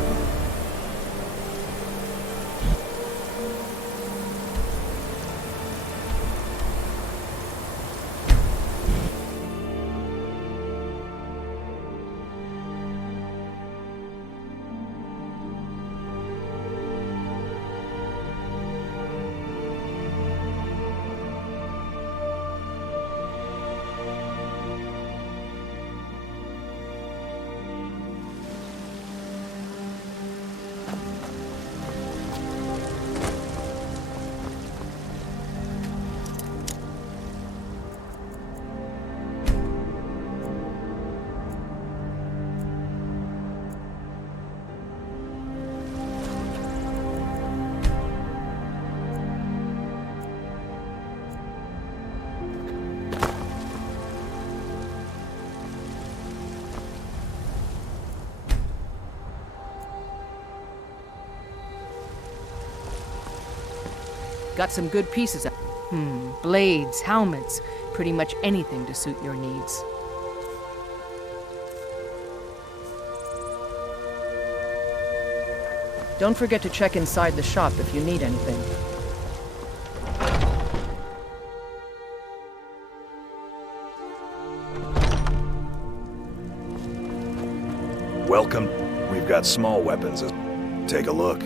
Got some good pieces. Blades, helmets, pretty much anything to suit your needs. Don't forget to check inside the shop if you need anything. Welcome. We've got small weapons. Take a look.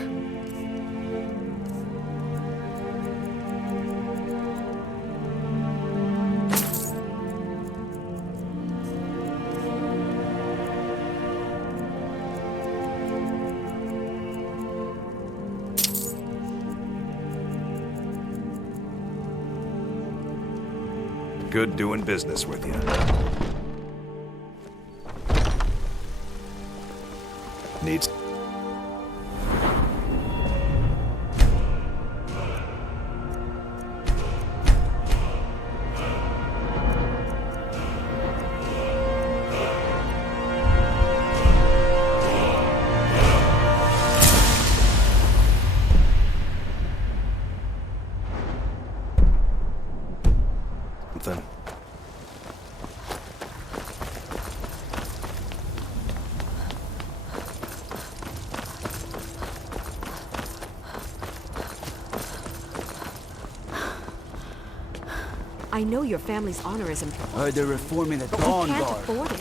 Good doing business with you. Needs... something. I know your family's honor is important. They're reforming the But we Dawn can't Guard. afford it.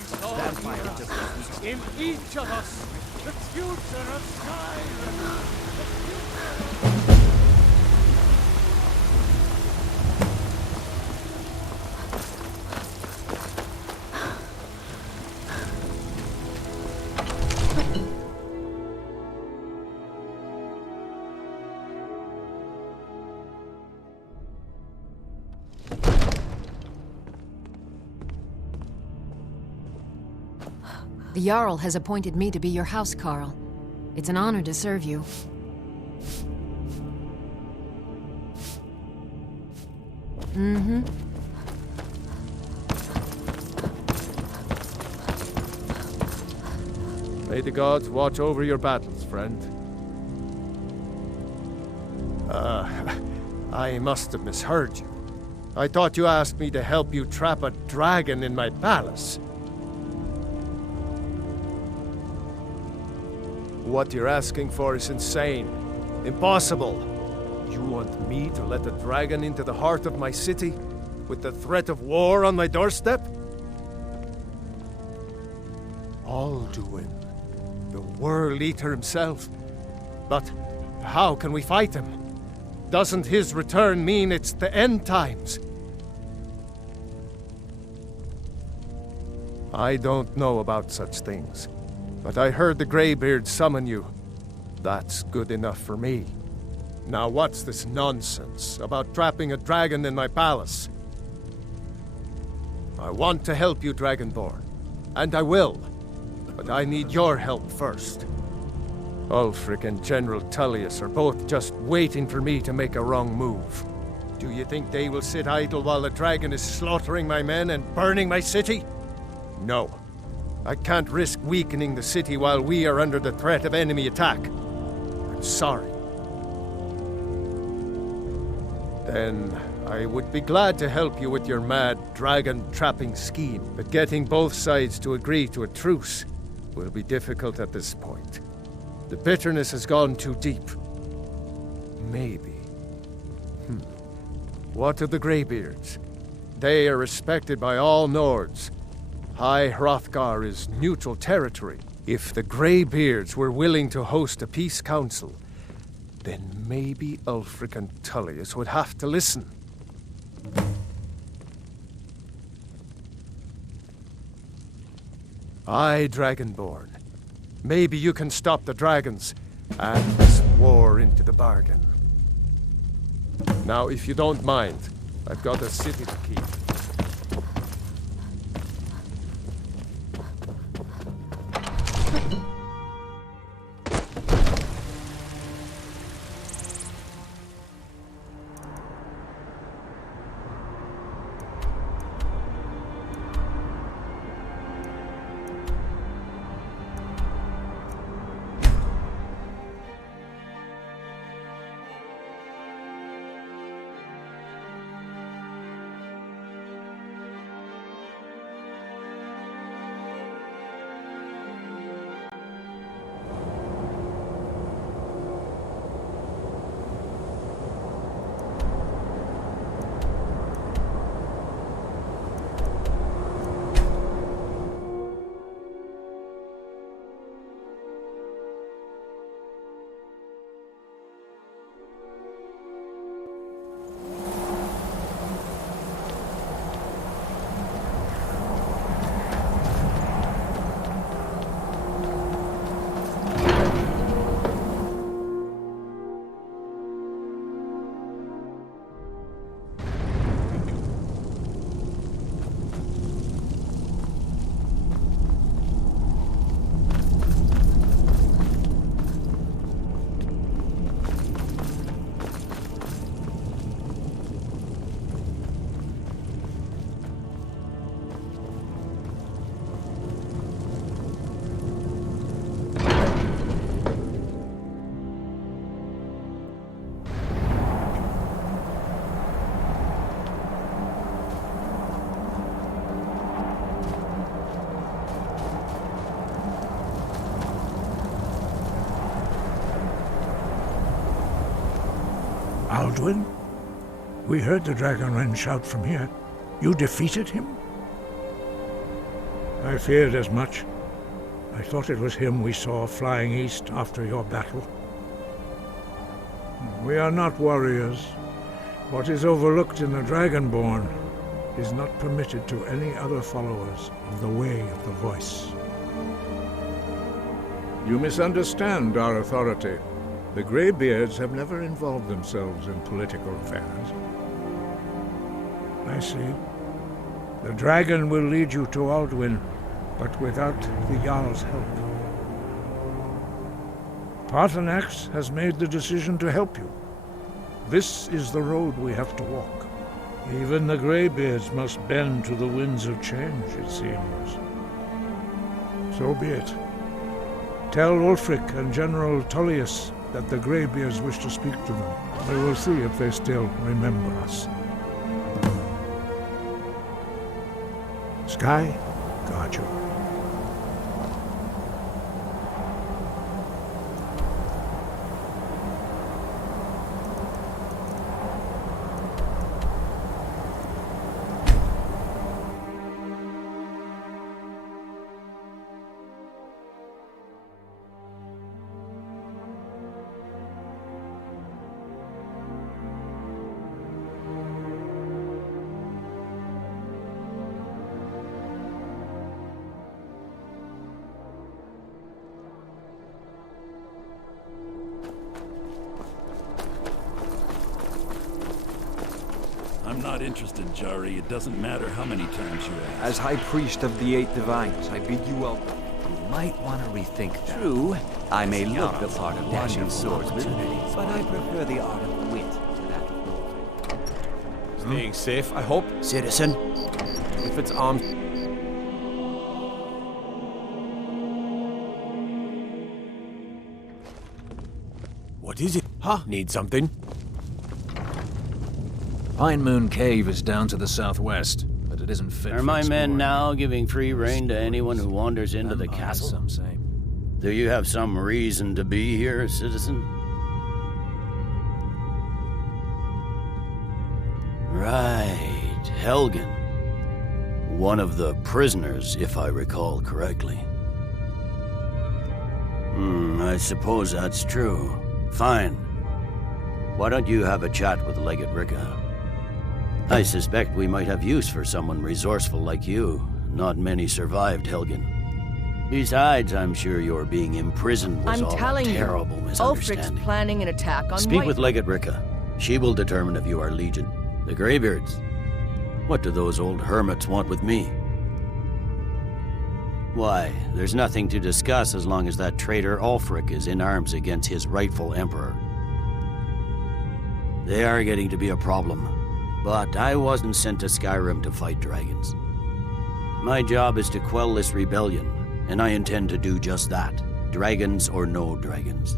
In each of us, the future of Skyrim. The Jarl has appointed me to be your house, Carl. It's an honor to serve you. Mm-hmm. May the gods watch over your battles, friend. I must have misheard you. I thought you asked me to help you trap a dragon in my palace. What you're asking for is insane. Impossible. You want me to let a dragon into the heart of my city, with the threat of war on my doorstep? Alduin, the World-Eater himself. But how can we fight him? Doesn't his return mean it's the end times? I don't know about such things, but I heard the Greybeard summon you. That's good enough for me. Now what's this nonsense about trapping a dragon in my palace? I want to help you, Dragonborn, and I will, but I need your help first. Ulfric and General Tullius are both just waiting for me to make a wrong move. Do you think they will sit idle while the dragon is slaughtering my men and burning my city? No. I can't risk weakening the city while we are under the threat of enemy attack. I'm sorry. Then I would be glad to help you with your mad dragon-trapping scheme, but getting both sides to agree to a truce will be difficult at this point. The bitterness has gone too deep. Maybe. What of the Greybeards? They are respected by all Nords. High Hrothgar is neutral territory. If the Greybeards were willing to host a peace council, then maybe Ulfric and Tullius would have to listen. Aye, Dragonborn. Maybe you can stop the dragons, and this war into the bargain. Now, if you don't mind, I've got a city to keep. Alduin? We heard the Dragonren shout from here. You defeated him? I feared as much. I thought it was him we saw flying east after your battle. We are not warriors. What is overlooked in the Dragonborn is not permitted to any other followers of the Way of the Voice. You misunderstand our authority. The Greybeards have never involved themselves in political affairs. I see. The dragon will lead you to Alduin, but without the Jarl's help. Paarthurnax has made the decision to help you. This is the road we have to walk. Even the greybeards must bend to the winds of change, it seems. So be it. Tell Ulfric and General Tullius that the greybeards wish to speak to them. We will see if they still remember us. Sky, guard you. I'm not interested, Jari. It doesn't matter how many times you ask. As High Priest of the Eight Divines, I bid you welcome. You might want to rethink that. True, I may look the part of dashing swordsman, opportunities, but I prefer the art of wit to that of warfare. Staying safe, I hope. Citizen. If it's armed. What is it? Huh? Need something? Pine Moon Cave is down to the southwest, but it isn't fit Are for my men exploring. now giving free rein to anyone who wanders into the castle? Some say. Do you have some reason to be here, citizen? Right, Helgen. One of the prisoners, if I recall correctly. I suppose that's true. Fine. Why don't you have a chat with Legate Ricka? I suspect we might have use for someone resourceful like you. Not many survived, Helgen. Besides, I'm sure your being imprisoned was I'm all telling a you, terrible misunderstanding. Ulfric's planning an attack on Speak White... with Legate Ricka. She will determine if you are Legion. The Greybeards. What do those old hermits want with me? Why, there's nothing to discuss as long as that traitor Ulfric is in arms against his rightful emperor. They are getting to be a problem. But I wasn't sent to Skyrim to fight dragons. My job is to quell this rebellion, and I intend to do just that. Dragons or no dragons.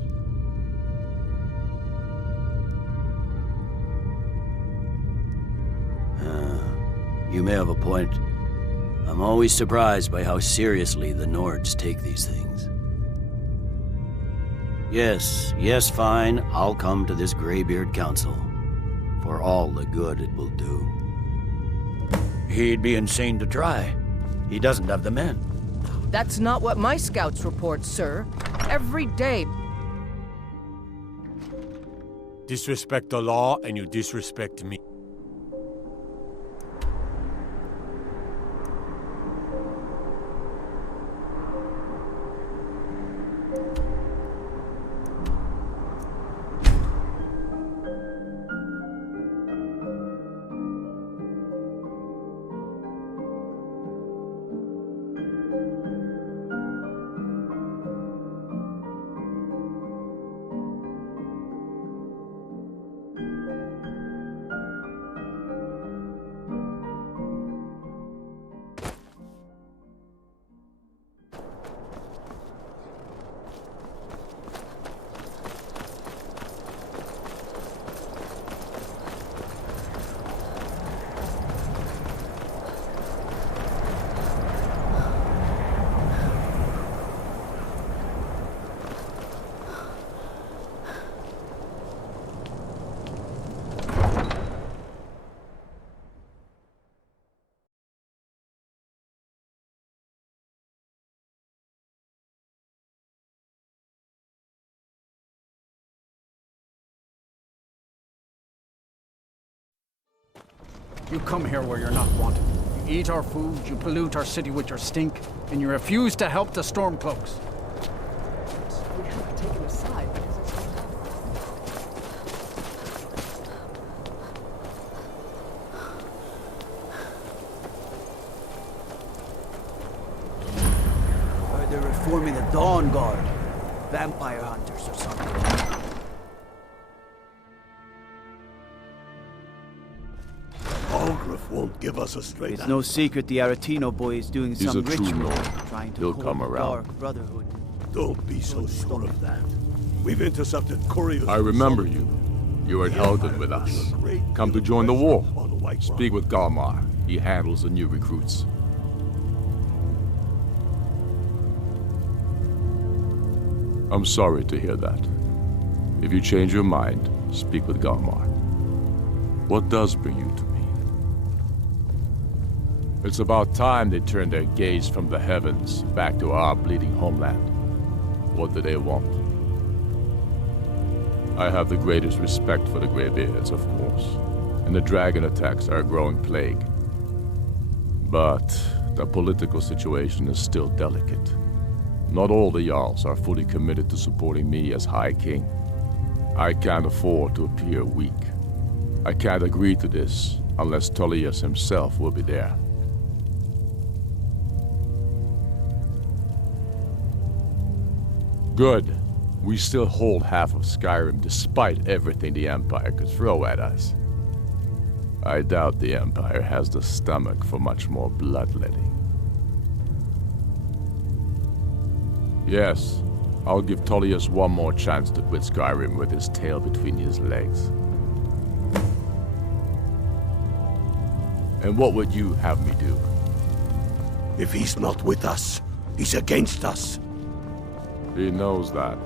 You may have a point. I'm always surprised by how seriously the Nords take these things. Yes, fine. I'll come to this Greybeard Council. For all the good it will do. He'd be insane to try. He doesn't have the men. That's not what my scouts report, sir. Every day. Disrespect the law, and you disrespect me. You come here where you're not wanted. You eat our food, you pollute our city with your stink, and you refuse to help the Stormcloaks. We haven't taken a side because it's... They're reforming the Dawn Guard. Vampire hunters or something. All Wolf won't give us a straight It's no secret the Aretino boy is doing He's some a true ritual, lord. trying to He'll hold come the around. Dark Brotherhood. Don't be so sure of that. We've intercepted couriers. I remember you. You were at Helgen with us. Come to join the war. Speak with Galmar. He handles the new recruits. I'm sorry to hear that. If you change your mind, speak with Galmar. What does bring you to me? It's about time they turned their gaze from the heavens back to our bleeding homeland. What do they want? I have the greatest respect for the Greybeards, of course, and the dragon attacks are a growing plague. But the political situation is still delicate. Not all the Jarls are fully committed to supporting me as High King. I can't afford to appear weak. I can't agree to this unless Tullius himself will be there. Good. We still hold half of Skyrim despite everything the Empire could throw at us. I doubt the Empire has the stomach for much more bloodletting. Yes, I'll give Tullius one more chance to quit Skyrim with his tail between his legs. And what would you have me do? If he's not with us, he's against us. He knows that.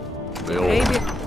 They all...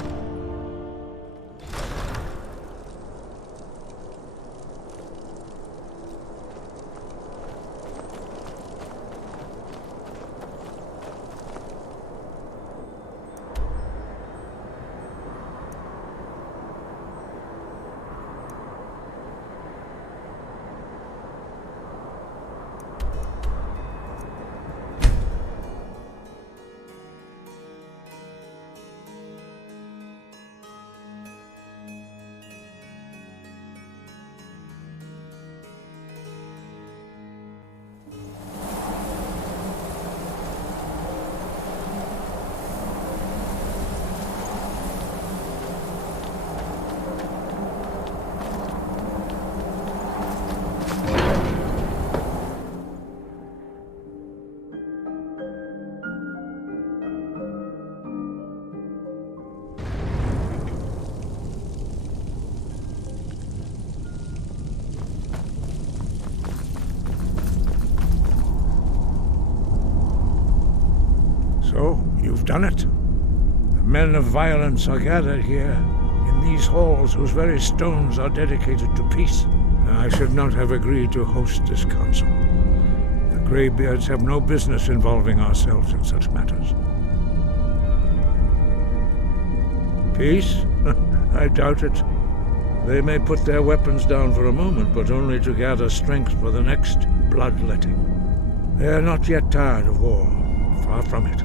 So, you've done it. The men of violence are gathered here, in these halls whose very stones are dedicated to peace. I should not have agreed to host this council. The Greybeards have no business involving ourselves in such matters. Peace? I doubt it. They may put their weapons down for a moment, but only to gather strength for the next bloodletting. They are not yet tired of war. Far from it.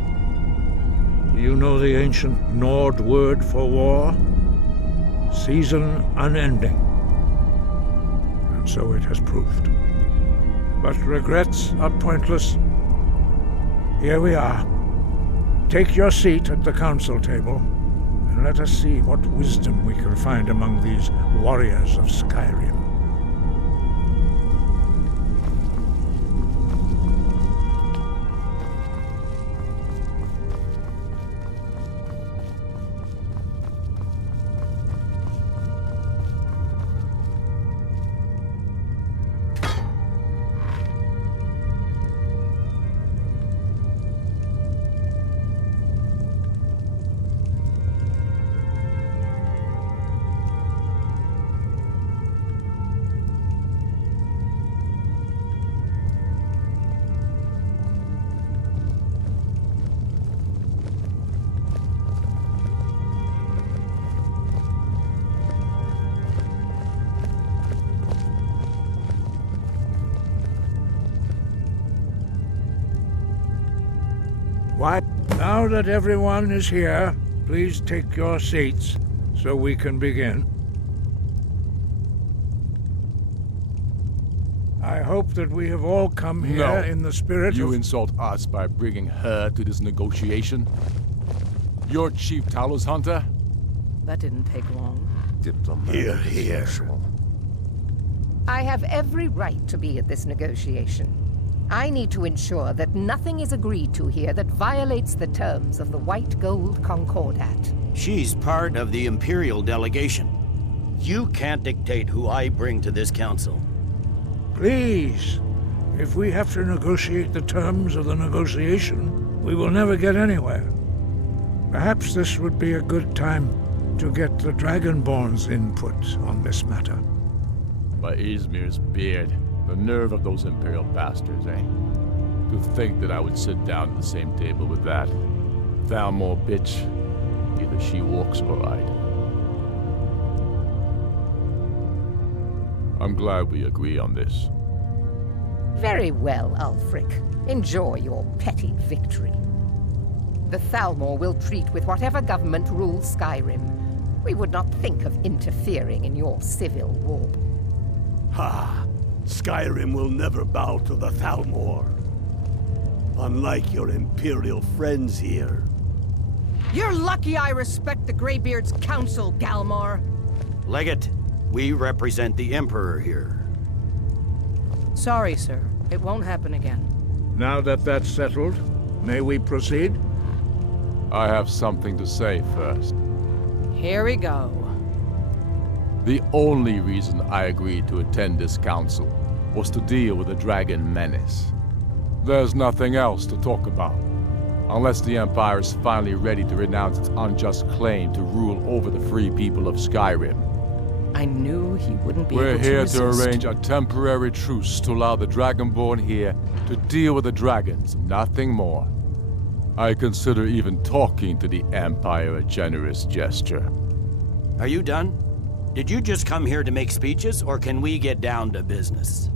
Do you know the ancient Nord word for war? Season unending. And so it has proved. But regrets are pointless. Here we are. Take your seat at the council table, and let us see what wisdom we can find among these warriors of Skyrim. Why? Now that everyone is here, please take your seats so we can begin. I hope that we have all come here in the spirit You of... insult us by bringing her to this negotiation? You're Chief Talos Hunter? That didn't take long. Diplomatic. Here. I have every right to be at this negotiation. I need to ensure that nothing is agreed to here that violates the terms of the White Gold Concordat. She's part of the Imperial delegation. You can't dictate who I bring to this council. Please. If we have to negotiate the terms of the negotiation, we will never get anywhere. Perhaps this would be a good time to get the Dragonborn's input on this matter. By Izmir's beard, the nerve of those Imperial bastards, eh? To think that I would sit down at the same table with that Thalmor bitch. Either she walks or I do. I'm glad we agree on this. Very well, Ulfric. Enjoy your petty victory. The Thalmor will treat with whatever government rules Skyrim. We would not think of interfering in your civil war. Ha! Skyrim will never bow to the Thalmor. Unlike your Imperial friends here. You're lucky I respect the Greybeard's counsel, Galmar. Legate, we represent the Emperor here. Sorry, sir. It won't happen again. Now that that's settled, may we proceed? I have something to say first. Here we go. The only reason I agreed to attend this council was to deal with the dragon menace. There's nothing else to talk about. Unless the Empire is finally ready to renounce its unjust claim to rule over the free people of Skyrim. I knew he wouldn't be We're able to here resist. to arrange a temporary truce to allow the Dragonborn here to deal with the dragons, nothing more. I consider even talking to the Empire a generous gesture. Are you done? Did you just come here to make speeches, or can we get down to business?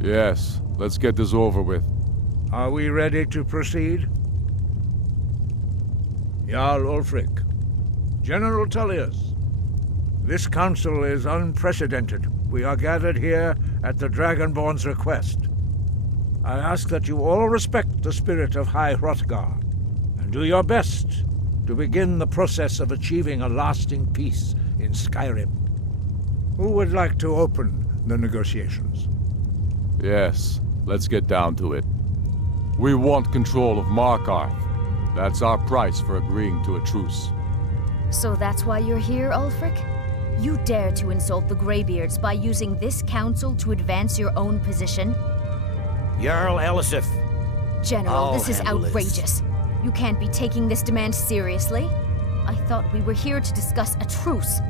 Yes, let's get this over with. Are we ready to proceed? Jarl Ulfric, General Tullius, this council is unprecedented. We are gathered here at the Dragonborn's request. I ask that you all respect the spirit of High Hrothgar, and do your best to begin the process of achieving a lasting peace in Skyrim. Who would like to open the negotiations? Yes, let's get down to it. We want control of Markarth. That's our price for agreeing to a truce. So that's why you're here, Ulfric? You dare to insult the Greybeards by using this council to advance your own position? Jarl Elisif. General, this is outrageous. You can't be taking this demand seriously. I thought we were here to discuss a truce.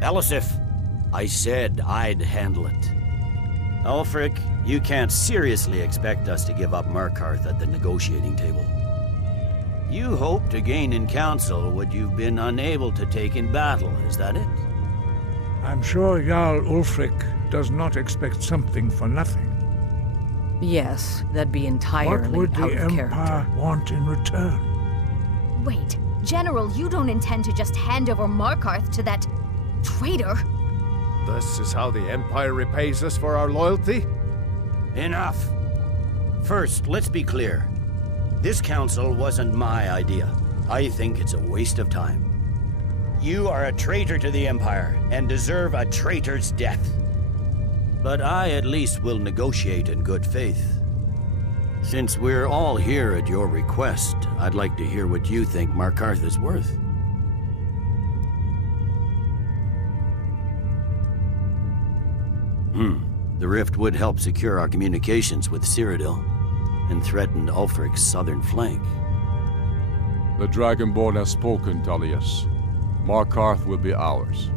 Elisif, I said I'd handle it. Ulfric, you can't seriously expect us to give up Markarth at the negotiating table. You hope to gain in council what you've been unable to take in battle, is that it? I'm sure Jarl Ulfric does not expect something for nothing. Yes, that'd be entirely What would out the of Empire character. want in return? Wait, General, you don't intend to just hand over Markarth to that traitor? This is how the Empire repays us for our loyalty? Enough. First, let's be clear. This council wasn't my idea. I think it's a waste of time. You are a traitor to the Empire and deserve a traitor's death. But I at least will negotiate in good faith. Since we're all here at your request, I'd like to hear what you think Markarth is worth. The rift would help secure our communications with Cyrodiil and threatened Ulfric's southern flank. The Dragonborn has spoken, Tullius. Markarth will be ours.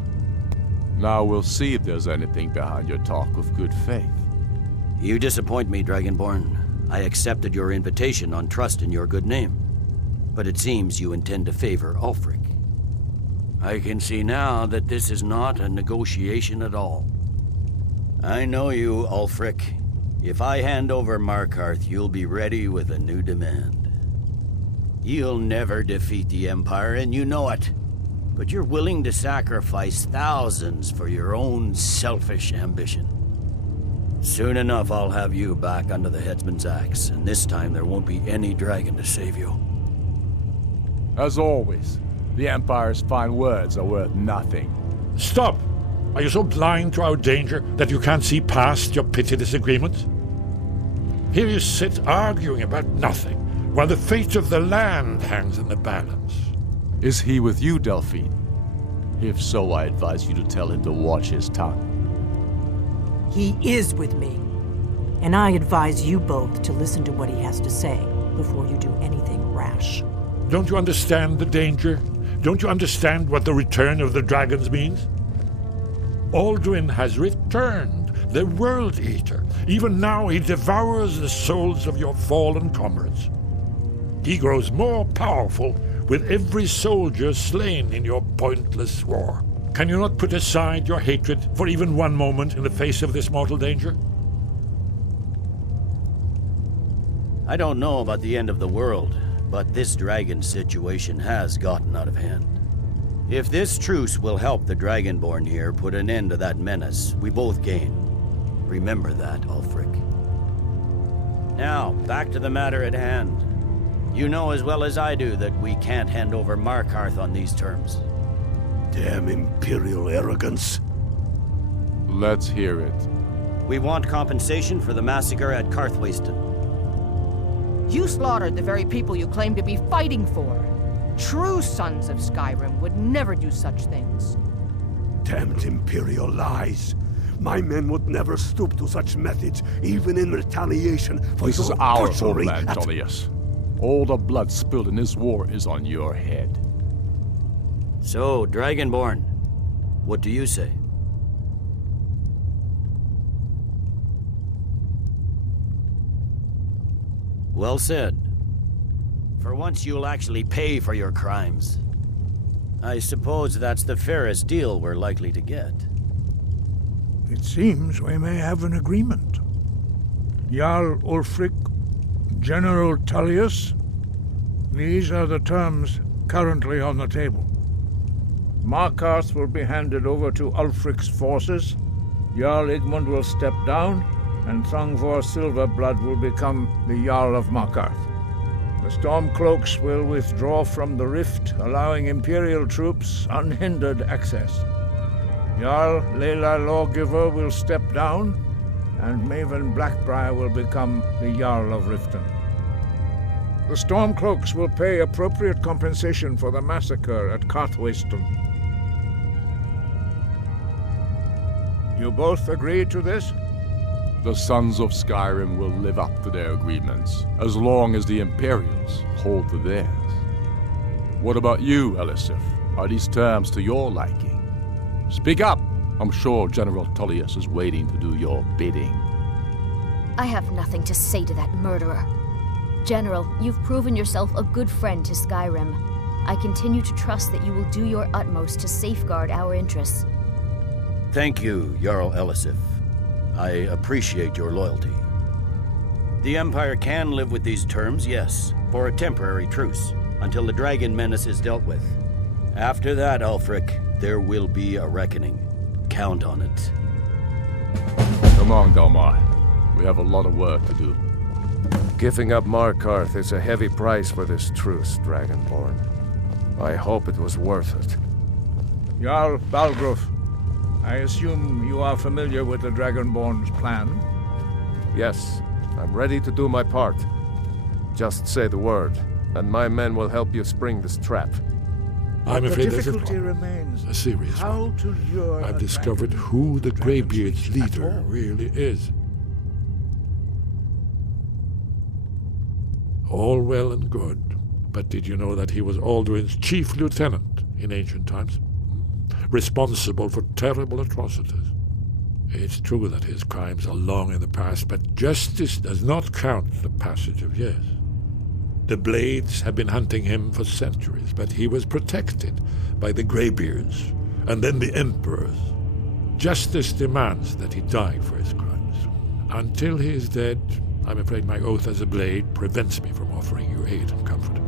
Now we'll see if there's anything behind your talk of good faith. You disappoint me, Dragonborn. I accepted your invitation on trust in your good name. But it seems you intend to favor Ulfric. I can see now that this is not a negotiation at all. I know you, Ulfric. If I hand over Markarth, you'll be ready with a new demand. You'll never defeat the Empire, and you know it. But you're willing to sacrifice thousands for your own selfish ambition. Soon enough, I'll have you back under the headsman's axe, and this time there won't be any dragon to save you. As always, the Empire's fine words are worth nothing. Stop! Are you so blind to our danger that you can't see past your petty disagreements? Here you sit arguing about nothing, while the fate of the land hangs in the balance. Is he with you, Delphine? If so, I advise you to tell him to watch his tongue. He is with me. And I advise you both to listen to what he has to say before you do anything rash. Don't you understand the danger? Don't you understand what the return of the dragons means? Alduin has returned, the World-Eater. Even now he devours the souls of your fallen comrades. He grows more powerful with every soldier slain in your pointless war. Can you not put aside your hatred for even one moment in the face of this mortal danger? I don't know about the end of the world, but this dragon situation has gotten out of hand. If this truce will help the Dragonborn here put an end to that menace, we both gain. Remember that, Ulfric. Now, back to the matter at hand. You know as well as I do that we can't hand over Markarth on these terms. Damn imperial arrogance. Let's hear it. We want compensation for the massacre at Karthwasten. You slaughtered the very people you claim to be fighting for. True sons of Skyrim would never do such things. Damned imperial lies. My men would never stoop to such methods, even in retaliation for This is your our butchery homeland, at- Tullius. All the blood spilled in this war is on your head. So, Dragonborn, what do you say? Well said. For once you'll actually pay for your crimes. I suppose that's the fairest deal we're likely to get. It seems we may have an agreement. Jarl Ulfric, General Tullius, these are the terms currently on the table. Markarth will be handed over to Ulfric's forces, Jarl Igmund will step down, and Thongvor Silverblood will become the Jarl of Markarth. The Stormcloaks will withdraw from the rift, allowing Imperial troops unhindered access. Jarl Leila Lawgiver will step down, and Maven Blackbriar will become the Jarl of Riften. The Stormcloaks will pay appropriate compensation for the massacre at Karthwasten. You both agree to this? The sons of Skyrim will live up to their agreements, as long as the Imperials hold to theirs. What about you, Elisif? Are these terms to your liking? Speak up! I'm sure General Tullius is waiting to do your bidding. I have nothing to say to that murderer. General, you've proven yourself a good friend to Skyrim. I continue to trust that you will do your utmost to safeguard our interests. Thank you, Jarl Elisif. I appreciate your loyalty. The Empire can live with these terms, yes, for a temporary truce, until the dragon menace is dealt with. After that, Ulfric, there will be a reckoning. Count on it. Come on, Dalmar. We have a lot of work to do. Giving up Markarth is a heavy price for this truce, Dragonborn. I hope it was worth it. Jarl Balgruf, I assume you are familiar with the Dragonborn's plan? Yes, I'm ready to do my part. Just say the word, and my men will help you spring this trap. I'm afraid there's remains a serious how one. to lure I've a discovered dragon who the to Greybeard's Dragon's Reach leader at all. really is. All well and good, but did you know that he was Alduin's chief lieutenant in ancient times? Responsible for terrible atrocities. It's true that his crimes are long in the past, but justice does not count the passage of years. The Blades have been hunting him for centuries, but he was protected by the Greybeards and then the Emperors. Justice demands that he die for his crimes. Until he is dead, I'm afraid my oath as a Blade prevents me from offering you aid and comfort.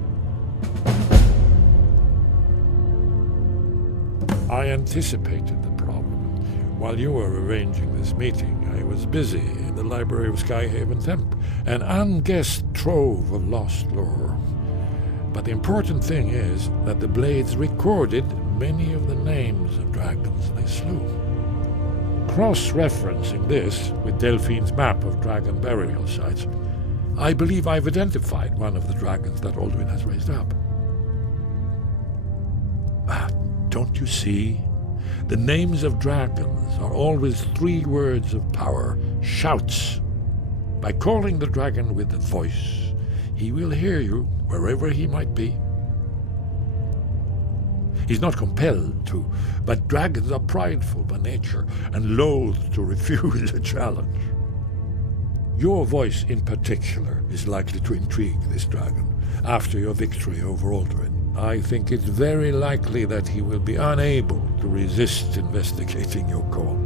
I anticipated the problem. While you were arranging this meeting, I was busy in the library of Skyhaven Temp, an unguessed trove of lost lore. But the important thing is that the Blades recorded many of the names of dragons they slew. cross-referencing this with Delphine's map of dragon burial sites, I believe I've identified one of the dragons that Alduin has raised up. Don't you see? The names of dragons are always 3 words of power, shouts. By calling the dragon with a voice, he will hear you wherever he might be. He's not compelled to, but dragons are prideful by nature and loath to refuse a challenge. Your voice in particular is likely to intrigue this dragon after your victory over Alduin. I think it's very likely that he will be unable to resist investigating your call.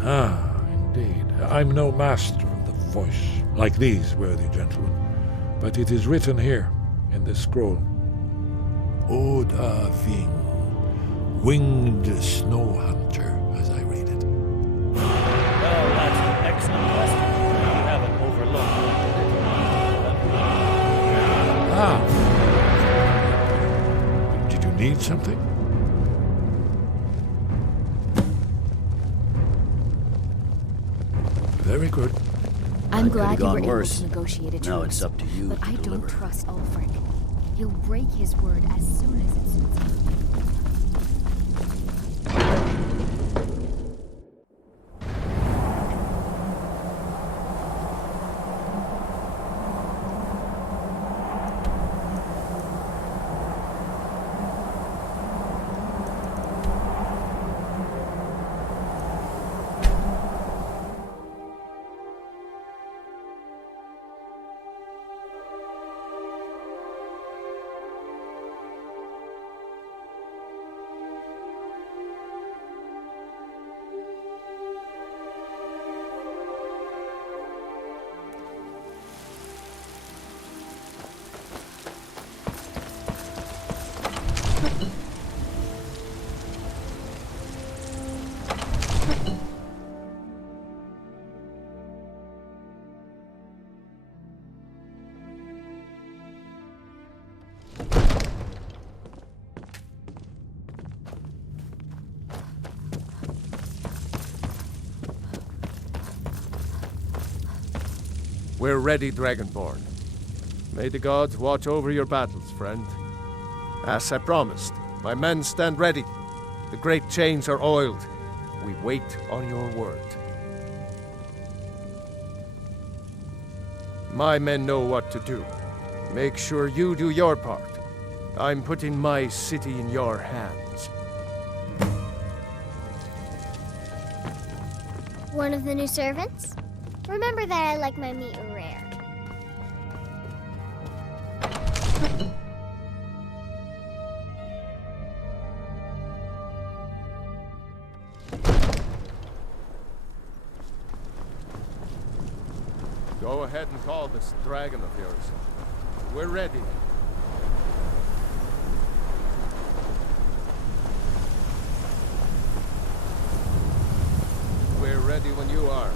Indeed. I'm no master of the voice, like these worthy gentlemen, but it is written here in this scroll. Oda Ving, winged snow hunter, as I read it. Well, that's an excellent question. You haven't overlooked one. Did you need something? Very good. I'm glad you were able worse. to negotiate a truce. Now it's up to you but to I deliver. don't trust Ulfric. He'll break his word as soon as it suits him. We're ready, Dragonborn. May the gods watch over your battles, friend. As I promised, my men stand ready. The great chains are oiled. We wait on your word. My men know what to do. Make sure you do your part. I'm putting my city in your hands. One of the new servants? Remember that I like my meat rare. Go ahead and call this dragon of yours. We're ready. We're ready when you are.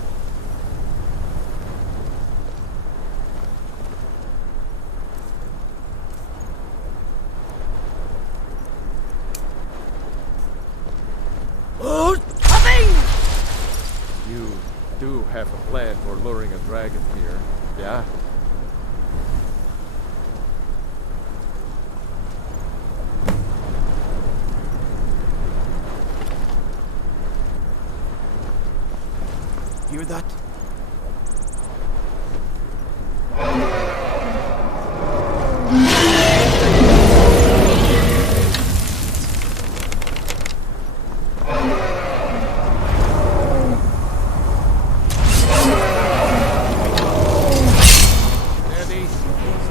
You do have a plan for luring a dragon here, yeah? Hear that?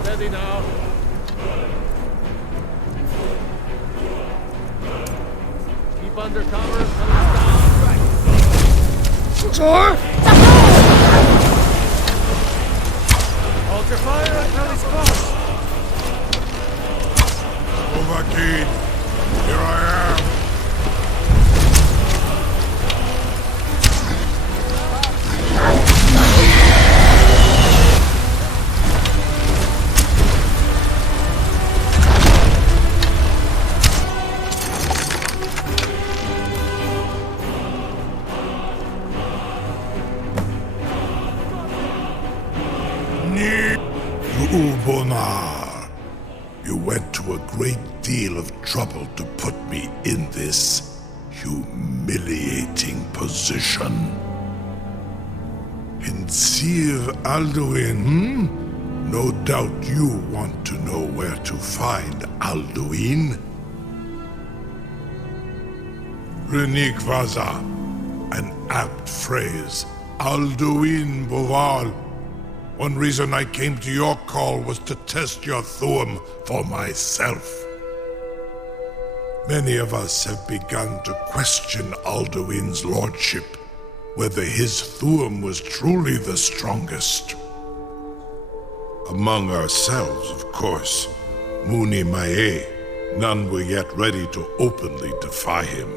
Steady now. Keep under cover until it's down. Right. Sure. Hold your fire until he's close. Overkeen, here I am. Lamar, you went to a great deal of trouble to put me in this humiliating position. Sir Alduin, No doubt you want to know where to find Alduin. Renikvaza, an apt phrase. Alduin Boval. One reason I came to your call was to test your Thuum for myself. Many of us have begun to question Alduin's lordship, whether his Thuum was truly the strongest. Among ourselves, of course, Muni Mae, none were yet ready to openly defy him.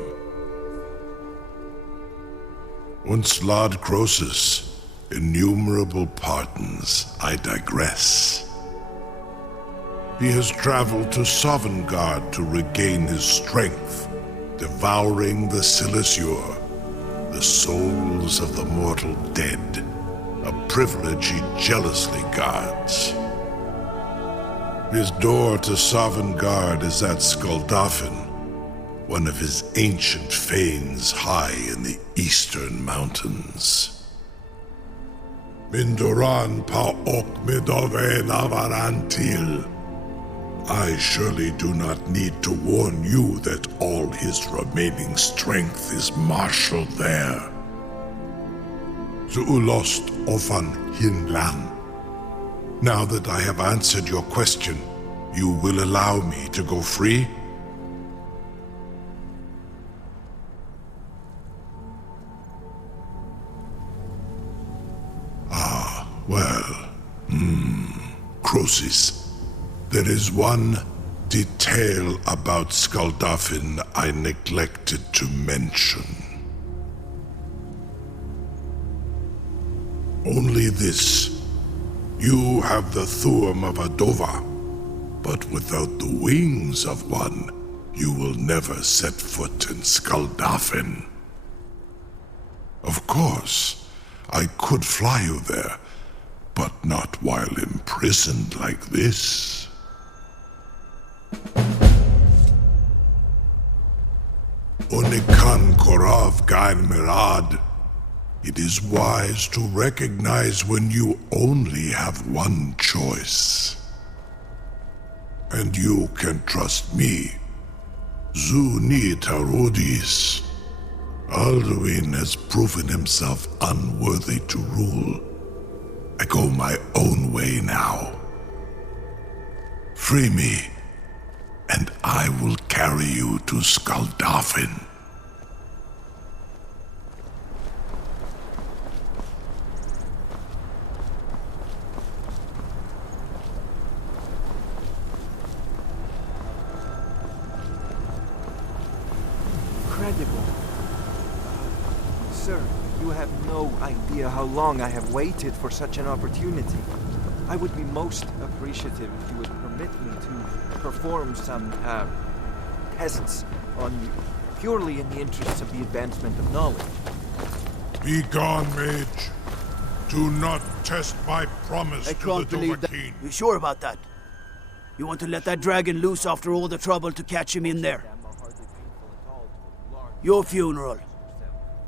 Once Lord Croesus, innumerable pardons, I digress. He has traveled to Sovngarde to regain his strength, devouring the Silesure, the souls of the mortal dead, a privilege he jealously guards. His door to Sovngarde is at Skuldafn, one of his ancient fanes high in the eastern mountains. Mindoran pa ok midove navarantil. I surely do not need to warn you that all his remaining strength is marshaled there. Zuulost ofan Hinlan. Now that I have answered your question, you will allow me to go free? Croesus, there is one detail about Skuldafn I neglected to mention. Only this. You have the Thuum of a Dova, but without the wings of one, you will never set foot in Skuldafn. Of course, I could fly you there, but not while imprisoned like this. Onikan Korav Gain Mirad. It is wise to recognize when you only have one choice. And you can trust me. Zuni Tarudis. Alduin has proven himself unworthy to rule. I go my own way now. Free me, and I will carry you to Skuldafn. Incredible. Sir, you have no idea how long I have waited for such an opportunity. I would be most appreciative if you would permit me to perform some tests on you, purely in the interests of the advancement of knowledge. Be gone, mage. Do not test my promise I to can't the believe that. Dovahkiin. You sure about that? You want to let that dragon loose after all the trouble to catch him in there? Your funeral.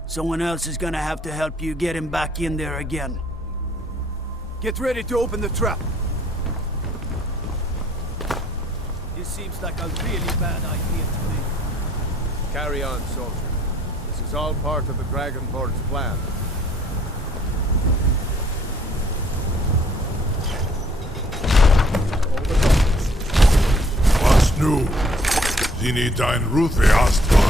Someone else is gonna have to help you get him back in there again. Get ready to open the trap. This seems like a really bad idea to me. Carry on, soldier. This is all part of the Dragonborn's plan. What's new? Zini Dain Ruthe Astral.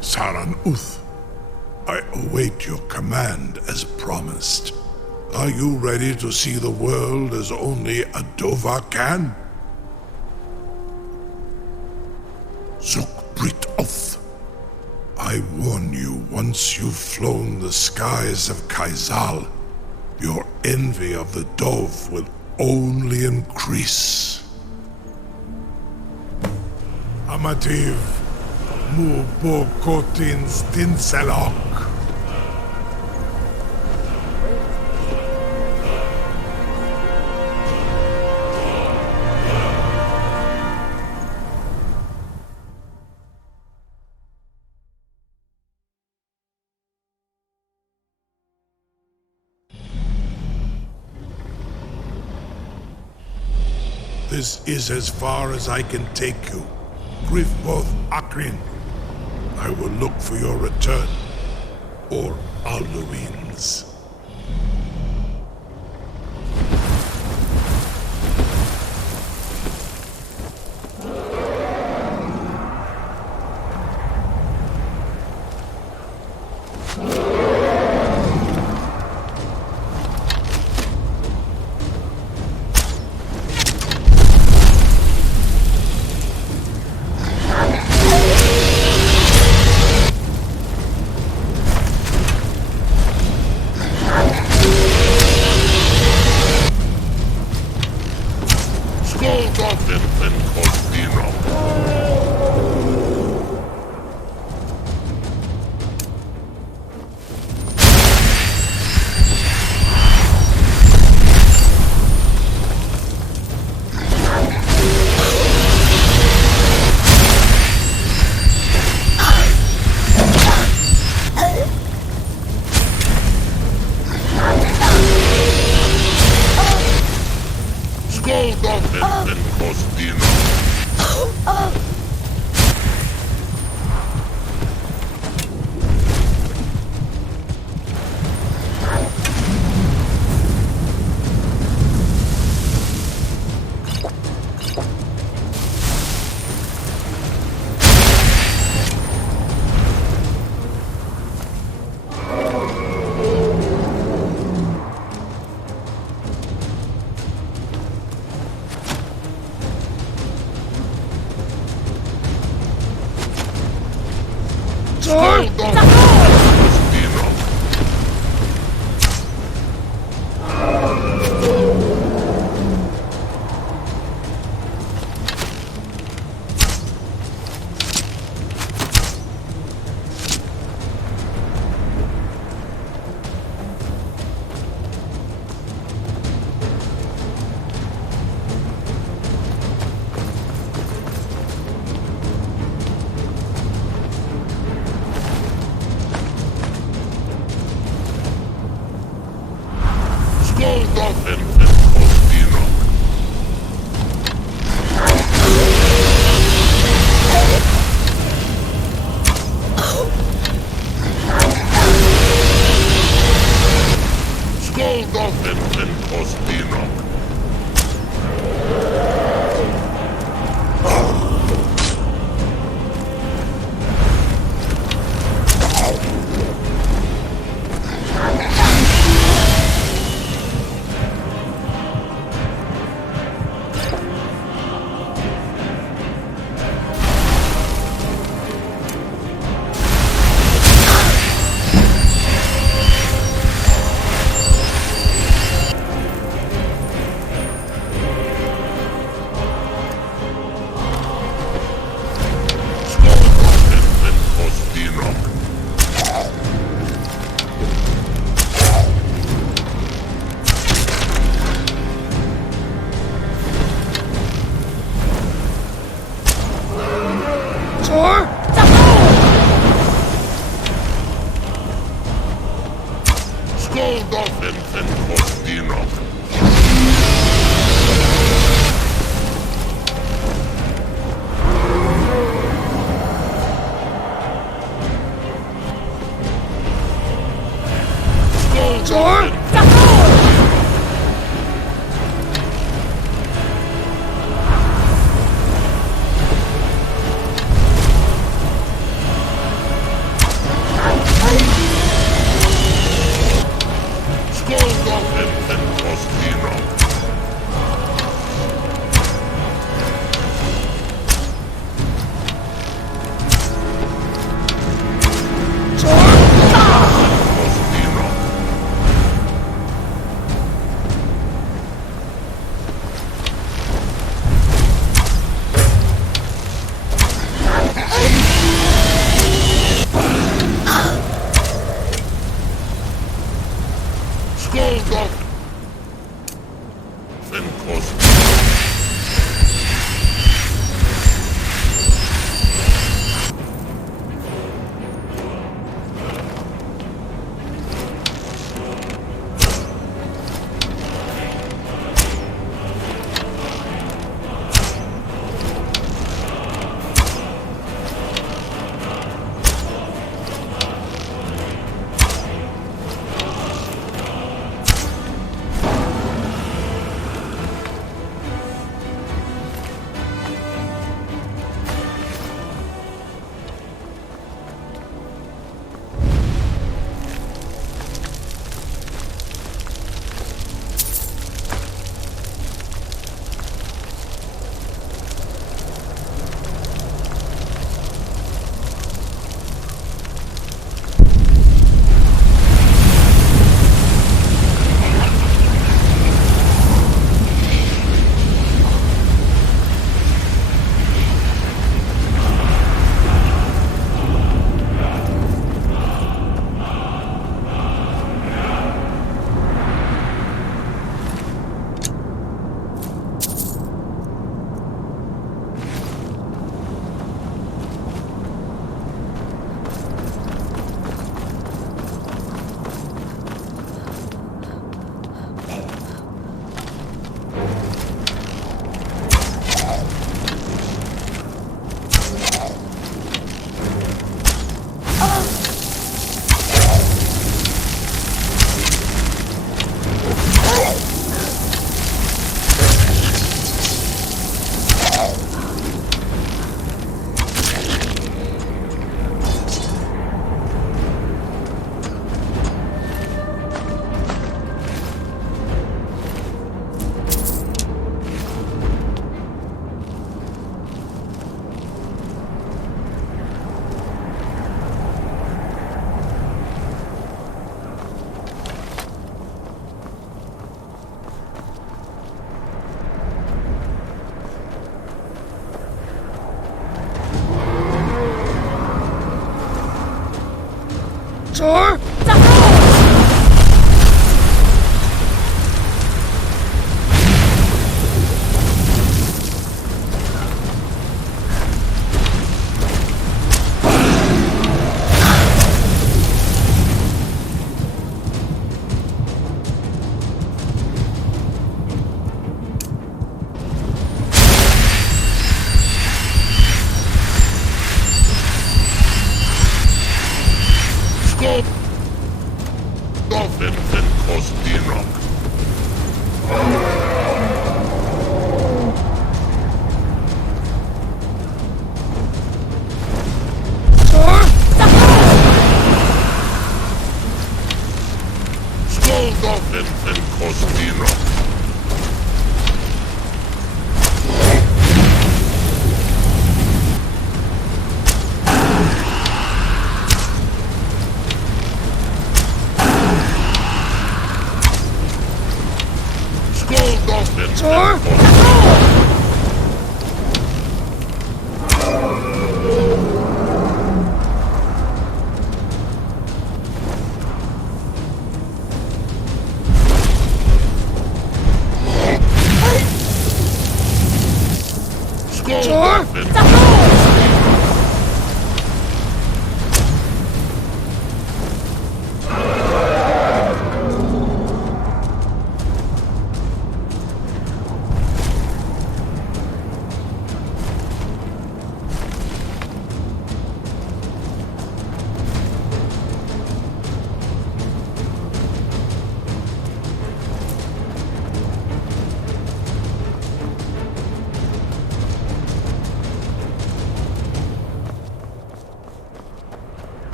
Saran Uth, I await your command as promised. Are you ready to see the world as only a Dova can? Zukbrit Oth, I warn you, once you've flown the skies of Kaizal, your envy of the Dove will only increase. Amativ, Mubokotins Dinselok. This is as far as I can take you. Grifboth Akrin. I will look for your return. Or Alduin's.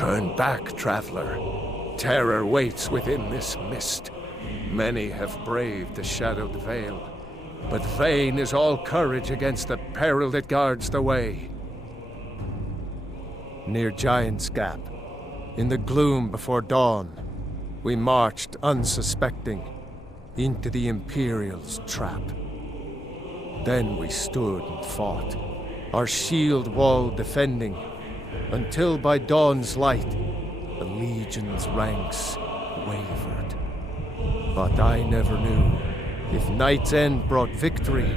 Turn back, traveler. Terror waits within this mist. Many have braved the shadowed veil, but vain is all courage against the peril that guards the way. Near Giant's Gap, in the gloom before dawn, we marched unsuspecting into the Imperial's trap. Then we stood and fought, our shield wall defending, until by dawn's light, the Legion's ranks wavered. But I never knew if night's end brought victory,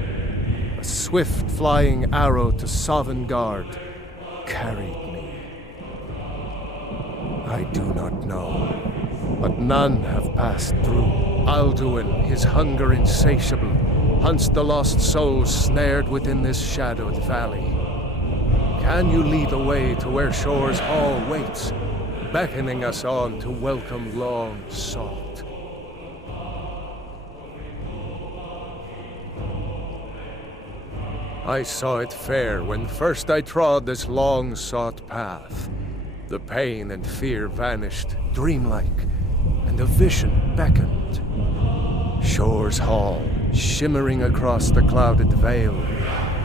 a swift flying arrow to Sovngarde carried me. I do not know, but none have passed through. Alduin, his hunger insatiable, hunts the lost souls snared within this shadowed valley. Can you lead the way to where Shore's Hall waits, beckoning us on to welcome long sought? I saw it fair when first I trod this long-sought path. The pain and fear vanished, dreamlike, and a vision beckoned. Shore's Hall, shimmering across the clouded veil,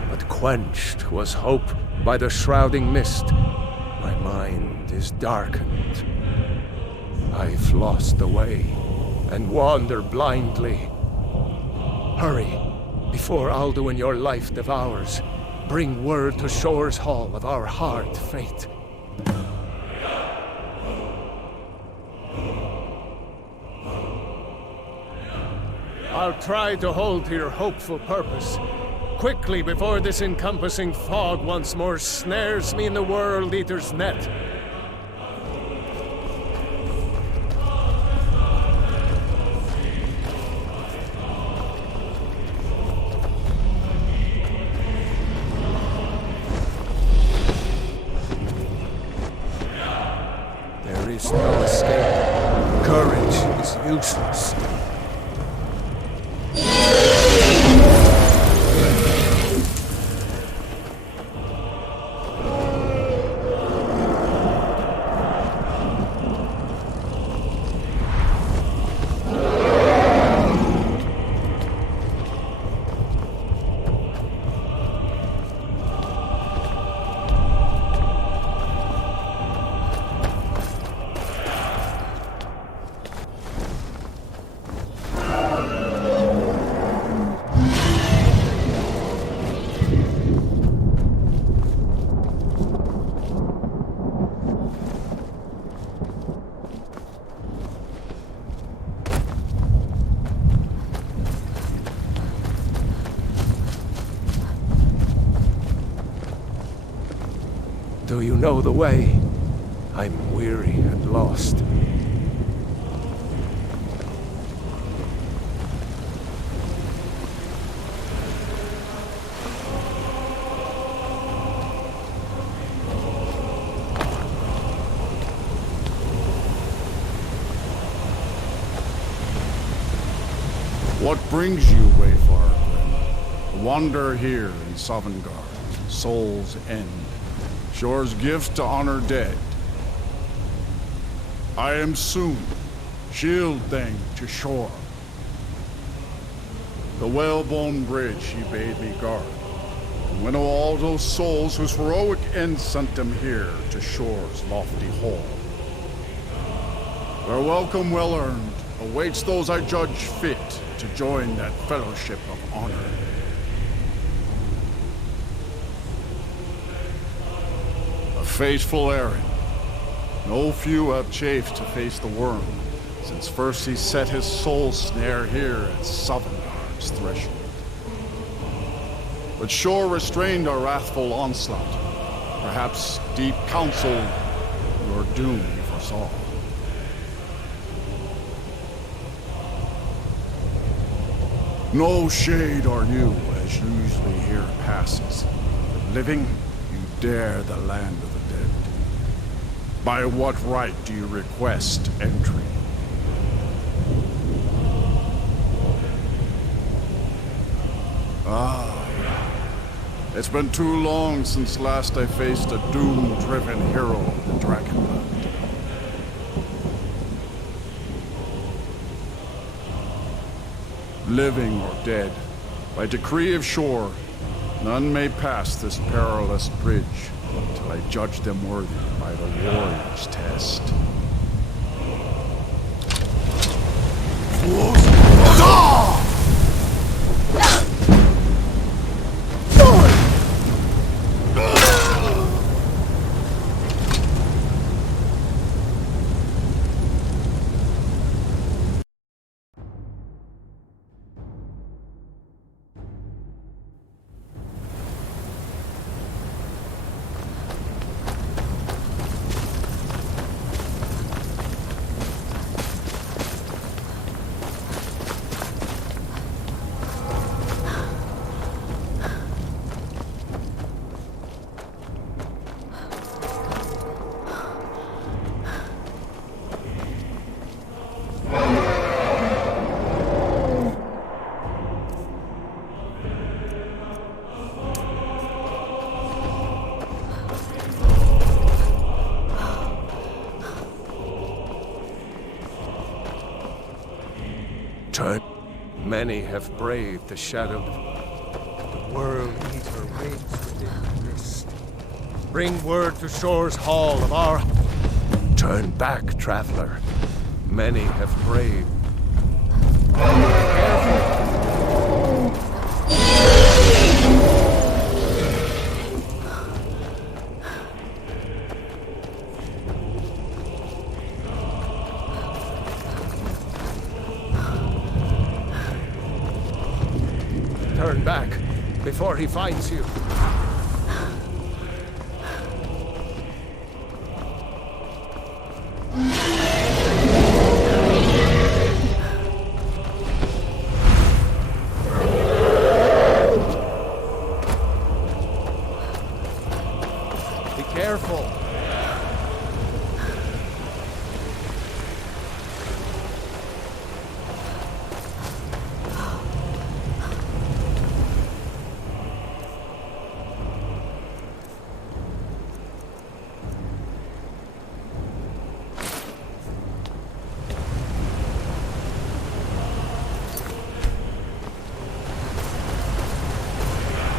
but quenched was hope by the shrouding mist. My mind is darkened. I've lost the way, and wander blindly. Hurry, before Alduin your life devours. Bring word to Shore's Hall of our hard fate. I'll try to hold to your hopeful purpose. Quickly, before this encompassing fog once more snares me in the World-Eater's net. There is no escape. Courage is useless. Do you know the way? I'm weary and lost. What brings you, Wayfarer? Wander here in Sovngarde, Soul's End. Shore's gift to honor dead. I am soon, shield thing to Shore. The whalebone bridge he bade me guard, and winnow all those souls whose heroic end sent them here to Shore's lofty hall. Their welcome well earned awaits those I judge fit to join that fellowship of honor. Fateful errand. No few have chafed to face the worm, since first he set his soul snare here at Sovngarde's threshold. But Shore restrained our wrathful onslaught. Perhaps deep counsel, your doom he foresaw. No shade are you, as usually here passes. But living, you dare the land of the dead. By what right do you request entry? It's been too long since last I faced a doom-driven hero of the Dragonborn. living or dead, by decree of shore, none may pass this perilous bridge till I judge them worthy by the warrior's test. Many have braved the shadow. The World-Eater reigns within the mist. Bring word to Shore's Hall of our... Turn back, traveler. Many have braved... Turn back before he finds you. Be careful.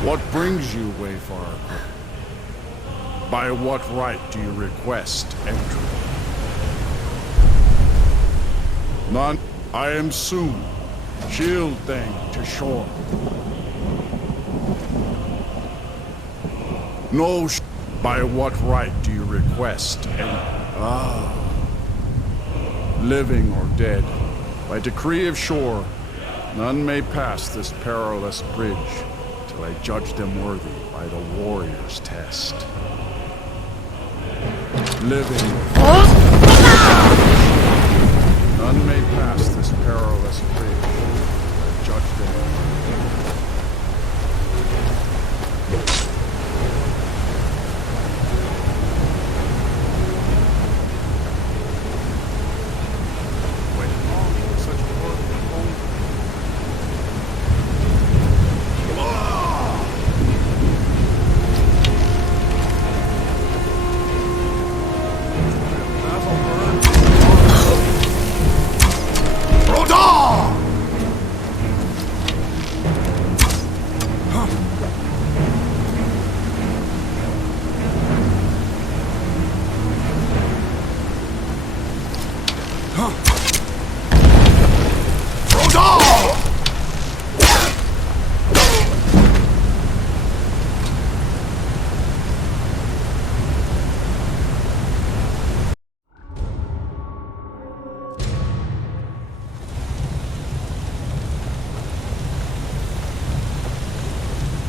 What brings you, Wayfarer? By what right do you request entry? None. I am soon. Shield thing to shore. No. By what right do you request entry? Living or dead, by decree of shore, none may pass this perilous bridge. I judge them worthy by the warrior's test. Living. None may pass this perilous bridge. I judge them worthy.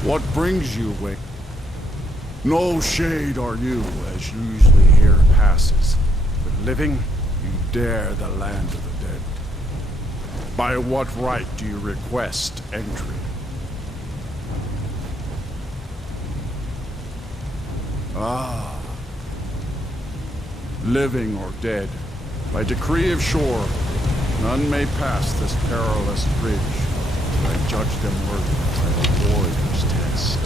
What brings you away? No shade are you, as usually here passes. But living, you dare the land of the dead. By what right do you request entry? Living or dead, by decree of shore, none may pass this perilous bridge. I judge them worthy by the warrior's test.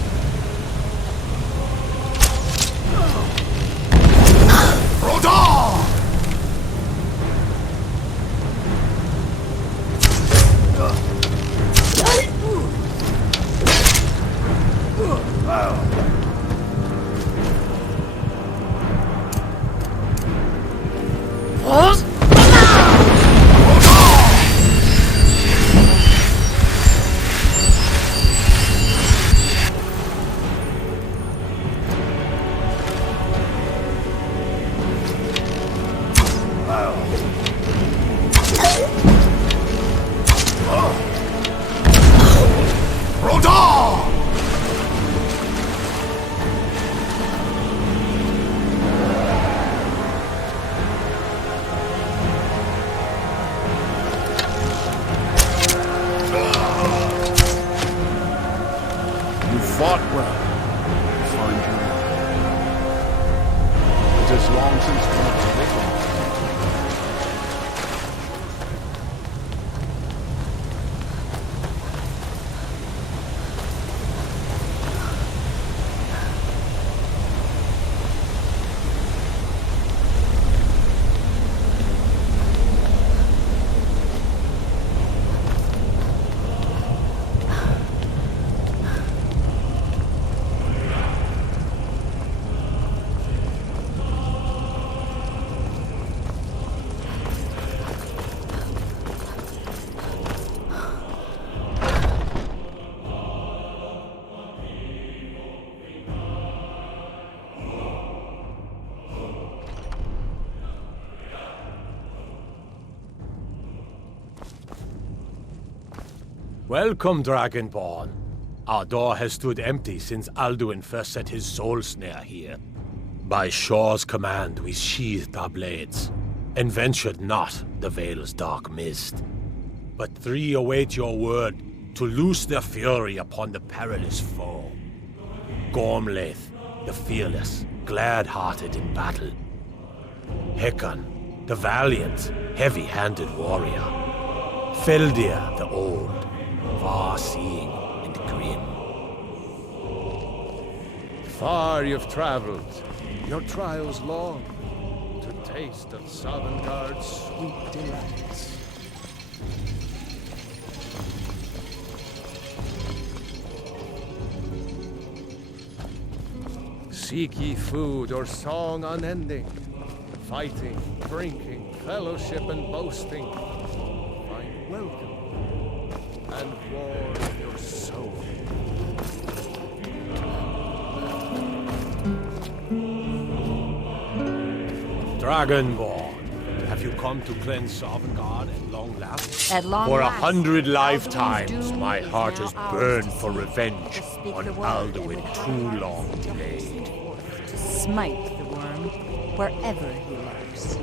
nonsense when it's written. Welcome, Dragonborn. Our door has stood empty since Alduin first set his soul snare here. By Shaw's command, we sheathed our blades, and ventured not the Vale's dark mist. But three await your word to loose their fury upon the perilous foe. Gormlaith, the fearless, glad-hearted in battle. Hekon, the valiant, heavy-handed warrior. Feldir, the old, far-seeing and grim. Far you've traveled, your trials long, to taste of Sovngarde's sweet delights. Seek ye food or song unending, fighting, drinking, fellowship and boasting. Find welcome and warm your soul. Dragonborn, have you come to cleanse Sovngarde at long last? At long For last, 100 Alduin's lifetimes, doom my is heart now has ours burned to for seek, revenge to speak on the word Alduin and too long delayed. to smite the worm wherever he lurks.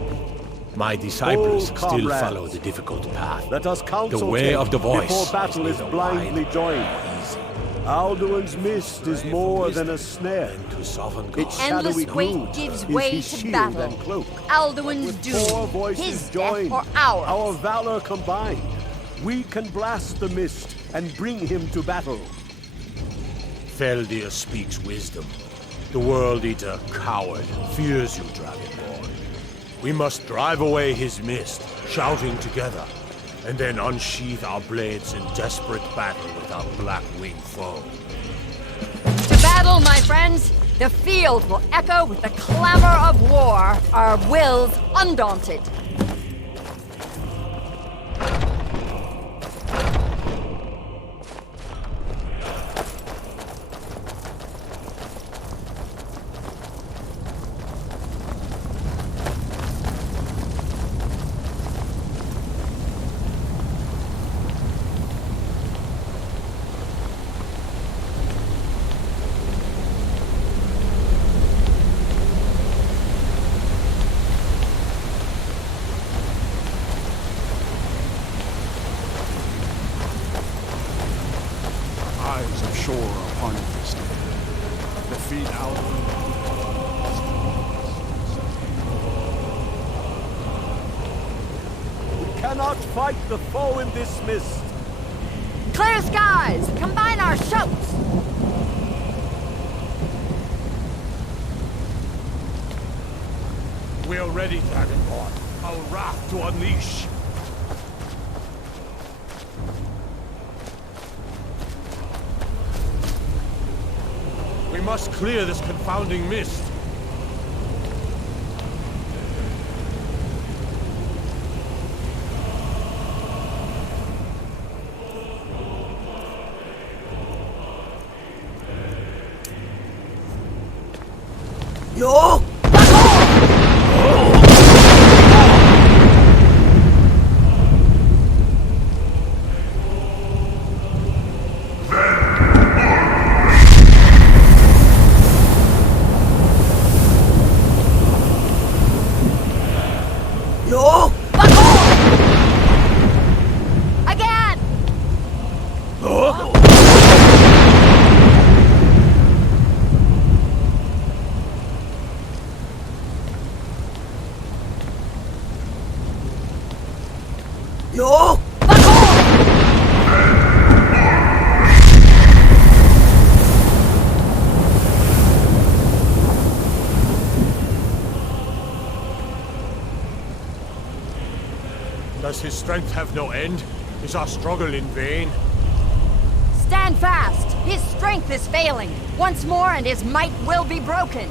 My disciples Old still comrades, follow the difficult path. Let us counsel the way take of the voice before battle is neither blindly wide joined. nor easy. Alduin's mist is more than a snare. Its Endless shadowy weight gloom gives is way his to shield battle. and cloak. Alduin's Four doom, voices his joined, death or ours. our valor combined, we can blast the mist and bring him to battle. Feldir speaks wisdom. The World-Eater, coward, fears you, Dragonborn. We must drive away his mist, shouting together, and then unsheath our blades in desperate battle with our black-winged foe. To battle, my friends! The field will echo with the clamor of war, our wills undaunted. Eyes of shore upon this day. Defeat Alduin. We cannot fight the foe in this mist. Clear skies! Combine our shouts! We are ready, Dragonborn. Our wrath to unleash. We must clear this confounding mist. Yo! Yo! Again! No! Does his strength have no end? Is our struggle in vain? Stand fast! His strength is failing. Once more and his might will be broken.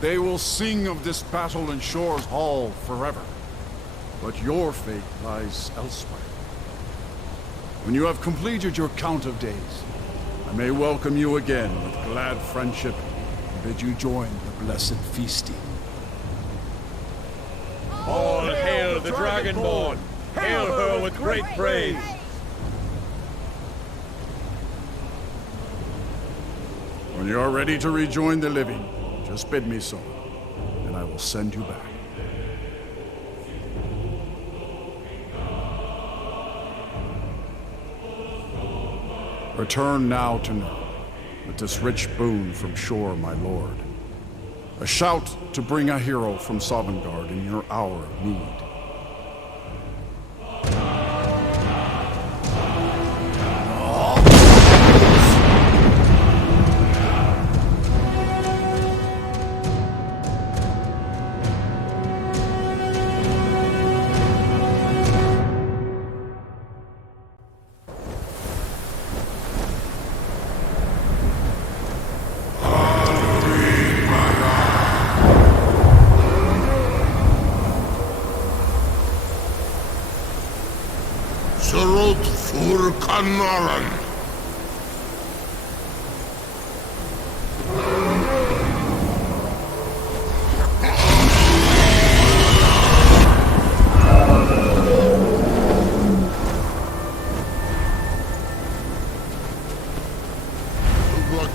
They will sing of this battle in Shore's Hall forever. But your fate lies elsewhere. When you have completed your count of days, I may welcome you again with glad friendship and bid you join the blessed feasting. All hail the Dragonborn! Hail her with great praise! When you are ready to rejoin the living, just bid me so, and I will send you back. Return now to know, with this rich boon from Shore, my lord. A shout to bring a hero from Sovngarde in your hour of need.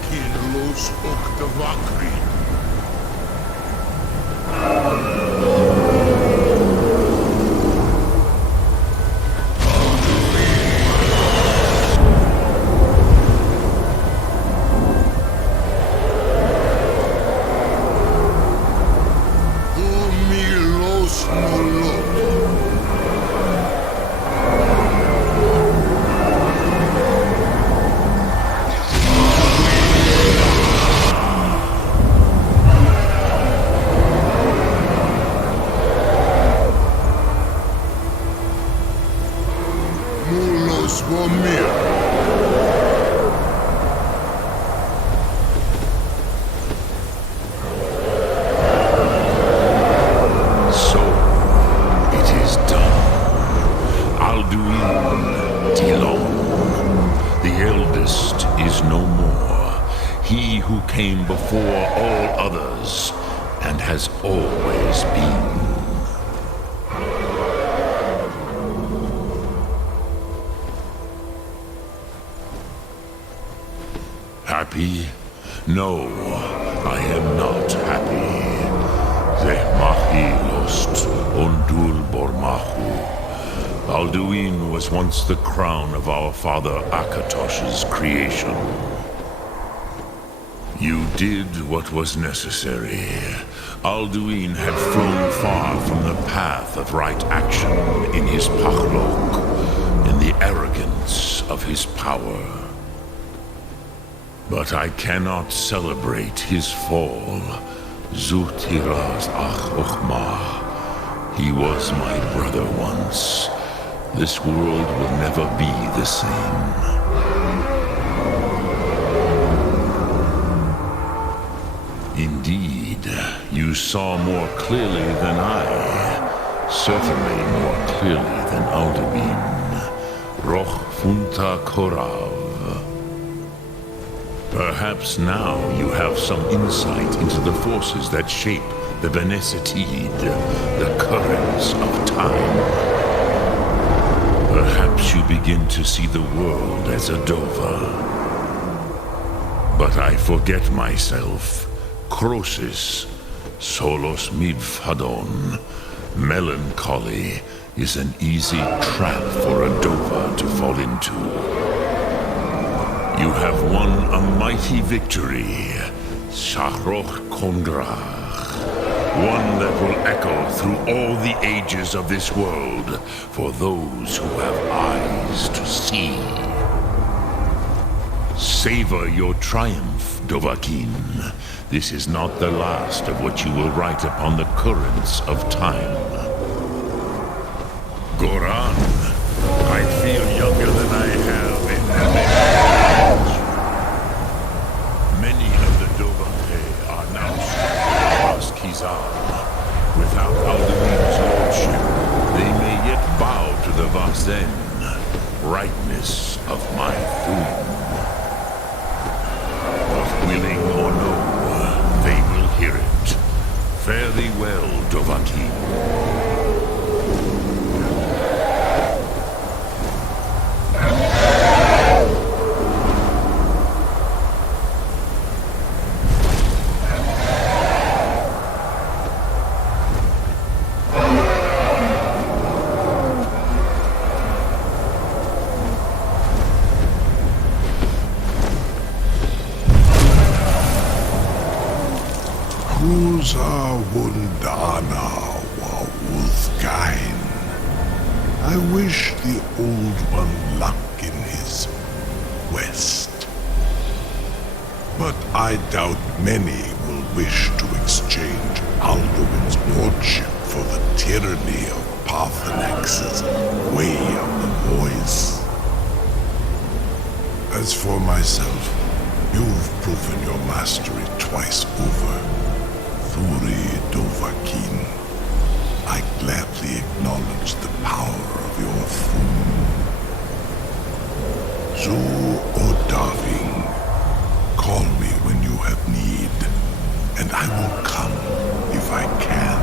Kilos Oktavakri. Happy? No, I am not happy. Zehmahi lost Ondul Bormahu. Alduin was once the crown of our father Akatosh's creation. You did what was necessary. Alduin had flown far from the path of right action in his pachlok, in the arrogance of his power. But I cannot celebrate his fall. Zutiraz ach ochmah. He was my brother once. This world will never be the same. Indeed, you saw more clearly than I. Certainly more clearly than Alduin. Roch funta korav. Perhaps now you have some insight into the forces that shape the Benesitid, the currents of time. Perhaps you begin to see the world as a Dova. But I forget myself. Crosis, solos midfadon. Melancholy is an easy trap for a Dova to fall into. You have won a mighty victory, Shahroch Kondrach. One that will echo through all the ages of this world for those who have eyes to see. Savor your triumph, Dovahkiin. This is not the last of what you will write upon the currents of time. Goran, I feel younger than I have in many years. Many of the Dovahkiin are now across Kizan. Without Alduin's lordship, they may yet bow to the Vazen, brightness of my Thum. But willing or no, they will hear it. Fare thee well, Dovahkiin. Wundana wa Uthgain. I wish the Old One luck in his quest. But I doubt many will wish to exchange Alduin's lordship for the tyranny of Parthenex's way of the voice. As for myself, you've proven your mastery twice over. Thuri Dovahkiin, I gladly acknowledge the power of your Thum. Zu Odaving, call me when you have need, and I will come if I can.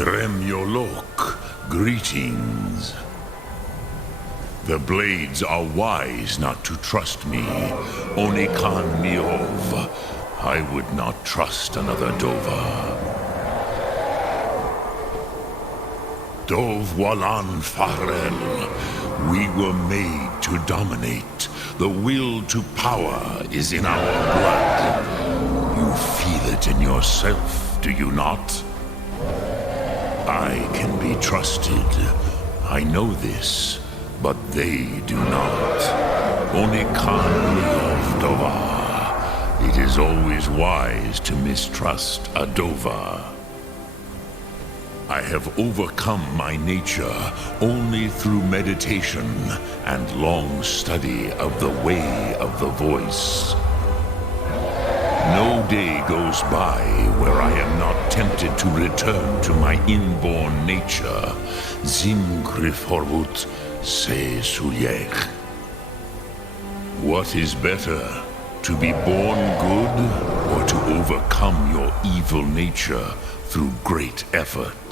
Gremyolok, greetings. The blades are wise not to trust me. Onikan Miov. I would not trust another Dova. Dov Walan Farel. We were made to dominate. The will to power is in our blood. You feel it in yourself, do you not? I can be trusted. I know this, but they do not. Onikan Miov Dova. It is always wise to mistrust a Dova. I have overcome my nature only through meditation and long study of the way of the voice. No day goes by where I am not tempted to return to my inborn nature. Zimgrifhorvut se suyech. What is better, to be born good or to overcome your evil nature through great effort?